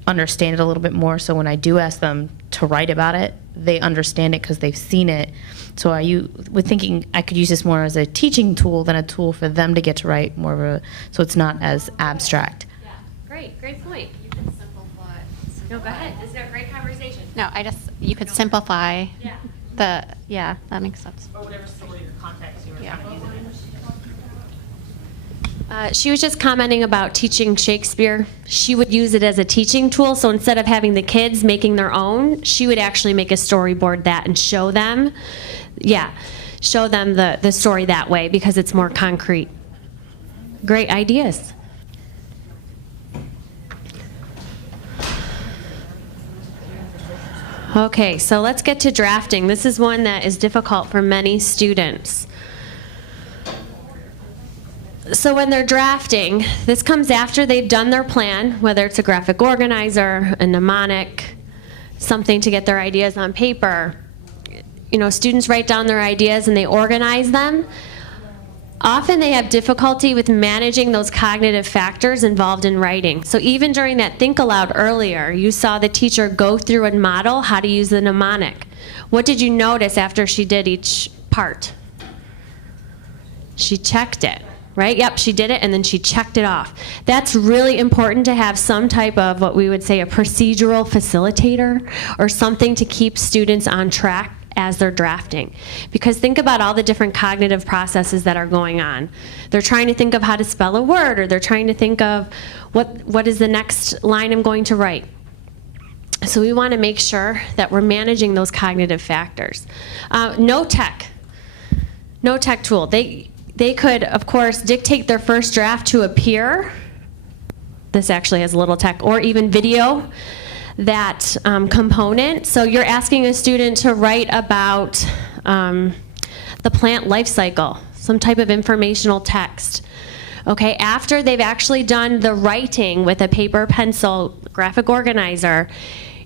understand it a little bit more, so when I do ask them to write about it, they understand it because they've seen it. So are you with thinking I could use this more as a teaching tool than a tool for them to get to write more of a, so it's not as abstract? Yeah, great point. You can simplify. No, go ahead. This is a great conversation. No, you could simplify Yeah. that makes sense. Or whatever story or context you were trying to use it in. She was just commenting about teaching Shakespeare. She would use it as a teaching tool, so instead of having the kids making their own, she would actually make a storyboard that and show them the story that way, because it's more concrete. Great ideas. Okay, so let's get to drafting. This is one that is difficult for many students. So when they're drafting, this comes after they've done their plan, whether it's a graphic organizer, a mnemonic, something to get their ideas on paper. You know, students write down their ideas and they organize them. Often they have difficulty with managing those cognitive factors involved in writing. So even during that think aloud earlier, you saw the teacher go through and model how to use the mnemonic. What did you notice after she did each part? She checked it. Right? Yep, she did it, and then she checked it off. That's really important to have some type of what we would say a procedural facilitator, or something to keep students on track as they're drafting. Because think about all the different cognitive processes that are going on. They're trying to think of how to spell a word, or they're trying to think of what is the next line I'm going to write. So we want to make sure that we're managing those cognitive factors. No tech tool. They could, of course, dictate their first draft to a peer. This actually has a little tech, or even video that component. So you're asking a student to write about the plant life cycle, some type of informational text. Okay, after they've actually done the writing with a paper, pencil, graphic organizer,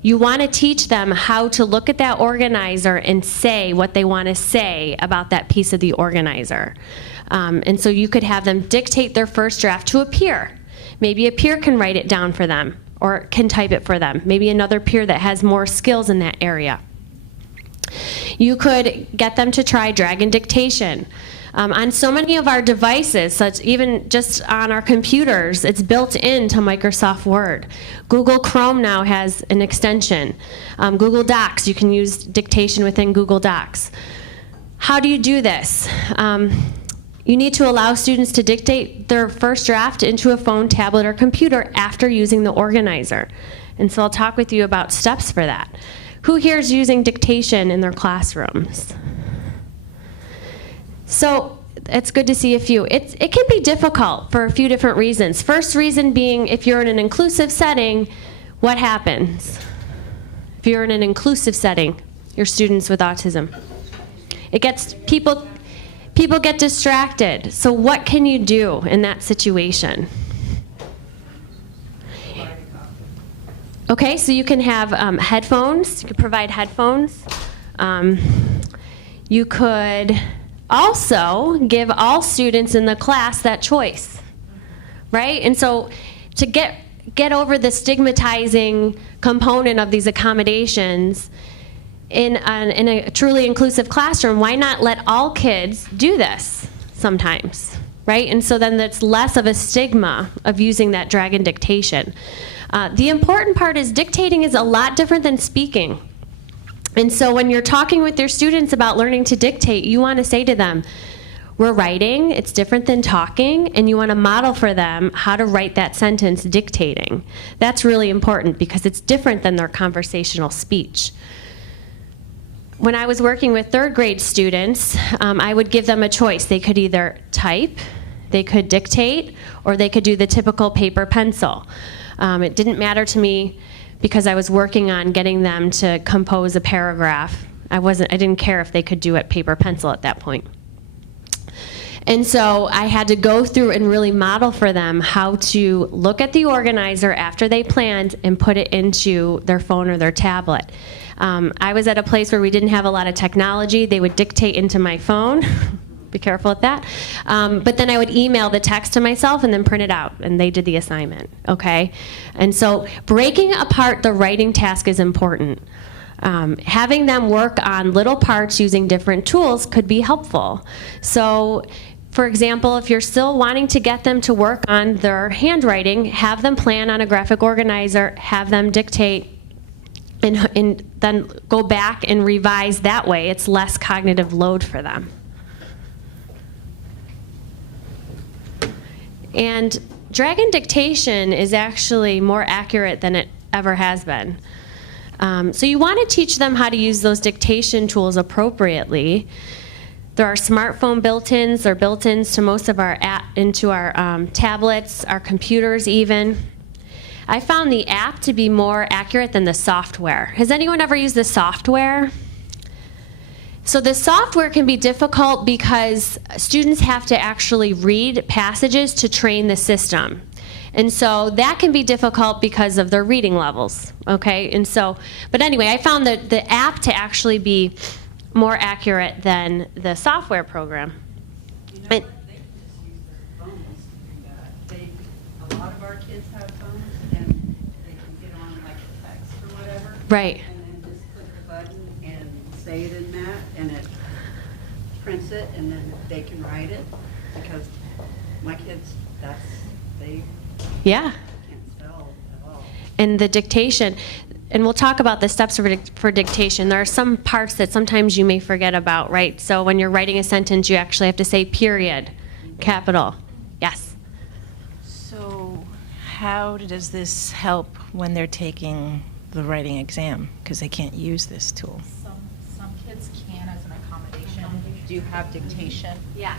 you want to teach them how to look at that organizer and say what they want to say about that piece of the organizer. And so you could have them dictate their first draft to a peer. Maybe a peer can write it down for them or can type it for them. Maybe another peer that has more skills in that area. You could get them to try drag and dictation. On so many of our devices, such even just on our computers, it's built into Microsoft Word. Google Chrome now has an extension. Google Docs, you can use dictation within Google Docs. How do you do this? You need to allow students to dictate their first draft into a phone, tablet, or computer after using the organizer. And so I'll talk with you about steps for that. Who here is using dictation in their classrooms? So it's good to see a few. It can be difficult for a few different reasons. First reason being, if you're in an inclusive setting, what happens? If you're in an inclusive setting, your students with autism. It gets people People get distracted. So what can you do in that situation? Okay, so you can have headphones. You could provide headphones. You could also give all students in the class that choice, right? And so to get over the stigmatizing component of these accommodations in a truly inclusive classroom, why not let all kids do this sometimes, right? And so then that's less of a stigma of using that dragon dictation. The important part is dictating is a lot different than speaking. And so when you're talking with your students about learning to dictate, you want to say to them, we're writing, it's different than talking, and you want to model for them how to write that sentence dictating. That's really important because it's different than their conversational speech. When I was working with third grade students, I would give them a choice. They could either type, they could dictate, or they could do the typical paper pencil. It didn't matter to me because I was working on getting them to compose a paragraph. I didn't care if they could do it paper pencil at that point. And so I had to go through and really model for them how to look at the organizer after they planned and put it into their phone or their tablet. I was at a place where we didn't have a lot of technology. They would dictate into my phone. Be careful with that. But then I would email the text to myself and then print it out, and they did the assignment, okay? And so breaking apart the writing task is important. Having them work on little parts using different tools could be helpful. So, for example, if you're still wanting to get them to work on their handwriting, have them plan on a graphic organizer, have them dictate, and then go back and revise that way. It's less cognitive load for them. And dragon dictation is actually more accurate than it ever has been. So you want to teach them how to use those dictation tools appropriately. There are smartphone built-ins. They're built-ins to most of our into our tablets, our computers even. I found the app to be more accurate than the software. Has anyone ever used the software? So the software can be difficult because students have to actually read passages to train the system. And so that can be difficult because of their reading levels, okay? And so, but anyway, I found that the app to actually be more accurate than the software program. You know what? They just use their phones to do that. A lot of our kids have phones, and they can get on like a text or whatever. Right. And then just click the button and say it in that, and it prints it, and then they can write it. Because my kids, they Yeah. can't spell at all. And the dictation, and we'll talk about the steps for dictation. There are some parts that sometimes you may forget about, right? So when you're writing a sentence, you actually have to say period, capital. Yes? So how does this help when they're taking the writing exam? Because they can't use this tool. Some kids can as an accommodation. Do you have dictation? Yeah.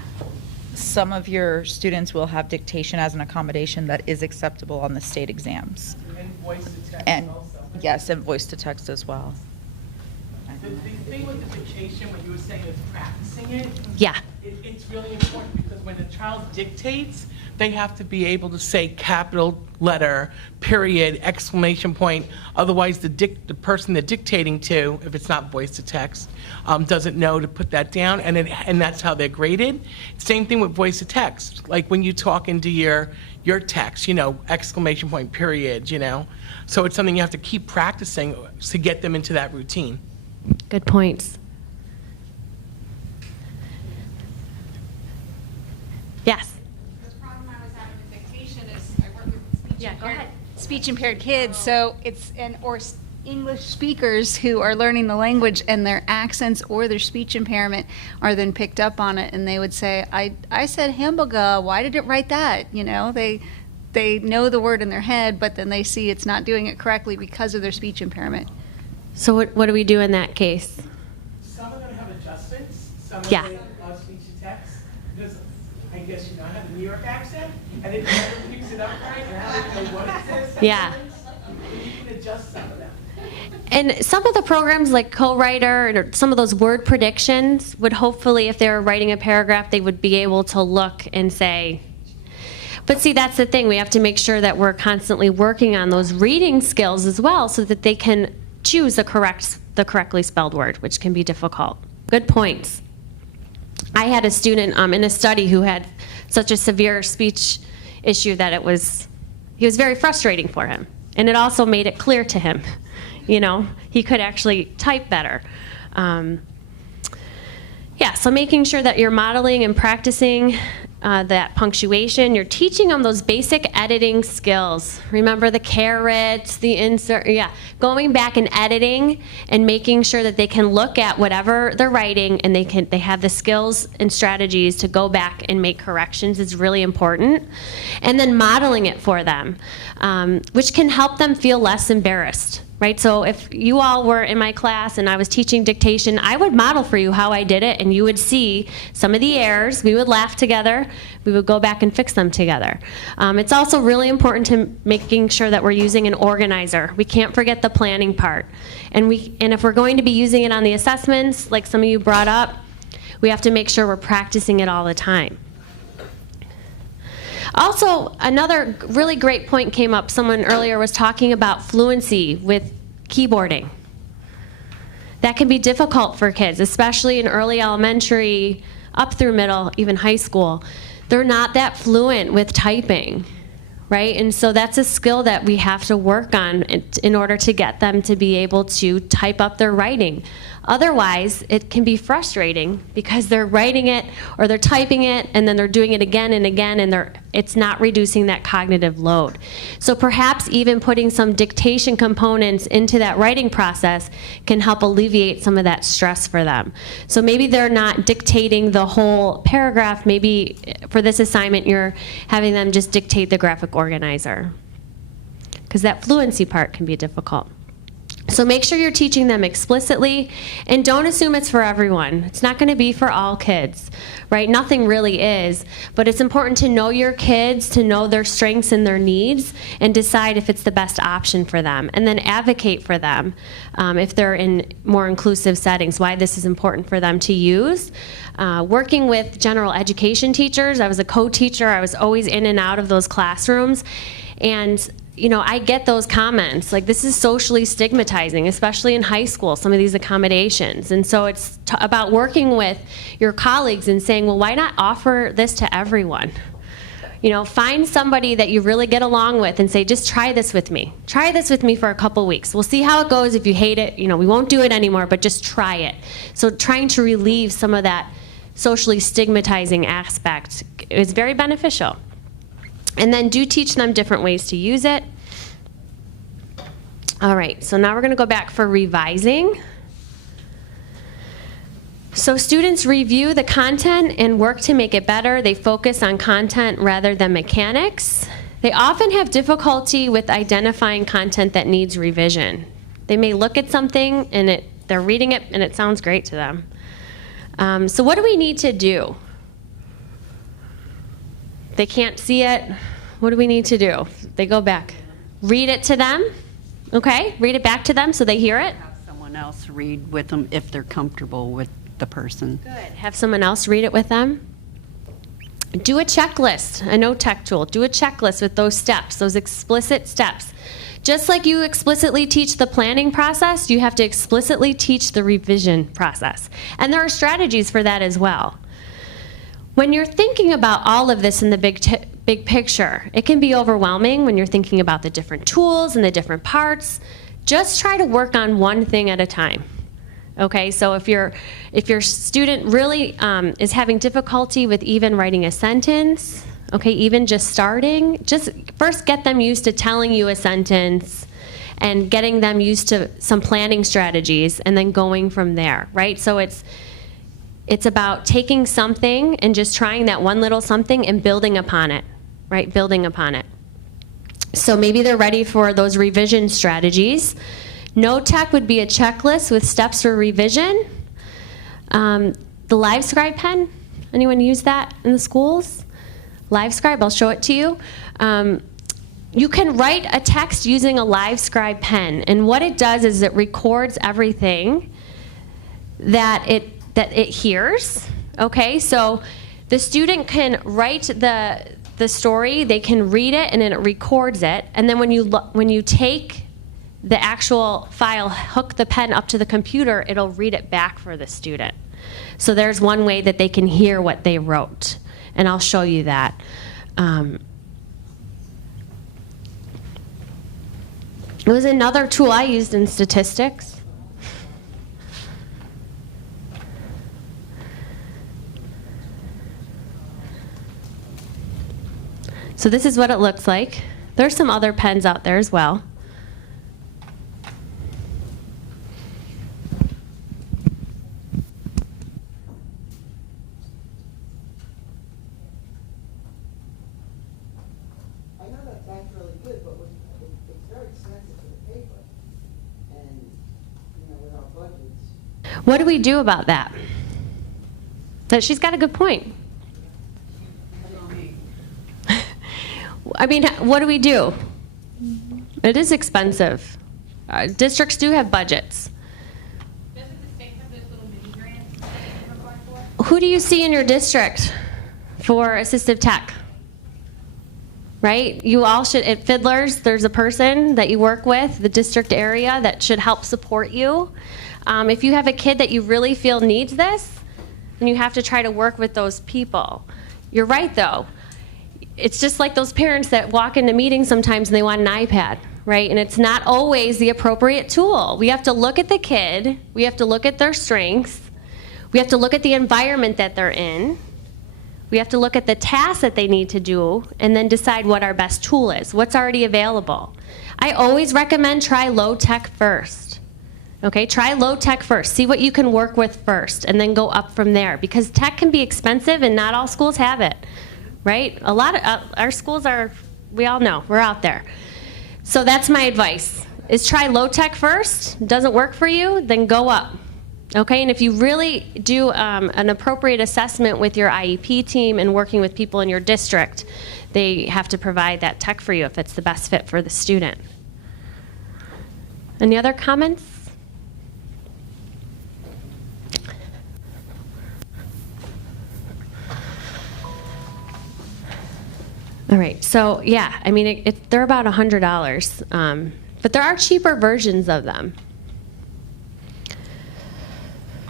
Some of your students will have dictation as an accommodation that is acceptable on the state exams. And voice to text And also. yes, and voice to text as well. The thing with the dictation, what you were saying is practicing it. Yeah. It's really important because when a child dictates, they have to be able to say capital letter, period, exclamation point. Otherwise, the person they're dictating to, if it's not voice to text, doesn't know to put that down, and that's how they're graded. Same thing with voice to text. Like when you talk into your text, exclamation point, period, So it's something you have to keep practicing to get them into that routine. Good points. Yes. The problem I was having with dictation is I work with speech impaired kids, so it's English speakers who are learning the language, and their accents or their speech impairment are then picked up on it, and they would say, I said hamburger, why did it write that? They know the word in their head, but then they see it's not doing it correctly because of their speech impairment. So what do we do in that case? Some are going to have adjustments. Some are Yeah. going to have speech to text. Because I guess, I have a New York accent, and it never picks it up right, and I don't know what it says. Yeah. Sometimes. But you can adjust some of them. And some of the programs like Co-Writer or some of those word predictions would hopefully, if they were writing a paragraph, they would be able to look and say, but see, that's the thing. We have to make sure that we're constantly working on those reading skills as well so that they can choose the correctly spelled word, which can be difficult. Good points. I had a student in a study who had such a severe speech issue that it was very frustrating for him. And it also made it clear to him, he could actually type better. So making sure that you're modeling and practicing that punctuation, you're teaching them those basic editing skills. Remember the carets, the insert, going back and editing and making sure that they can look at whatever they're writing and they have the skills and strategies to go back and make corrections is really important. And then modeling it for them, which can help them feel less embarrassed. Right, so if you all were in my class and I was teaching dictation, I would model for you how I did it, and you would see some of the errors. We would laugh together. We would go back and fix them together. It's also really important to making sure that we're using an organizer. We can't forget the planning part. And if we're going to be using it on the assessments, like some of you brought up, we have to make sure we're practicing it all the time. Also, another really great point came up. Someone earlier was talking about fluency with keyboarding. That can be difficult for kids, especially in early elementary, up through middle, even high school. They're not that fluent with typing, right? And so that's a skill that we have to work on in order to get them to be able to type up their writing. Otherwise, it can be frustrating because they're writing it or they're typing it and then they're doing it again and again, and it's not reducing that cognitive load. So perhaps even putting some dictation components into that writing process can help alleviate some of that stress for them. So maybe they're not dictating the whole paragraph. Maybe for this assignment, you're having them just dictate the graphic organizer, because that fluency part can be difficult. So make sure you're teaching them explicitly, and don't assume it's for everyone. It's not going to be for all kids, right? Nothing really is, but it's important to know your kids, to know their strengths and their needs, and decide if it's the best option for them, and then advocate for them if they're in more inclusive settings, why this is important for them to use. Working with general education teachers, I was a co-teacher. I was always in and out of those classrooms, and I get those comments, like this is socially stigmatizing, especially in high school, some of these accommodations. And so it's about working with your colleagues and saying, well, why not offer this to everyone? Find somebody that you really get along with and say, just try this with me. Try this with me for a couple weeks. We'll see how it goes. If you hate it, we won't do it anymore, but just try it. So trying to relieve some of that socially stigmatizing aspect is very beneficial. And then do teach them different ways to use it. All right, so now we're going to go back for revising. So students review the content and work to make it better. They focus on content rather than mechanics. They often have difficulty with identifying content that needs revision. They may look at something and they're reading it and it sounds great to them. So what do we need to do? They can't see it. What do we need to do? They go back. Read it to them. Okay, read it back to them so they hear it. Have someone else read with them if they're comfortable with the person. Good. Have someone else read it with them. Do a checklist, a note tech tool. Do a checklist with those steps, those explicit steps. Just like you explicitly teach the planning process, you have to explicitly teach the revision process. And there are strategies for that as well. When you're thinking about all of this in the big picture, it can be overwhelming when you're thinking about the different tools and the different parts. Just try to work on one thing at a time. Okay, so if your student really is having difficulty with even writing a sentence, okay, even just starting, just first get them used to telling you a sentence and getting them used to some planning strategies and then going from there, right? So it's about taking something and just trying that one little something and building upon it, right? Building upon it. So maybe they're ready for those revision strategies. Note tech would be a checklist with steps for revision. The LiveScribe pen, anyone use that in the schools? LiveScribe, I'll show it to you. You can write a text using a LiveScribe pen, and what it does is it records everything that it hears. Okay, so the student can write the story, they can read it, and then it records it. And then when you take the actual file, hook the pen up to the computer, it'll read it back for the student. So there's one way that they can hear what they wrote, and I'll show you that. It was another tool I used in statistics. So this is what it looks like. There's some other pens out there as well. I know that that's really good, but it's very expensive for the paper. And, with our budgets. What do we do about that? That she's got a good point. I mean, what do we do? It is expensive. Districts do have budgets. Who do you see in your district for assistive tech? Right? You all should, at Fiddlers, there's a person that you work with, the district area, that should help support you. If you have a kid that you really feel needs this, then you have to try to work with those people. You're right, though. It's just like those parents that walk into meetings sometimes and they want an iPad, right? And it's not always the appropriate tool. We have to look at the kid. We have to look at their strengths. We have to look at the environment that they're in. We have to look at the tasks that they need to do and then decide what our best tool is, what's already available. I always recommend try low tech first. Okay, try low tech first. See what you can work with first and then go up from there, because tech can be expensive and not all schools have it. Right? A lot of our schools are, we all know, we're out there. So that's my advice, is try low tech first. Doesn't work for you, then go up. Okay, and if you really do an appropriate assessment with your IEP team and working with people in your district, they have to provide that tech for you if it's the best fit for the student. Any other comments? All right, so yeah, I mean, they're about $100, but there are cheaper versions of them.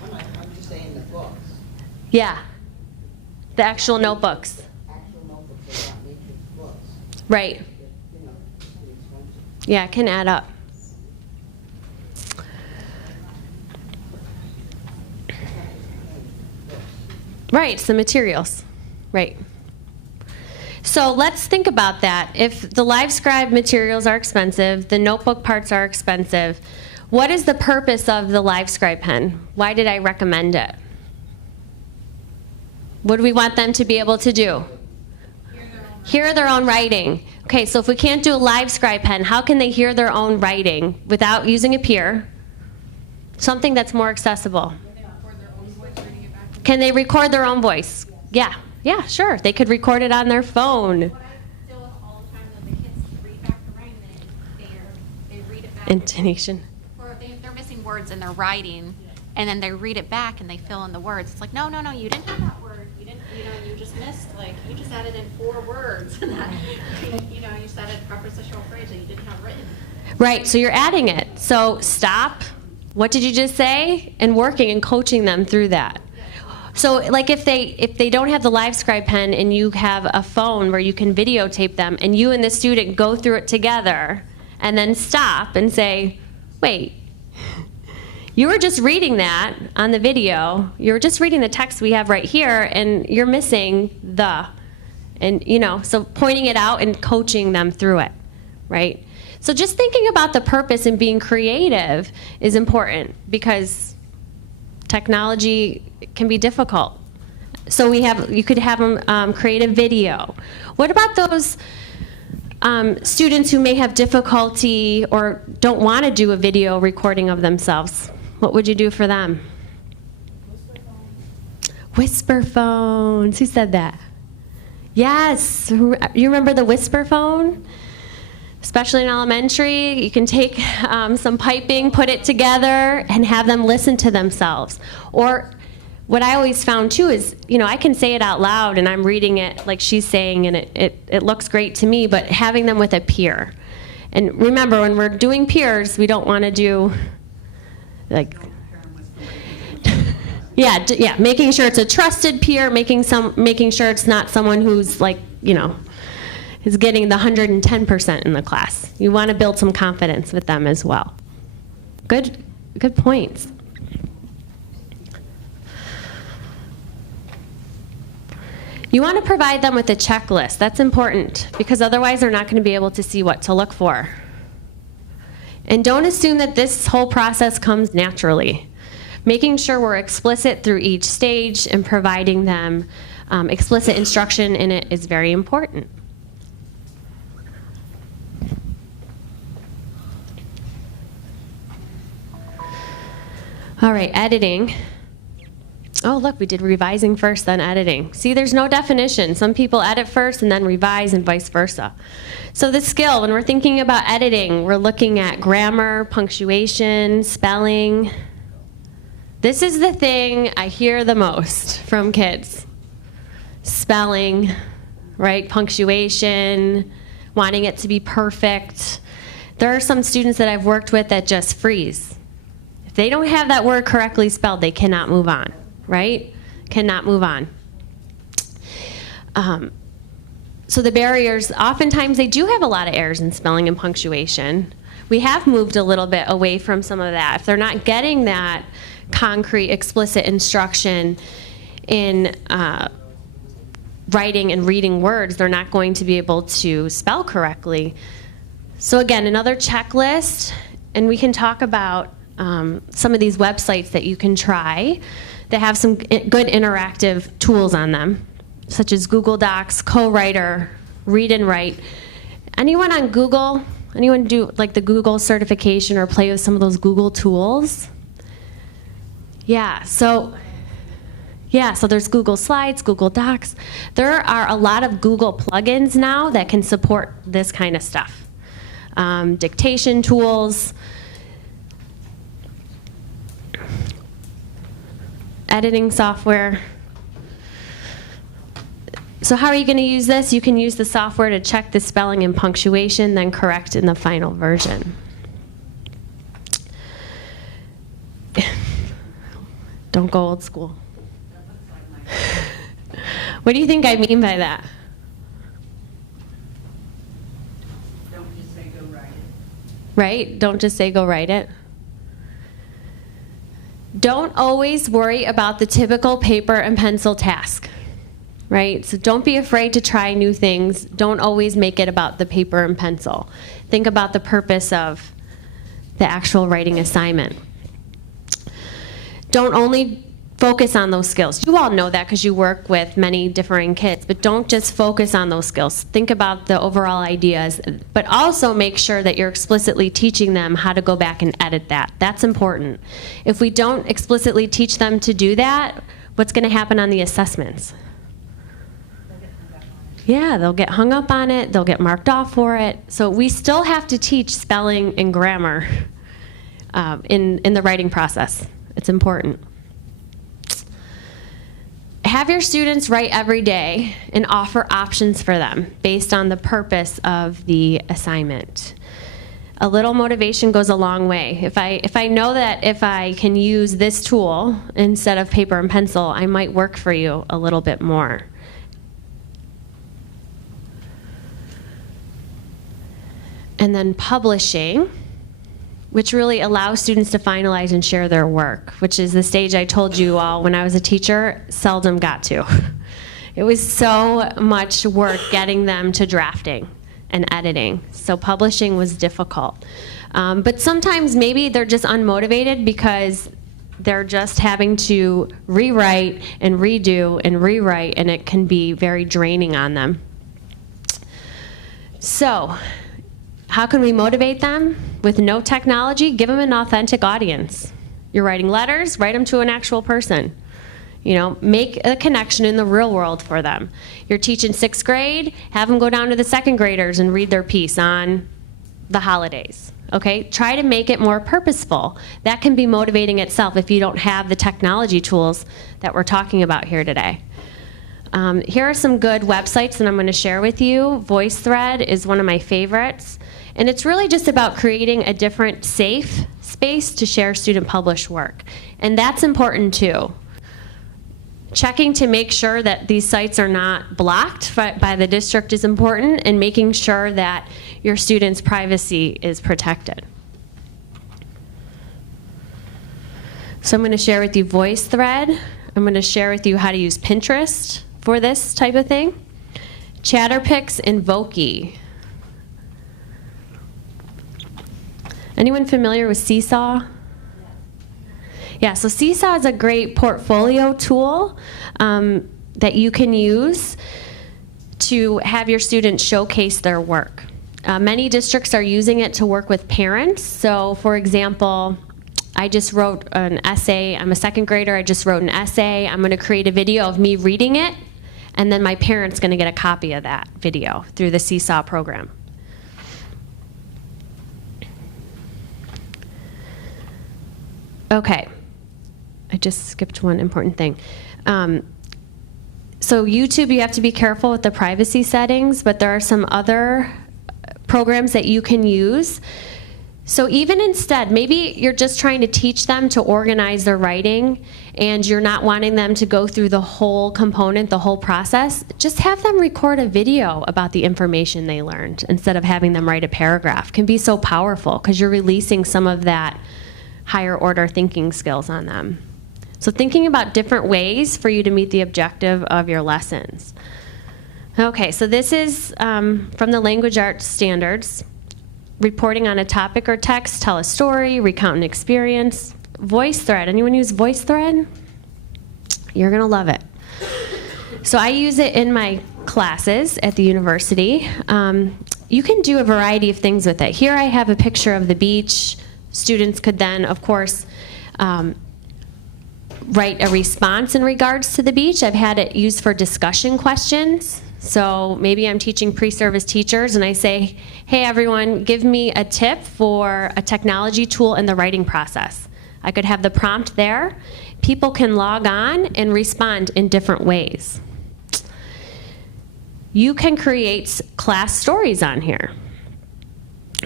I'm just saying the books. Yeah, the actual notebooks. Actual notebooks are not matrix books. Right. Pretty expensive. Yeah, it can add up. Right, it's the materials. Right. So let's think about that. If the LiveScribe materials are expensive, the notebook parts are expensive, what is the purpose of the LiveScribe pen? Why did I recommend it? What do we want them to be able to do? Hear their own writing. Okay, so if we can't do a LiveScribe pen, how can they hear their own writing without using a peer? Something that's more accessible. Can they record their own voice? Yeah. Yeah, sure. They could record it on their phone. Intonation. Or they're missing words in their writing, and then they read it back and they fill in the words. It's like, no, you didn't have that word. You didn't, you just missed, you just added in 4 words. And that, you just added a prepositional phrase that you didn't have written. Right, so you're adding it. So stop. What did you just say? And working and coaching them through that. So if they don't have the LiveScribe pen and you have a phone where you can videotape them and you and the student go through it together and then stop and say, wait, you were just reading that on the video, you were just reading the text we have right here and you're missing the, and so pointing it out and coaching them through it, right? So just thinking about the purpose and being creative is important, because technology can be difficult. So you could have them create a video. What about those students who may have difficulty or don't want to do a video recording of themselves? What would you do for them? Whisper phones. Who said that? Yes. You remember the whisper phone? especially in elementary. You can take some piping, put it together, and have them listen to themselves. Or what I always found too is, I can say it out loud and I'm reading it like she's saying, and it looks great to me, but having them with a peer. And remember, when we're doing peers, we don't want to do like, yeah, making sure it's a trusted peer, making sure it's not someone who's like, is getting the 110% in the class. You want to build some confidence with them as well. Good points. You want to provide them with a checklist. That's important because otherwise they're not going to be able to see what to look for. And don't assume that this whole process comes naturally. Making sure we're explicit through each stage and providing them explicit instruction in it is very important. All right, editing. Oh, look, we did revising first, then editing. See, there's no definition. Some people edit first and then revise and vice versa. So the skill, when we're thinking about editing, we're looking at grammar, punctuation, spelling. This is the thing I hear the most from kids. Spelling, right? Punctuation, wanting it to be perfect. There are some students that I've worked with that just freeze. If they don't have that word correctly spelled, they cannot move on, right? Cannot move on. So the barriers, oftentimes they do have a lot of errors in spelling and punctuation. We have moved a little bit away from some of that. If they're not getting that concrete, explicit instruction in writing and reading words, they're not going to be able to spell correctly. So again, another checklist, and we can talk about some of these websites that you can try that have some good interactive tools on them, such as Google Docs, Co-Writer, Read and Write. Anyone on Google? Anyone do like the Google certification or play with some of those Google tools? So there's Google Slides, Google Docs. There are a lot of Google plugins now that can support this kind of stuff. Dictation tools, editing software. So how are you going to use this? You can use the software to check the spelling and punctuation, then correct in the final version. Don't go old school. What do you think I mean by that? Don't just say go write it. Right? Don't just say go write it. Don't always worry about the typical paper and pencil task, right? So don't be afraid to try new things. Don't always make it about the paper and pencil. Think about the purpose of the actual writing assignment. Don't only focus on those skills. You all know that because you work with many differing kids, but don't just focus on those skills. Think about the overall ideas, but also make sure that you're explicitly teaching them how to go back and edit that. That's important. If we don't explicitly teach them to do that, what's going to happen on the assessments? Yeah, they'll get hung up on it, they'll get marked off for it. So we still have to teach spelling and grammar in the writing process. It's important. Have your students write every day and offer options for them based on the purpose of the assignment. A little motivation goes a long way. If I know that if I can use this tool instead of paper and pencil, I might work for you a little bit more. And then publishing, which really allows students to finalize and share their work, which is the stage I told you all when I was a teacher, seldom got to. It was so much work getting them to drafting and editing. So publishing was difficult. But sometimes maybe they're just unmotivated because they're just having to rewrite and redo and rewrite, and it can be very draining on them. So, how can we motivate them? With no technology, give them an authentic audience. You're writing letters, write them to an actual person. You know, make a connection in the real world for them. You're teaching 6th grade, have them go down to the 2nd graders and read their piece on the holidays. Okay, try to make it more purposeful. That can be motivating itself if you don't have the technology tools that we're talking about here today. Here are some good websites that I'm going to share with you. VoiceThread is one of my favorites. And it's really just about creating a different safe space to share student published work. And that's important too. Checking to make sure that these sites are not blocked by the district is important, and making sure that your students' privacy is protected. So I'm going to share with you VoiceThread. I'm going to share with you how to use Pinterest for this type of thing. Chatterpix and Voki. Anyone familiar with Seesaw? Yeah, so Seesaw is a great portfolio tool that you can use to have your students showcase their work. Many districts are using it to work with parents. So for example, I just wrote an essay. I'm a second grader. I just wrote an essay. I'm going to create a video of me reading it, and then my parent's going to get a copy of that video through the Seesaw program. Okay. I just skipped one important thing. So YouTube, you have to be careful with the privacy settings, but there are some other programs that you can use. So even instead, maybe you're just trying to teach them to organize their writing, and you're not wanting them to go through the whole component, the whole process. Just have them record a video about the information they learned instead of having them write a paragraph. It can be so powerful because you're releasing some of that higher order thinking skills on them. So thinking about different ways for you to meet the objective of your lessons. Okay, so this is from the language arts standards. Reporting on a topic or text, tell a story, recount an experience. VoiceThread, anyone use VoiceThread? You're gonna love it. So I use it in my classes at the university. You can do a variety of things with it. Here I have a picture of the beach. Students could then, of course, write a response in regards to the beach. I've had it used for discussion questions. So maybe I'm teaching pre-service teachers and I say, hey everyone, give me a tip for a technology tool in the writing process. I could have the prompt there. People can log on and respond in different ways. You can create class stories on here.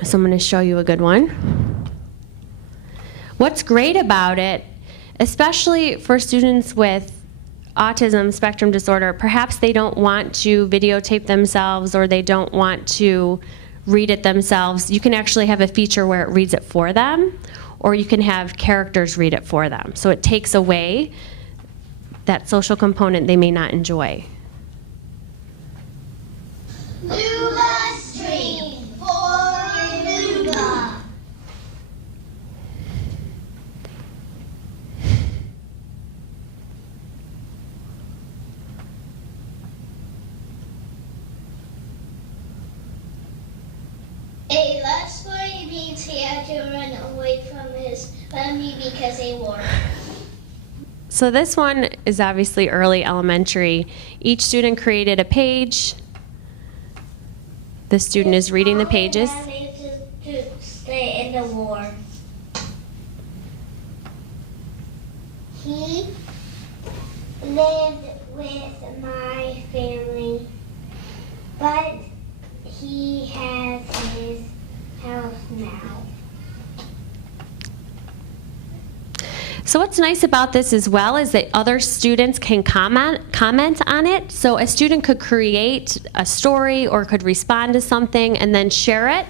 So I'm going to show you a good one. What's great about it, especially for students with autism spectrum disorder, perhaps they don't want to videotape themselves or they don't want to read it themselves. You can actually have a feature where it reads it for them, or you can have characters read it for them. So it takes away that social component they may not enjoy. Luba Stream for Luba. A less boy means he had to run away from his family because they were. So this one is obviously early elementary. Each student created a page. The student is reading the pages. To stay in the war. He lived with my family, but he has his house now. So what's nice about this as well is that other students can comment on it. So a student could create a story or could respond to something and then share it,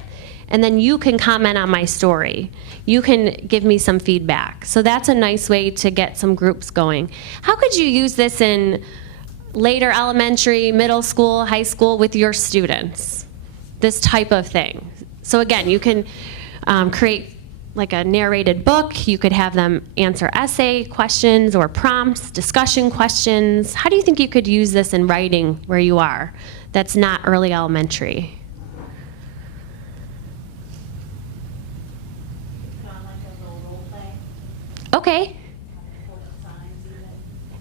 and then you can comment on my story. You can give me some feedback. So that's a nice way to get some groups going. How could you use this in later elementary, middle school, high school with your students? This type of thing. So again, you can create like a narrated book. You could have them answer essay questions or prompts, discussion questions. How do you think you could use this in writing where you are that's not early elementary? Okay.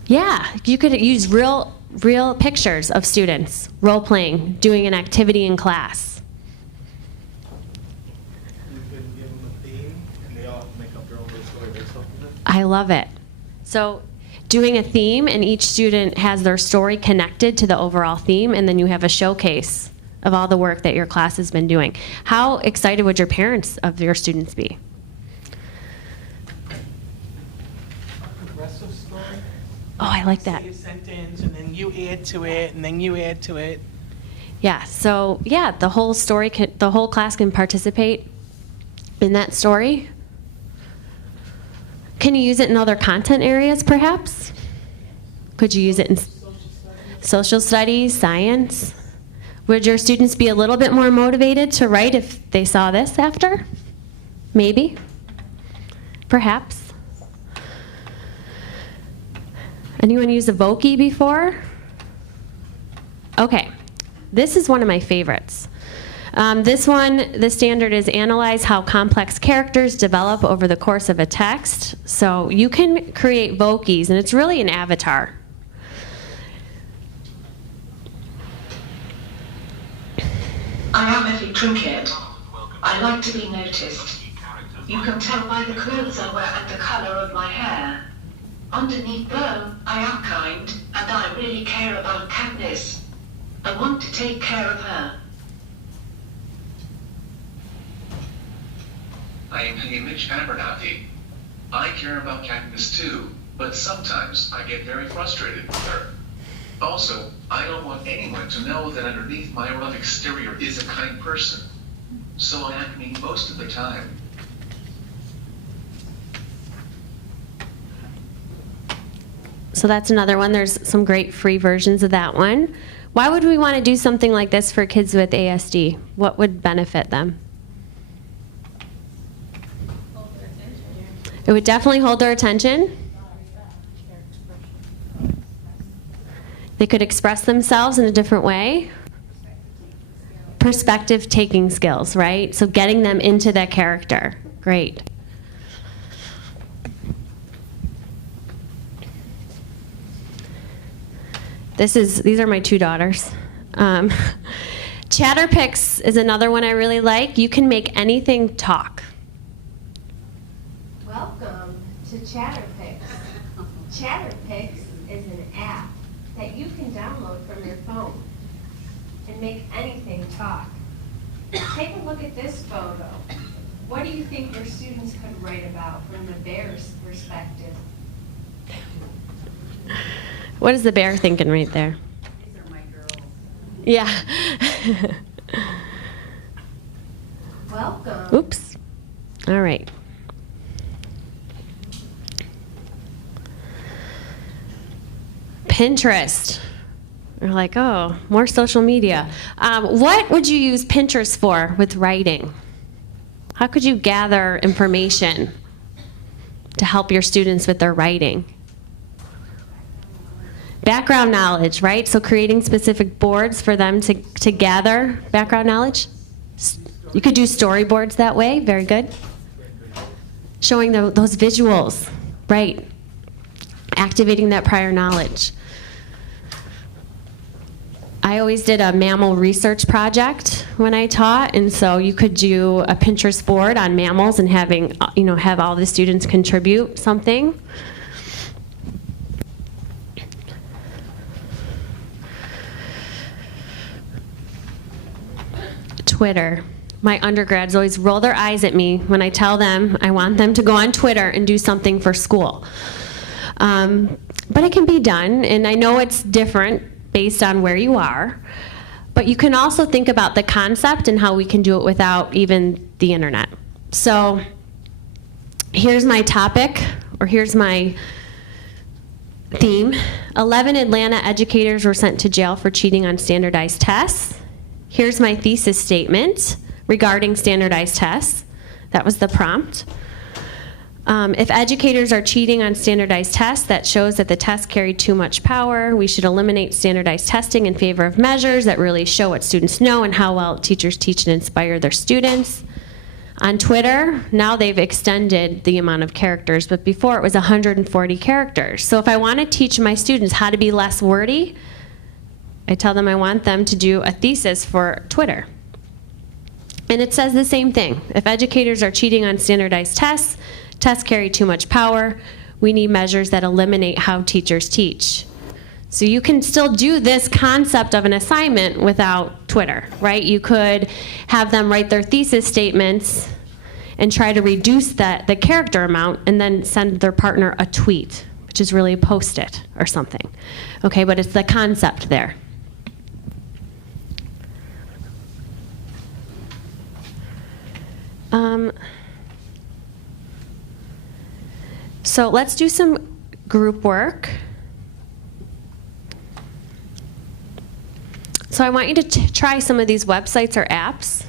Yeah, you could use real pictures of students role-playing, doing an activity in class. I love it. So doing a theme, and each student has their story connected to the overall theme, and then you have a showcase of all the work that your class has been doing. How excited would your parents of your students be? Progressive story. Oh, I like that. Say a sentence, and then you add to it, and then you add to it. Yeah, so yeah, the whole story, the whole class can participate in that story. Can you use it in other content areas, perhaps? Could you use it in social studies, science? Would your students be a little bit more motivated to write if they saw this after? Maybe. Perhaps. Anyone use a Vocee before? Okay. This is one of my favorites. This one, the standard is analyze how complex characters develop over the course of a text. So you can create Vocees, and it's really an avatar. I am Effie Trinket. I like to be noticed. You can tell by the clothes I wear and the colour of my hair. Underneath though, I am kind, and I really care about Katniss. I want to take care of her. I am Hamish Abernathy. I care about Katniss too, but sometimes I get very frustrated with her. Also, I don't want anyone to know that underneath my rough exterior is a kind person. So I act mean most of the time. So that's another one. There's some great free versions of that one. Why would we want to do something like this for kids with ASD? What would benefit them? It would definitely hold their attention. They could express themselves in a different way. Perspective taking skills, right? So getting them into that character. Great. These are my two daughters. Chatterpix is another one I really like. You can make anything talk. Welcome to Chatterpix. Chatterpix is an app that you can download from your phone and make anything talk. Take a look at this photo. What do you think your students could write about from the bear's perspective? What is the bear thinking right there? These are my girls. Yeah. Welcome. Oops. All right. Pinterest. We're like, oh, more social media. What would you use Pinterest for with writing? How could you gather information to help your students with their writing? Background knowledge, right? So creating specific boards for them to gather background knowledge. You could do storyboards that way. Very good. Showing those visuals, right? Activating that prior knowledge. I always did a mammal research project when I taught, and so you could do a Pinterest board on mammals and have all the students contribute something. Twitter. My undergrads always roll their eyes at me when I tell them I want them to go on Twitter and do something for school. But it can be done, and I know it's different based on where you are, but you can also think about the concept and how we can do it without even the internet. So here's my topic, or here's my theme. 11 Atlanta educators were sent to jail for cheating on standardized tests. Here's my thesis statement regarding standardized tests. That was the prompt. If educators are cheating on standardized tests, that shows that the tests carry too much power. We should eliminate standardized testing in favor of measures that really show what students know and how well teachers teach and inspire their students. On Twitter, now they've extended the amount of characters, but before it was 140 characters. So if I want to teach my students how to be less wordy, I tell them I want them to do a thesis for Twitter. And it says the same thing. If educators are cheating on standardized tests, tests carry too much power, we need measures that eliminate how teachers teach. So you can still do this concept of an assignment without Twitter, right? You could have them write their thesis statements and try to reduce the character amount and then send their partner a tweet, which is really a post-it or something. Okay, but it's the concept there. So let's do some group work. So I want you to try some of these websites or apps.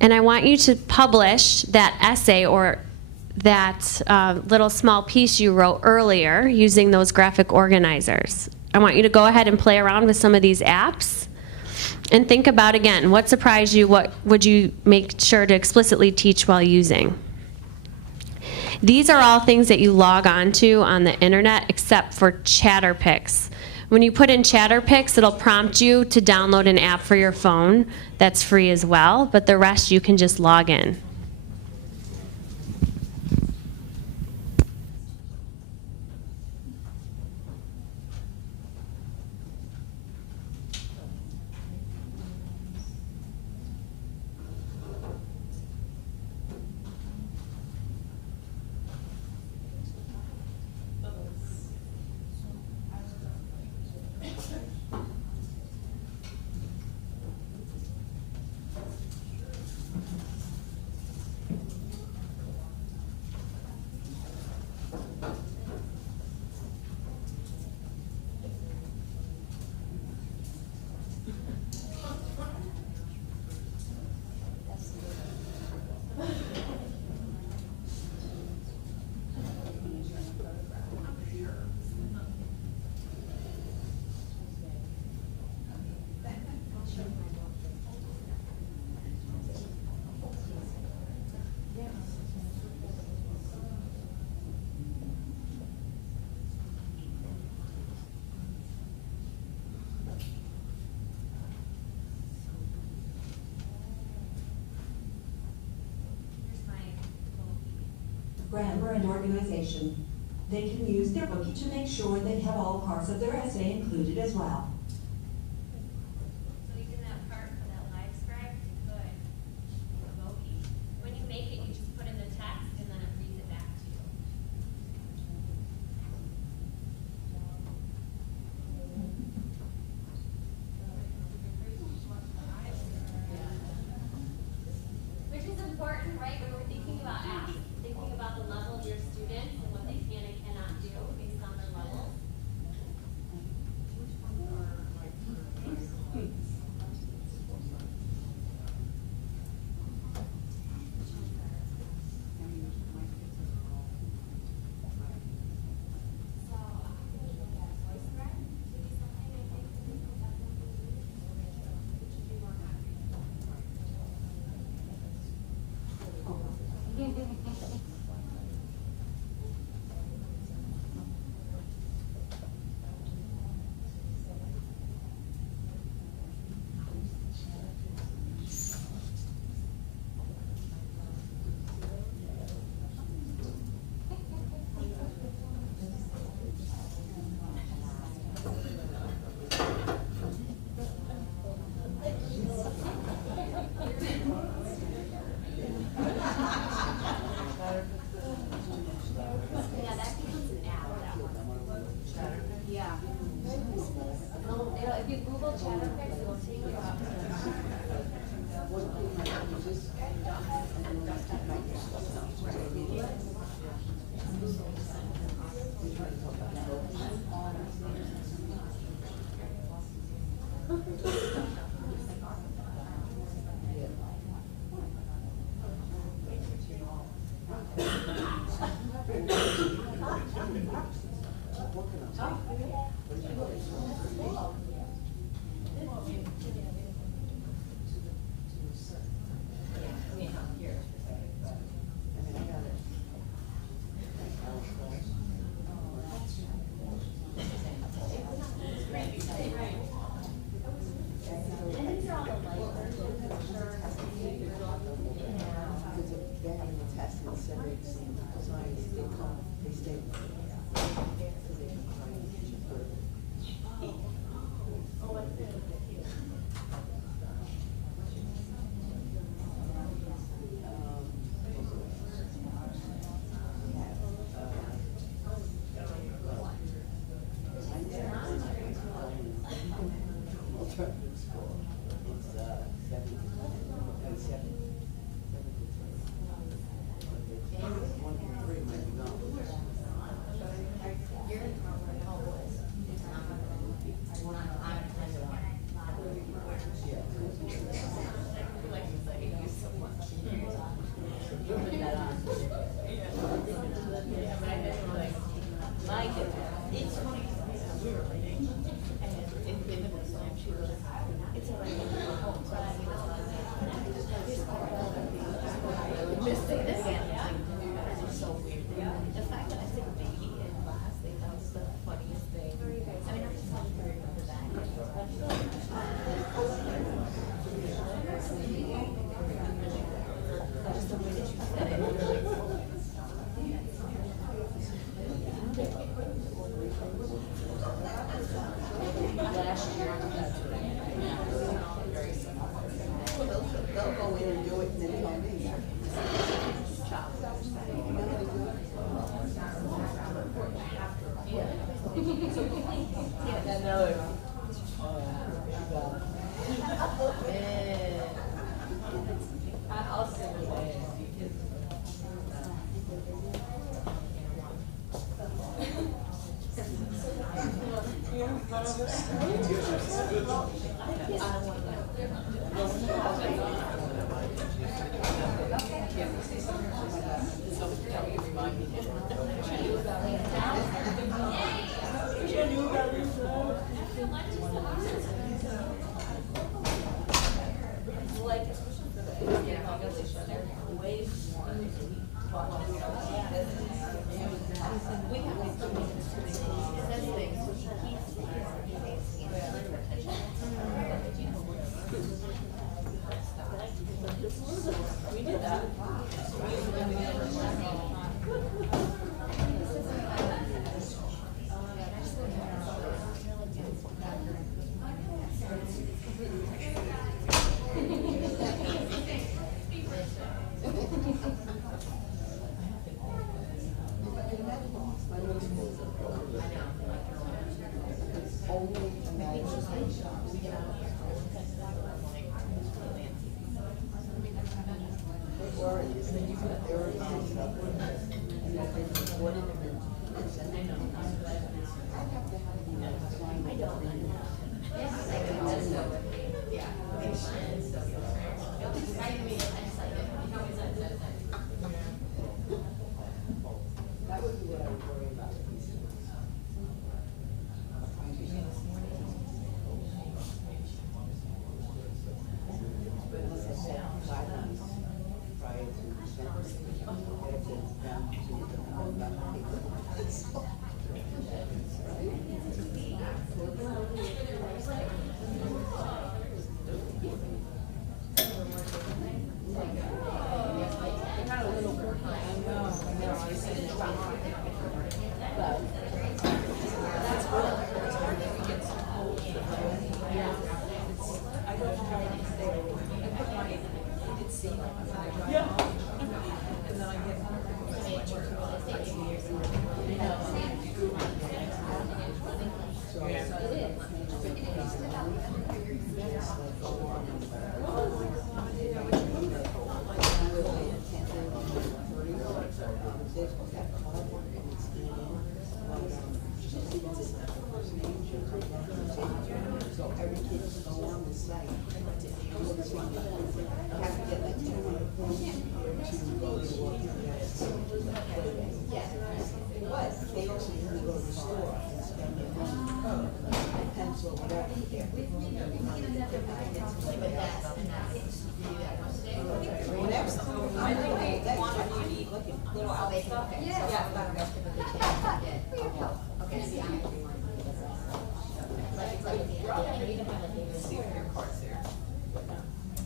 And I want you to publish that essay or that little small piece you wrote earlier using those graphic organizers. I want you to go ahead and play around with some of these apps and think about, again, what surprised you, what would you make sure to explicitly teach while using. These are all things that you log on to on the internet except for ChatterPix. When you put in ChatterPix, it'll prompt you to download an app for your phone that's free as well, but the rest you can just log in. Grammar and organization. They can use their bookie to make sure they have all parts of their essay included as well. So even that part for that live scribe, you could do a bookie. When you make it, you just put in the text and then it reads it back to you. Which is important, right, when we're thinking about apps, thinking about the level of your students and what they can and cannot do based on their levels. If you Google ChatterPix, it'll take you up.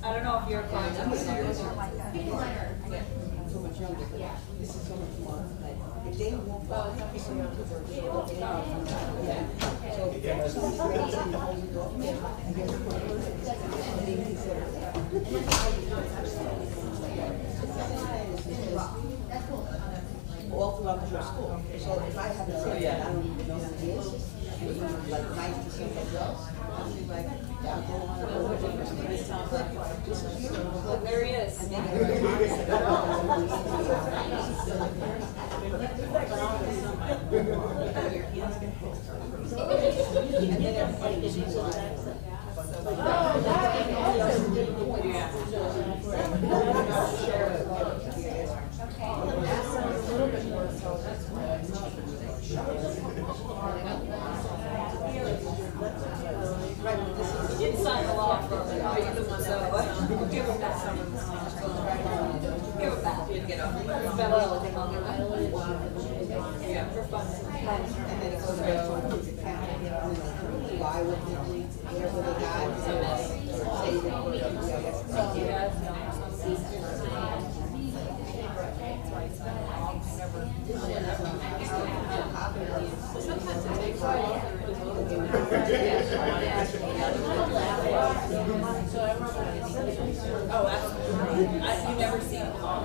I don't know if you're fine. So much younger. This is so much more. If they won't go, some of the kids are yeah. So if somebody grabs them and holds it off, I guess and they consider that. All throughout your school. So if I have a kid that I don't even know who he is, and he's like nice to somebody else, I'll be like, yeah, go on. Look, there he is. You did sign the law for the one, so give him that some of the give him that. You get off. Yeah, for fun. And then it goes back to our kids' account, why would we, whatever they got, or save it, or, Oh, absolutely. You've never seen it all.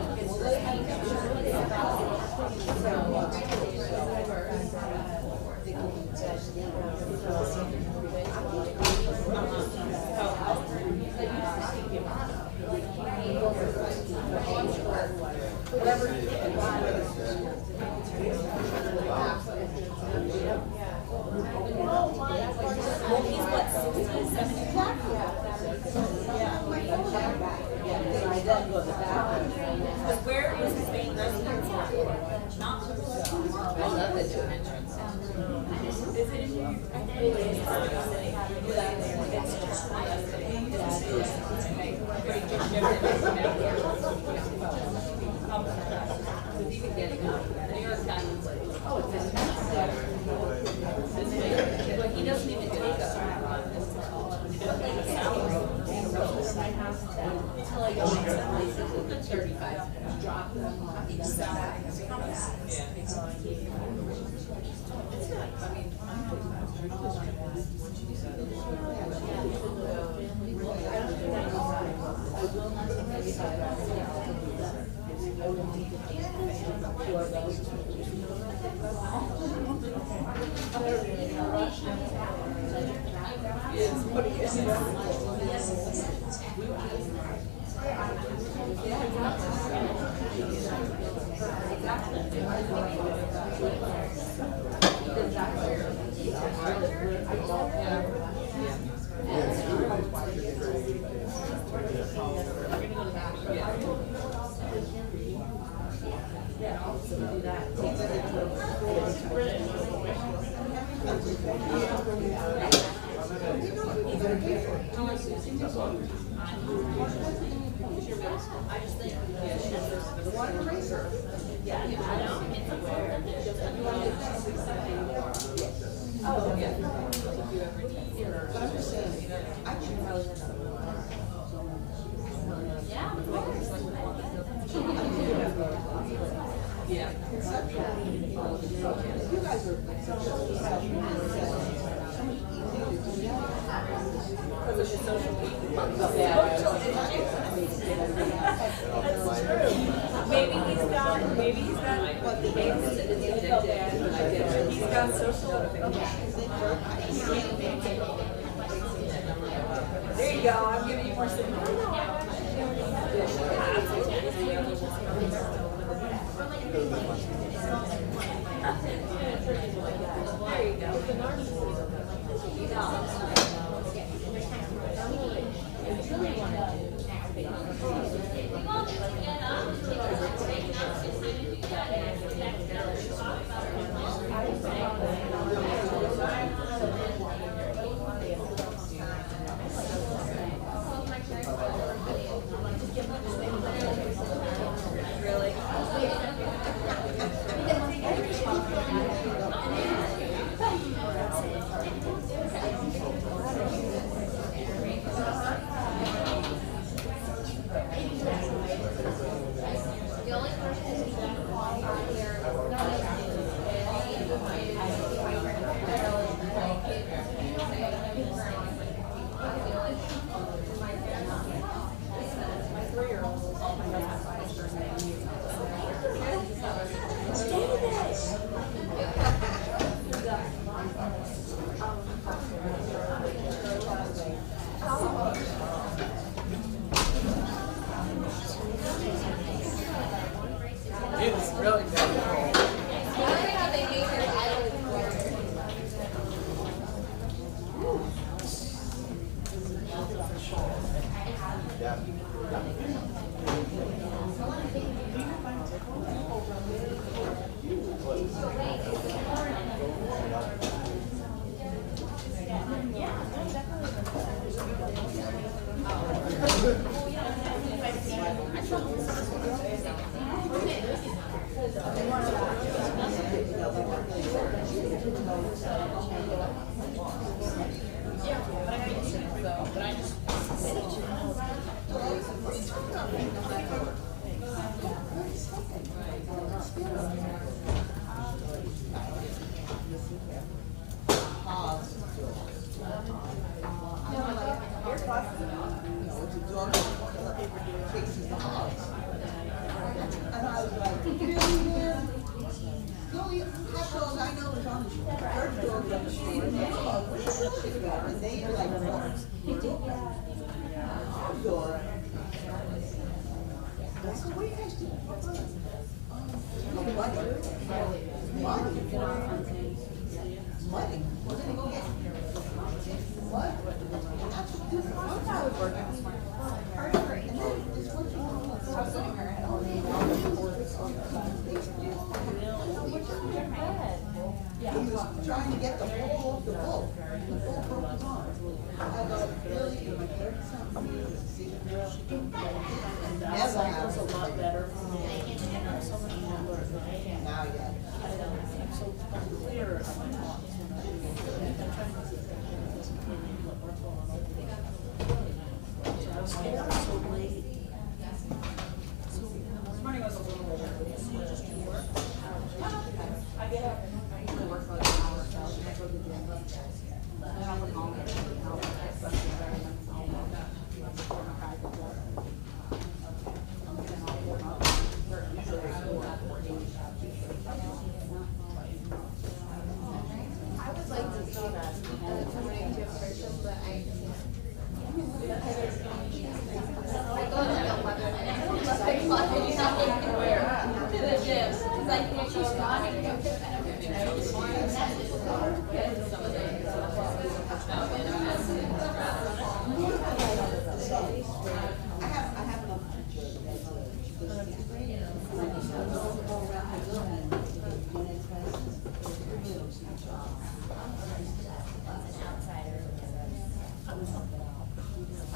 There you go, I'm giving you more signal. It's really good. Trying to get the whole of the bull. The bull broke his arm. Never happens. A lot better. Now, yeah. I'm so clear. This morning was a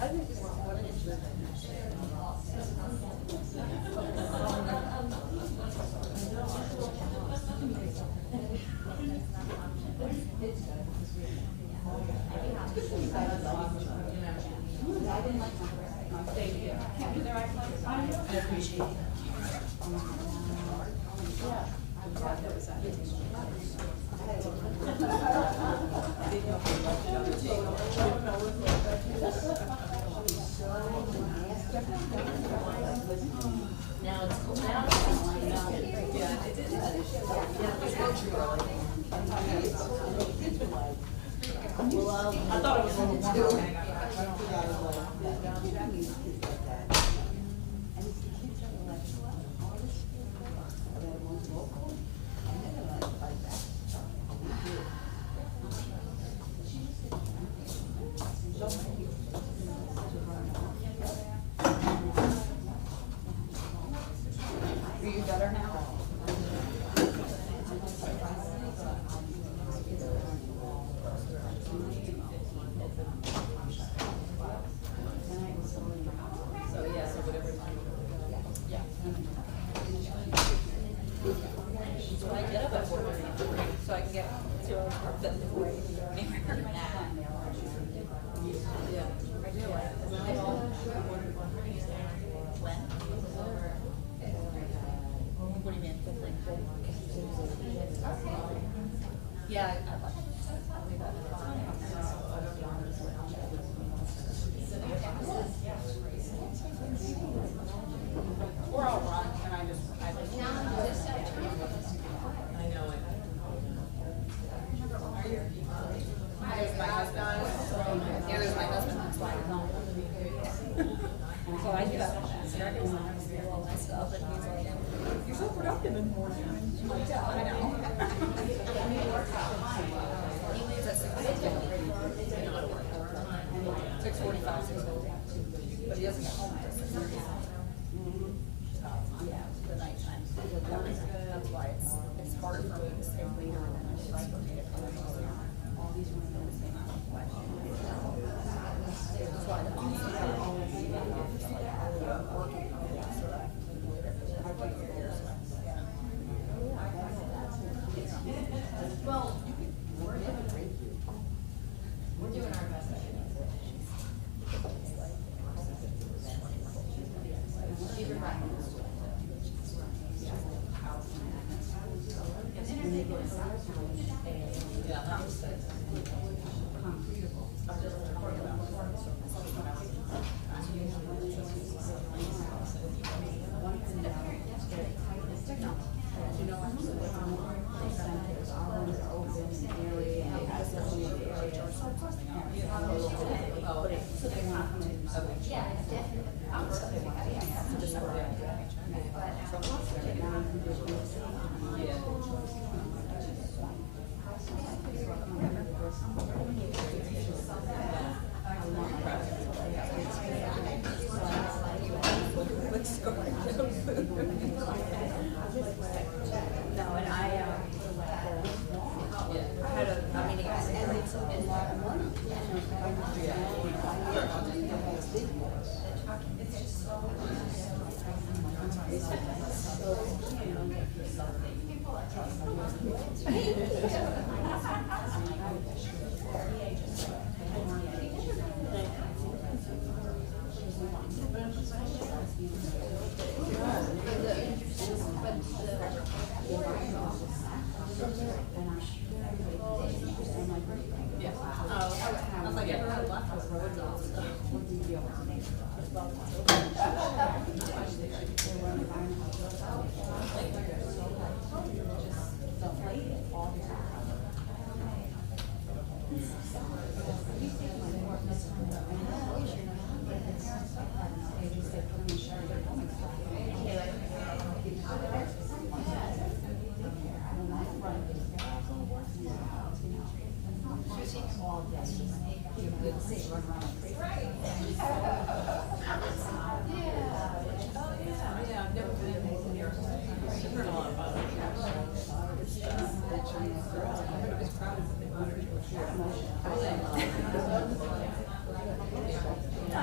I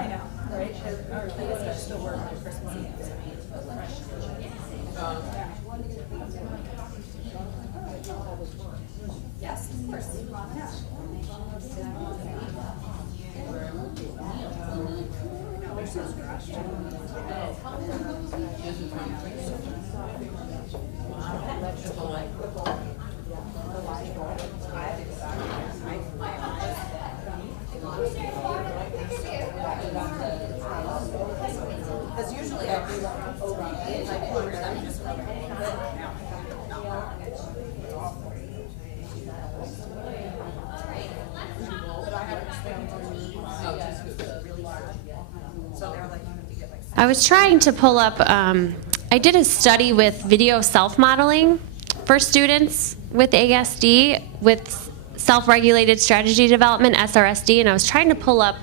know. Because usually I do like OBE, like orders I'm just like, but I haven't spent really large. So they're like, you have to get like. I was trying to pull up, I did a study with video self-modeling for students with ASD, with self-regulated strategy development, SRSD, and I was trying to pull up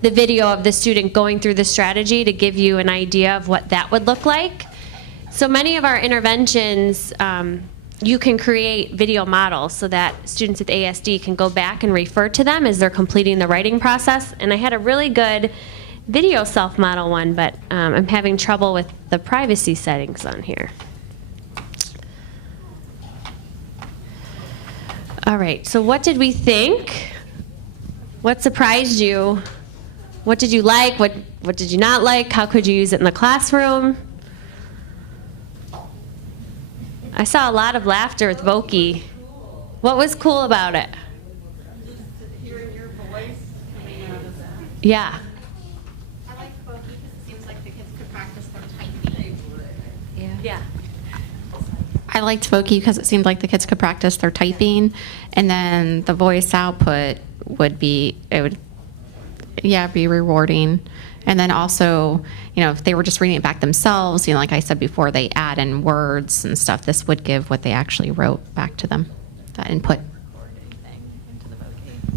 the video of the student going through the strategy to give you an idea of what that would look like. So many of our interventions, you can create video models so that students with ASD can go back and refer to them as they're completing the writing process. And I had a really good video self-model one, but I'm having trouble with the privacy settings on here. All right, so what did we think? What surprised you? What did you like? What did you not like? How could you use it in the classroom? I saw a lot of laughter with Voki. What was cool about it? Hearing your voice coming out of that. Yeah. I like Voki because it seems like the kids could practice their typing. Yeah. I liked Voki because it seemed like the kids could practice their typing, and then the voice output would be, be rewarding. And then also, if they were just reading it back themselves, like I said before, they add in words and stuff. This would give what they actually wrote back to them, that input.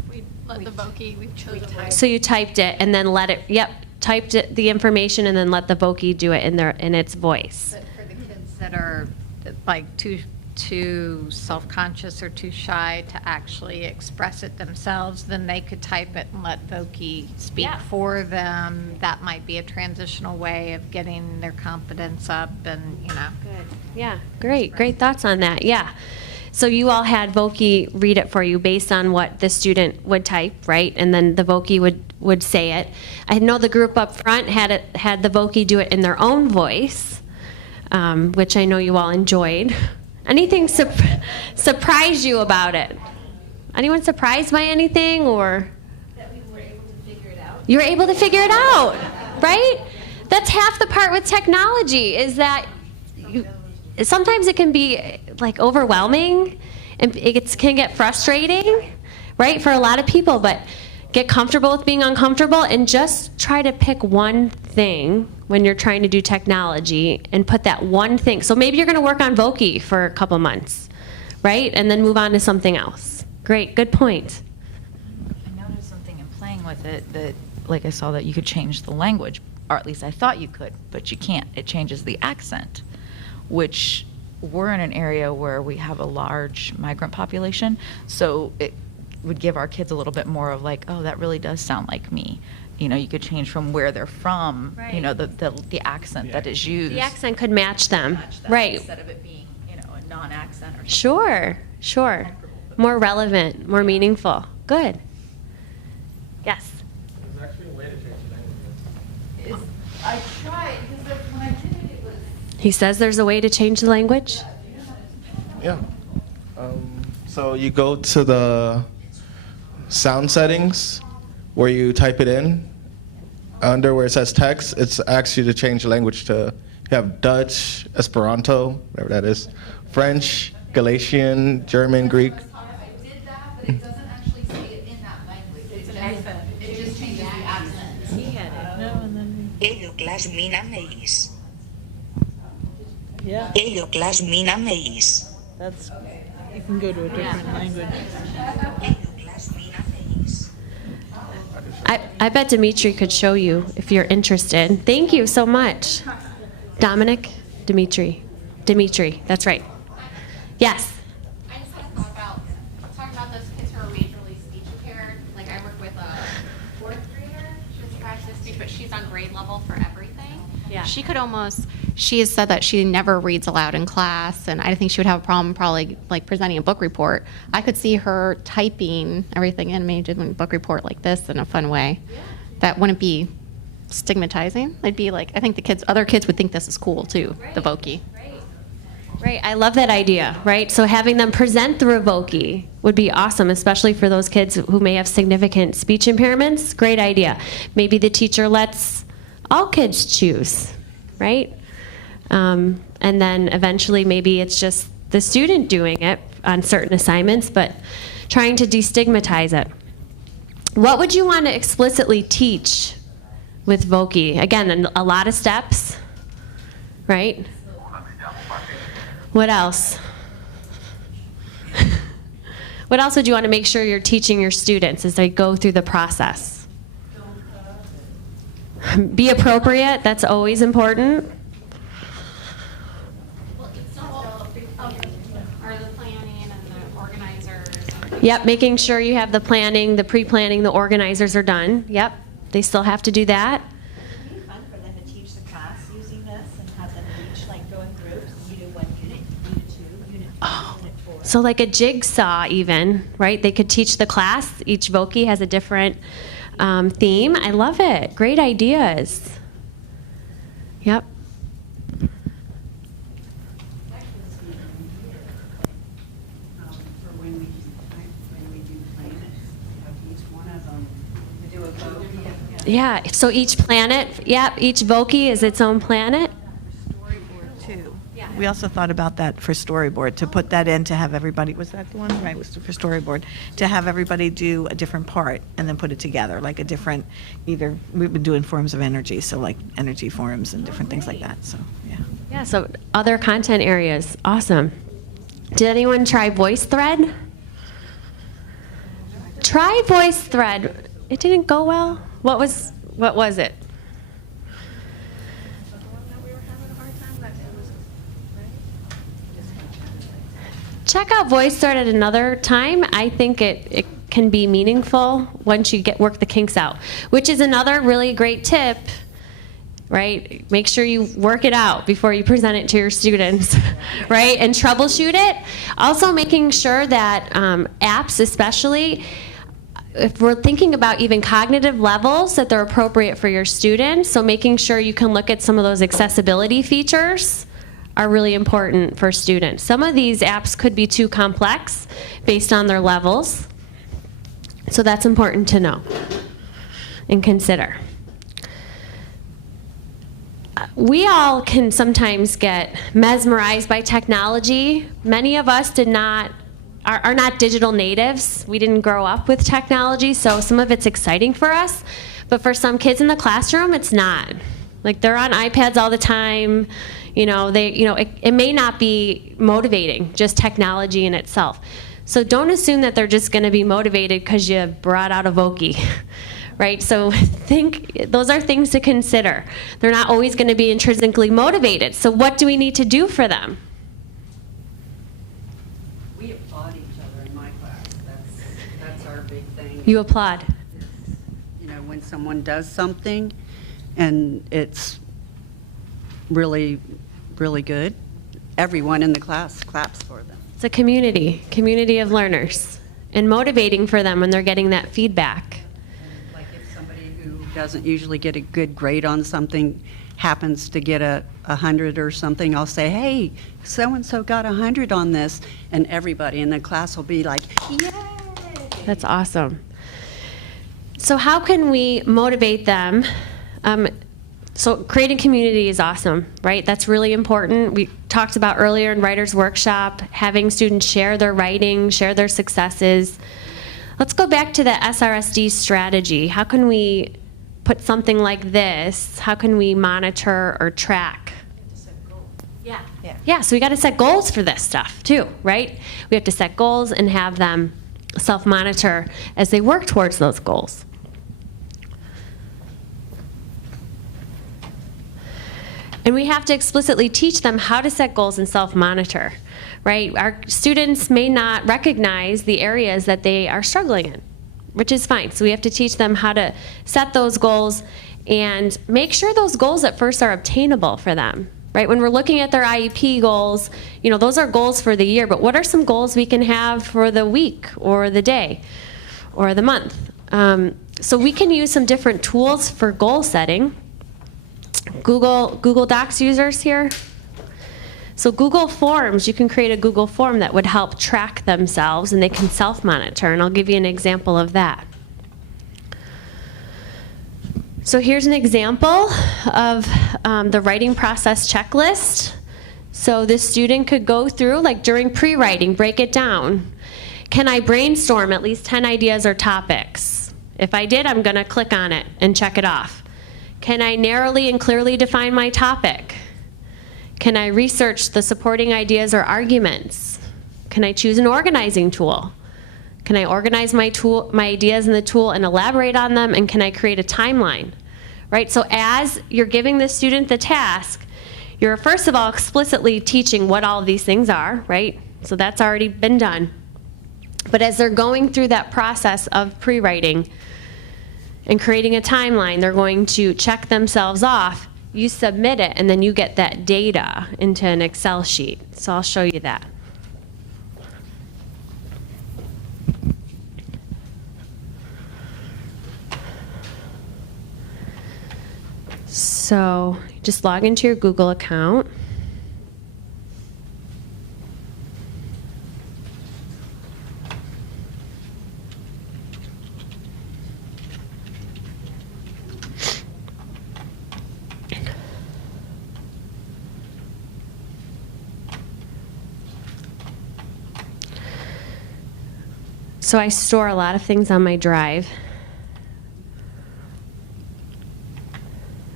We let the Voki, we chose a So you typed it and then let it, typed it, the information and then let the Voki do it in its voice. But for the kids that are like too self-conscious or too shy to actually express it themselves, then they could type it and let Voki speak for them. That might be a transitional way of getting their confidence up and, Good. Yeah, great thoughts on that, yeah. So you all had Voki read it for you based on what the student would type, right? And then the Voki would say it. I know the group up front had the Voki do it in their own voice, which I know you all enjoyed. Anything surprised you about it? Anyone surprised by anything, or? That we were able to figure it out. You were able to figure it out, right? That's half the part with technology, is that sometimes it can be like overwhelming and it can get frustrating, right, for a lot of people, but get comfortable with being uncomfortable and just try to pick one thing when you're trying to do technology and put that one thing. So maybe you're going to work on Voki for a couple months, right, and then move on to something else. Great, good point. I noticed something in playing with it that, like I saw that you could change the language, or at least I thought you could, but you can't. It changes the accent, which we're in an area where we have a large migrant population, so it would give our kids a little bit more of like, oh, that really does sound like me. You could change from where they're from, right. The accent that is used. The accent could match them, right. Instead of it being, a non-accent or something. Sure. More relevant, more meaningful. Good. Yes. There's actually a way to change the language. I tried, because when I did it, it was. He says there's a way to change the language? Yeah. So you go to the sound settings where you type it in. Under where it says text, it asks you to change the language to, you have Dutch, Esperanto, whatever that is, French, Galician, German, Greek. I did that, but it doesn't actually say it in that language. It's an accent. It just changes the accent. He had it. No, and then. Yeah. That's, you can go to a different language. I bet Dimitri could show you if you're interested. Thank you so much. Dominic? Dimitri, that's right. Yes. I just had a thought about talking about those kids who are majorly speech impaired. Like I work with a fourth grader. She was special speech, but she's on grade level for everything. Yeah. She could almost she has said that she never reads aloud in class, and I think she would have a problem probably like presenting a book report. I could see her typing everything in, maybe doing a book report like this in a fun way. That wouldn't be stigmatizing. It'd be like, I think other kids would think this is cool too, the Voki. Right, I love that idea, right? So having them present through a Voki would be awesome, especially for those kids who may have significant speech impairments. Great idea. Maybe the teacher lets all kids choose, right? And then eventually maybe it's just the student doing it on certain assignments, but trying to destigmatize it. What would you want to explicitly teach with Voki? Again, a lot of steps, right? What else? What else would you want to make sure you're teaching your students as they go through the process? Be appropriate, that's always important. Or the planning and the organizers. Yep, making sure you have the planning, the pre-planning, the organizers are done. Yep, they still have to do that. It'd be fun for them to teach the class using this and have them each like go in groups. You do 1 unit, unit 2, unit 3, unit 4. So like a jigsaw even, right? They could teach the class. Each Voki has a different theme. I love it. Great ideas. Yep. For when we do planets, have each one of them do a Voki. Yeah, so each planet, yep, each Voki is its own planet. Too. We also thought about that for storyboard, to put that in, to have everybody, was that the one? Right, was for storyboard, to have everybody do a different part and then put it together, like a different, either, we've been doing forms of energy, so like energy forms and different things like that, so, yeah. Yeah, so other content areas. Awesome. Did anyone try VoiceThread? Try VoiceThread. It didn't go well? What was it? Check out VoiceThread at another time. I think it can be meaningful once you work the kinks out, which is another really great tip, right? Make sure you work it out before you present it to your students, right? And troubleshoot it. Also making sure that apps especially, if we're thinking about even cognitive levels, that they're appropriate for your students. So making sure you can look at some of those accessibility features are really important for students. Some of these apps could be too complex based on their levels. So that's important to know and consider. We all can sometimes get mesmerized by technology. Many of us are not digital natives. We didn't grow up with technology, so some of it's exciting for us. But for some kids in the classroom, it's not. Like they're on iPads all the time. It may not be motivating, just technology in itself. So don't assume that they're just going to be motivated because you brought out a Voki, right? So those are things to consider. They're not always going to be intrinsically motivated. So what do we need to do for them? We applaud each other in my class. That's our big thing. You applaud. When someone does something and it's really, really good, everyone in the class claps for them. It's a community of learners, and motivating for them when they're getting that feedback. Like if somebody who doesn't usually get a good grade on something happens to get a 100 or something, I'll say, hey, so-and-so got 100 on this, and everybody in the class will be like, yay! That's awesome. So how can we motivate them? So creating community is awesome, right? That's really important. We talked about earlier in Writer's Workshop, having students share their writing, share their successes. Let's go back to the SRSD strategy. How can we put something like this? How can we monitor or track? Yeah, so we got to set goals for this stuff too, right? We have to set goals and have them self-monitor as they work towards those goals. And we have to explicitly teach them how to set goals and self-monitor, right? Our students may not recognize the areas that they are struggling in, which is fine. So we have to teach them how to set those goals and make sure those goals at first are obtainable for them. right? When we're looking at their IEP goals, those are goals for the year, but what are some goals we can have for the week or the day or the month? So we can use some different tools for goal setting. Google Docs users here. So Google Forms, you can create a Google form that would help track themselves, and they can self-monitor, and I'll give you an example of that. So here's an example of the writing process checklist. So this student could go through, like during pre-writing, break it down. Can I brainstorm at least 10 ideas or topics? If I did, I'm going to click on it and check it off. Can I narrowly and clearly define my topic? Can I research the supporting ideas or arguments? Can I choose an organizing tool? Can I organize my ideas in the tool and elaborate on them? And can I create a timeline? Right? So as you're giving the student the task, you're first of all explicitly teaching what all of these things are, right? So that's already been done. But as they're going through that process of pre-writing and creating a timeline, they're going to check themselves off. You submit it, and then you get that data into an Excel sheet. So I'll show you that. So just log into your Google account. So I store a lot of things on my drive.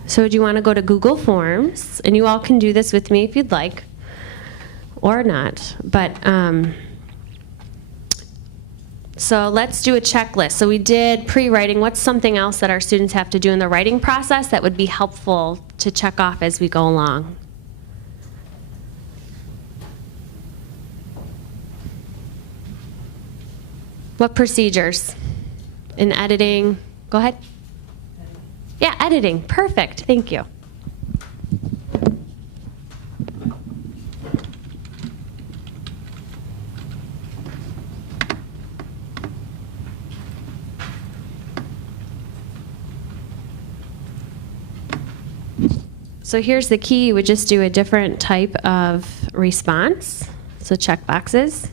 So do you want to go to Google Forms? And you all can do this with me if you'd like, or not. But so let's do a checklist. So we did pre-writing. What's something else that our students have to do in the writing process that would be helpful to check off as we go along? What procedures? In editing? Go ahead. Yeah, editing. Perfect. Thank you. So here's the key. You would just do a different type of response. So check boxes.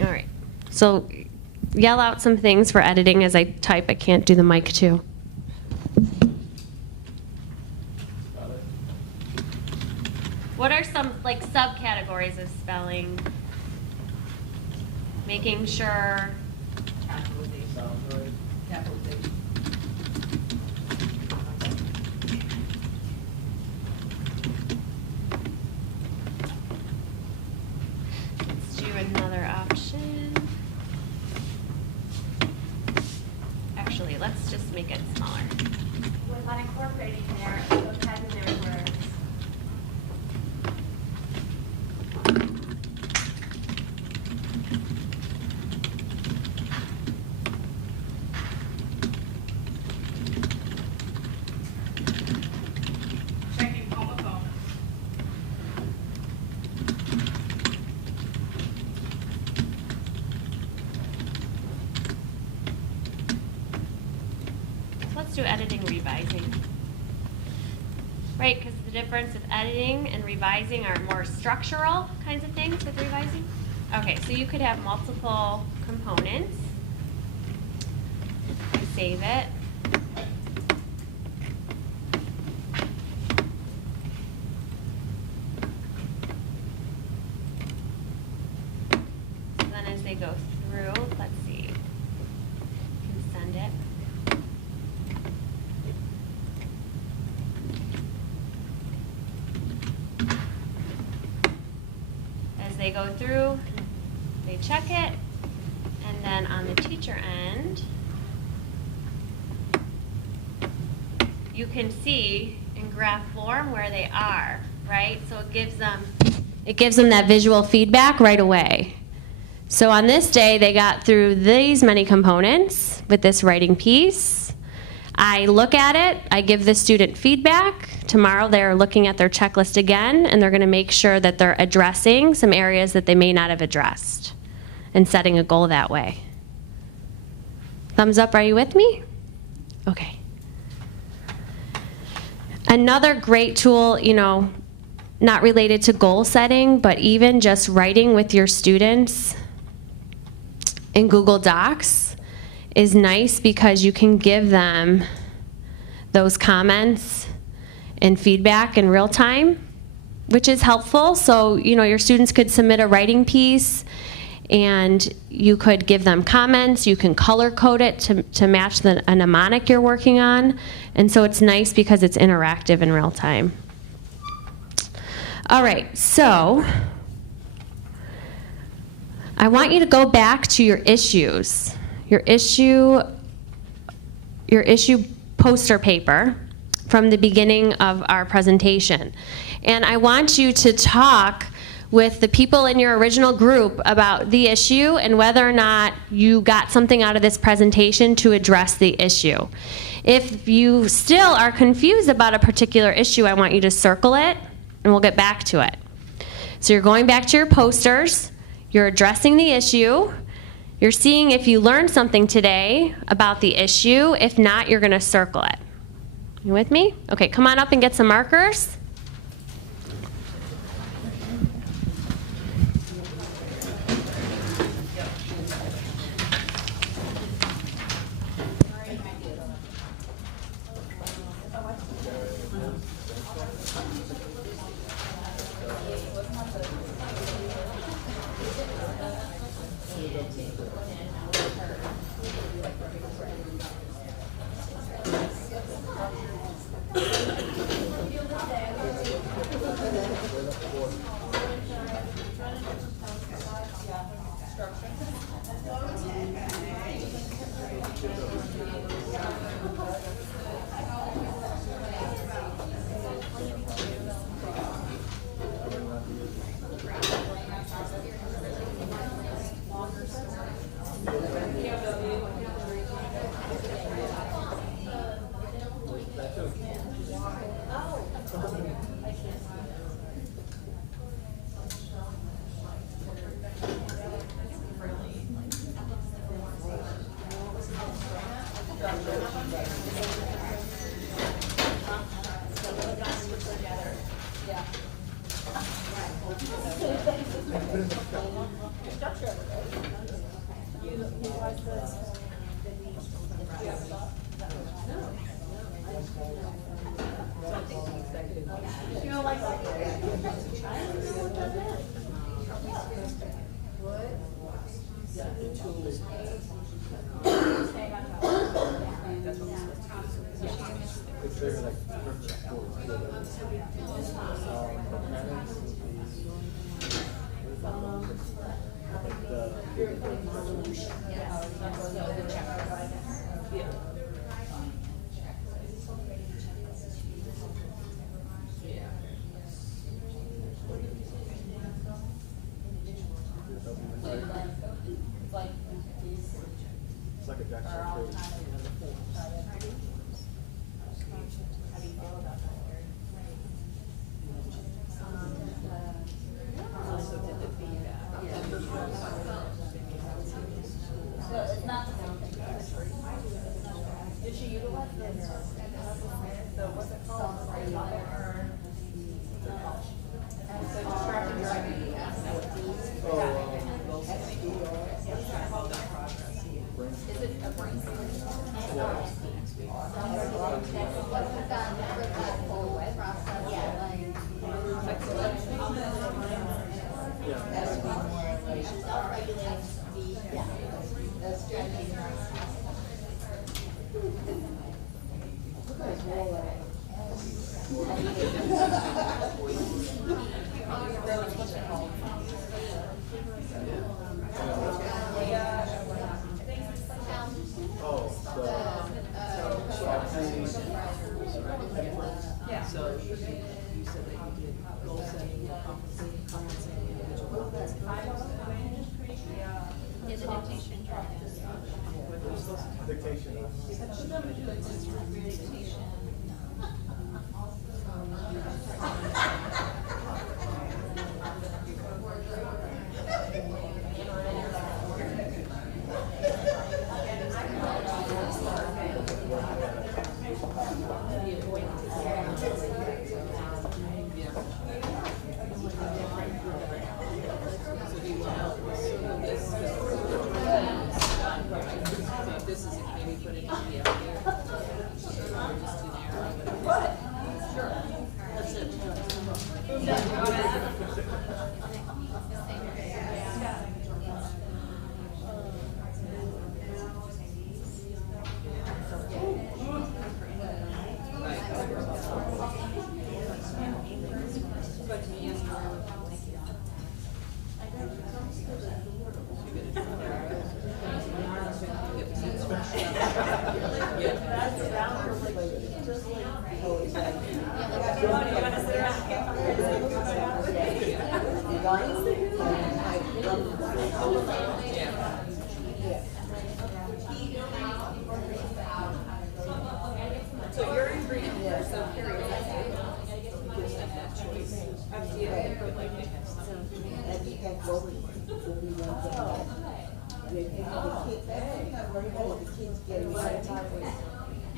All right, so yell out some things for editing as I type. I can't do the mic too. What are some like subcategories of spelling? Making sure. Let's do another option. Actually, let's just make it smaller. Without incorporating their vocabulary words. Checking homophones. Let's do editing, revising. Right, because the difference with editing and revising are more structural kinds of things with revising. Okay, so you could have multiple components. I save it. So then as they go through, let's see, you can send it. As they go through, they check it, and then on the teacher end, you can see in graph form where they are, right? So it gives them that visual feedback right away. So on this day, they got through these many components with this writing piece. I look at it, I give the student feedback. Tomorrow they're looking at their checklist again, and they're going to make sure that they're addressing some areas that they may not have addressed and setting a goal that way. Thumbs up, are you with me? Okay. Another great tool, not related to goal setting, but even just writing with your students in Google Docs is nice because you can give them those comments and feedback in real time, which is helpful. So, your students could submit a writing piece and you could give them comments. You can color code it to match a mnemonic you're working on. And so it's nice because it's interactive in real time. All right, so I want you to go back to your issues. Your issue poster paper from the beginning of our presentation. And I want you to talk with the people in your original group about the issue and whether or not you got something out of this presentation to address the issue. If you still are confused about a particular issue, I want you to circle it and we'll get back to it. So you're going back to your posters, you're addressing the issue, you're seeing if you learned something today about the issue. If not, you're going to circle it. You with me? Okay, come on up and get some markers. So you're in green, you're so curious. Gives them that choice. Up to you.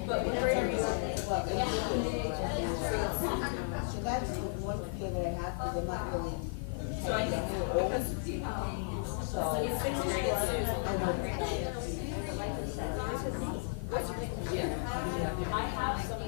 But what grade are you in? So that's the one fear that I have, because I'm not really. So I think because so it's 6th grade. I have some.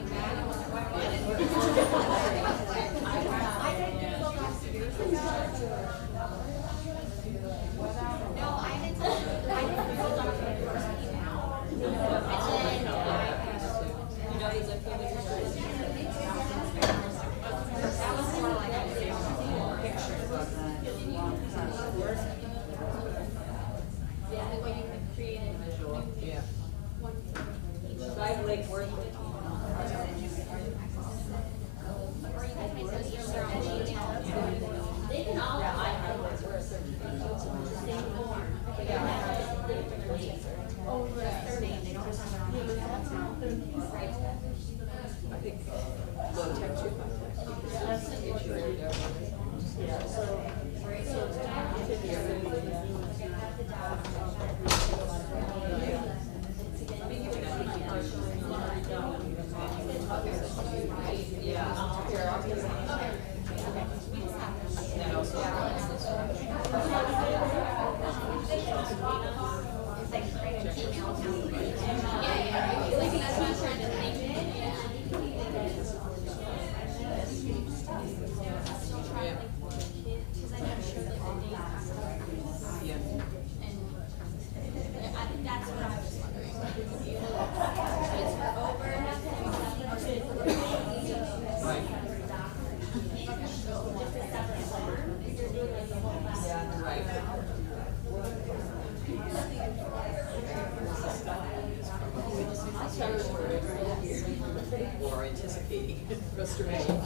Or anticipating restoration.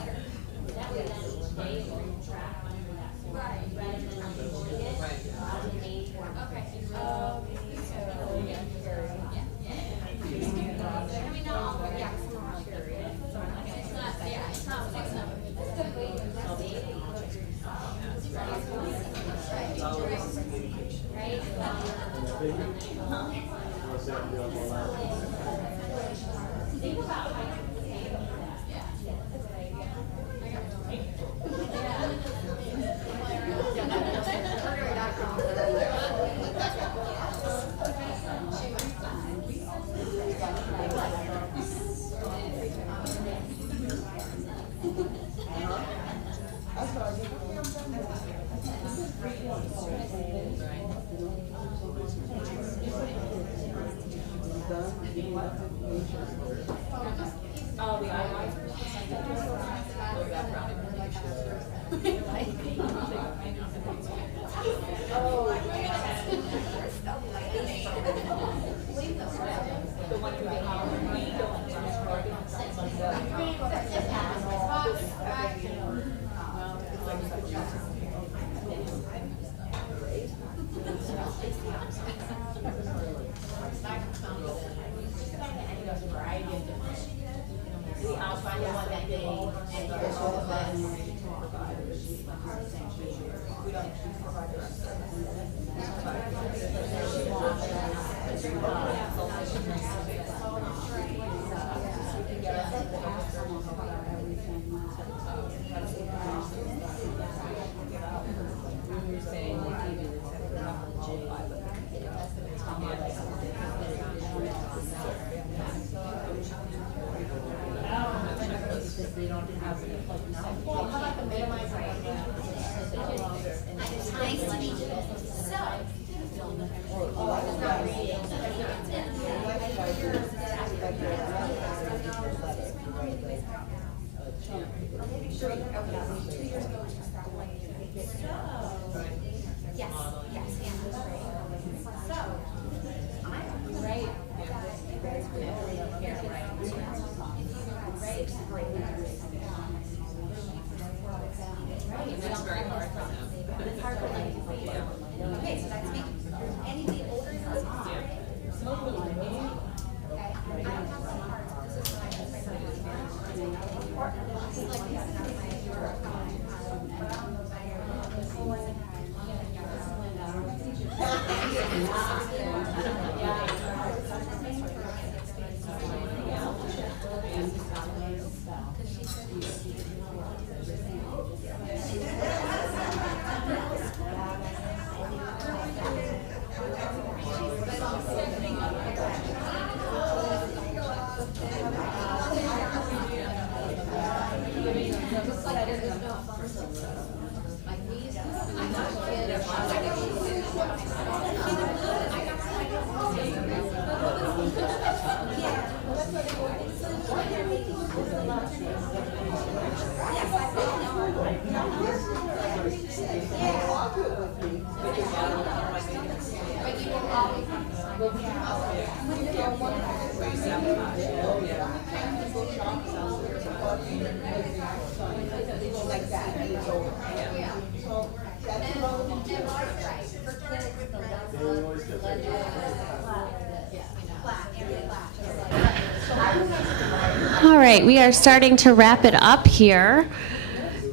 All right, we are starting to wrap it up here.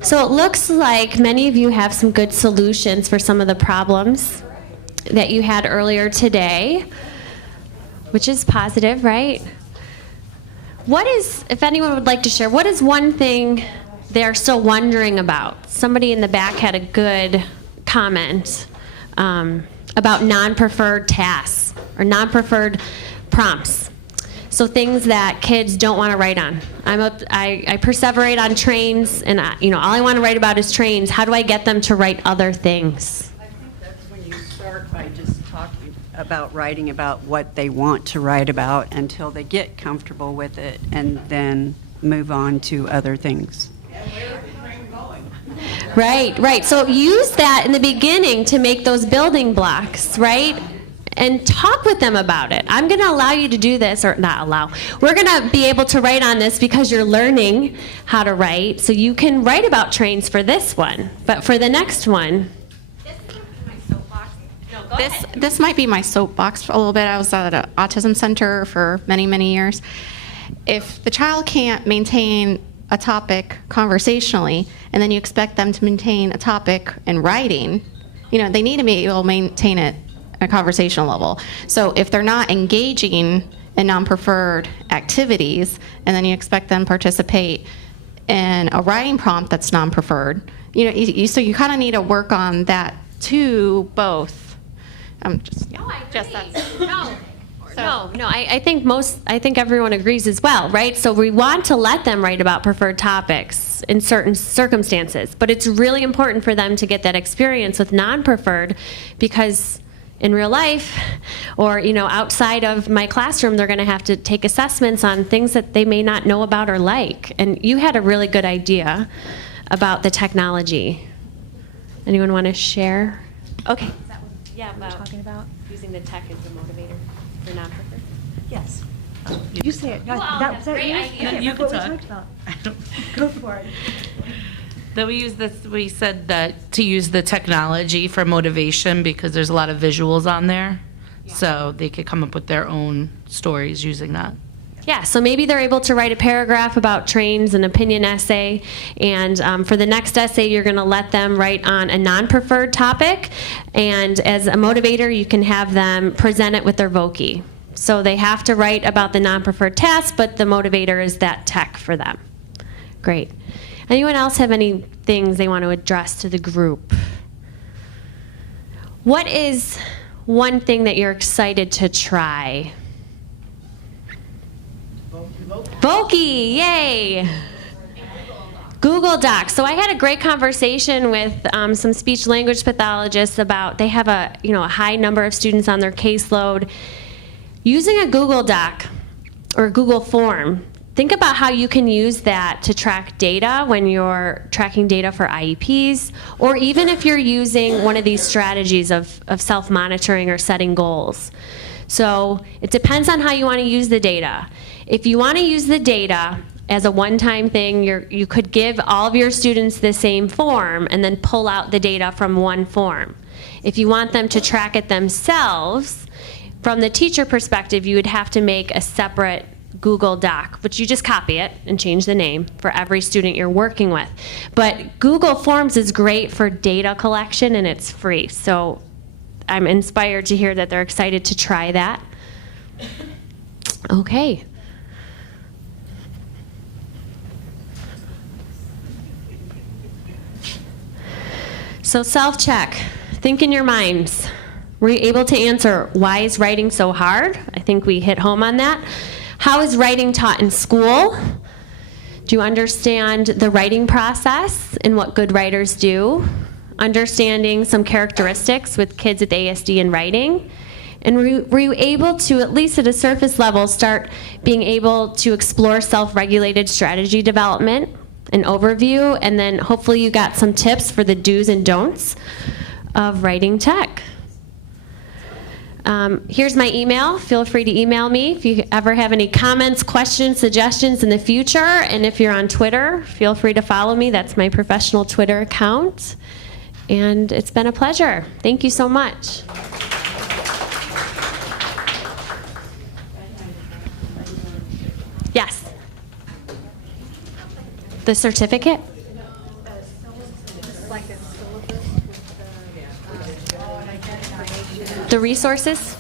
So it looks like many of you have some good solutions for some of the problems that you had earlier today, which is positive, right? What is, if anyone would like to share, what is one thing they're still wondering about? Somebody in the back had a good comment about non-preferred tasks or non-preferred prompts. So things that kids don't want to write on. I perseverate on trains, and all I want to write about is trains. How do I get them to write other things? I think that's when you start by just talking about writing about what they want to write about until they get comfortable with it, and then move on to other things. Right. So use that in the beginning to make those building blocks, right? And talk with them about it. I'm going to allow you to do this, or not allow. We're going to be able to write on this because you're learning how to write. So you can write about trains for this one, but for the next one. This might be my soapbox for a little bit. I was at an autism center for many, many years. If the child can't maintain a topic conversationally, and then you expect them to maintain a topic in writing, they need to be able to maintain it at a conversational level. So if they're not engaging in non-preferred activities, and then you expect them to participate in a writing prompt that's non-preferred, so you kind of need to work on that too, both. I think everyone agrees as well, right? So we want to let them write about preferred topics in certain circumstances, but it's really important for them to get that experience with non-preferred, because in real life or outside of my classroom, they're going to have to take assessments on things that they may not know about or like. And you had a really good idea about the technology. Anyone want to share? Okay. Yeah, talking about using the tech as a motivator for non-preferred. Yes. You say it. That was great idea. You what we talked about. Go for it. That we said that to use the technology for motivation because there's a lot of visuals on there. Yeah. So they could come up with their own stories using that. Yeah, so maybe they're able to write a paragraph about trains, an opinion essay, and for the next essay, you're going to let them write on a non-preferred topic, and as a motivator, you can have them present it with their Voki. So they have to write about the non-preferred task, but the motivator is that tech for them. Great. Anyone else have any things they want to address to the group? What is one thing that you're excited to try? Voki, yay! Google Docs. So I had a great conversation with some speech language pathologists about, they have a high number of students on their caseload. Using a Google Doc or Google form, think about how you can use that to track data when you're tracking data for IEPs, or even if you're using one of these strategies of self-monitoring or setting goals. So it depends on how you want to use the data. If you want to use the data as a one-time thing, you could give all of your students the same form and then pull out the data from one form. If you want them to track it themselves, from the teacher perspective, you would have to make a separate Google Doc, which you just copy it and change the name for every student you're working with. But Google Forms is great for data collection, and it's free. So I'm inspired to hear that they're excited to try that. Okay. So self-check. Think in your minds. Were you able to answer, why is writing so hard? I think we hit home on that. How is writing taught in school? Do you understand the writing process and what good writers do? Understanding some characteristics with kids with ASD in writing? And were you able to, at least at a surface level, start being able to explore self-regulated strategy development, an overview, and then hopefully you got some tips for the do's and don'ts of writing tech. Here's my email. Feel free to email me if you ever have any comments, questions, suggestions in the future. And if you're on Twitter, feel free to follow me. That's my professional Twitter account. And it's been a pleasure. Thank you so much. Yes. The certificate? Like a syllabus with The resources?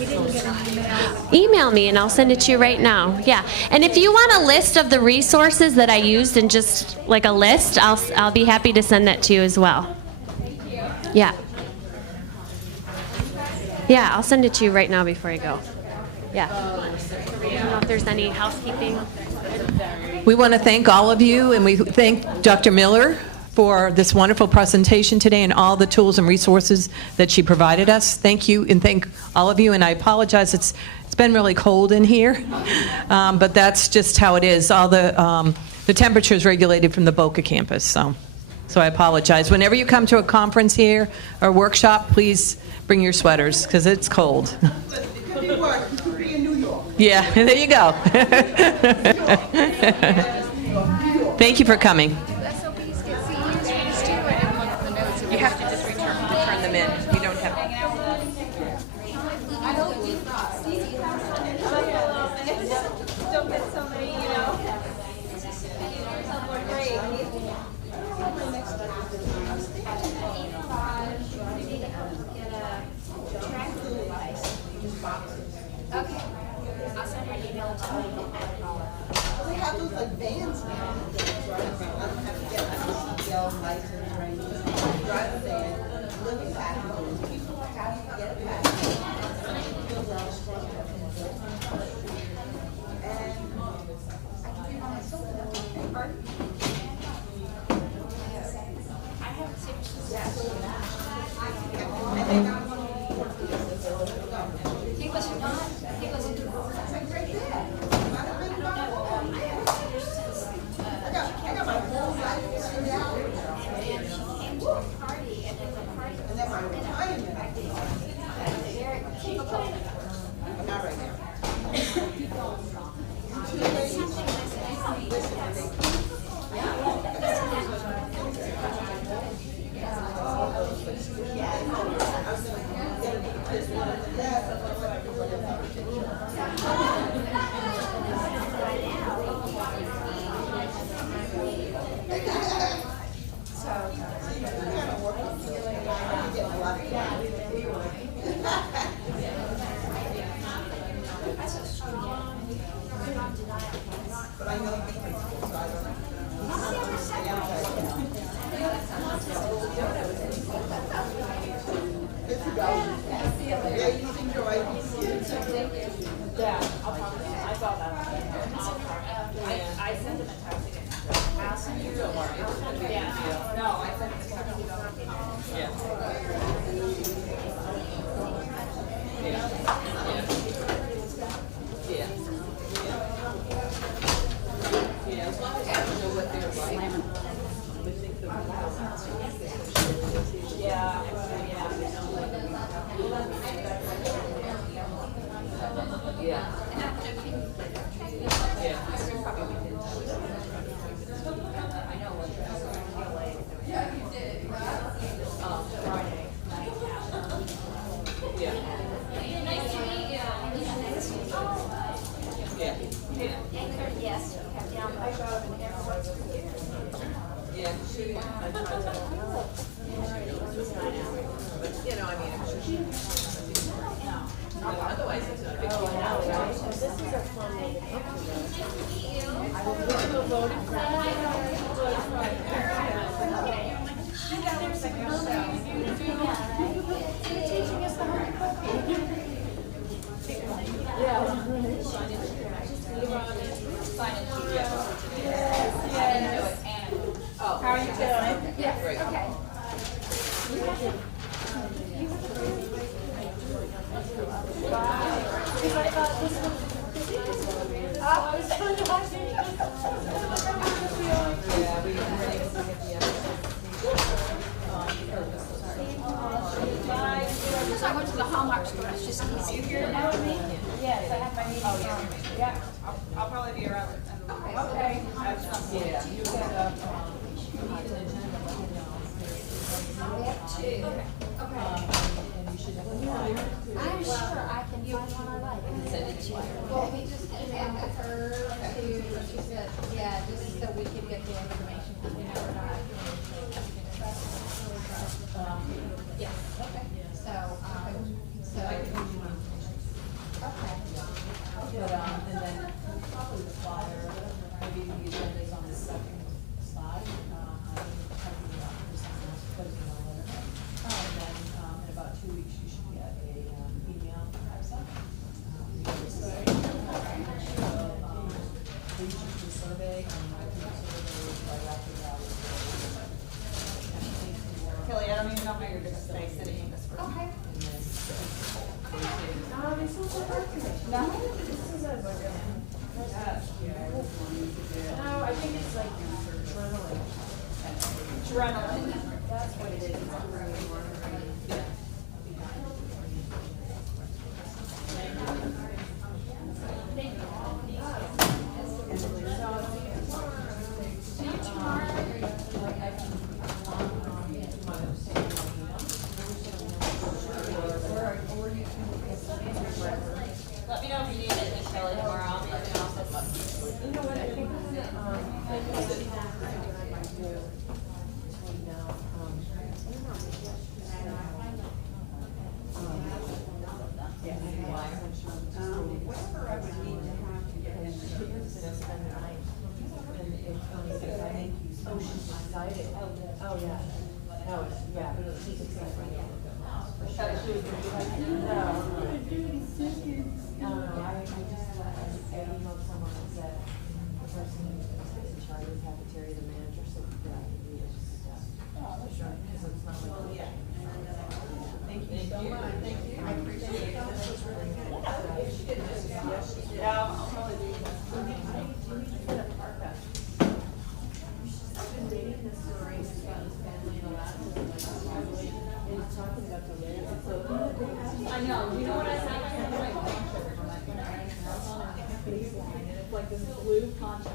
we didn't get an email. Email me and I'll send it to you right now. Yeah. And if you want a list of the resources that I used and just like a list, I'll be happy to send that to you as well. Yeah. Yeah, I'll send it to you right now before you go. Yeah. I don't know if there's any housekeeping. We want to thank all of you, and we thank Dr. Miller for this wonderful presentation today and all the tools and resources that she provided us. Thank you, and thank all of you. And I apologize, it's been really cold in here, but that's just how it is. All the temperature is regulated from the Boca campus, so I apologize. Whenever you come to a conference here or workshop, please bring your sweaters because it's cold. It could be worse. It could be in New York. Yeah, there you go. Thank you for coming. SOPs get CEUs for the student and look at the notes. You have to just return them in. You don't have. Don't get so many, you know. Okay. I'll send her an email tomorrow. They have those advanced ones, right? I don't have to get a CDL license or anything. Drive a van, live in packages. People have to get a package. I went to the Hallmark store, it's just easier. Yes, I have my meeting. Yeah, I'll probably be around. Okay. Yeah. We have two. Okay. I'm sure I can find one I like and send it to you. Well, we just emailed her to, she said, yeah, just so we could get the information, because we never got. Yes, okay, so, okay. But, and then probably the flyer, maybe you use that is on the second slide, I think typing it up for someone else, putting it on letter. And then, in about 2 weeks, you should get a, email website. The survey, and I think the survey is right after that. Kelly, I don't even know how you're gonna stay sitting in this room. Okay. This is a birth condition. No, this is a birth condition. No, I think it's like adrenaline. Adrenaline. That's what it is. Let me know if you need it, Miss Kelly, tomorrow. I'll be in the office. You know what, I think, whatever I would need to have to get in, spend the night. And if, I think, oh, she's excited. Oh, yeah. Oh, yeah, she's excited. No, I just, I emailed someone that said, the person who's in charge of the cafeteria, the manager, said that I could read it. Oh, that's right. Because it's not like. Yeah. Thank you so much. Thank you. I appreciate it. This was really good. Yeah, I'll probably do. We need to set up our best. I've been reading this story about his family and all that, and it's talking about the land. I know, you know what I said? I had my poncho from like when I was marathon and it's baseline and it's like this blue poncho.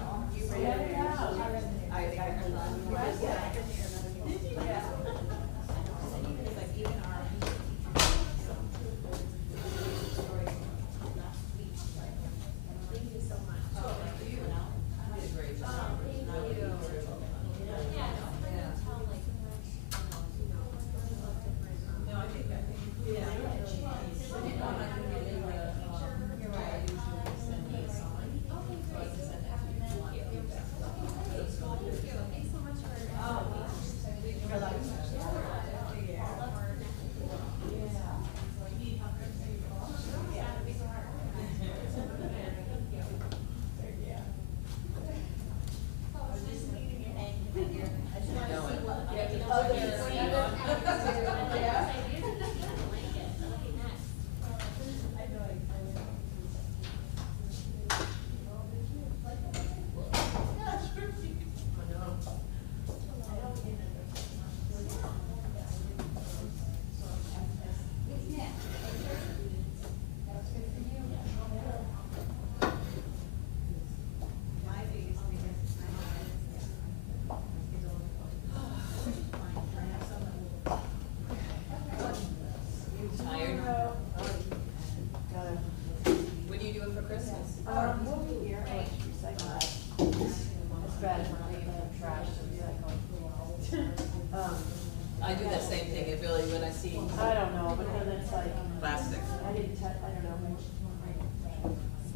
I do that same thing, it really, when I see. I don't know, but then it's like. Plastic. I didn't touch, I don't know.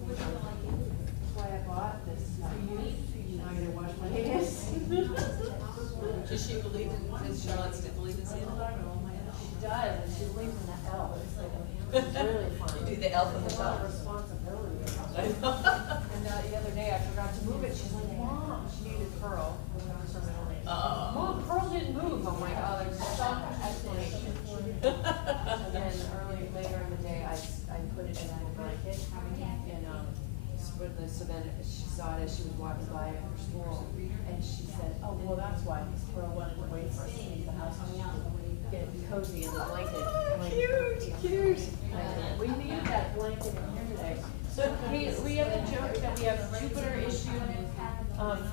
That's why I bought this stuff. I'm gonna wash my hands. Does she believe in, does Charlotte still believe in Santa? She does, and she believes in that elf. It's like, it's really fun. You do the elf in the shop. Responsibility. And the other day I forgot to move it, she's like, Mom, she needed Pearl. Mom, Pearl didn't move. I'm like, oh, there's some explanation. And then later in the day, I put it in a blanket, and so then she saw it as she was walking by after school, and she said, oh, well, that's why, because Pearl wanted to wait for us to leave the house and get cozy in the blanket. Cute. We needed that blanket in here today. So we have a joke that we have Jupiter issued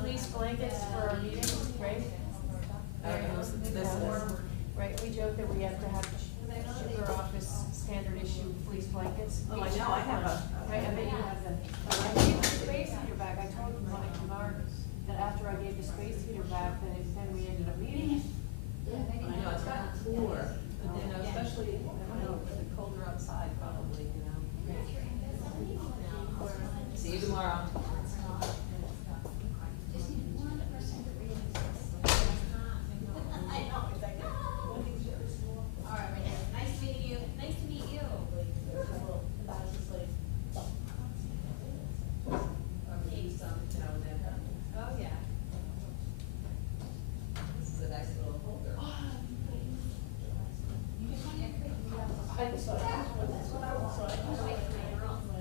fleece blankets for our meeting, right? Right, we joke that we have to have Jupiter office blankets. Oh, I know, I have a- Right, I bet you have them. When I gave the space heater back, I told Mark that after I gave the space heater back, then we ended up needing it. I know, it's gotten cooler, but then especially, I don't know, with the colder outside probably, you know. See you tomorrow. Nice meeting you. Nice to meet you. Oh, yeah. This is a nice little holder.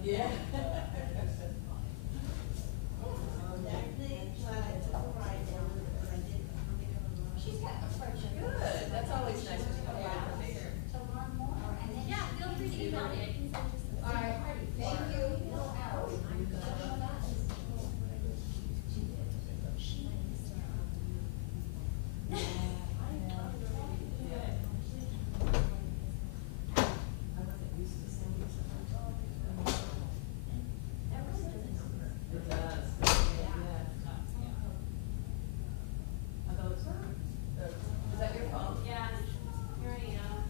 Yeah. Good, that's always nice when you have information. Yeah, feel free to email me. I can send you some. All right, thank you. It does, yeah. Is that your phone? Yeah, here I am.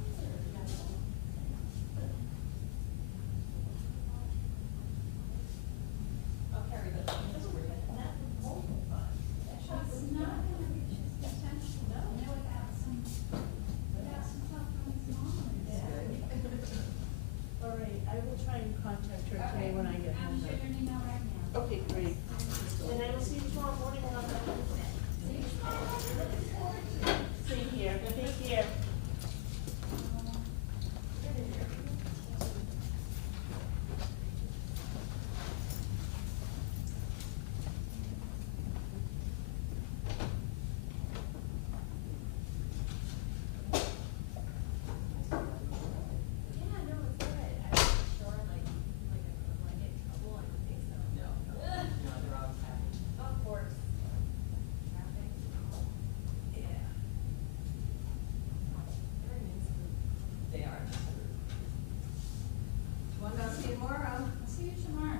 I'll carry this. That's weird. It's not gonna reach his potential. No, without some help from his mom. All right, I will try and contact her today when I get home. I'm sure your email right now. Okay, great. And I will see you tomorrow morning on that. Same here, take care. Yeah, no, it's good. I wasn't sure, like, if I get in trouble, I don't think so. No, they're always happy. Of course. Traffic. Yeah. Very nice. They are. One, I'll see you tomorrow. I'll see you tomorrow.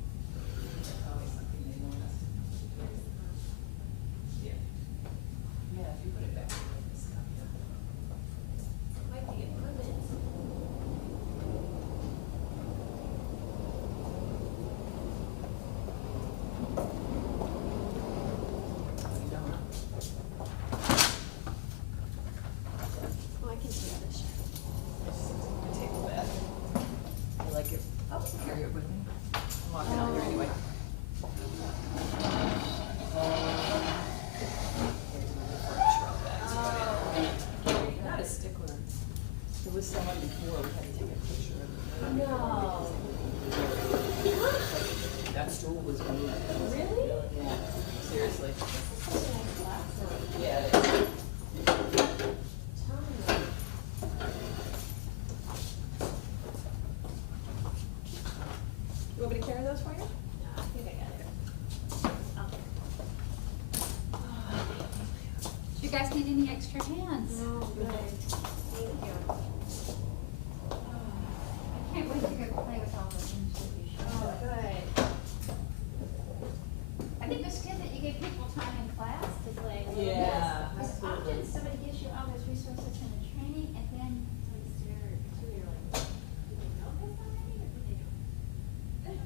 Always something they want us to do. Yeah. Yeah, if you put it back. It's not, Might be improvement. Oh, I can see this. Take the bath. I like it. I'll carry it with me. I'm walking out here anyway. Not a stickler. There was someone before, we had to take a picture of it. No. That stool was moved. Really? Yeah, seriously. Such a nice glass. Yeah, it is. You want me to carry those for you? I think I got it. Do you guys need any extra hands? No, good. Thank you. I can't wait to go play with all the things that you showed. Oh, good. I think it's good that you give people time in class to play. Yeah, Because absolutely. often somebody gives you all those resources in the training, and then it's there, too, you're like, do they know this already, or do they don't?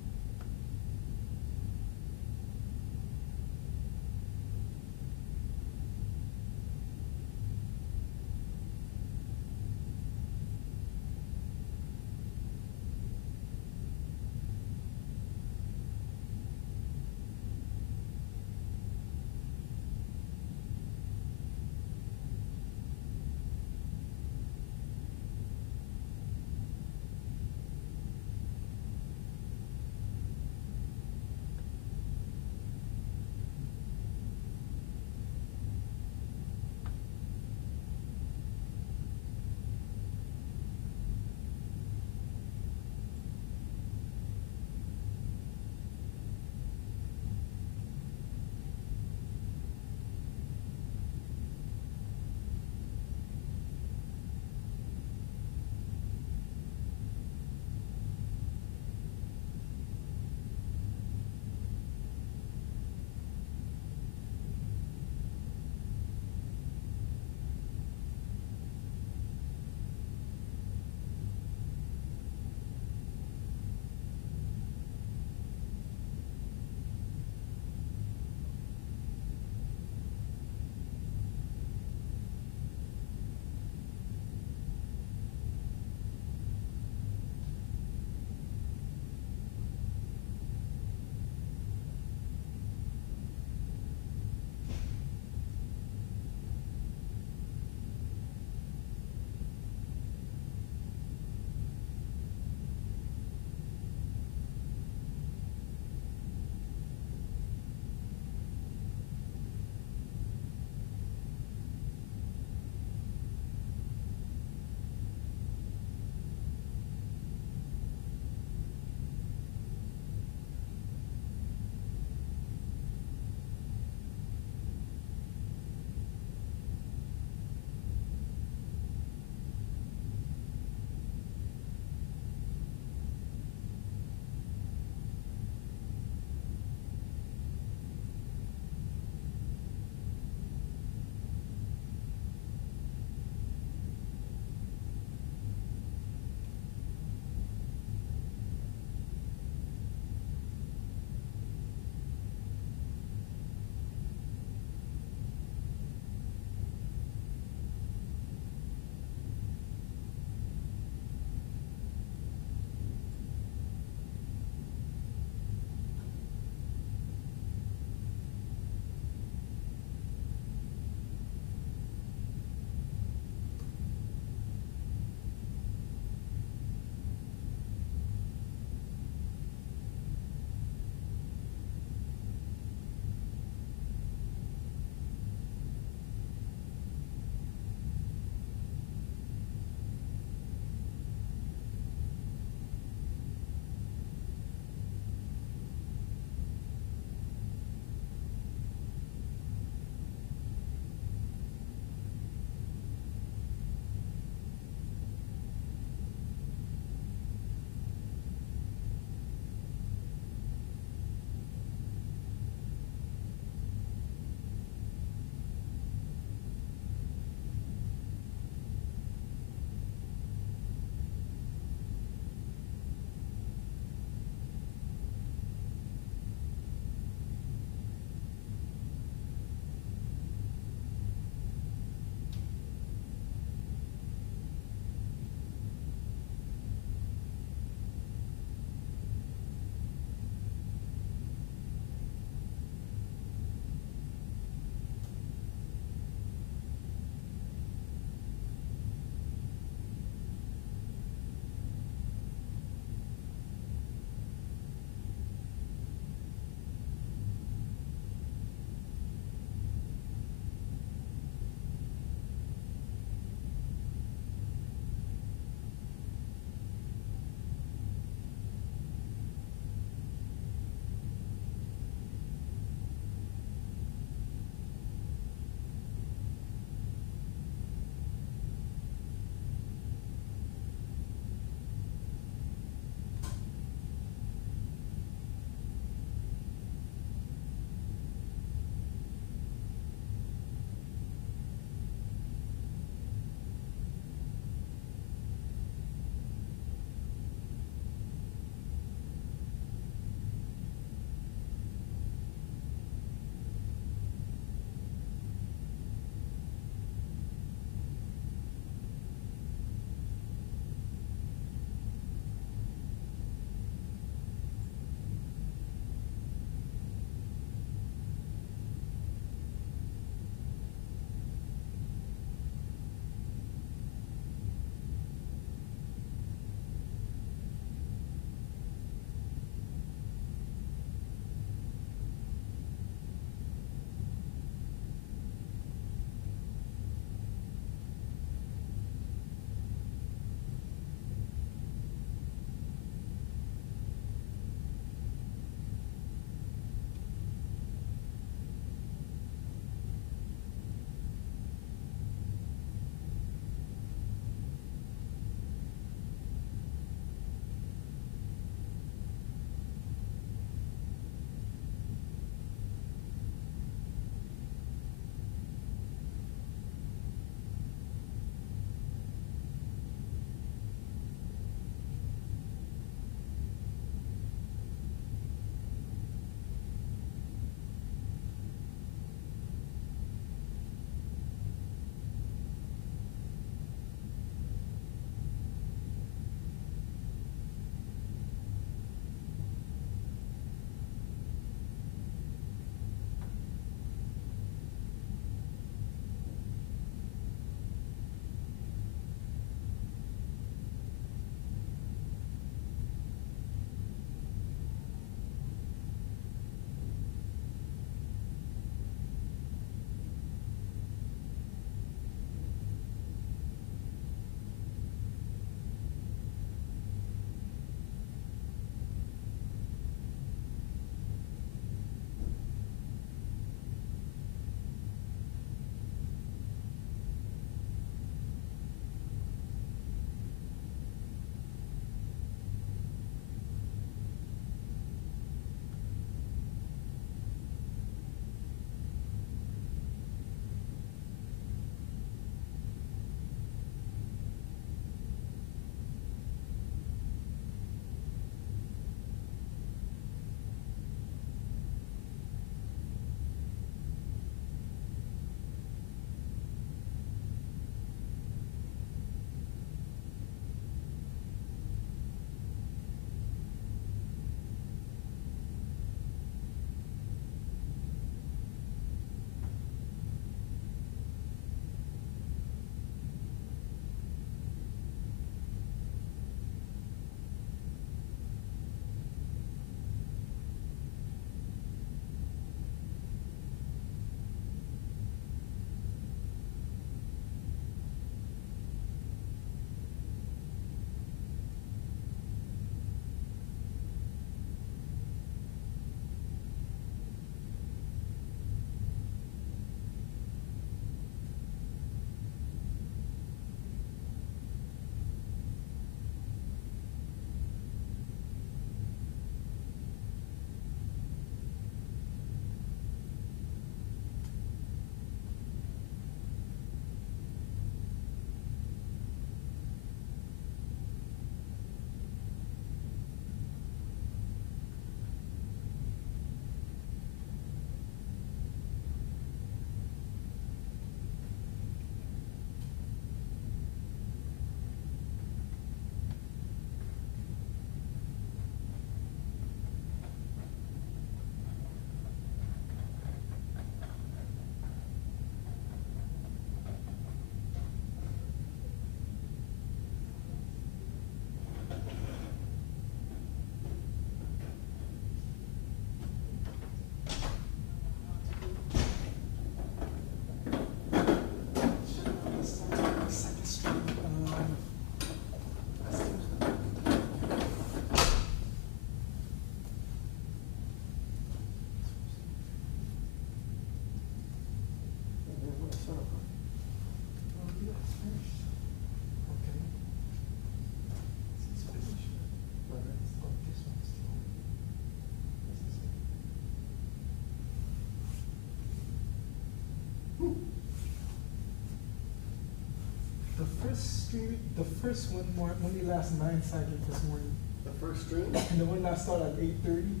stream, the first one only lasts 9 seconds this morning. The first stream? And the one that started at 8:30,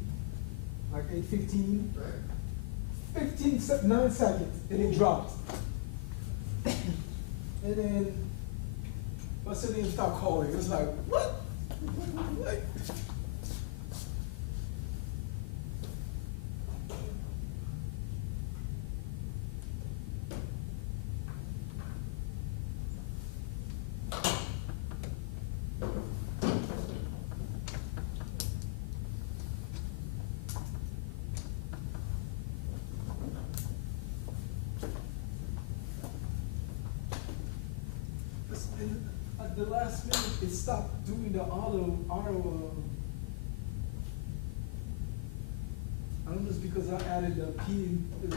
like 8:15. Right. 9 seconds, and it dropped. And then, what's her name stopped calling. It was like, what? Like, at the last minute, it stopped doing the auto. I don't know if it's because I added the P, the